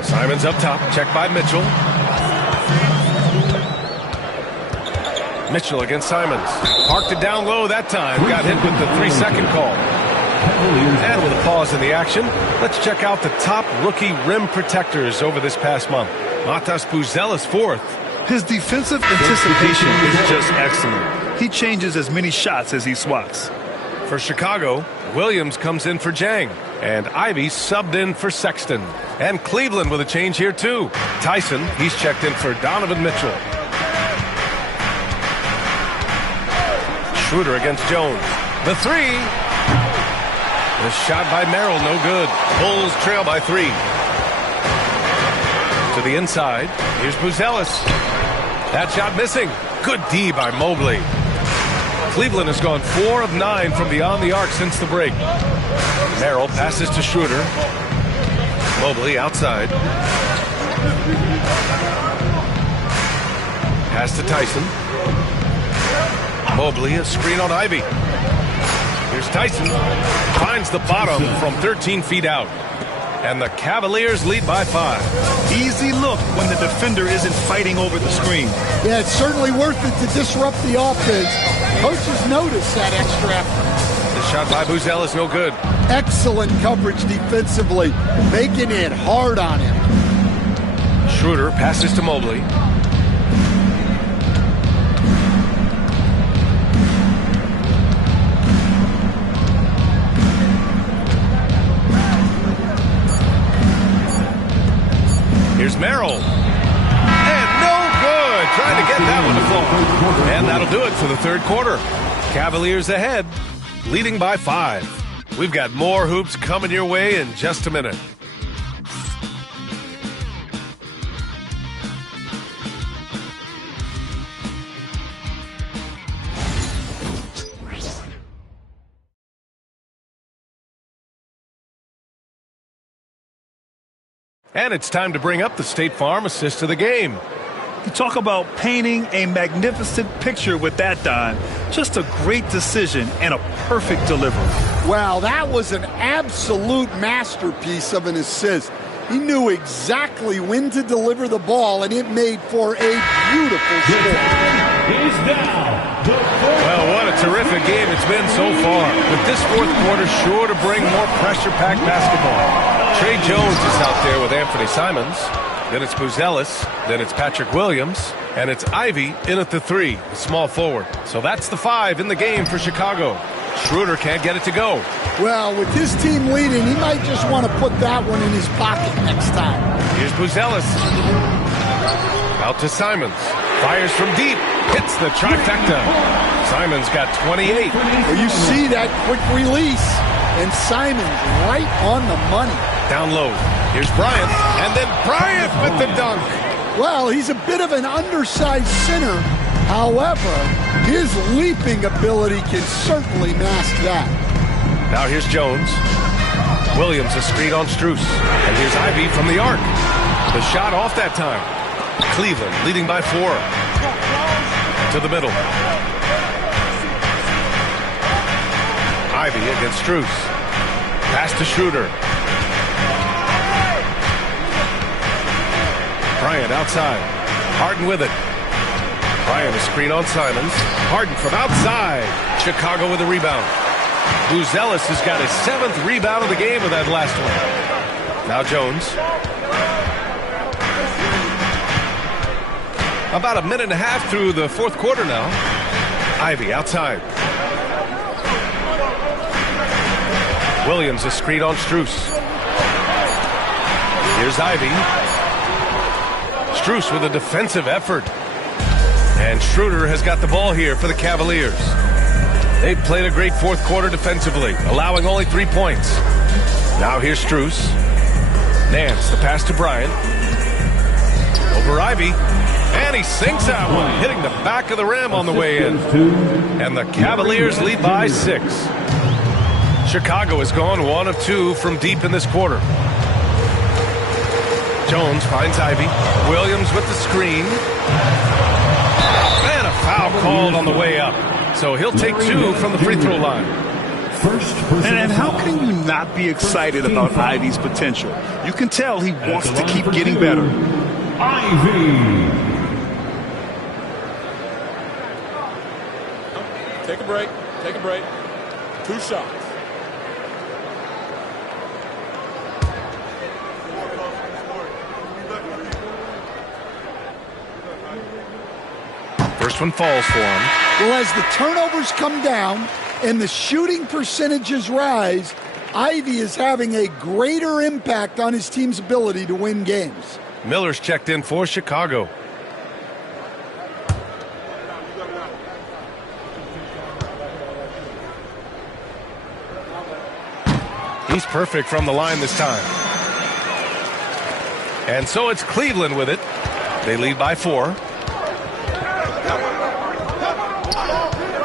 Simons up top, checked by Mitchell. Mitchell against Simons. Parked it down low that time. Got hit with the 3-second call. And with a pause in the action, let's check out the top rookie rim protectors over this past month. Matas Buzelis 4th. His defensive anticipation is just excellent. He changes as many shots as he swats. For Chicago, Williams comes in for Jang. And Ivy subbed in for Sexton. And Cleveland with a change here too. Tyson, he's checked in for Donovan Mitchell. Schroeder against Jones. The 3. The shot by Merrill, no good. Bulls trail by 3. To the inside, here's Buzelis. That shot missing. Good D by Mobley. Cleveland has gone 4 of 9 from beyond the arc since the break. Merrill passes to Schroeder. Mobley outside. Pass to Tyson. Mobley, a screen on Ivy. Here's Tyson. Finds the bottom from 13 feet out. And the Cavaliers lead by 5. Easy look when the defender isn't fighting over the screen. Yeah, it's certainly worth it to disrupt the offense. Coaches notice that extra effort. The shot by Buzelis, no good. Excellent coverage defensively, making it hard on him. Schroeder passes to Mobley. Here's Merrill. And no good. Trying to get that one to fall. And that'll do it for the third quarter. Cavaliers ahead, leading by 5. We've got more hoops coming your way in just a minute. And it's time to bring up the State Farm assist of the game. You talk about painting a magnificent picture with that, Don. Just a great decision and a perfect delivery. Wow, that was an absolute masterpiece of an assist. He knew exactly when to deliver the ball, and it made for a beautiful score. Well, what a terrific game it's been so far. With this fourth quarter sure to bring more pressure-packed basketball. Trey Jones is out there with Anthony Simons. Then it's Buzelis. Then it's Patrick Williams. And it's Ivy in at the 3, small forward. So that's the 5 in the game for Chicago. Schroeder can't get it to go. Well, with his team leading, he might just want to put that one in his pocket next time. Here's Buzelis. Out to Simons. Fires from deep. Hits the trifecta. Simons got 28. Well, you see that quick release. And Simons right on the money. Down low. Here's Bryant. And then Bryant with the dunk. Well, he's a bit of an undersized center. However, his leaping ability can certainly mask that. Now here's Jones. Williams a screen on Strus. And here's Ivy from the arc. The shot off that time. Cleveland leading by 4. To the middle. Ivy against Strus. Pass to Schroeder. Bryant outside. Harden with it. Bryant a screen on Simons. Harden from outside. Chicago with a rebound. Buzelis has got his 7th rebound of the game with that last one. Now Jones. About a minute and a half through the 4th quarter now. Ivy outside. Williams a screen on Strus. Here's Ivy. Strus with a defensive effort. And Schroeder has got the ball here for the Cavaliers. They've played a great 4th quarter defensively, allowing only 3 points. Now here's Strus. Nance, the pass to Bryant. Over Ivy. And he sinks that one, hitting the back of the rim on the way in. And the Cavaliers lead by 6. Chicago has gone 1 of 2 from deep in this quarter. Jones finds Ivy. Williams with the screen. And a foul called on the way up. So he'll take 2 from the free throw line. And how can you not be excited about Ivy's potential? You can tell he wants to keep getting better. Ivy. Take a break. Take a break. 2 shots. First one falls for him. Well, as the turnovers come down and the shooting percentages rise, Ivy is having a greater impact on his team's ability to win games. Miller's checked in for Chicago. He's perfect from the line this time. And so it's Cleveland with it. They lead by 4.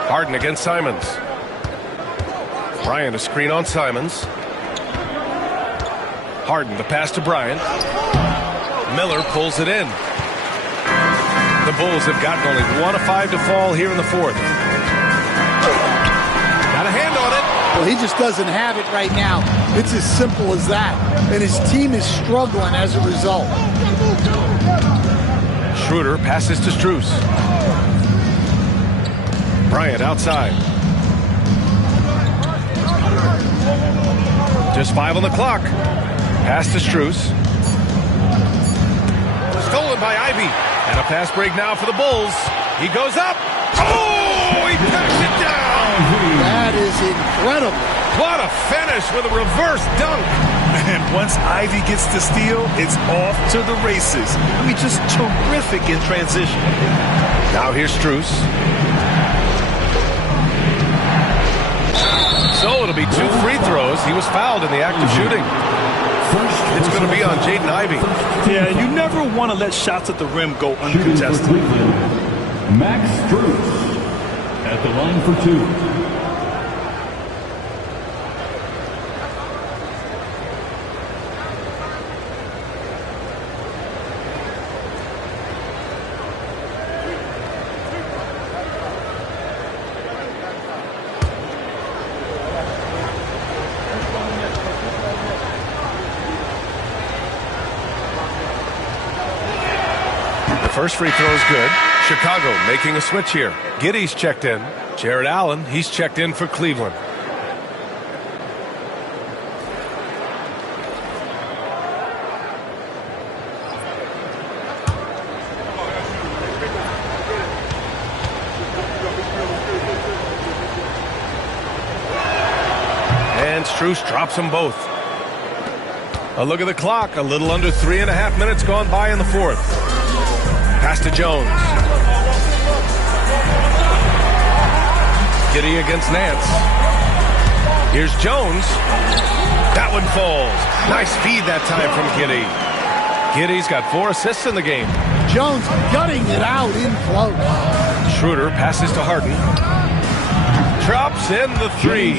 Harden against Simons. Bryant a screen on Simons. Harden the pass to Bryant. Miller pulls it in. The Bulls have gotten only 1 of 5 to fall here in the 4th. Got a hand on it. Well, he just doesn't have it right now. It's as simple as that. And his team is struggling as a result. Schroeder passes to Strus. Bryant outside. Just 5 on the clock. Pass to Strus. Stolen by Ivy. And a fast break now for the Bulls. He goes up. Oh, he packs it down. That is incredible. What a finish with a reverse dunk. And once Ivy gets the steal, it's off to the races. I mean, just terrific in transition. Now here's Strus. So it'll be 2 free throws. He was fouled in the act of shooting. It's going to be on Jaden Ivey. Yeah, you never want to let shots at the rim go uncontested. Max Strus at the line for 2. First free throw is good. Chicago making a switch here. Giddey's checked in. Jared Allen, he's checked in for Cleveland. And Strus drops them both. A look at the clock. A little under 3.5 minutes gone by in the fourth. Pass to Jones. Giddey against Nance. Here's Jones. That one falls. Nice feed that time from Giddey. Giddey's got 4 assists in the game. Jones gutting it out in close. Schroeder passes to Harden. Drops in the 3.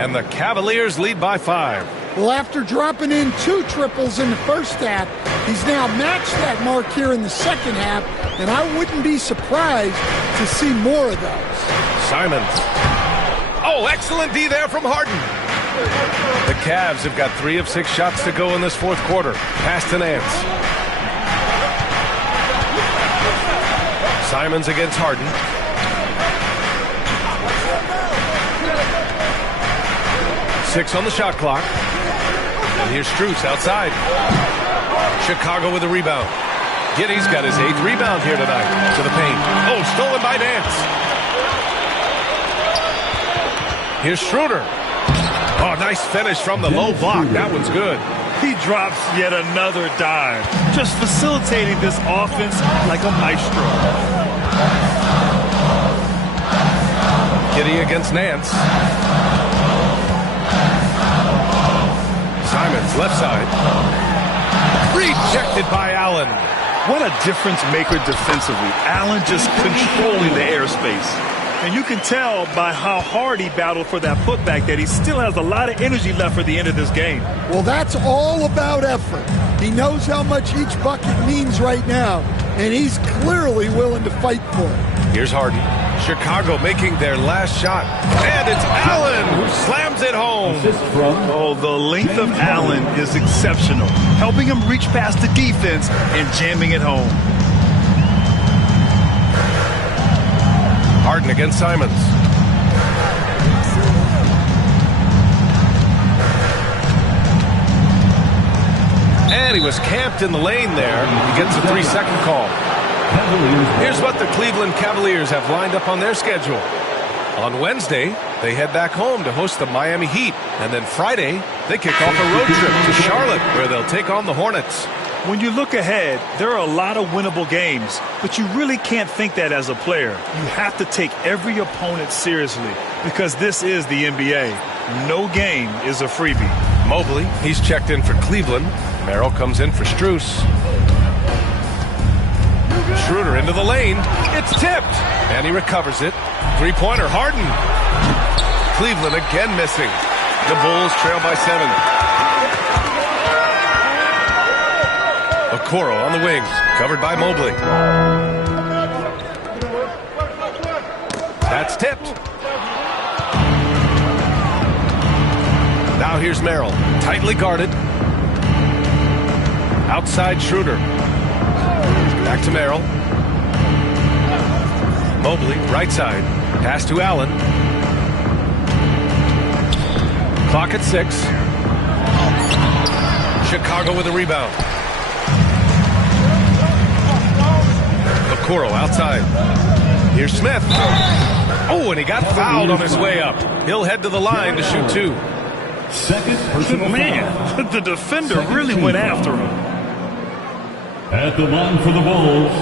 And the Cavaliers lead by 5. Well, after dropping in 2 triples in the first half, he's now matched that mark here in the second half, and I wouldn't be surprised to see more of those. Simons. Oh, excellent D there from Harden. The Cavs have got 3 of 6 shots to go in this fourth quarter. Pass to Nance. Simons against Harden. Six on the shot clock. And here's Strus outside. Chicago with a rebound. Giddey's got his 8th rebound here tonight. To the paint. Oh, stolen by Nance. Here's Schroeder. Oh, nice finish from the low block. That one's good. He drops yet another dime, just facilitating this offense like a maestro. Giddey against Nance. Simons, left side. Rejected by Allen. What a difference maker defensively. Allen just controlling the airspace. And you can tell by how hard he battled for that putback that he still has a lot of energy left for the end of this game. Well, that's all about effort. He knows how much each bucket means right now, and he's clearly willing to fight for it. Here's Harden. Chicago making their last shot. And it's Allen who slams it home. Oh, the length of Allen is exceptional, helping him reach past the defense and jamming it home. Harden against Simons. And he was camped in the lane there. He gets a 3-second call. Here's what the Cleveland Cavaliers have lined up on their schedule. On Wednesday, they head back home to host the Miami Heat. And then Friday, they kick off a road trip to Charlotte, where they'll take on the Hornets. When you look ahead, there are a lot of winnable games, but you really can't think that as a player. You have to take every opponent seriously because this is the NBA. No game is a freebie. Mobley, he's checked in for Cleveland. Merrill comes in for Strus. Schroeder into the lane. It's tipped. And he recovers it. Three-pointer, Harden. Cleveland again missing. The Bulls trail by 7. Okoro on the wings, covered by Mobley. That's tipped. Now here's Merrill, tightly guarded. Outside Schroeder. Back to Merrill. Mobley, right side. Pass to Allen. Clock at 6. Chicago with a rebound. Okoro outside. Here's Smith. Oh, and he got fouled on his way up. He'll head to the line to shoot 2. Second personal man, the defender really went after him. At the line for the Bulls,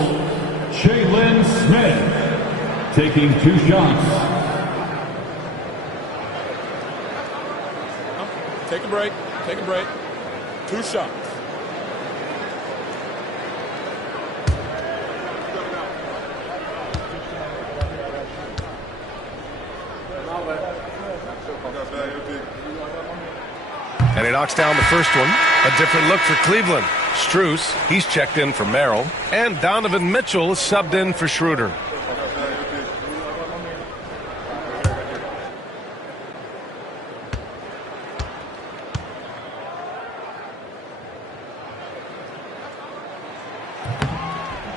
Jalen Smith taking 2 shots. Take a break. Take a break. 2 shots. And he knocks down the first one. A different look for Cleveland. Strus, he's checked in for Merrill. And Donovan Mitchell is subbed in for Schroeder.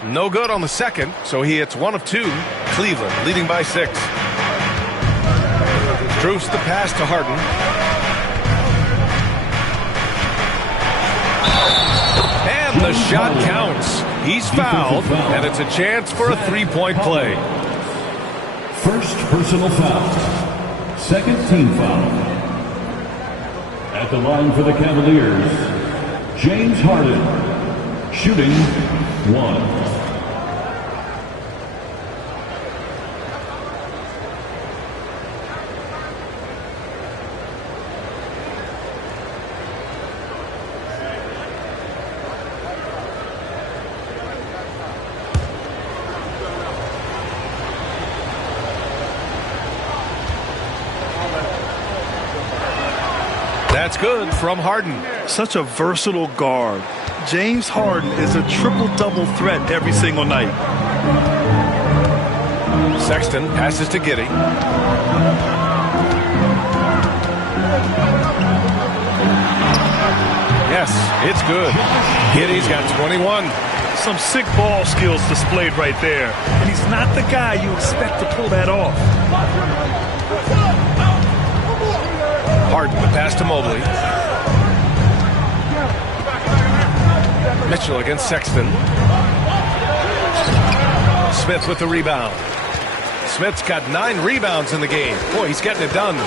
No good on the second, so he hits 1 of 2. Cleveland leading by 6. Strus the pass to Harden. And the shot counts. He's fouled, and it's a chance for a 3-point play. First personal foul. Second team foul. At the line for the Cavaliers, James Harden, shooting 1. That's good from Harden. Such a versatile guard. James Harden is a triple-double threat every single night. Sexton passes to Giddey. Yes, it's good. Giddey's got 21. Some sick ball skills displayed right there. And he's not the guy you expect to pull that off. Harden, the pass to Mobley. Mitchell against Sexton. Smith with the rebound. Smith's got 9 rebounds in the game. Boy, he's getting it done.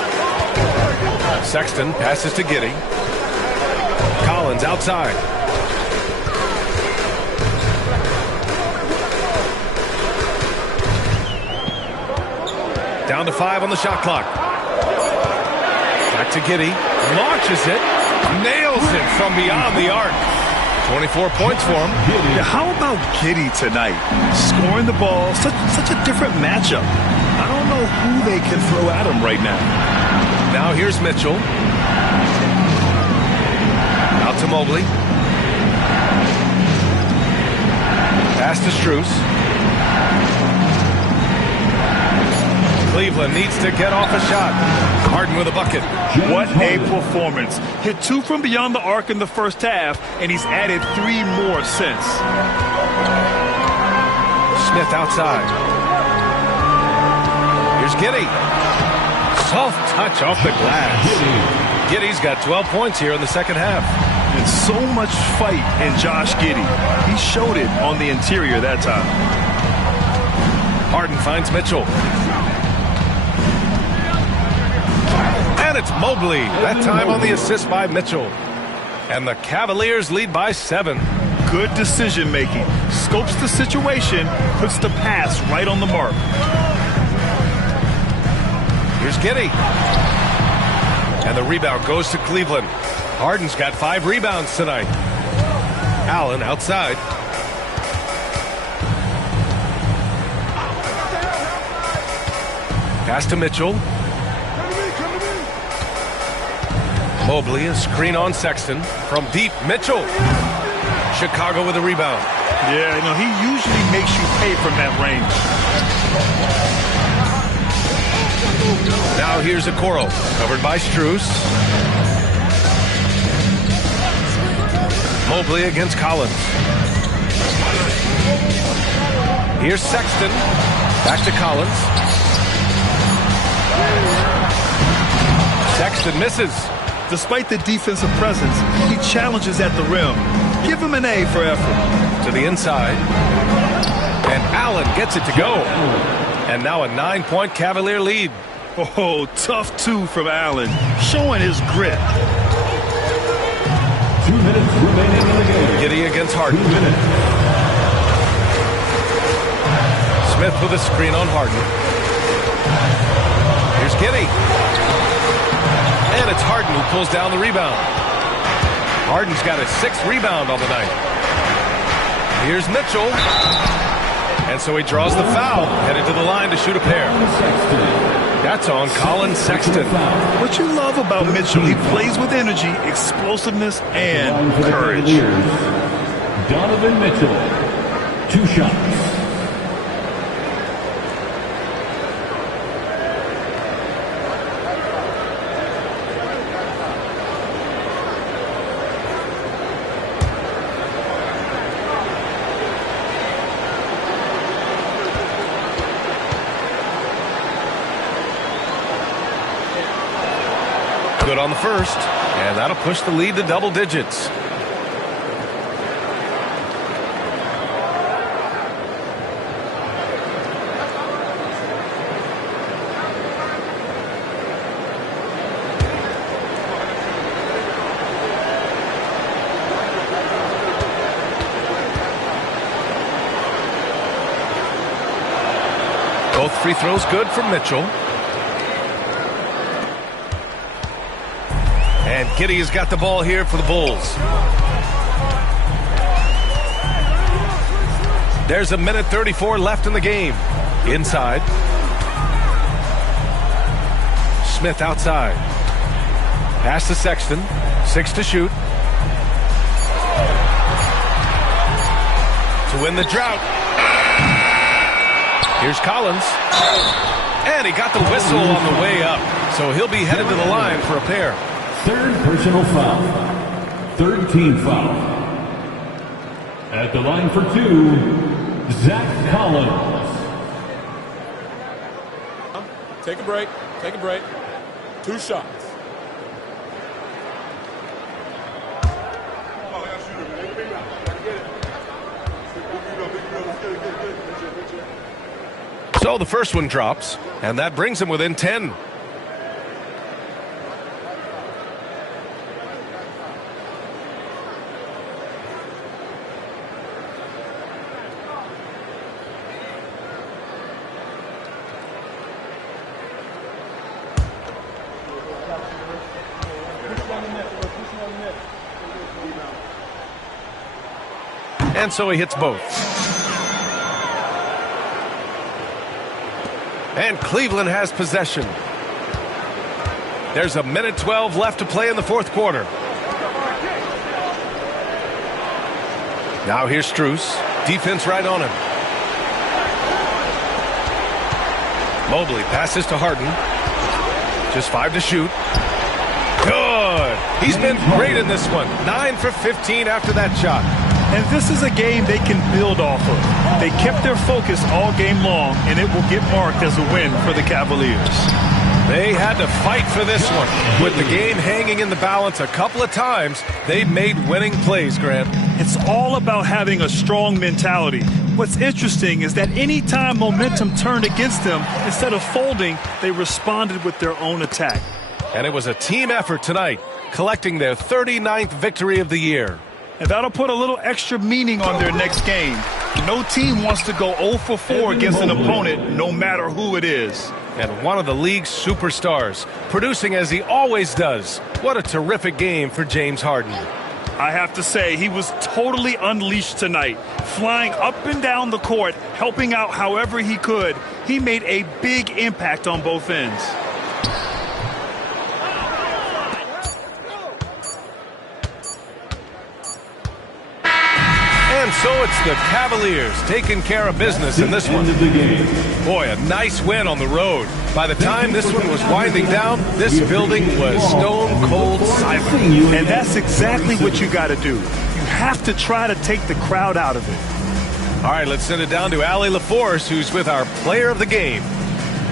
Sexton passes to Giddey. Collins outside. Down to 5 on the shot clock. Back to Giddey. Launches it. Nails it from beyond the arc. 24 points for him. Yeah, how about Giddey tonight? Scoring the ball, such a different matchup. I don't know who they can throw at him right now. Now here's Mitchell. Out to Mobley. Pass to Strus. Cleveland needs to get off a shot. Harden with a bucket. What a performance. Hit 2 from beyond the arc in the first half, and he's added 3 more since. Smith outside. Here's Giddey. Soft touch off the glass. Giddey's got 12 points here in the second half. And so much fight in Josh Giddey. He showed it on the interior that time. Harden finds Mitchell. And it's Mobley. That time on the assist by Mitchell. And the Cavaliers lead by 7. Good decision making. Scopes the situation, puts the pass right on the mark. Here's Giddey. And the rebound goes to Cleveland. Harden's got 5 rebounds tonight. Allen outside. Pass to Mitchell. Mobley, a screen on Sexton. From deep, Mitchell. Chicago with a rebound. Yeah, he usually makes you pay from that range. Now here's Okoro, covered by Strus. Mobley against Collins. Here's Sexton. Back to Collins. Sexton misses. Despite the defensive presence, he challenges at the rim. Give him an A for effort. To the inside. And Allen gets it to go. And now a 9-point Cavalier lead. Oh, tough 2 from Allen, showing his grit. 2 minutes remaining in the game. Giddey against Harden. 2 minutes. Smith with a screen on Harden. Here's Giddey. And it's Harden who pulls down the rebound. Harden's got his 6th rebound on the night. Here's Mitchell. And so he draws the foul, headed to the line to shoot a pair. That's on Colin Sexton. What you love about Mitchell, he plays with energy, explosiveness, and courage. Donovan Mitchell, 2 shots. Good on the first, and that'll push the lead to double digits. free throw's good for Mitchell. And Giddey has got the ball here for the Bulls. There's 1:34 left in the game. Inside. Smith outside. Pass to Sexton. 6 to shoot. To win the drought. Here's Collins. And he got the whistle on the way up. So he'll be headed to the line for a pair. Third personal foul. Third team foul. At the line for 2, Zach Collins. Take a break. Take a break. 2 shots. So the first one drops, and that brings him within 10. And so he hits both. And Cleveland has possession. There's 1:12 left to play in the fourth quarter. Now here's Strus. Defense right on him. Mobley passes to Harden. Just 5 to shoot. Good. He's been great in this one. 9 for 15 after that shot. And this is a game they can build off of. They kept their focus all game long, and it will get marked as a win for the Cavaliers. They had to fight for this one. With the game hanging in the balance a couple of times, they made winning plays, Grant. It's all about having a strong mentality. What's interesting is that any time momentum turned against them, instead of folding, they responded with their own attack. And it was a team effort tonight, collecting their 39th victory of the year. And that'll put a little extra meaning on their next game. No team wants to go 0 for 4 against an opponent, no matter who it is. And one of the league's superstars, producing as he always does. What a terrific game for James Harden. I have to say, he was totally unleashed tonight, flying up and down the court, helping out however he could. He made a big impact on both ends. And so it's the Cavaliers taking care of business in this one. Boy, a nice win on the road. By the time this one was winding down, this building was stone cold silent. And that's exactly what you got to do. You have to try to take the crowd out of it. All right, let's send it down to Allie LaForce, who's with our player of the game.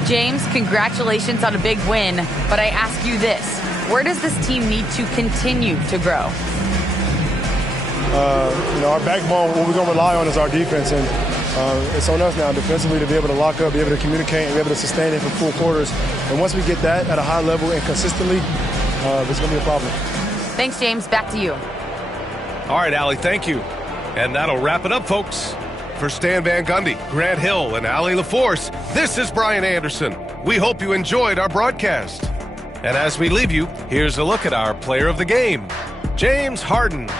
James, congratulations on a big win, but I ask you this. Where does this team need to continue to grow? Our backbone, what we're going to rely on is our defense, and it's on us now defensively to be able to lock up, be able to communicate, and be able to sustain it for full quarters. And once we get that at a high level and consistently, it's going to be a problem. Thanks, James. Back to you. All right, Allie, thank you. And that'll wrap it up, folks. For Stan Van Gundy, Grant Hill, and Allie LaForce, this is Brian Anderson. We hope you enjoyed our broadcast. And as we leave you, here's a look at our player of the game, James Harden.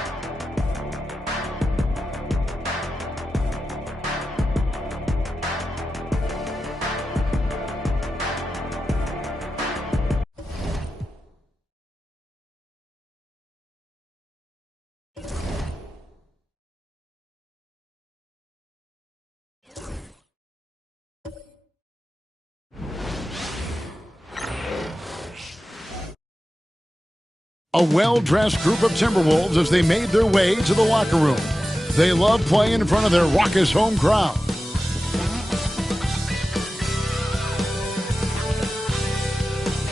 A well-dressed group of Timberwolves as they made their way to the locker room. They love playing in front of their raucous home crowd.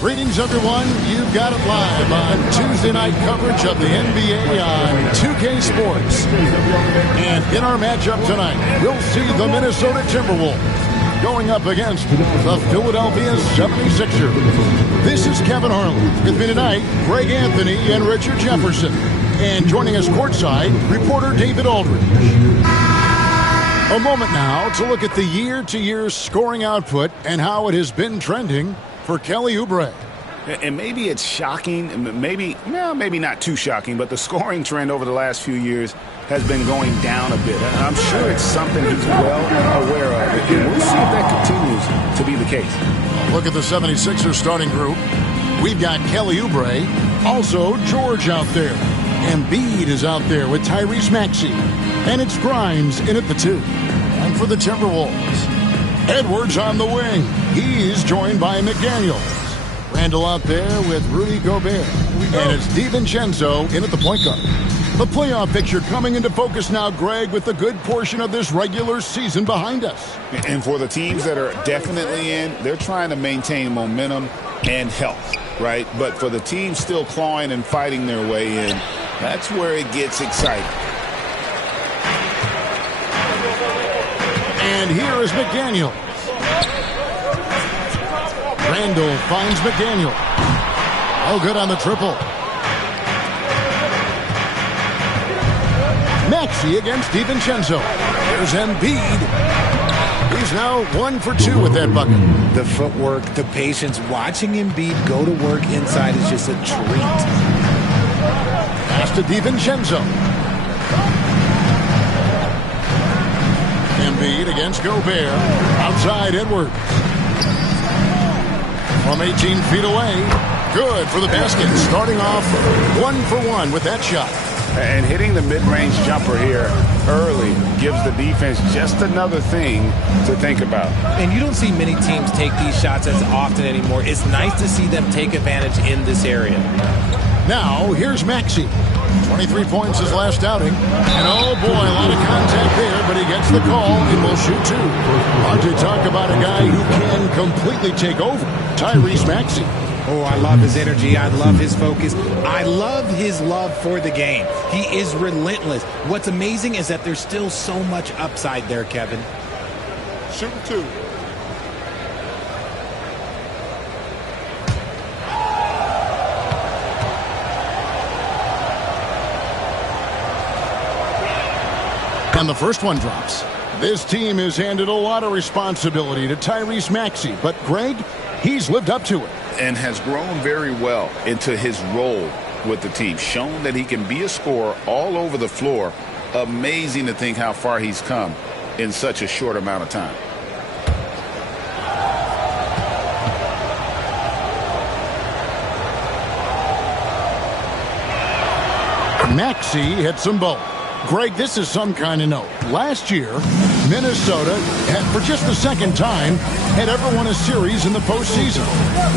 Greetings, everyone. You've got it live on Tuesday night coverage of the NBA on 2K Sports. And in our matchup tonight, we'll see the Minnesota Timberwolves going up against the Philadelphia 76ers. This is Kevin Harlan. With me tonight, Greg Anthony and Richard Jefferson. And joining us courtside, reporter David Aldridge. A moment now to look at the year-to-year scoring output and how it has been trending for Kelly Oubre. And maybe it's shocking, maybe not too shocking, but the scoring trend over the last few years has been going down a bit. And I'm sure it's something he's well aware of. And we'll see if that continues to be the case. Look at the 76ers starting group. We've got Kelly Oubre, also George out there. Embiid is out there with Tyrese Maxey. And it's Grimes in at the 2. And for the Timberwolves, Edwards on the wing. He's joined by McDaniels. Randall out there with Rudy Gobert. And it's DiVincenzo in at the point guard. The playoff picture coming into focus now, Greg, with a good portion of this regular season behind us. And for the teams that are definitely in, they're trying to maintain momentum and health, right? But for the teams still clawing and fighting their way in, that's where it gets exciting. And here is McDaniel. Randall finds McDaniel. Oh, good on the triple. Maxey against DiVincenzo. There's Embiid. He's now 1 for 2 with that bucket. The footwork, the patience, watching Embiid go to work inside is just a treat. Pass to DiVincenzo. Embiid against Gobert. Outside Edwards. From 18 feet away. Good for the basket. Starting off 1 for 1 with that shot. And hitting the mid-range jumper here early gives the defense just another thing to think about. And you don't see many teams take these shots as often anymore. It's nice to see them take advantage in this area. Now, here's Maxey. 23 points his last outing. And oh boy, a lot of contact there, but he gets the call and will shoot 2. Hard to talk about a guy who can completely take over. Tyrese Maxey. Oh, I love his energy. I love his focus. I love his love for the game. He is relentless. What's amazing is that there's still so much upside there, Kevin. Shooting 2. And the first one drops. This team has handed a lot of responsibility to Tyrese Maxey, but Greg, he's lived up to it. And has grown very well into his role with the team. Shown that he can be a scorer all over the floor. Amazing to think how far he's come in such a short amount of time. Maxey hits them both. Greg, this is some kind of note. Last year, Minnesota, for just the second time, had ever won a series in the postseason.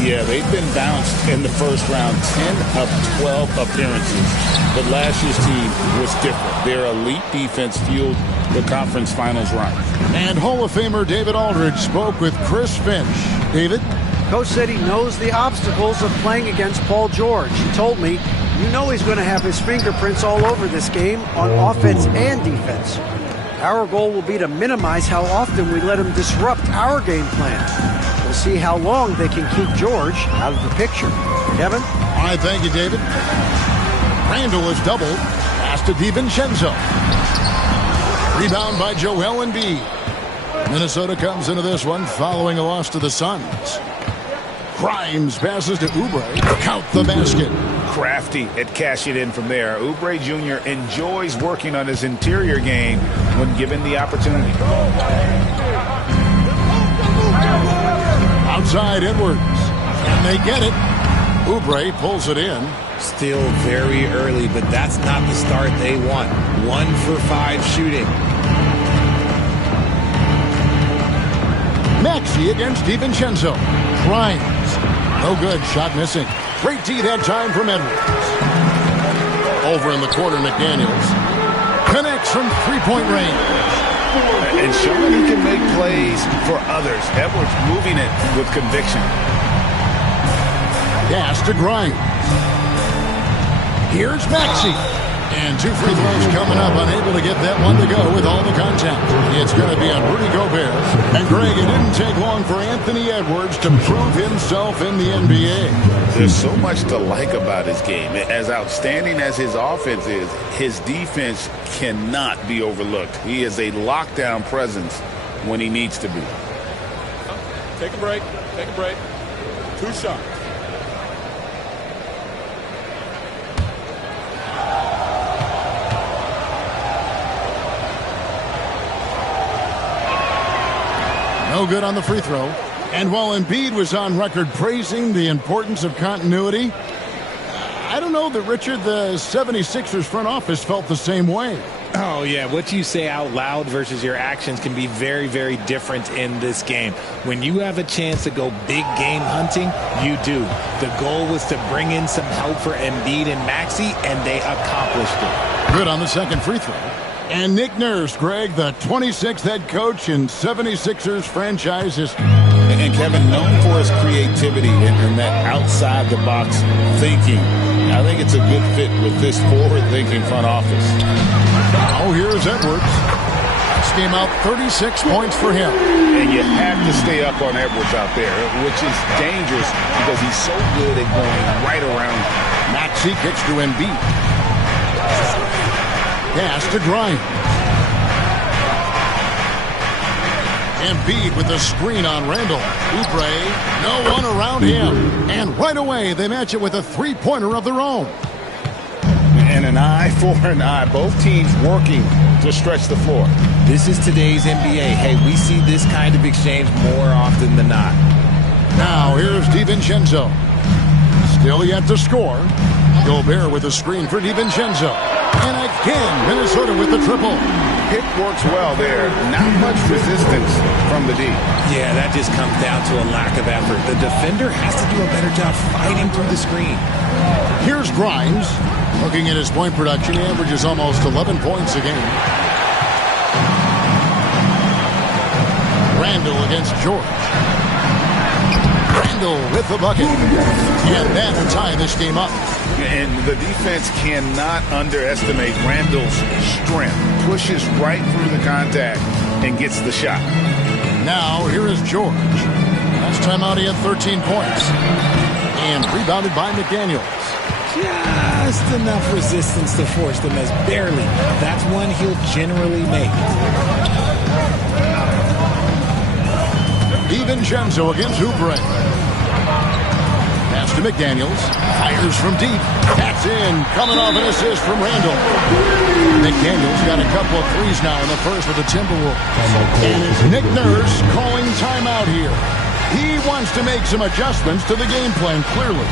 Yeah, they've been bounced in the first round, 10 of 12 appearances. But last year's team was different. Their elite defense fueled the conference finals run. And Hall of Famer David Aldridge spoke with Chris Finch. David? Coach said he knows the obstacles of playing against Paul George. He told me, you know he's going to have his fingerprints all over this game on offense and defense. Our goal will be to minimize how often we let him disrupt our game plan. We'll see how long they can keep George out of the picture. Kevin? All right, thank you, David. Randall is doubled. Pass to DiVincenzo. Rebound by Joel Embiid. Minnesota comes into this one following a loss to the Suns. Grimes passes to Oubre. Count the basket. Crafty at cashing in from there. Oubre Jr. enjoys working on his interior game when given the opportunity. Outside Edwards. And they get it. Oubre pulls it in. Still very early, but that's not the start they want. 1 for 5 shooting. Maxey against DiVincenzo. Grimes. No good. Shot missing. Great D that time from Edwards. Over in the corner, McDaniels. Connects from three-point range. And showing he can make plays for others. Edwards moving it with conviction. Pass to Grimes. Here's Maxey. And 2 free throws coming up, unable to get that one to go with all the contact. It's going to be on Rudy Gobert. And Greg, it didn't take long for Anthony Edwards to prove himself in the NBA. There's so much to like about his game. As outstanding as his offense is, his defense cannot be overlooked. He is a lockdown presence when he needs to be. Take a break. Take a break. 2 shots. No good on the free throw. And while Embiid was on record praising the importance of continuity, I don't know that, Richard, the 76ers front office felt the same way. Oh, yeah. What you say out loud versus your actions can be very, very different in this game. When you have a chance to go big game hunting, you do. The goal was to bring in some help for Embiid and Maxey, and they accomplished it. Good on the second free throw. And Nick Nurse, Greg, the 26th head coach in 76ers franchise history. And Kevin, known for his creativity and that outside-the-box thinking, I think it's a good fit with this forward-thinking front office. Now here's Edwards. This game out 36 points for him. And you have to stay up on Edwards out there, which is dangerous because he's so good at going right around. Maxey kicks to Embiid. Pass to Grimes. Embiid with the screen on Randall. Oubre, no one around him. And right away, they match it with a three-pointer of their own. And an eye for an eye. Both teams working to stretch the floor. This is today's NBA. Hey, we see this kind of exchange more often than not. Now, here's DiVincenzo. Still yet to score. Gobert with a screen for DiVincenzo. And again, Minnesota with the triple. Pick works well there. Not much resistance from the D. Yeah, that just comes down to a lack of effort. The defender has to do a better job fighting through the screen. Here's Grimes. Looking at his point production, he averages almost 11 points a game. Randall against George. Randall with the bucket. And that will tie this game up. And the defense cannot underestimate Randall's strength. Pushes right through the contact and gets the shot. Now, here is George. Last time out, he had 13 points. And rebounded by McDaniels. Just enough resistance to force the miss. Barely. That's one he'll generally make. DiVincenzo against Oubre. Pass to McDaniels. Fires from deep. That's in. Coming off an assist from Randall. McDaniels got a couple of threes now in the first with the Timberwolves. And it's Nick Nurse calling timeout here. He wants to make some adjustments to the game plan, clearly.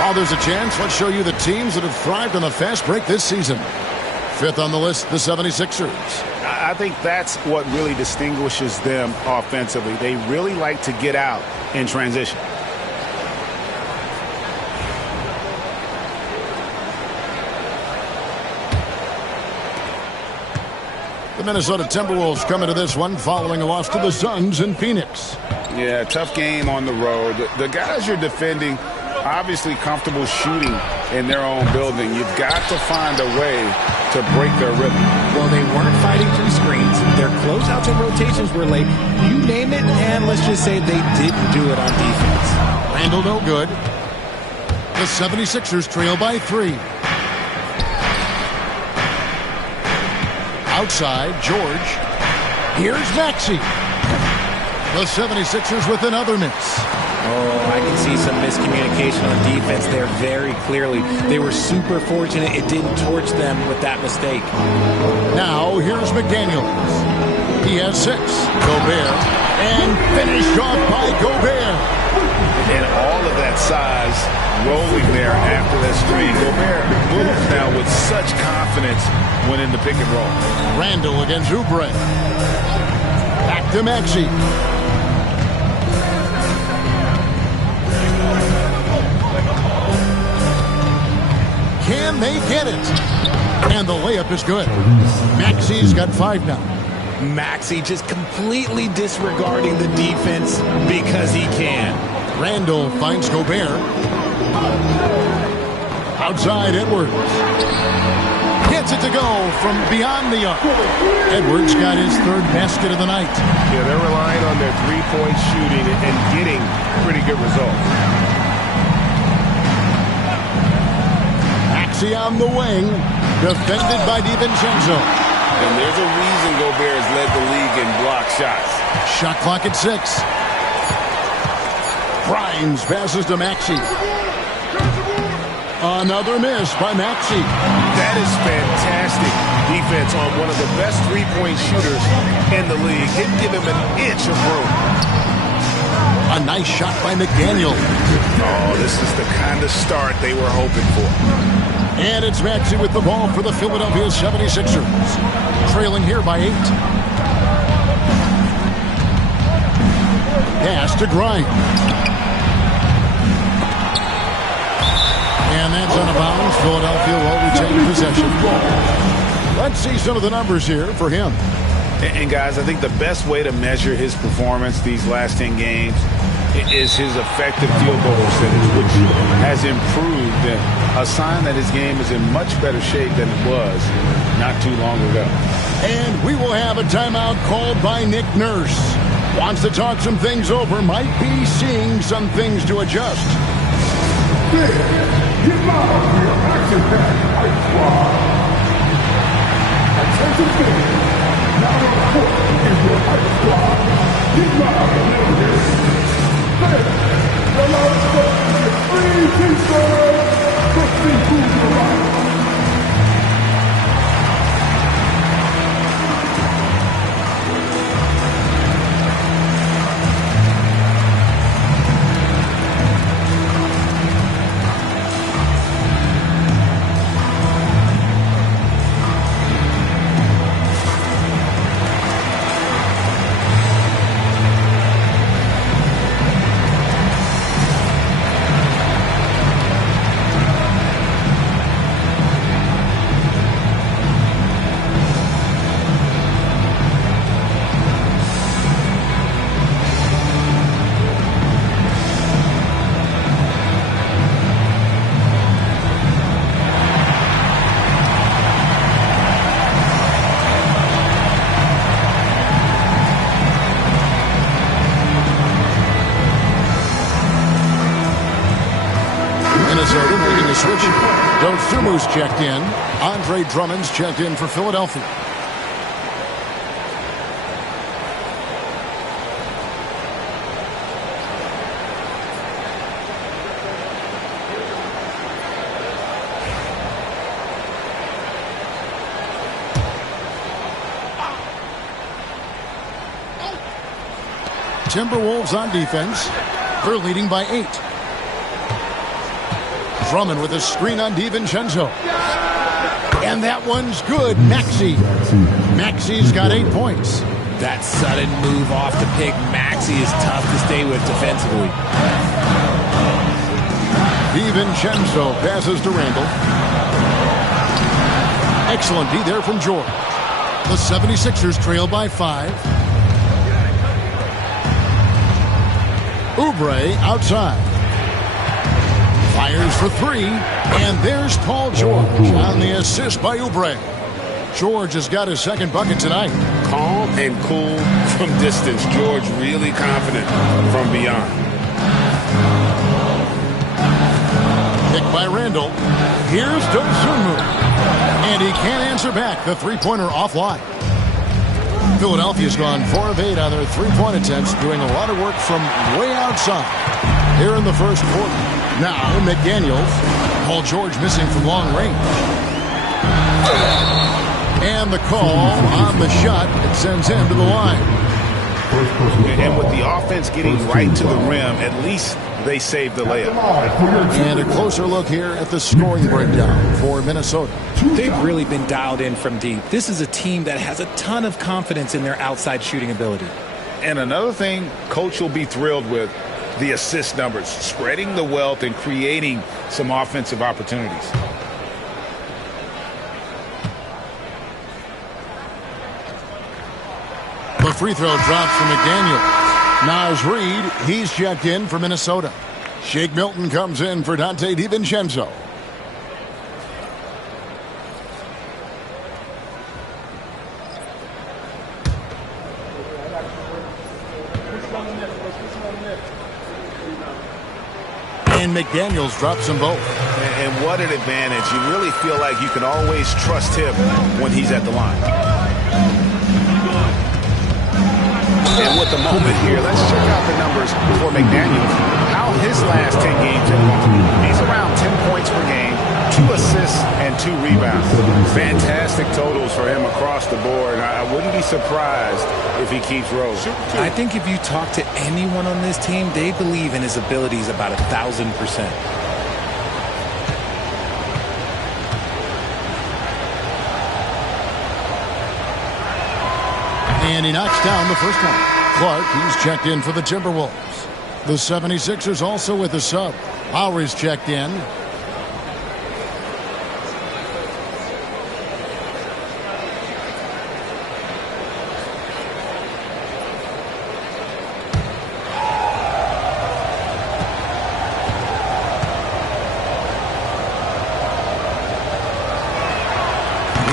While there's a chance, let's show you the teams that have thrived on the fast break this season. Fifth on the list, the 76ers. I think that's what really distinguishes them offensively. They really like to get out in transition. The Minnesota Timberwolves coming to this one following a loss to the Suns in Phoenix. Yeah, tough game on the road. The guys you're defending, obviously comfortable shooting in their own building. You've got to find a way to break their rhythm. Well, they weren't fighting through screens. Their closeouts and rotations were late. You name it, and let's just say they didn't do it on defense. Randall no good. The 76ers trail by 3. Outside, George. Here's Maxey. The 76ers with another miss. Oh, I can see some miscommunication on defense there very clearly. They were super fortunate it didn't torch them with that mistake. Now, here's McDaniels. He has 6. Gobert. And finished off by Gobert. And all of that size rolling there after that screen. Gobert moves now with such confidence when in the pick and roll. Randall against Oubre. Back to Maxey. Can they get it? And the layup is good. Maxey's got 5 now. Maxey just completely disregarding the defense because he can. Randall finds Gobert. Outside, Edwards. Gets it to go from beyond the arc. Edwards got his 3rd basket of the night. Yeah, they're relying on their three-point shooting and getting pretty good results. Maxey on the wing. Defended by DiVincenzo. And there's a reason Gobert has led the league in block shots. Shot clock at 6. Grimes passes to Maxey. Another miss by Maxey. That is fantastic defense on one of the best three-point shooters in the league. Didn't give him an inch of room. A nice shot by McDaniel. Oh, this is the kind of start they were hoping for. And it's Maxey with the ball for the Philadelphia 76ers. Trailing here by 8. Pass to Grimes. And that's out of bounds. Philadelphia will retain possession. Let's see some of the numbers here for him. And guys, I think the best way to measure his performance these last 10 games is his effective field goal percentage, which has improved. A sign that his game is in much better shape than it was not too long ago. And we will have a timeout called by Nick Nurse. Wants to talk some things over, might be seeing some things to adjust. Minnesota making a switch. Dosumu's checked in. Andre Drummond's checked in for Philadelphia. Timberwolves on defense. They're leading by 8. Drummond with a screen on DiVincenzo. And that one's good. Maxey. Maxey's got 8 points. That sudden move off the pick, Maxey, is tough to stay with defensively. DiVincenzo passes to Randall. Excellent D there from George. The 76ers trail by 5. Oubre outside. Fires for 3. And there's Paul George on the assist by Oubre. George has got his second bucket tonight. Calm and cool from distance. George really confident from beyond. Pick by Randall. Here's Dosunmu. And he can't answer back. The three-pointer offline. Philadelphia's gone 4 of 8 on their three-point attempts, doing a lot of work from way outside. Here in the first quarter. Now, McDaniels. Paul George missing from long range. And the call on the shot. It sends him to the line. And with the offense getting right to the rim, at least they saved the layup. And a closer look here at the scoring breakdown for Minnesota. They've really been dialed in from deep. This is a team that has a ton of confidence in their outside shooting ability. And another thing Coach will be thrilled with, the assist numbers, spreading the wealth and creating some offensive opportunities. The free throw drops from McDaniel. Naz Reid, he's checked in for Minnesota. Shake Milton comes in for Dante DiVincenzo. And McDaniels drops them both. And what an advantage. You really feel like you can always trust him when he's at the line. And with the moment here, let's check out the numbers for McDaniels. How his last 10 games have gone. He's around 10 points per game, 2 assists, and 2 rebounds. Fantastic totals for him across the board. I wouldn't be surprised if he keeps rolling. I think if you talk to anyone on this team, they believe in his abilities about 1,000%. And he knocks down the first one. Clark, he's checked in for the Timberwolves. The 76ers also with a sub. Lowry's checked in.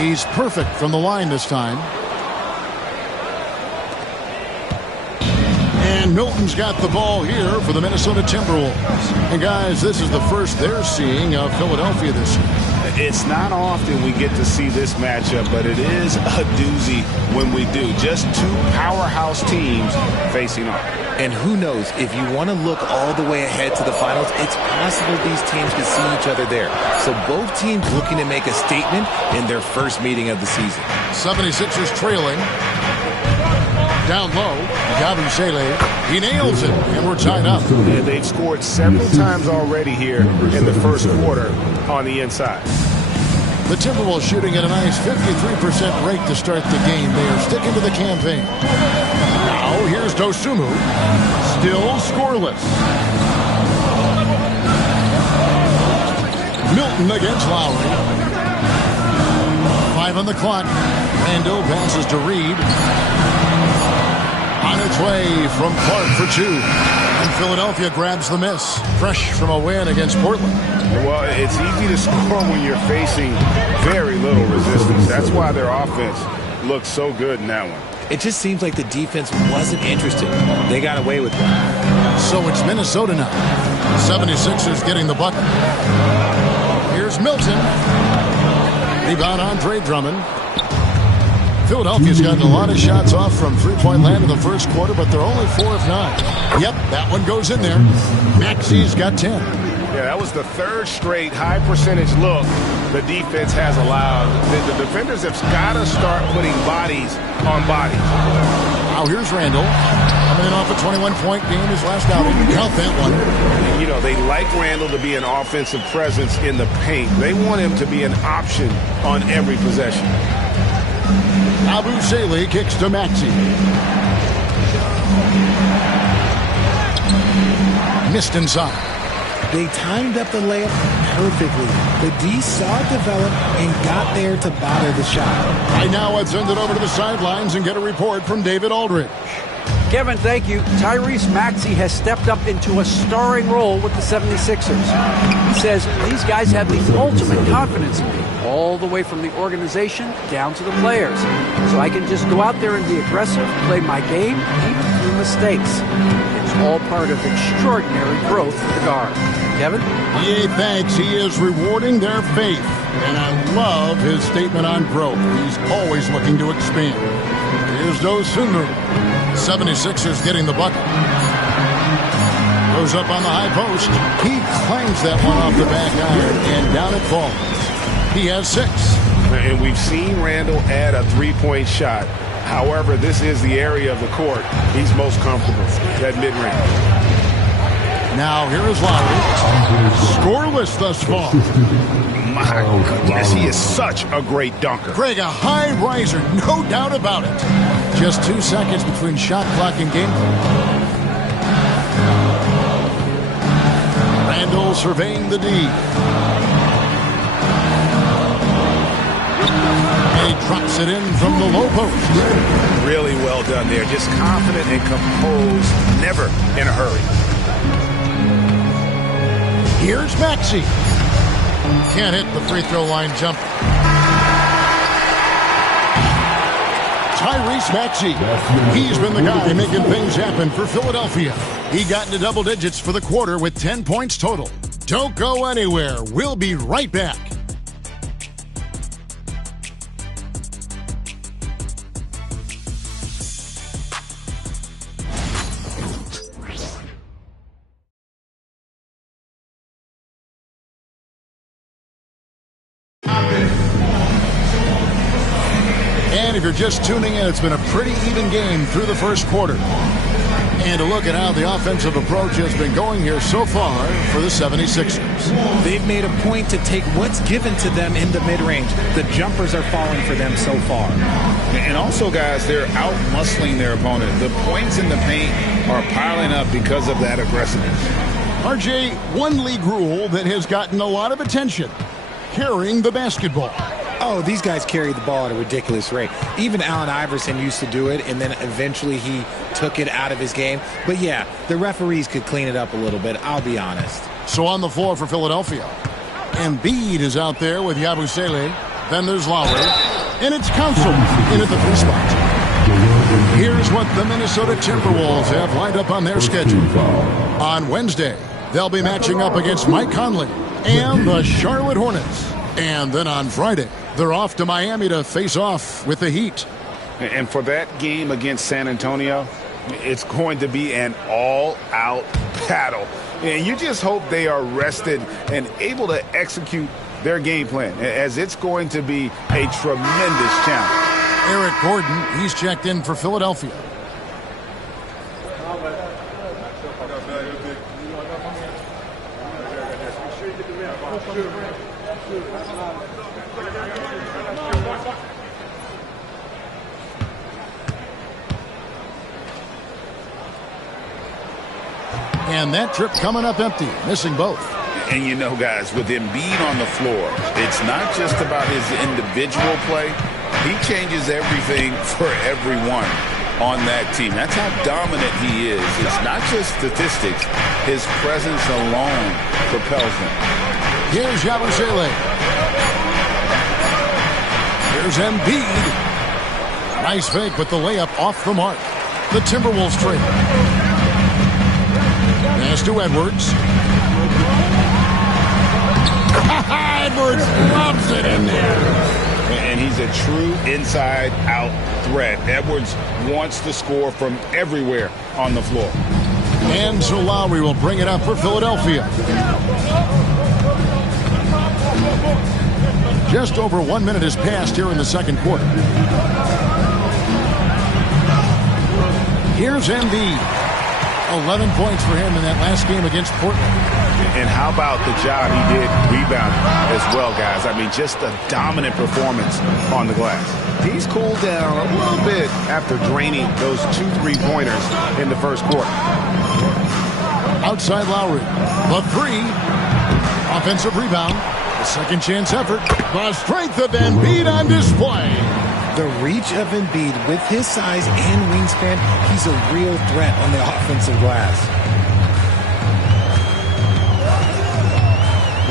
He's perfect from the line this time. And Milton's got the ball here for the Minnesota Timberwolves. And guys, this is the first they're seeing of Philadelphia this year. It's not often we get to see this matchup, but it is a doozy when we do. Just 2 powerhouse teams facing off. And who knows, if you want to look all the way ahead to the finals, it's possible these teams could see each other there. So both teams looking to make a statement in their first meeting of the season. 76ers trailing. Down low, Yabusele, he nails it, and we're tied up. And they've scored several times already here in the first quarter on the inside. The Timberwolves shooting at a nice 53% rate to start the game. They are sticking to the campaign. Now here's Dosunmu, still scoreless. Milton against Lowry. 5 on the clock. Randall passes to Reid. On its way from Clark for 2. And Philadelphia grabs the miss. Fresh from a win against Portland. Well, it's easy to score when you're facing very little resistance. That's why their offense looks so good in that one. It just seems like the defense wasn't interested. They got away with it. So it's Minnesota now. 76ers getting the bucket. Here's Milton. Rebound Andre Drummond. Philadelphia's gotten a lot of shots off from three-point land in the first quarter, but they're only 4 of 9. Yep, that one goes in there. Maxi's got 10. Yeah, that was the 3rd straight high-percentage look the defense has allowed. The defenders have got to start putting bodies on bodies. Now here's Randall. Coming in off a 21-point game his last outing. Count that one. You know, they like Randall to be an offensive presence in the paint. They want him to be an option on every possession. Yabusele kicks to Maxi. Missed inside. They timed up the layup perfectly. The D saw it develop and got there to bother the shot. Right now, let's send it over to the sidelines and get a report from David Aldridge. Kevin, thank you. Tyrese Maxey has stepped up into a starring role with the 76ers. He says these guys have the ultimate confidence in me, all the way from the organization down to the players. So I can just go out there and be aggressive, play my game, even through mistakes. It's all part of extraordinary growth for the guard. Kevin? EA thanks. He is rewarding their faith. And I love his statement on growth. He's always looking to expand. Here's Dosunmu. 76ers getting the bucket. Goes up on the high post. He claims that one off the back iron, and down it falls. He has 6. And we've seen Randall add a three-point shot. However, this is the area of the court he's most comfortable, that mid-range. Now here is Lowry. Scoreless thus far. My goodness, he is such a great dunker. Greg, a high riser, no doubt about it. Just 2 seconds between shot clock and game clock. Randall surveying the D. He drops it in from the low post. Really well done there. Just confident and composed, never in a hurry. Here's Maxey. Can't hit the free throw line jumper. Tyrese Maxey. He's been the guy making things happen for Philadelphia. He got into double digits for the quarter with 10 points total. Don't go anywhere. We'll be right back. And if you're just tuning in, it's been a pretty even game through the first quarter. And a look at how the offensive approach has been going here so far for the 76ers. They've made a point to take what's given to them in the mid-range. The jumpers are falling for them so far. And also, guys, they're out-muscling their opponent. The points in the paint are piling up because of that aggressiveness. RJ, one league rule that has gotten a lot of attention: carrying the basketball. Oh, these guys carry the ball at a ridiculous rate. Even Allen Iverson used to do it, and then eventually he took it out of his game. But yeah, the referees could clean it up a little bit, I'll be honest. So on the floor for Philadelphia, Embiid is out there with Yabusele. Then there's Lowry. And it's Council in at the 3 spot. Here's what the Minnesota Timberwolves have lined up on their schedule. On Wednesday, they'll be matching up against Mike Conley and the Charlotte Hornets. And then on Friday, they're off to Miami to face off with the Heat. And for that game against San Antonio, it's going to be an all-out battle. And you just hope they are rested and able to execute their game plan, as it's going to be a tremendous challenge. Eric Gordon, he's checked in for Philadelphia. And that trip coming up empty, missing both. And you know, guys, with Embiid on the floor, it's not just about his individual play. He changes everything for everyone on that team. That's how dominant he is. It's not just statistics. His presence alone propels them. Here's Yabusele. Here's Embiid. Nice fake, but the layup off the mark. The Timberwolves trail. Pass to Edwards. Edwards loves it in there. And he's a true inside-out threat. Edwards wants to score from everywhere on the floor. And so Lowry will bring it up for Philadelphia. Just over 1 minute has passed here in the second quarter. Here's Embiid. 11 points for him in that last game against Portland. And how about the job he did rebounding as well, guys? I mean, just a dominant performance on the glass. He's cooled down a little bit after draining those 2 3-pointers in the first quarter. Outside Lowry. The 3. Offensive rebound. The second chance effort. The strength of Embiid on display. The reach of Embiid with his size and wingspan, he's a real threat on the offensive glass.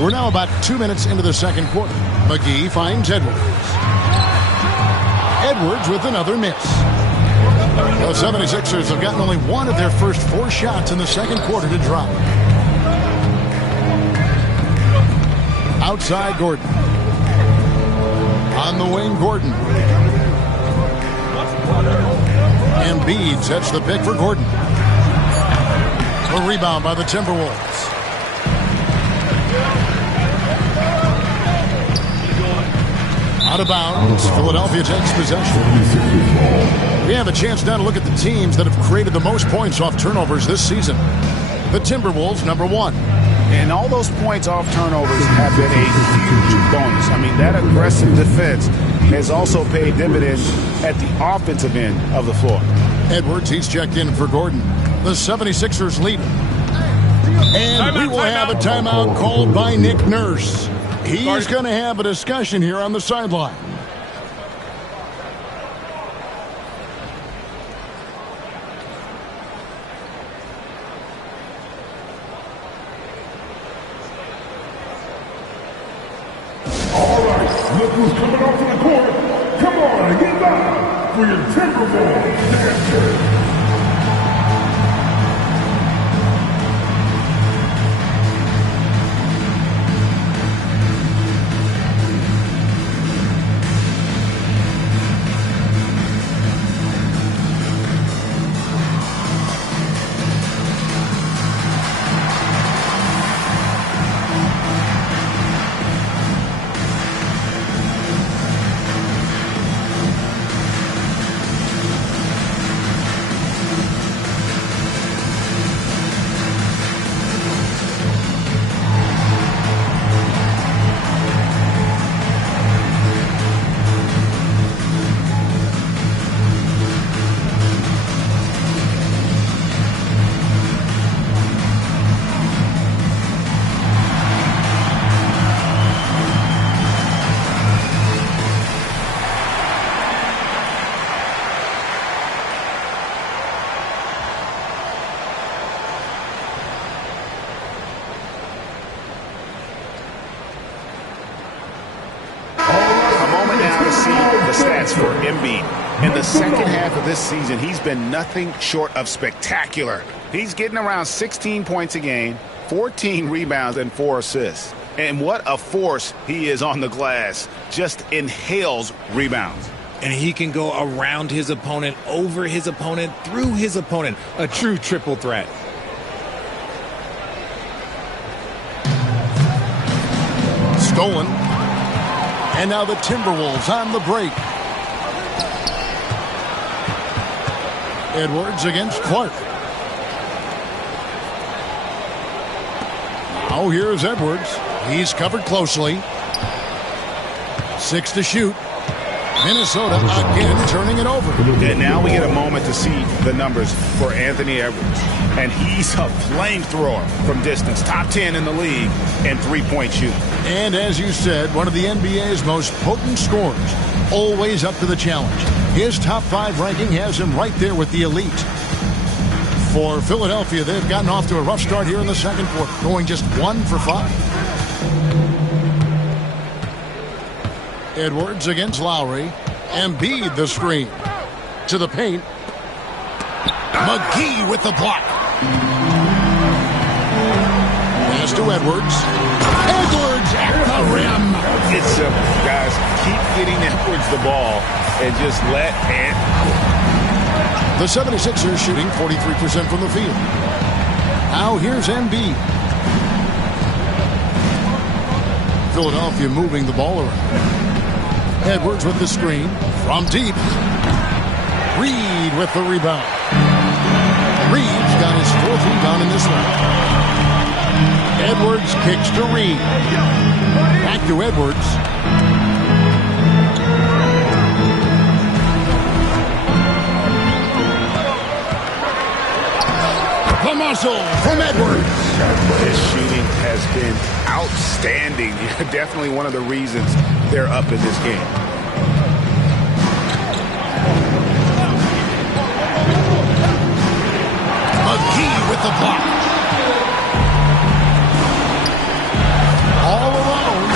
We're now about 2 minutes into the second quarter. McGee finds Edwards. Edwards with another miss. The 76ers have gotten only one of their first 4 shots in the second quarter to drop. Outside Gordon. On the wing, Gordon. Embiid sets the pick for Gordon. A rebound by the Timberwolves. Out of bounds. Philadelphia takes possession. We have a chance now to look at the teams that have created the most points off turnovers this season. The Timberwolves, number 1. And all those points off turnovers have been a huge bonus. I mean, that aggressive defense has also paid dividends at the offensive end of the floor. Edwards, he's checked in for Gordon. The 76ers lead. And we will have a timeout called by Nick Nurse. He's going to have a discussion here on the sideline. All right, look who's coming off to the court. Come on, get loud for your Timberwolves dancers. For Embiid. In the second half of this season, he's been nothing short of spectacular. He's getting around 16 points a game, 14 rebounds, and 4 assists. And what a force he is on the glass. Just inhales rebounds. And he can go around his opponent, over his opponent, through his opponent. A true triple threat. Stolen. And now the Timberwolves on the break. Edwards against Clark. Now here's Edwards. He's covered closely. 6 to shoot. Minnesota again turning it over. And now we get a moment to see the numbers for Anthony Edwards. And he's a flamethrower from distance. Top 10 in the league in three-point shooting. And as you said, one of the NBA's most potent scorers. Always up to the challenge. His top 5 ranking has him right there with the elite. For Philadelphia, they've gotten off to a rough start here in the second quarter, going just 1 for 5. Edwards against Lowry. Embiid the screen. To the paint. McGee with the block. Pass to Edwards. Edwards at the rim. It's simple, guys. Keep getting Edwards the ball and just let it. The 76ers shooting 43% from the field. Now here's Embiid. Philadelphia moving the ball around. Edwards with the screen from deep. Reed with the rebound. Reed's got his 4th rebound in this one. Edwards kicks to Reed. Back to Edwards. The muscle from Edwards. His shooting has has been outstanding. Definitely one of the reasons they're up in this game. McGee with the block. All alone.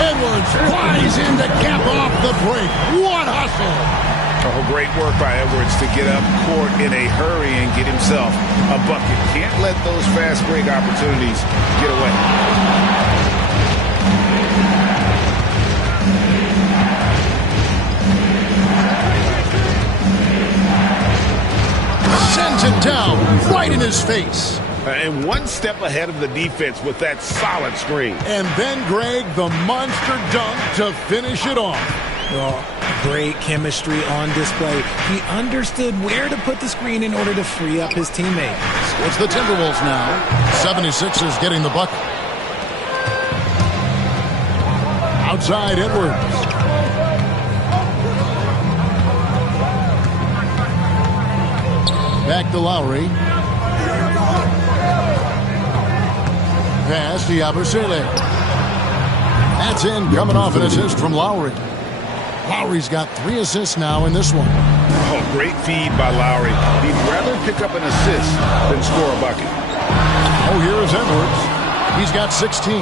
Edwards flies in to cap off the break. What hustle! Oh, great work by Edwards to get up court in a hurry and get himself a bucket. Can't let those fast break opportunities get away. Sends it down right in his face. And one step ahead of the defense with that solid screen. And then, Greg, the monster dunk to finish it off. Well, great chemistry on display. He understood where to put the screen in order to free up his teammate. So it's the Timberwolves now. 76ers getting the bucket. Outside, Edwards. Back to Lowry. Pass to Yabusele. That's in, coming off an assist from Lowry. Lowry's got 3 assists now in this one. Oh, great feed by Lowry. He'd rather pick up an assist than score a bucket. Oh, here is Edwards. He's got 16.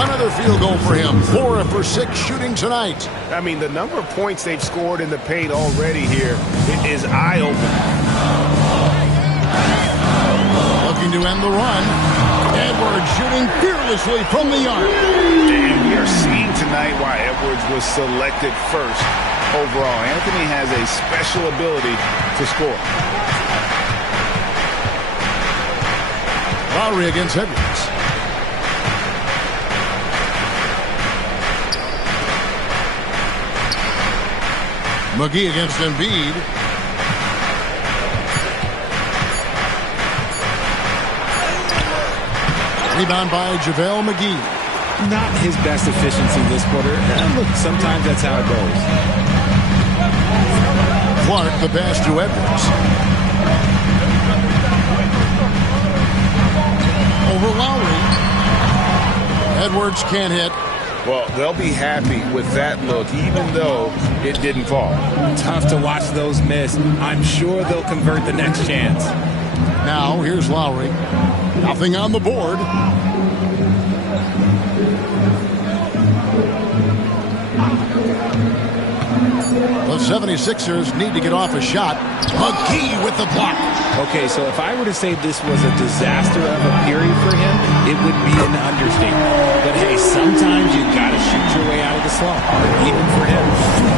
Another field goal for him. 4 for 6 shooting tonight. I mean, the number of points they've scored in the paint already here is eye-opening. Looking to end the run. Edwards shooting fearlessly from the arc. And we are seeing tonight why Edwards was selected first overall. Anthony has a special ability to score. Lowry against Edwards. McGee against Embiid. Rebound by JaVale McGee. Not his best efficiency this quarter. Look, sometimes that's how it goes. Clark the pass to Edwards. Over Lowry. Edwards can't hit. Well, they'll be happy with that look, even though it didn't fall. Tough to watch those miss. I'm sure they'll convert the next chance. Now, here's Lowry. Nothing on the board. The 76ers need to get off a shot. McGee with the block. Okay, so if I were to say this was a disaster of a period for him, it would be an understatement. But hey, sometimes you got to shoot your way out of the slump, even for him.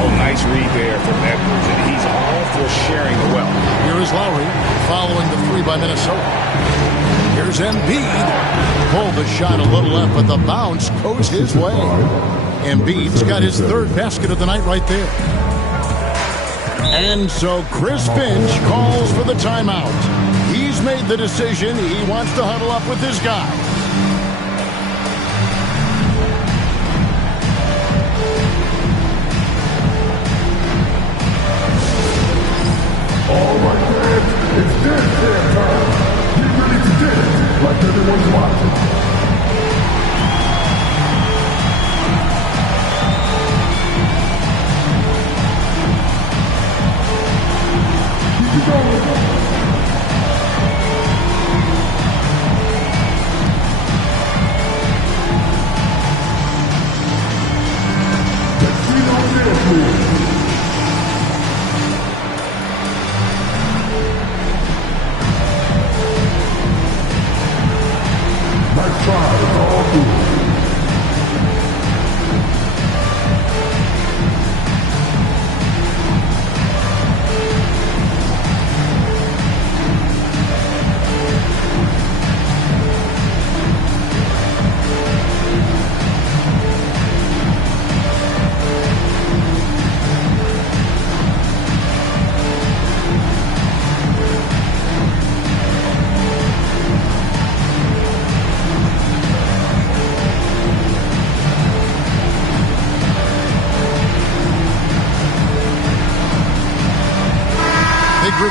Oh, nice read there from Edwards, and he's all for sharing the wealth. Here is Lowry following the 3 by Minnesota. Here's Embiid. Pulled the shot a little left, but the bounce goes his way. Embiid's got his 3rd basket of the night right there. And so Chris Finch calls for the timeout. He's made the decision. He wants to huddle up with his guys. All right, man. It's dance time. Get ready to dance like everyone's watching. Keep it going. Let's see those dance moves. Nice try, it's all good.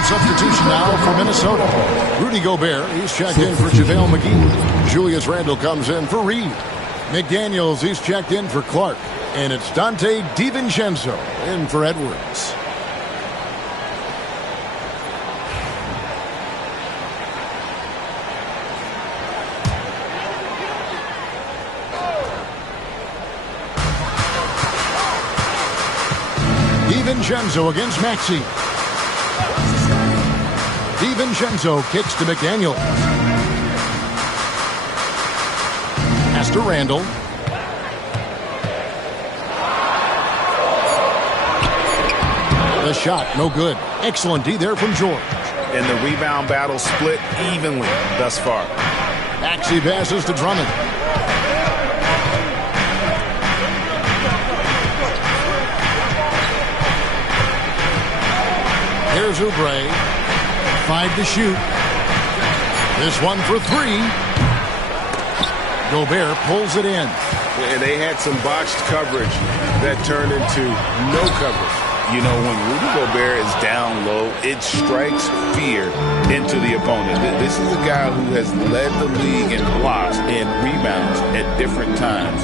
substitution now for Minnesota. Rudy Gobert, he's checked in for JaVale McGee. Julius Randle comes in for Reed. McDaniels, he's checked in for Clark. And it's Dante DiVincenzo in for Edwards. DiVincenzo against Maxey. DiVincenzo kicks to McDaniel. Pass to Randle. The shot, no good. Excellent D there from George. And the rebound battle split evenly thus far. Maxey passes to Drummond. Here's Oubre. 5 to shoot. This one for 3. Gobert pulls it in. And they had some botched coverage that turned into no coverage. You know, when Rudy Gobert is down low, it strikes fear into the opponent. This is a guy who has led the league in blocks and rebounds at different times.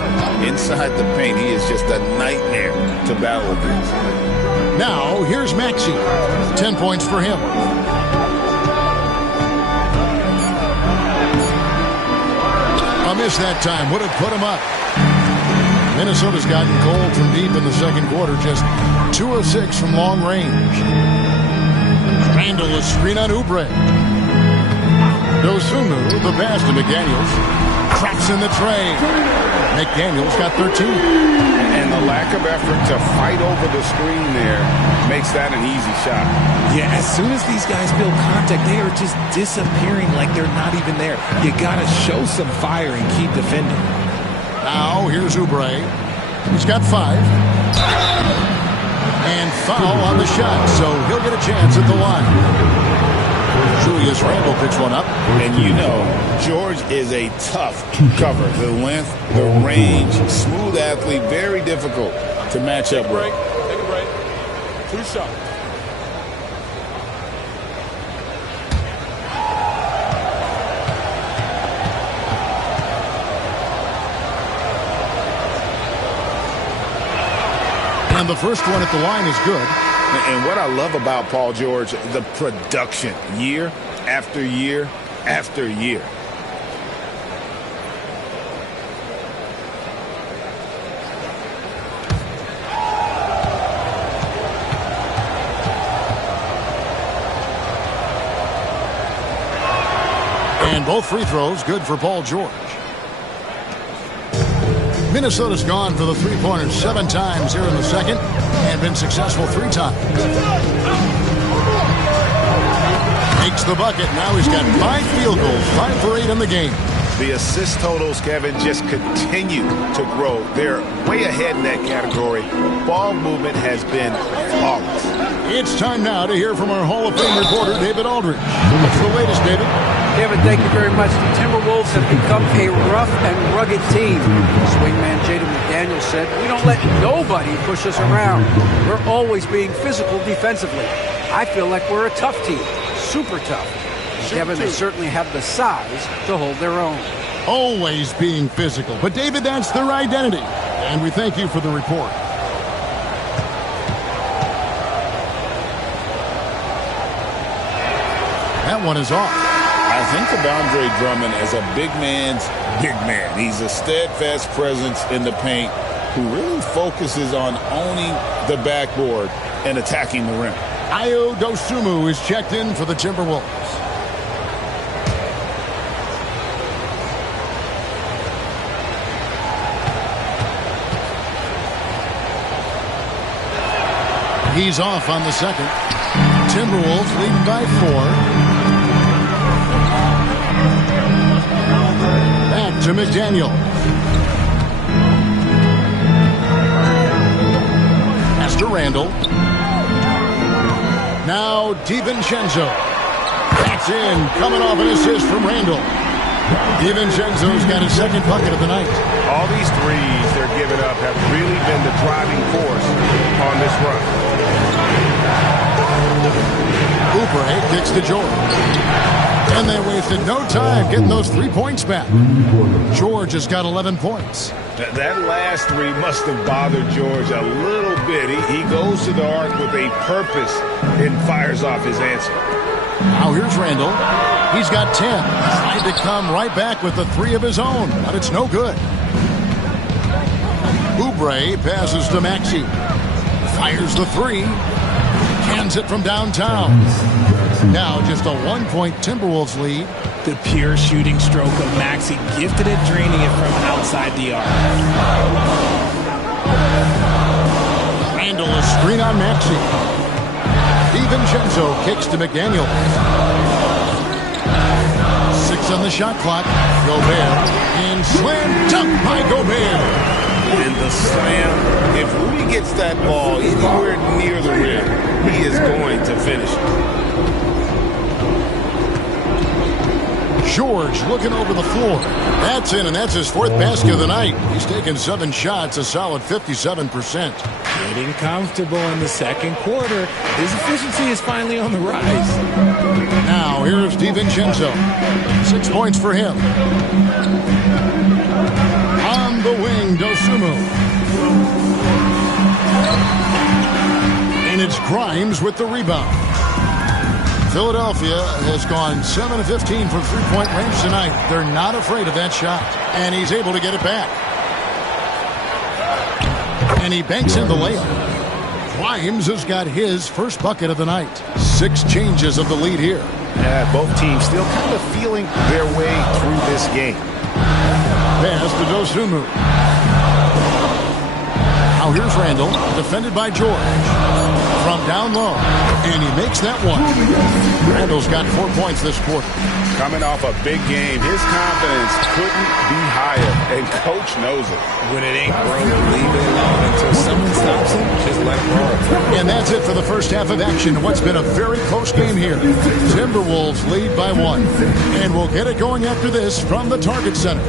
Inside the paint, he is just a nightmare to battle against. Now, here's Maxey. 10 points for him. A miss that time would have put him up. Minnesota's gotten cold from deep in the second quarter, just 2 of 6 from long range. Randle a screen on Oubre. Dosunmu, the pass to McDaniels. Cracks in the tray. McDaniels got 13. And the lack of effort to fight over the screen there makes that an easy shot. Yeah, as soon as these guys build contact, they are just disappearing like they're not even there. You got to show some fire and keep defending. Now, here's Oubre. He's got 5. And foul on the shot, so he'll get a chance at the line. Julius Randle picks one up. And you know, George is a tough cover. The length, the range, smooth athlete, very difficult to match up with. Take a break. 2 shots. And the first one at the line is good. And what I love about Paul George, the production, year after year after year. And both free throws good for Paul George. Minnesota's gone for the three-pointers 7 times here in the second and been successful 3 times. Makes the bucket. Now he's got 5 field goals, 5 for 8 in the game. The assist totals, Kevin, just continue to grow. They're way ahead in that category. Ball movement has been flawless. It's time now to hear from our Hall of Fame reporter, David Aldridge. What's the latest, David? Kevin, thank you very much. The Timberwolves have become a rough and rugged team. Swingman Jaden McDaniels said, "We don't let nobody push us around. We're always being physical defensively. I feel like we're a tough team, super tough." Kevin, they certainly have the size to hold their own. Always being physical. But, David, that's their identity. And we thank you for the report. That one is off. I think of Andre Drummond as a big man's big man. He's a steadfast presence in the paint who really focuses on owning the backboard and attacking the rim. Ayo Dosunmu is checked in for the Timberwolves. He's off on the second. Timberwolves leading by 4. Back to McDaniel. Pass to Randle. Now DiVincenzo. That's in. Coming off an assist from Randle. DiVincenzo's got his second bucket of the night. All these threes they're giving up have really been the driving force on this run. Oubre kicks to George. And they wasted no time getting those 3 points back. George has got 11 points. That last three must have bothered George a little bit. He goes to the arc with a purpose and fires off his answer. Now here's Randall. He's got 10. Tried to come right back with the 3 of his own, but it's no good. Oubre passes to Maxey. Fires the 3. Cans it from downtown. Now just a 1-point Timberwolves lead. The pure shooting stroke of Maxey, gifted at draining it from outside the arc. Randall a screen on Maxey. DiVincenzo kicks to McDaniel. 6 on the shot clock. Gobert and slam dunk by Gobert. And the slam, if Rudy gets that ball anywhere near the rim, he is going to finish it. George looking over the floor. That's in, and that's his 4th basket of the night. He's taken 7 shots, a solid 57%. Getting comfortable in the second quarter. His efficiency is finally on the rise. Now here's DiVincenzo. 6 points for him. On the wing, Dosunmu. And it's Grimes with the rebound. Philadelphia has gone 7 of 15 from three-point range tonight. They're not afraid of that shot. And he's able to get it back. And he banks in the layup. Grimes has got his first bucket of the night. 6 changes of the lead here. Yeah, both teams still kind of feeling their way through this game. Pass to Dosunmu. Now here's Randall, defended by George. From down low, and he makes that one. Randall's got 4 points this quarter. Coming off a big game, his confidence couldn't be higher, and Coach knows it. When it ain't broke, leave it alone until someone stops him. Just let it roll. And that's it for the first half of action. What's been a very close game here. Timberwolves lead by 1. And we'll get it going after this from the Target Center.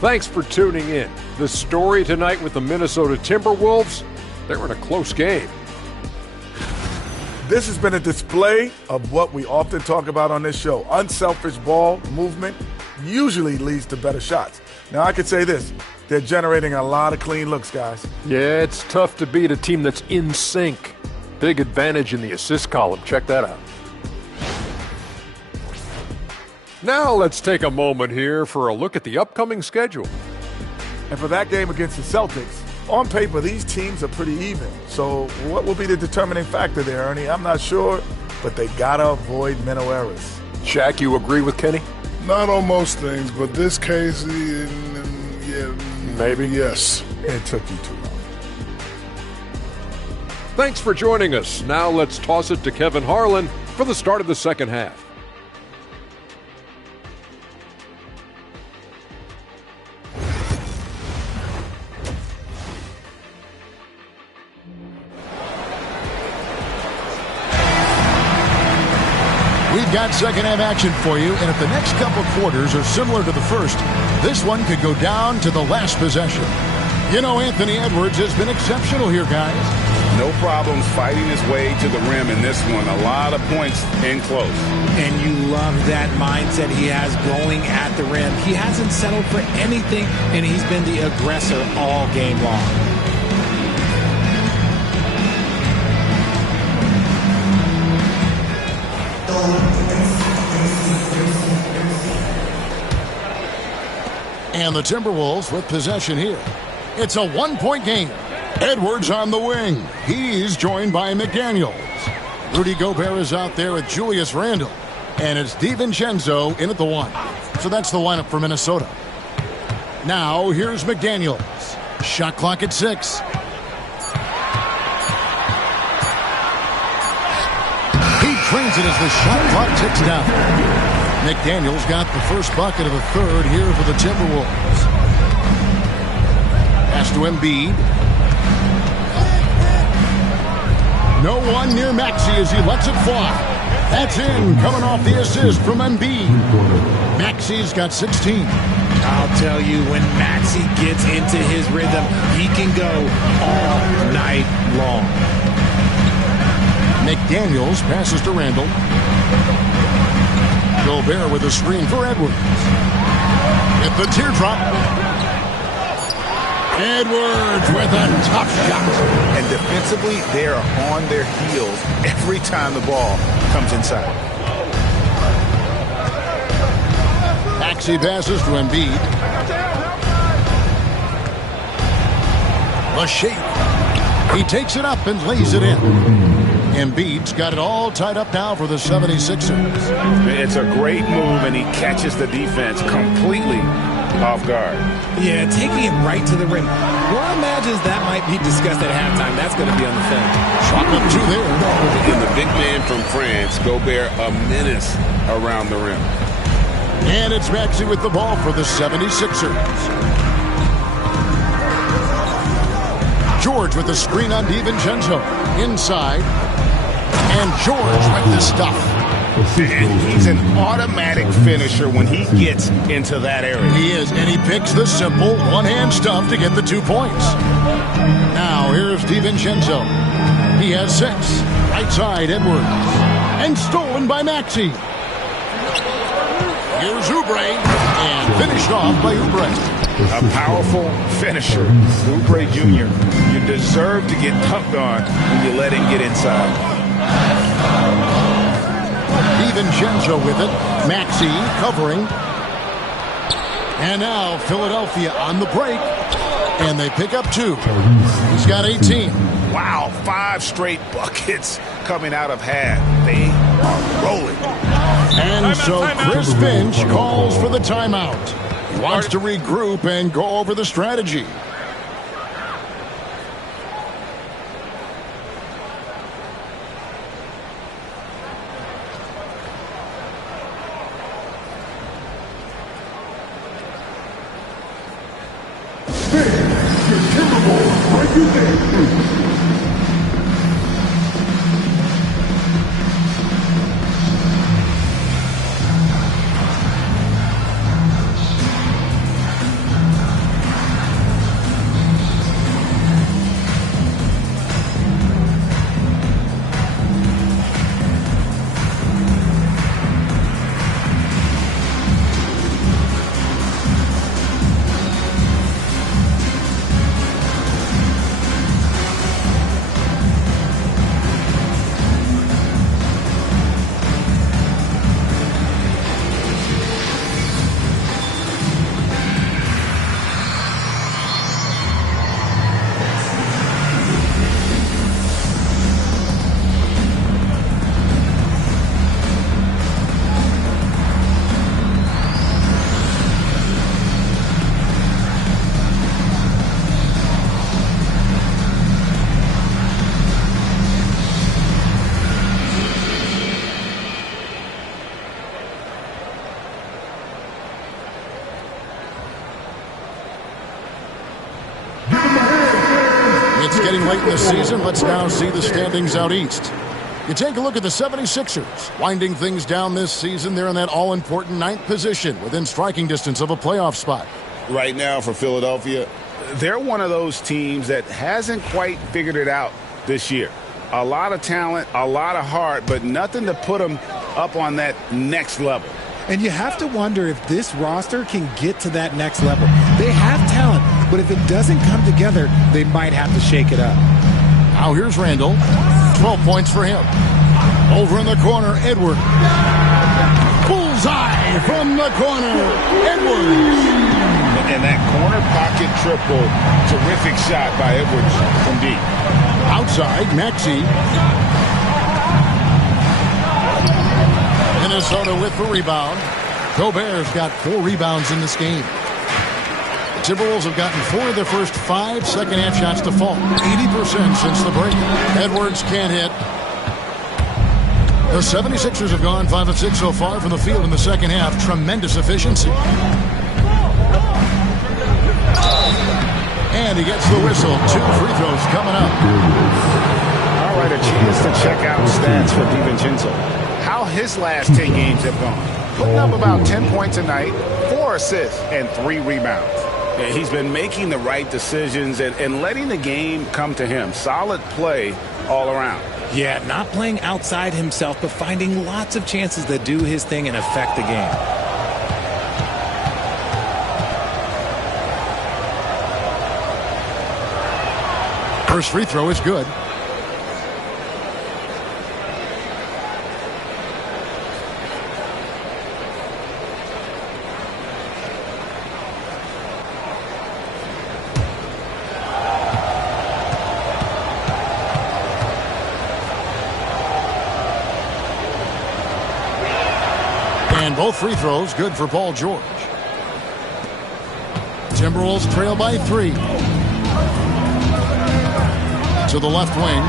Thanks for tuning in. The story tonight with the Minnesota Timberwolves, they're in a close game. This has been a display of what we often talk about on this show. Unselfish ball movement usually leads to better shots. Now, I could say this. They're generating a lot of clean looks, guys. Yeah, it's tough to beat a team that's in sync. Big advantage in the assist column. Check that out. Now let's take a moment here for a look at the upcoming schedule. And for that game against the Celtics, on paper, these teams are pretty even. So what will be the determining factor there, Ernie? I'm not sure, but they got to avoid mental errors. Shaq, you agree with Kenny? Not on most things, but this case, yeah, maybe. Yes. It took you too long. Thanks for joining us. Now let's toss it to Kevin Harlan for the start of the second half. We've got second half action for you, and if the next couple quarters are similar to the first, this one could go down to the last possession. You know, Anthony Edwards has been exceptional here, guys. No problems fighting his way to the rim in this one. A lot of points in close. And you love that mindset he has going at the rim. He hasn't settled for anything, and he's been the aggressor all game long. And the Timberwolves with possession here. It's a 1-point game. Edwards on the wing. He's joined by McDaniels. Rudy Gobert is out there with Julius Randle. And it's DiVincenzo in at the 1. So that's the lineup for Minnesota. Now here's McDaniels. Shot clock at 6. He trains it as the shot clock ticks down. McDaniels got the first bucket of the third here for the Timberwolves. Pass to Embiid. No one near Maxey as he lets it fly. That's in, coming off the assist from Embiid. Maxey's got 16. I'll tell you, when Maxey gets into his rhythm, he can go all night long. McDaniels passes to Randall. Gobert with a screen for Edwards. At the teardrop. Edwards with a tough shot. And defensively, they are on their heels every time the ball comes inside. Maxey passes to Embiid. The shake. He takes it up and lays it in. Embiid's got it all tied up now for the 76ers. It's a great move, and he catches the defense completely off guard. Yeah, taking it right to the rim. One imagines that might be discussed at halftime. That's going to be on the film. Shot up two there. And the big man from France, Gobert, a menace around the rim. And it's Maxey with the ball for the 76ers. George with the screen on DiVincenzo. Inside. And George with the stuff. And he's an automatic finisher when he gets into that area. He is, and he picks the simple one-hand stuff to get the 2 points. Now, here's DiVincenzo. He has 6. Right side, Edwards. And stolen by Maxey. Here's Oubre, and finished off by Oubre. A powerful finisher, Oubre Jr. You deserve to get dunked on when you let him get inside. DiVincenzo with it. Maxey covering. And now Philadelphia on the break. And they pick up 2. He's got 18. Wow, 5 straight buckets coming out of half. They are rolling. And so Chris Finch calls for the timeout. He wants to regroup and go over the strategy. Timberwolves represent. It's getting late in the season. Let's now see the standings out east. You take a look at the 76ers. Winding things down this season, they're in that all-important 9th position within striking distance of a playoff spot. Right now for Philadelphia, they're one of those teams that hasn't quite figured it out this year. A lot of talent, a lot of heart, but nothing to put them up on that next level. And you have to wonder if this roster can get to that next level. They have talent, but if it doesn't come together, they might have to shake it up. Now here's Randall. 12 points for him. Over in the corner, Edwards. Bullseye from the corner, Edwards. And that corner pocket triple, terrific shot by Edwards from deep. Outside, Maxey. Minnesota with the rebound. Gobert's got 4 rebounds in this game. The Timberwolves have gotten 4 of their first 5 second-half shots to fall. 80% since the break. Edwards can't hit. The 76ers have gone 5 of 6 so far from the field in the second half. Tremendous efficiency. And he gets the whistle. 2 free throws coming up. All right, a chance to check out stats for DiVincenzo. How his last 10 games have gone. Putting up about 10 points a night, 4 assists, and 3 rebounds. Yeah, he's been making the right decisions and letting the game come to him. Solid play all around. Yeah, not playing outside himself, but finding lots of chances to do his thing and affect the game. First free throw is good. And both free throws good for Paul George. Timberwolves trail by 3. To the left wing.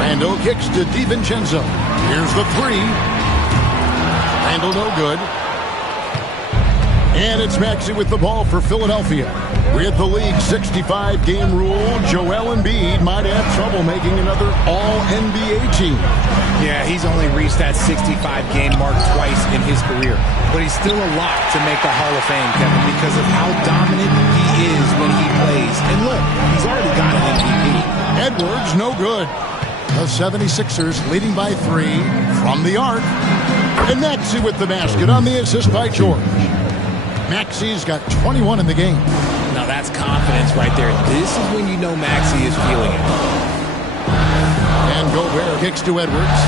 Randall kicks to DiVincenzo. Here's the 3. Randall no good. And it's Maxey with the ball for Philadelphia. With the league's 65-game rule, Joel Embiid might have trouble making another All-NBA team. Yeah, he's only reached that 65-game mark twice in his career. But he's still a lock to make the Hall of Fame, Kevin, because of how dominant he is when he plays. And look, he's already got an MVP. Edwards, no good. The 76ers leading by 3 from the arc. And Maxey with the basket on the assist by George. Maxey's got 21 in the game. Now that's confidence right there. This is when you know Maxey is feeling it. And Gobert kicks to Edwards.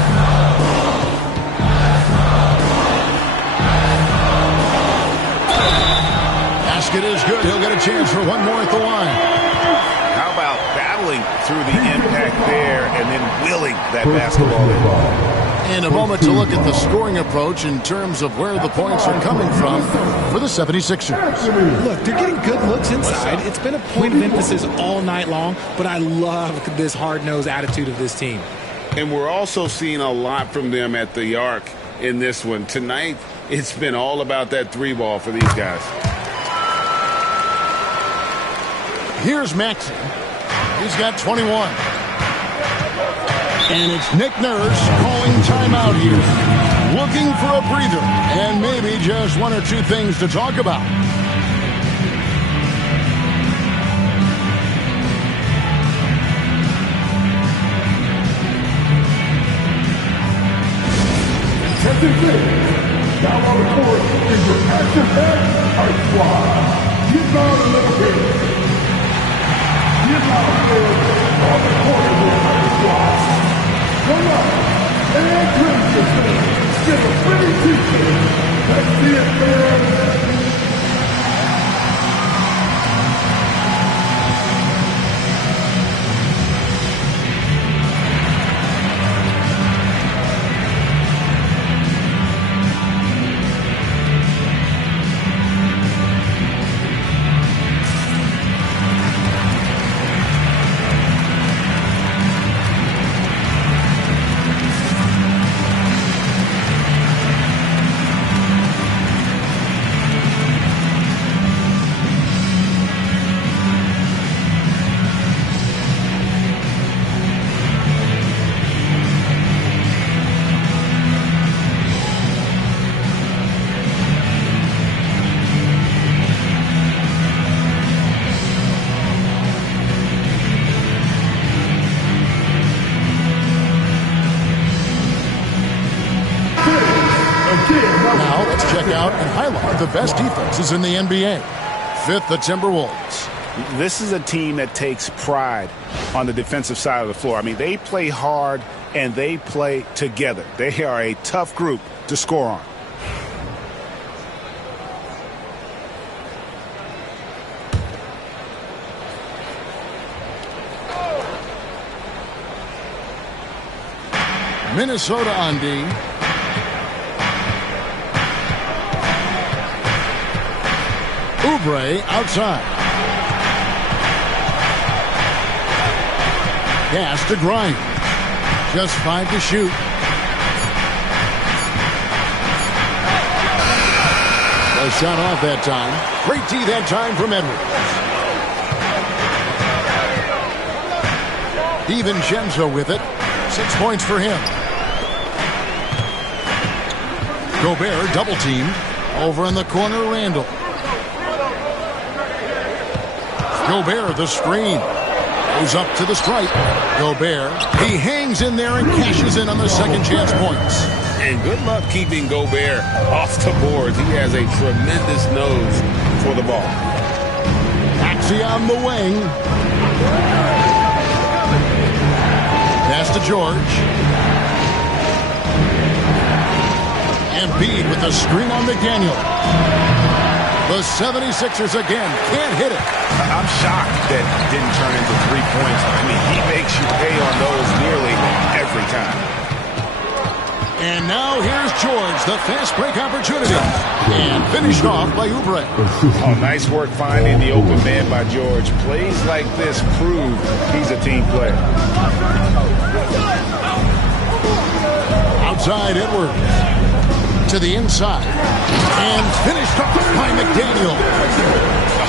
Basket is good. He'll get a chance for one more at the line. How about battling through the impact there and then willing that basketball in? And a moment to look at the scoring approach in terms of where the points are coming from for the 76ers. Look, they're getting good looks inside. It's been a point of emphasis all night long, but I love this hard-nosed attitude of this team. And we're also seeing a lot from them at the arc in this one. Tonight, it's been all about that 3 ball for these guys. Here's Maxey. He's got 21. And it's Nick Nurse calling timeout here. Looking for a breather and maybe just 1 or 2 things to talk about. Now on the court is your action-packed Ice Squad. Get down a little bit. Get out there on the court of the Ice Squad. Come on, and drink yourself. Get a pretty t-shirt. Let's see it, man. Now let's check out and highlight the best defenses in the NBA. 5th, the Timberwolves. This is a team that takes pride on the defensive side of the floor. I mean, they play hard and they play together. They are a tough group to score on. Minnesota on D. Oubre outside. Pass to Grimes. Just 5 to shoot. A shot off that time. Great D that time from Edwards. DiVincenzo with it. 6 points for him. Gobert double teamed. Over in the corner, Randall. Gobert the screen. Goes up to the stripe. Gobert. He hangs in there and cashes in on the second chance points. And good luck keeping Gobert off the boards. He has a tremendous nose for the ball. Maxey on the wing. Pass to George. Embiid with the screen on McDaniel. The 76ers again can't hit it. I'm shocked that didn't turn into 3 points. I mean, he makes you pay on those nearly every time. And now here's George, the fast break opportunity. And finished off by Oubre. Oh, nice work finding the open man by George. Plays like this prove he's a team player. Outside Edwards. To the inside. And finished off by McDaniel.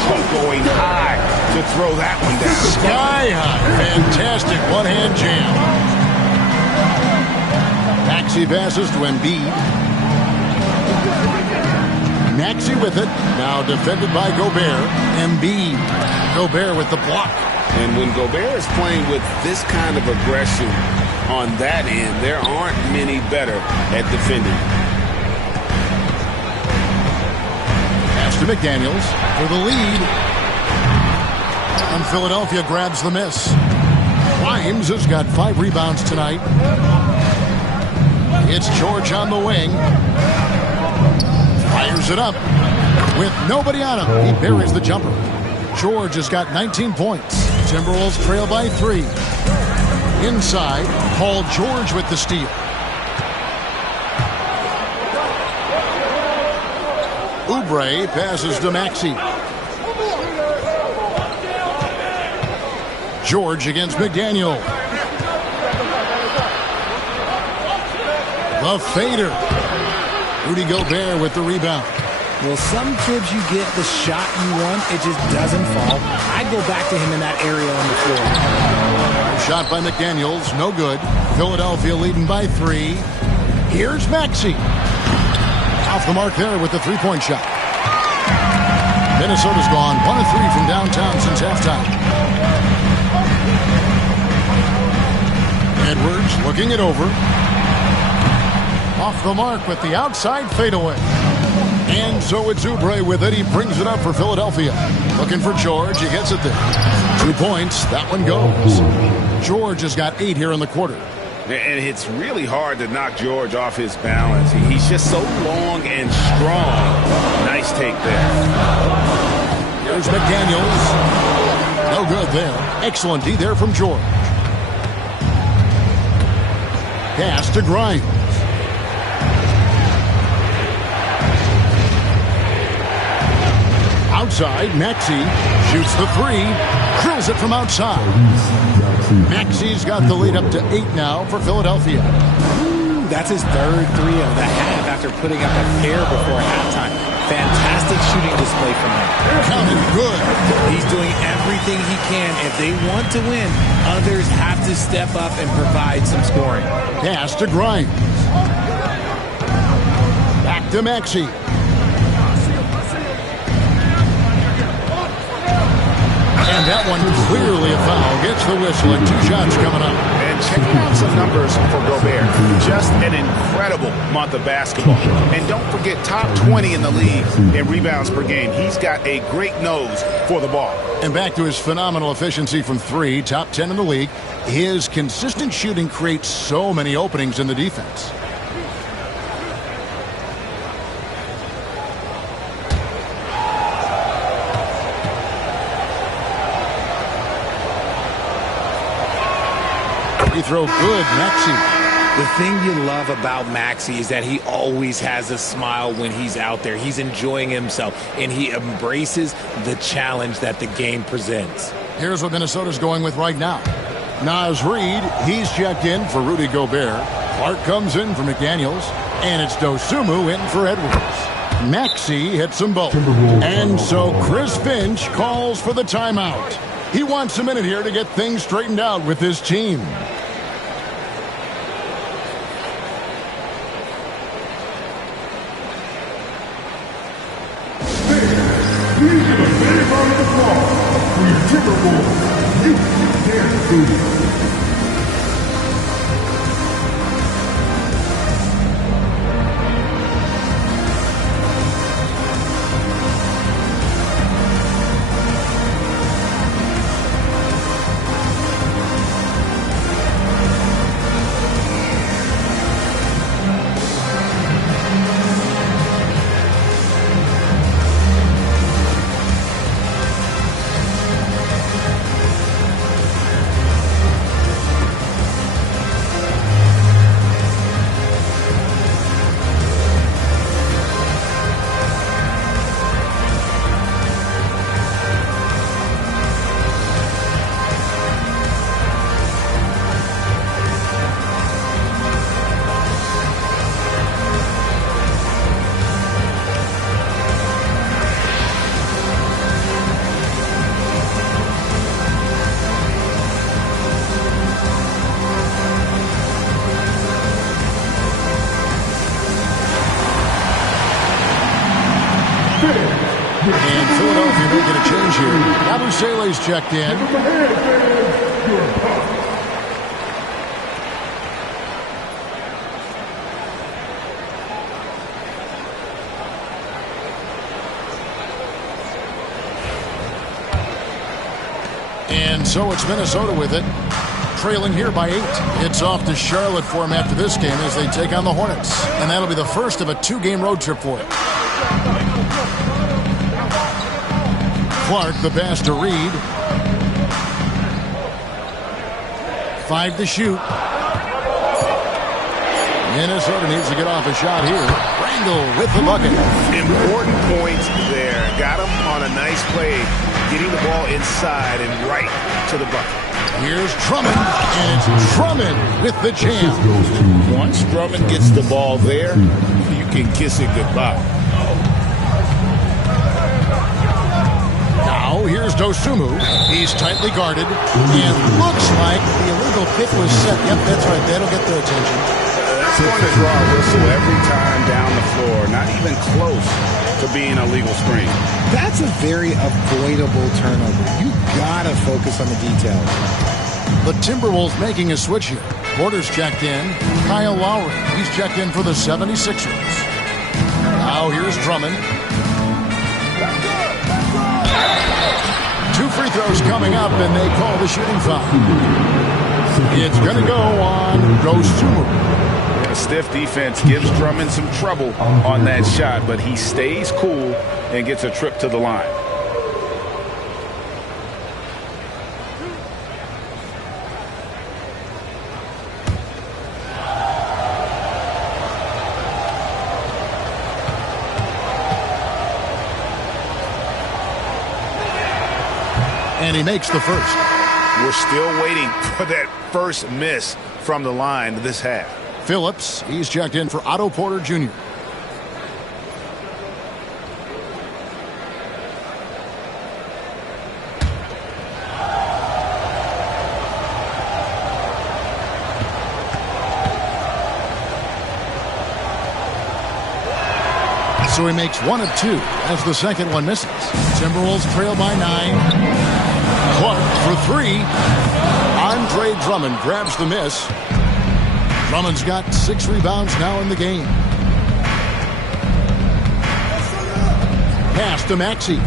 Oh, going high to throw that one down. Sky high. Fantastic one-hand jam. Maxey passes to Embiid. Maxey with it. Now defended by Gobert. Embiid. Gobert with the block. And when Gobert is playing with this kind of aggression on that end, there aren't many better at defending. Pass to McDaniels for the lead. And Philadelphia grabs the miss. Grimes has got 5 rebounds tonight. It's George on the wing. Fires it up. With nobody on him, he buries the jumper. George has got 19 points. Timberwolves trail by 3. Inside, Paul George with the steal. Oubre passes to Maxey. George against McDaniel. The fader. Rudy Gobert with the rebound. Well, some kids you get the shot you want, it just doesn't fall. I'd go back to him in that area on the floor. Shot by McDaniels, no good. Philadelphia leading by 3. Here's Maxey. Off the mark there with the three-point shot. Minnesota's gone 1 of 3 from downtown since halftime. Edwards looking it over. Off the mark with the outside fadeaway. And so it's Oubre with it. He brings it up for Philadelphia. Looking for George. He gets it there. 2 points. That one goes. George has got 8 here in the quarter. And it's really hard to knock George off his balance. He's just so long and strong. Nice take there. Here's McDaniels. No good there. Excellent D there from George. Pass to Grimes. Outside, Maxey shoots the 3. Drills it from outside. Maxey's got the lead up to 8 now for Philadelphia. That's his third 3 of the half after putting up a pair before halftime. Fantastic shooting display from him. Counted good. He's doing everything he can. If they want to win, others have to step up and provide some scoring. Pass to Grimes. Back to Maxey. And that one clearly a foul. Gets the whistle and 2 shots coming up. And checking out some numbers for Gobert. Just an incredible month of basketball. And don't forget, top 20 in the league in rebounds per game. He's got a great nose for the ball. And back to his phenomenal efficiency from 3, top 10 in the league. His consistent shooting creates so many openings in the defense. Free throw good, Maxey. The thing you love about Maxey is that he always has a smile when he's out there. He's enjoying himself, and he embraces the challenge that the game presents. Here's what Minnesota's going with right now. Naz Reid, he's checked in for Rudy Gobert. Clark comes in for McDaniels, and it's Dosunmu in for Edwards. Maxey hits them both. And so Chris Finch calls for the timeout. He wants a minute here to get things straightened out with his team. These are the big on the ball for your Timberwolves. You can't do it. And Philadelphia making a change here. Yabusele's checked in. And so it's Minnesota with it. Trailing here by 8. It's off to Charlotte for him after this game as they take on the Hornets. And that'll be the first of a 2-game road trip for him. Clark, the pass to Reed. 5 to shoot. Minnesota needs to get off a shot here. Randall with the bucket. Important points there. Got him on a nice play, getting the ball inside and right to the bucket. Here's Drummond, and it's Drummond with the jam. Once Drummond gets the ball there, you can kiss it goodbye. Now here's Dosunmu. He's tightly guarded, and looks like the illegal kick was set. Yep, that's right. That'll get their attention. That's going to draw a whistle every time down the floor. Not even close to being a legal screen. That's a very avoidable turnover. You gotta focus on the details. The Timberwolves making a switch here. Porter's checked in. Kyle Lowry. He's checked in for the 76ers. Now here's Drummond. 2 free throws coming up, and they call the shooting foul. It's going to go on Dosunmu. A stiff defense gives Drummond some trouble on that shot, but he stays cool and gets a trip to the line. And he makes the first. We're still waiting for that first miss from the line this half. Phillips, he's checked in for Otto Porter Jr. So he makes 1 of 2 as the second one misses. Timberwolves trail by 9. Clark for 3. Andre Drummond grabs the miss. Drummond's got 6 rebounds now in the game. Pass to Maxey.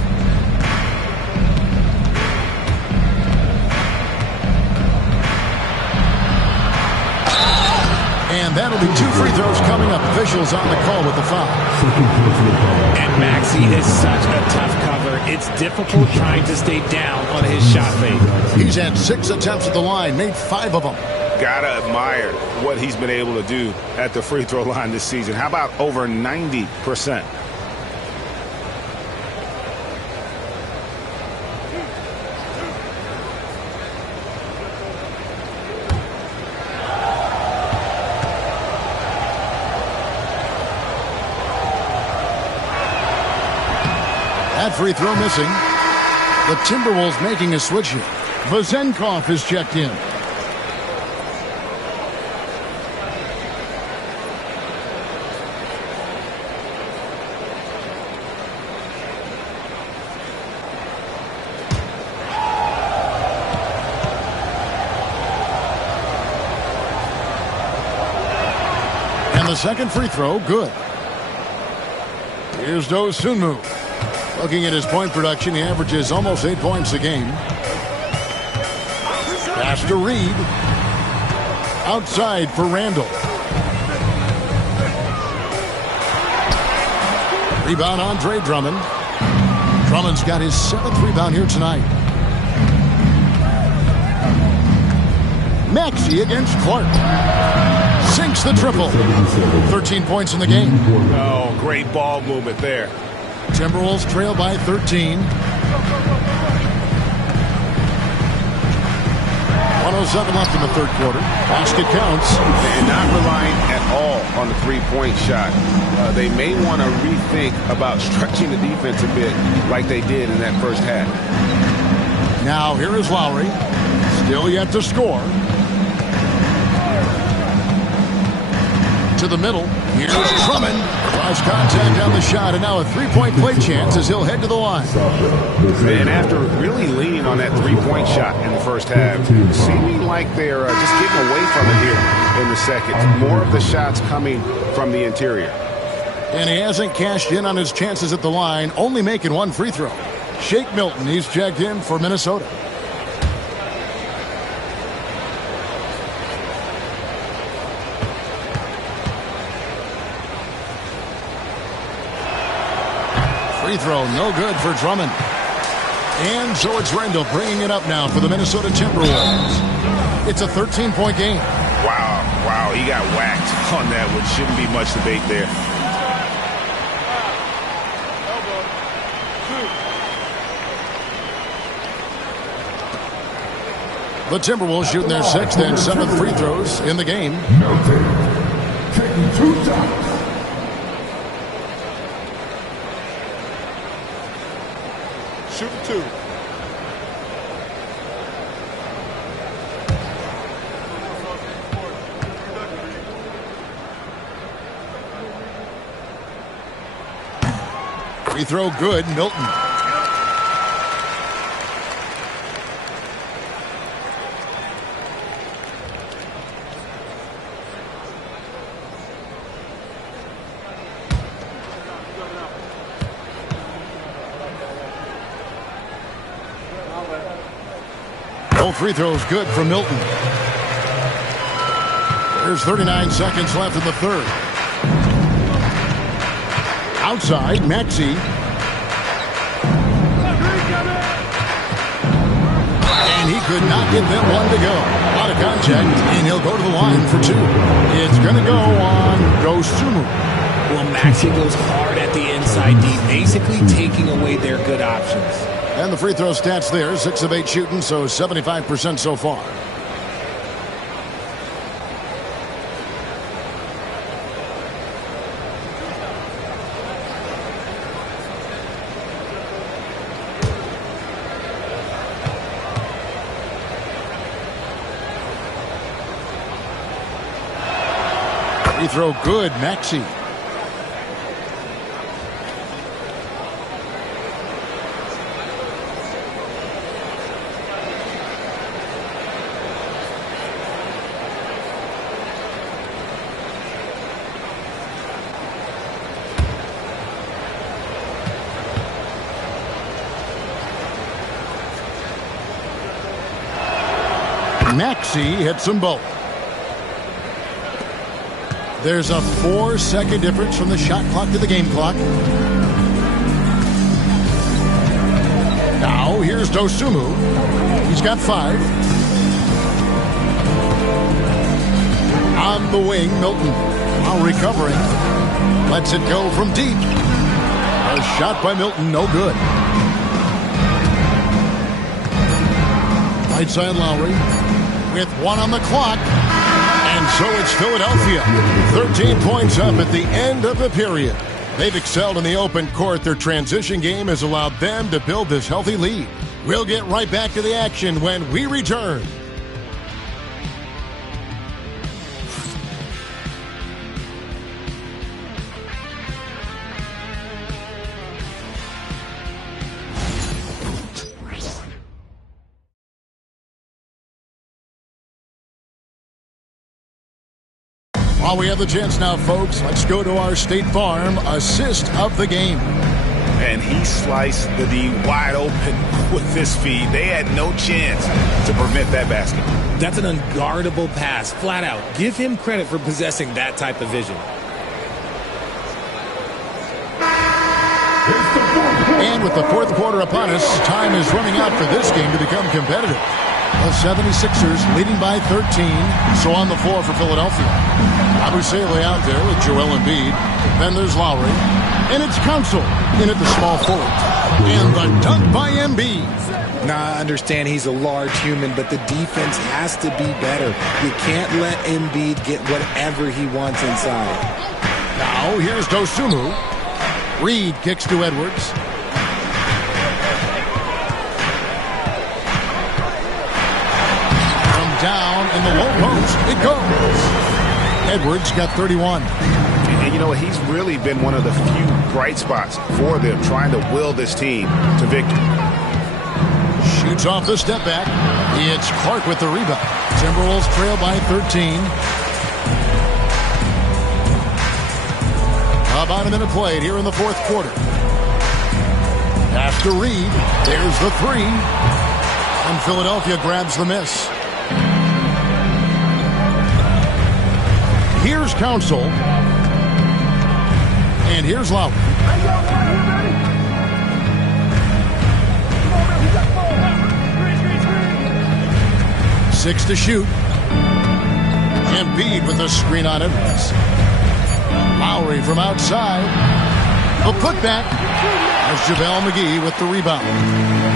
And that'll be 2 free throws coming up. Officials on the call with the foul. And Maxey is such a tough cover. It's difficult trying to stay down on his shot fake. He's had 6 attempts at the line, made 5 of them. Gotta admire what he's been able to do at the free throw line this season. How about over 90%? That free throw missing. The Timberwolves making a switch here. Vezenkov is checked in. And the second free throw, good. Here's Dosunmu. Looking at his point production, he averages almost 8 points a game. Pass to Reed. Outside for Randall. Rebound, Andre Drummond. Drummond's got his 7th rebound here tonight. Maxey against Clark. Sinks the triple. 13 points in the game. Oh, great ball movement there. Timberwolves trail by 13. 1:07 left in the third quarter. Basket counts. And not relying at all on the three-point shot. They may want to rethink about stretching the defense a bit like they did in that first half. Now here is Lowry. Still yet to score. To the middle. Here's Drummond. Cross contact on the shot, and now a three-point play chance as he'll head to the line. And after really leaning on that three-point shot in the first half, seeming like they're just getting away from it here in the second. More of the shots coming from the interior. And he hasn't cashed in on his chances at the line, only making one free throw. Shake Milton, he's checked in for Minnesota. Free throw, no good for Drummond. And so it's Randall bringing it up now for the Minnesota Timberwolves. It's a 13-point game. Wow, he got whacked on that one. Shouldn't be much debate there. The Timberwolves shooting their 6th and 7th free throws in the game. Taking 2 shots. Shoot 2. Free throw good, Milton. Both free throws good for Milton. There's 39 seconds left in the third. Outside, Maxey. And he could not get that one to go. A lot of contact, and he'll go to the line for 2. It's going to go on Dosunmu. Well, Maxey goes hard at the inside D, basically taking away their good options. And the free throw stats there, 6 of 8 shooting, so 75% so far. Free throw good, Maxey. Maxey hits them both. There's a 4-second difference from the shot clock to the game clock. Now here's Dosunmu. He's got 5. On the wing, Milton. While recovering. Lets it go from deep. A shot by Milton, no good. Right side Lowry. With 1 on the clock. And so it's Philadelphia. 13 points up at the end of the period. They've excelled in the open court. Their transition game has allowed them to build this healthy lead. We'll get right back to the action when we return. While we have the chance now, folks, let's go to our State Farm assist of the game. And he sliced the D wide open with this feed. They had no chance to prevent that basket. That's an unguardable pass, flat out. Give him credit for possessing that type of vision. And with the fourth quarter upon us, time is running out for this game to become competitive. The 76ers leading by 13, so on the floor for Philadelphia. Abu Saleh out there with Joel Embiid. Then there's Lowry. And it's Council in at the small forward. And the dunk by Embiid. Now, I understand he's a large human, but the defense has to be better. You can't let Embiid get whatever he wants inside. Now, here's Dosunmu. Reed kicks to Edwards. From down in the low post, it goes. Edwards got 31. And you know what? He's really been one of the few bright spots for them, trying to will this team to victory. Shoots off the step back. It's Clark with the rebound. Timberwolves trail by 13. About a minute played here in the fourth quarter. Pass to Reed. There's the three. And Philadelphia grabs the miss. Here's Council. And here's Lowry. 6 to shoot. Embiid with a screen on Edwards. Lowry from outside. A putback. There's JaVale McGee with the rebound.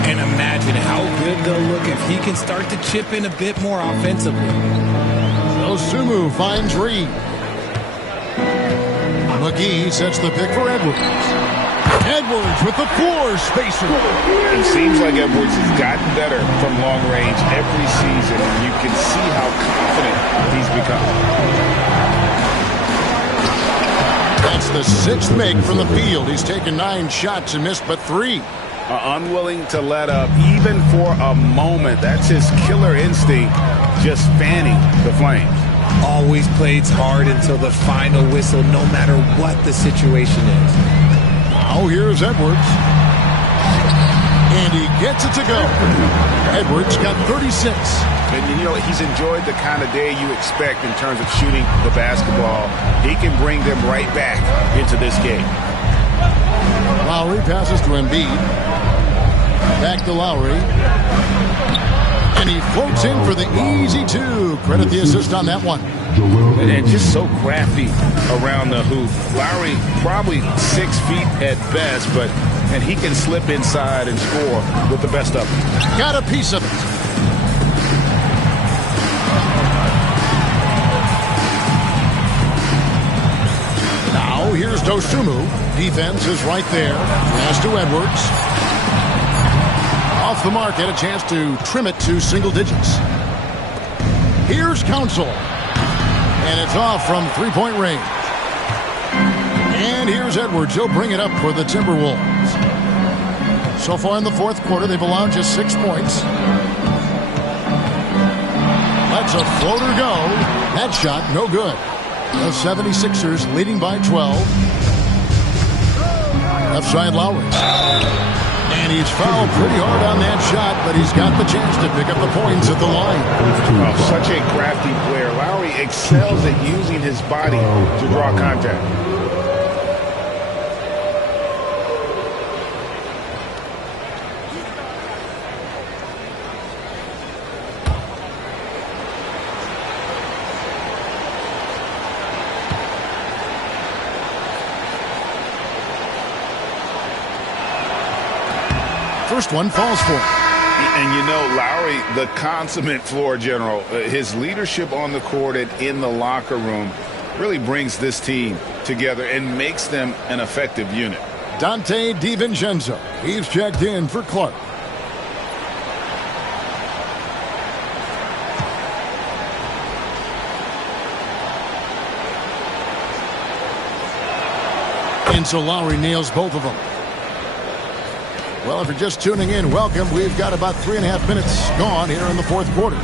And imagine how good they'll look if he can start to chip in a bit more offensively. Dosunmu finds Reed. McGee sets the pick for Edwards. Edwards with the floor spacer. It seems like Edwards has gotten better from long range every season. You can see how confident he's become. That's the sixth make from the field. He's taken 9 shots and missed but 3. Unwilling to let up even for a moment. That's his killer instinct, just fanning the flames. Always plays hard until the final whistle, no matter what the situation is. Now here's Edwards. And he gets it to go. Edwards got 36. And you know, he's enjoyed the kind of day you expect in terms of shooting the basketball. He can bring them right back into this game. Lowry passes to Embiid. Back to Lowry. And he floats in for the easy 2. Credit the assist on that one. And just so crafty around the hoop. Lowry probably 6 feet at best, and he can slip inside and score with the best of them. Got a piece of it. Now here's Dosunmu. Defense is right there. Pass to Edwards. Off the mark, had a chance to trim it to single digits. Here's Council. And it's off from three-point range. And here's Edwards. He'll bring it up for the Timberwolves. So far in the fourth quarter, they've allowed just 6 points. Lets a floater go. That shot, no good. The 76ers leading by 12. Left side, Lowry. And he's fouled pretty hard on that shot, but he's got the chance to pick up the points at the line. Oh, such a crafty player. Lowry excels at using his body to draw contact. First one falls for him. And you know, Lowry, the consummate floor general, his leadership on the court and in the locker room really brings this team together and makes them an effective unit. Dante DiVincenzo. He's checked in for Clark. And so Lowry nails both of them. Well, if you're just tuning in, welcome. We've got about 3.5 minutes gone here in the fourth quarter.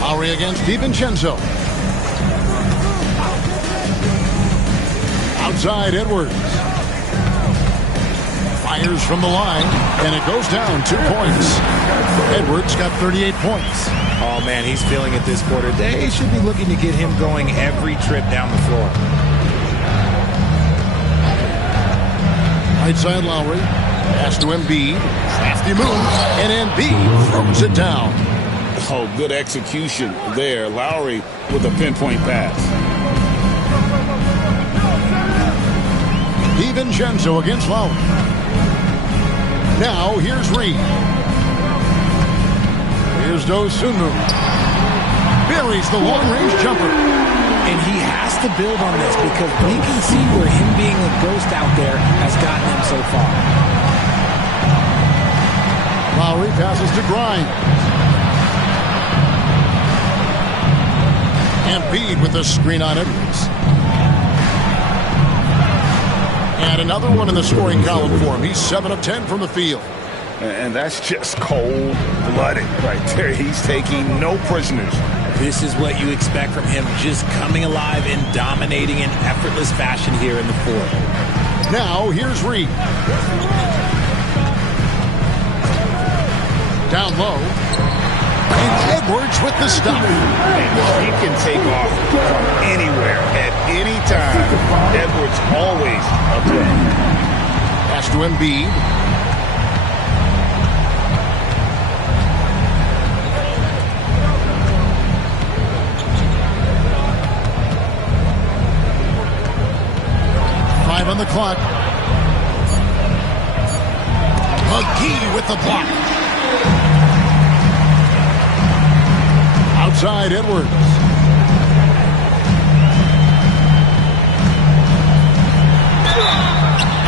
Lowry against DiVincenzo. Outside Edwards. Fires from the line, and it goes down 2 points. Edwards got 38 points. Oh, man, he's feeling it this quarter. They should be looking to get him going every trip down the floor. Right side Lowry. Pass to Embiid. Crafty move, and Embiid throws it down. Oh, good execution there. Lowry with a pinpoint pass. DiVincenzo against Lowry. Now here's Reed. Here's Dosunmu. Buries the long-range jumper. And he has to build on this because we can see where him being a ghost out there has gotten him so far. Lowry passes to Grimes. Embiid with the screen on Edwards. And another one in the scoring column for him. He's 7 of 10 from the field. And that's just cold-blooded right there. He's taking no prisoners. This is what you expect from him, just coming alive and dominating in effortless fashion here in the fourth. Now, here's Reed. Down low. And Edwards with the stop. And he can take off from anywhere at any time. Edwards always a threat. Pass to Embiid. On the clock. McGee with the block. Outside Edwards.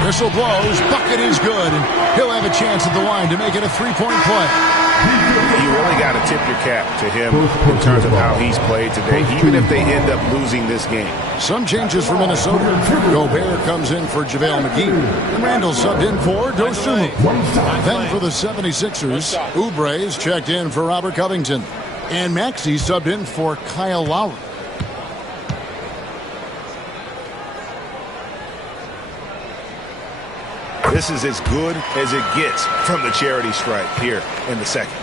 Whistle blows. Bucket is good. And he'll have a chance at the line to make it a three-point play. You really got to tip your cap to him in terms of how he's played today, even if they end up losing this game. Some changes for Minnesota. Gobert comes in for JaVale McGee. And Randall subbed in for Dosunmu. Then for the 76ers, Oubre is checked in for Robert Covington. And Maxey subbed in for Kyle Lowry. This is as good as it gets from the charity stripe here in the second.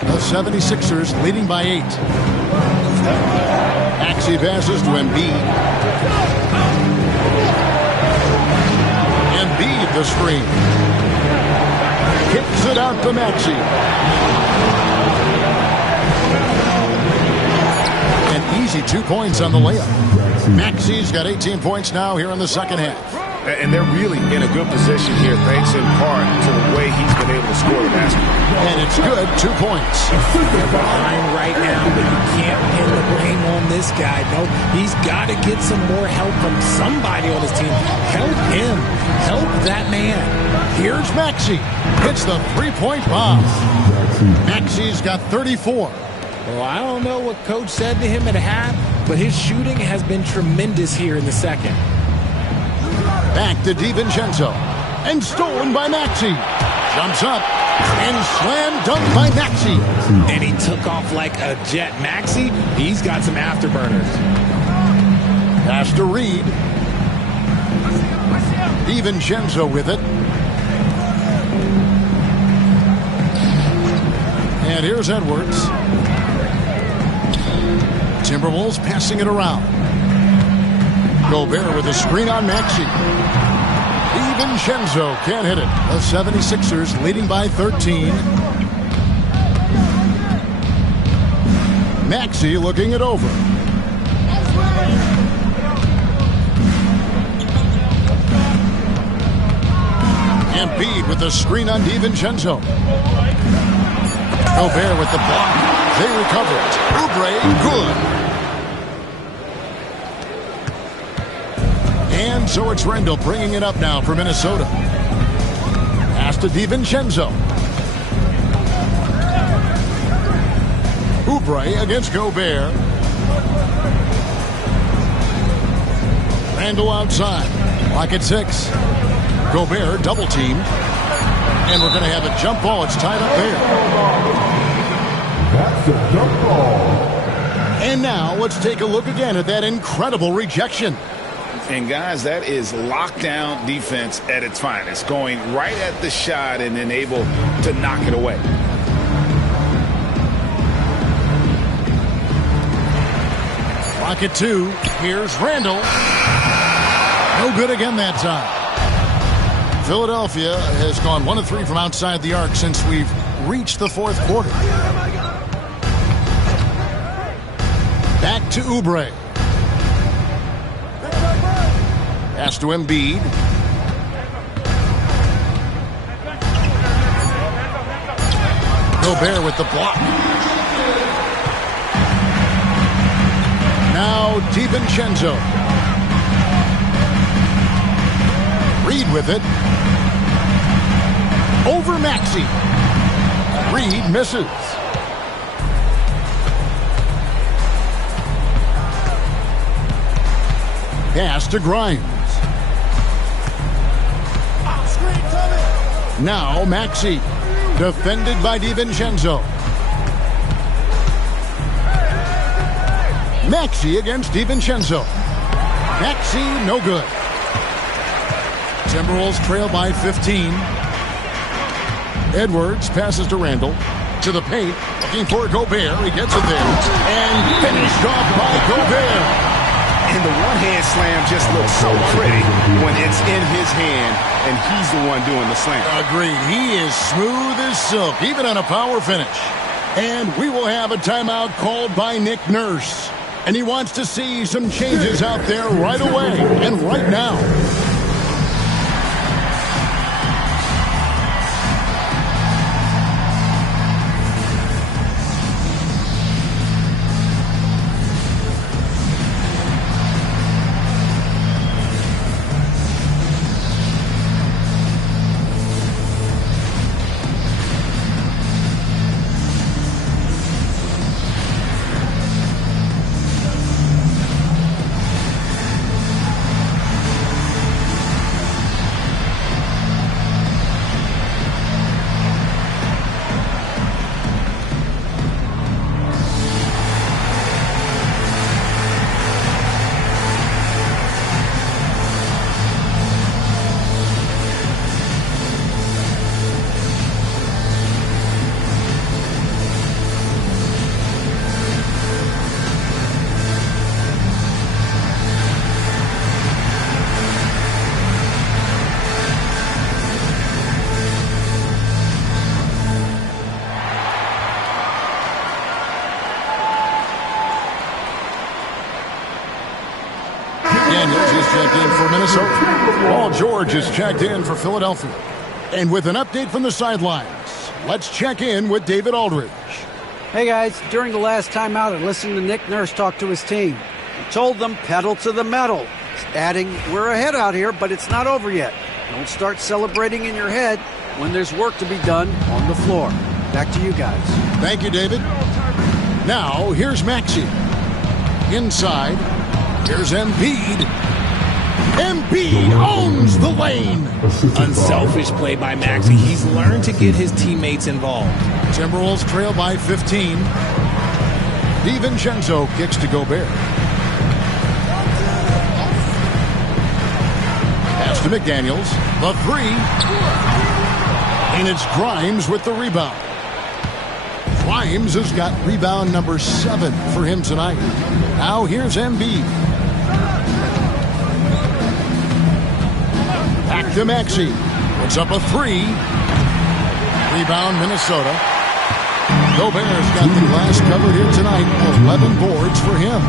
The 76ers leading by 8. Maxey passes to Embiid. Embiid the screen. Kicks it out to Maxey. An easy 2 points on the layup. Maxey's got 18 points now here in the second half. And they're really in a good position here, thanks in part to the way he's been able to score the basketball. And it's good, 2 points. They're behind right now, but you can't pin the blame on this guy. No, he's got to get some more help from somebody on his team. Help him. Help that man. Here's Maxey. Hits the three-point bomb. Maxey's got 34. Well, I don't know what Coach said to him at half, but his shooting has been tremendous here in the second. Back to DiVincenzo. And stolen by Maxey. Jumps up. And slam dunk by Maxey. And he took off like a jet. Maxey, he's got some afterburners. Pass to Reed. DiVincenzo with it. And here's Edwards. Timberwolves passing it around. Gobert with a screen on Maxey. DiVincenzo can't hit it. The 76ers leading by 13. Maxey looking it over. Embiid with the screen on DiVincenzo. Gobert with the block. They recover it. Oubre, good. And so it's Rendell bringing it up now for Minnesota. Pass to DiVincenzo. Oubre against Gobert. Randall outside. Clock at 6. Gobert double teamed. And we're going to have a jump ball. It's tied up there. That's a jump ball. And now let's take a look again at that incredible rejection. And guys, that is lockdown defense at its finest. Going right at the shot and then able to knock it away. Clock at 2. Here's Randall. No good again that time. Philadelphia has gone 1 of 3 from outside the arc since we've reached the fourth quarter. Back to Oubre. Pass to Embiid. Gobert with the block. Now DiVincenzo. Reed with it. Over Maxey. Reed misses. Pass to Grimes. Now Maxey. Defended by DiVincenzo. Maxey against DiVincenzo. Maxey, no good. Timberwolves trail by 15. Edwards passes to Randall. To the paint. Looking for Gobert. He gets it there. And finished off by Gobert. And the one-hand slam just looks so pretty when it's in his hand and he's the one doing the slam. Agreed. He is smooth as silk, even on a power finish. And we will have a timeout called by Nick Nurse. And he wants to see some changes out there right away and right now. Checked in for Minnesota. Paul George is checked in for Philadelphia. And with an update from the sidelines, let's check in with David Aldridge. Hey guys, during the last timeout, I listened to Nick Nurse talk to his team. He told them pedal to the metal, adding, we're ahead out here, but it's not over yet. Don't start celebrating in your head when there's work to be done on the floor. Back to you guys. Thank you, David. Now, here's Maxey. Inside, here's Embiid. Embiid owns the lane. Unselfish play by Maxey. He's learned to get his teammates involved. Timberwolves trail by 15. DiVincenzo kicks to Gobert. Pass to McDaniels. The 3. And it's Grimes with the rebound. Grimes has got rebound number 7 for him tonight. Now here's Embiid. Back to Maxey. Puts up a 3. Rebound Minnesota. Gobert's got the glass covered here tonight. 11 boards for him.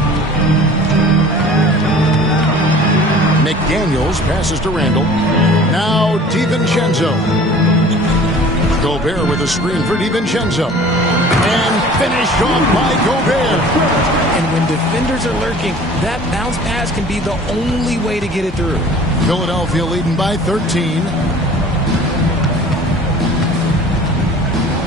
McDaniels passes to Randall. Now DiVincenzo. Gobert with a screen for DiVincenzo. And finished off by Gobert. And when defenders are lurking, that bounce pass can be the only way to get it through. Philadelphia leading by 13.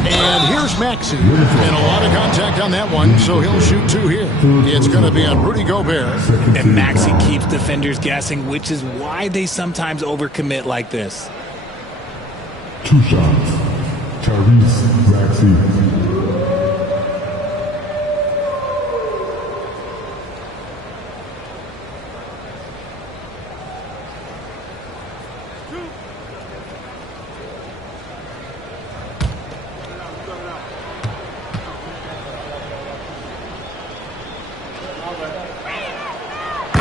And here's Maxey. And a lot of contact on that one, so he'll shoot 2 here. It's going to be on Rudy Gobert. And Maxey keeps defenders guessing, which is why they sometimes overcommit like this. 2 shots. Tyrese Maxey.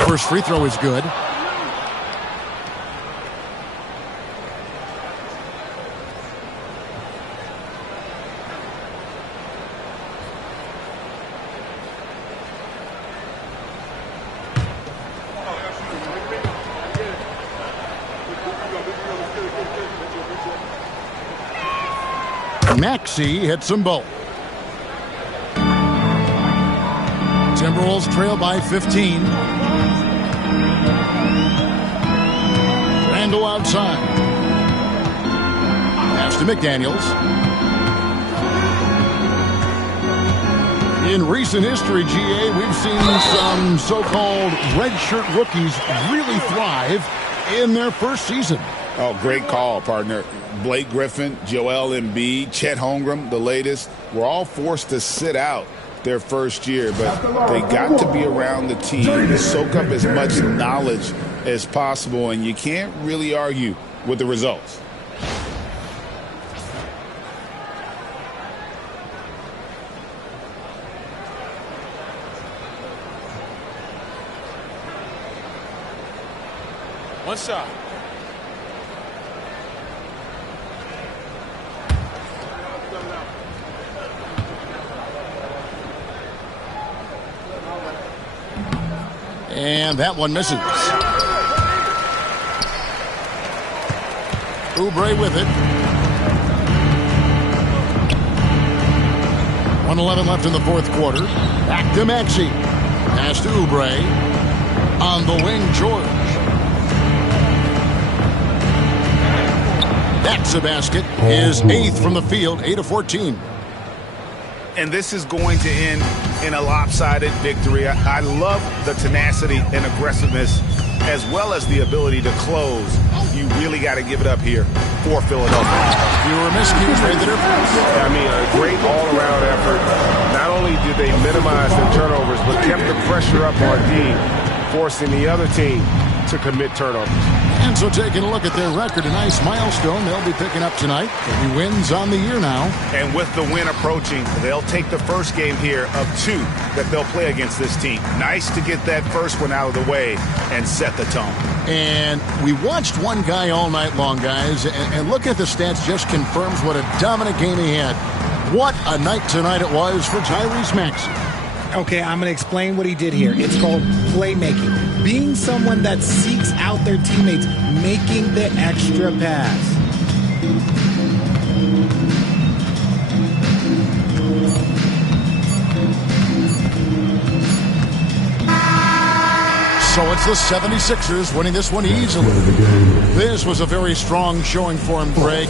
First free throw is good. Maxey hits them both. Timberwolves trail by 15. Randall outside. Pass to McDaniels. In recent history, GA, we've seen some so-called redshirt rookies really thrive in their first season. Oh, great call, partner. Blake Griffin, Joel Embiid, Chet Holmgren, the latest, were all forced to sit out their first year, but they got to be around the team to soak up as much knowledge as possible, and you can't really argue with the results. One shot. And that one misses. Oubre with it. 1:11 left in the fourth quarter. Back to Maxey. Pass to Oubre. On the wing, George. That's a basket. His 8th from the field, 8 of 14. And this is going to end in a lopsided victory. I love the tenacity and aggressiveness as well as the ability to close. You really got to give it up here for Philadelphia. Fewer miscues made the difference. I mean, a great all-around effort. Not only did they minimize their turnovers, but kept the pressure up on D, forcing the other team to commit turnovers. And so taking a look at their record, a nice milestone they'll be picking up tonight. 3 wins on the year now. And with the win approaching, they'll take the first game here of 2 that they'll play against this team. Nice to get that first one out of the way and set the tone. And we watched one guy all night long, guys, and look at the stats, just confirms what a dominant game he had. What a night tonight it was for Tyrese Maxey. Okay, I'm going to explain what he did here. It's called playmaking. Being someone that seeks out their teammates, making the extra pass. So it's the 76ers winning this one easily. This was a very strong showing for him, Greg.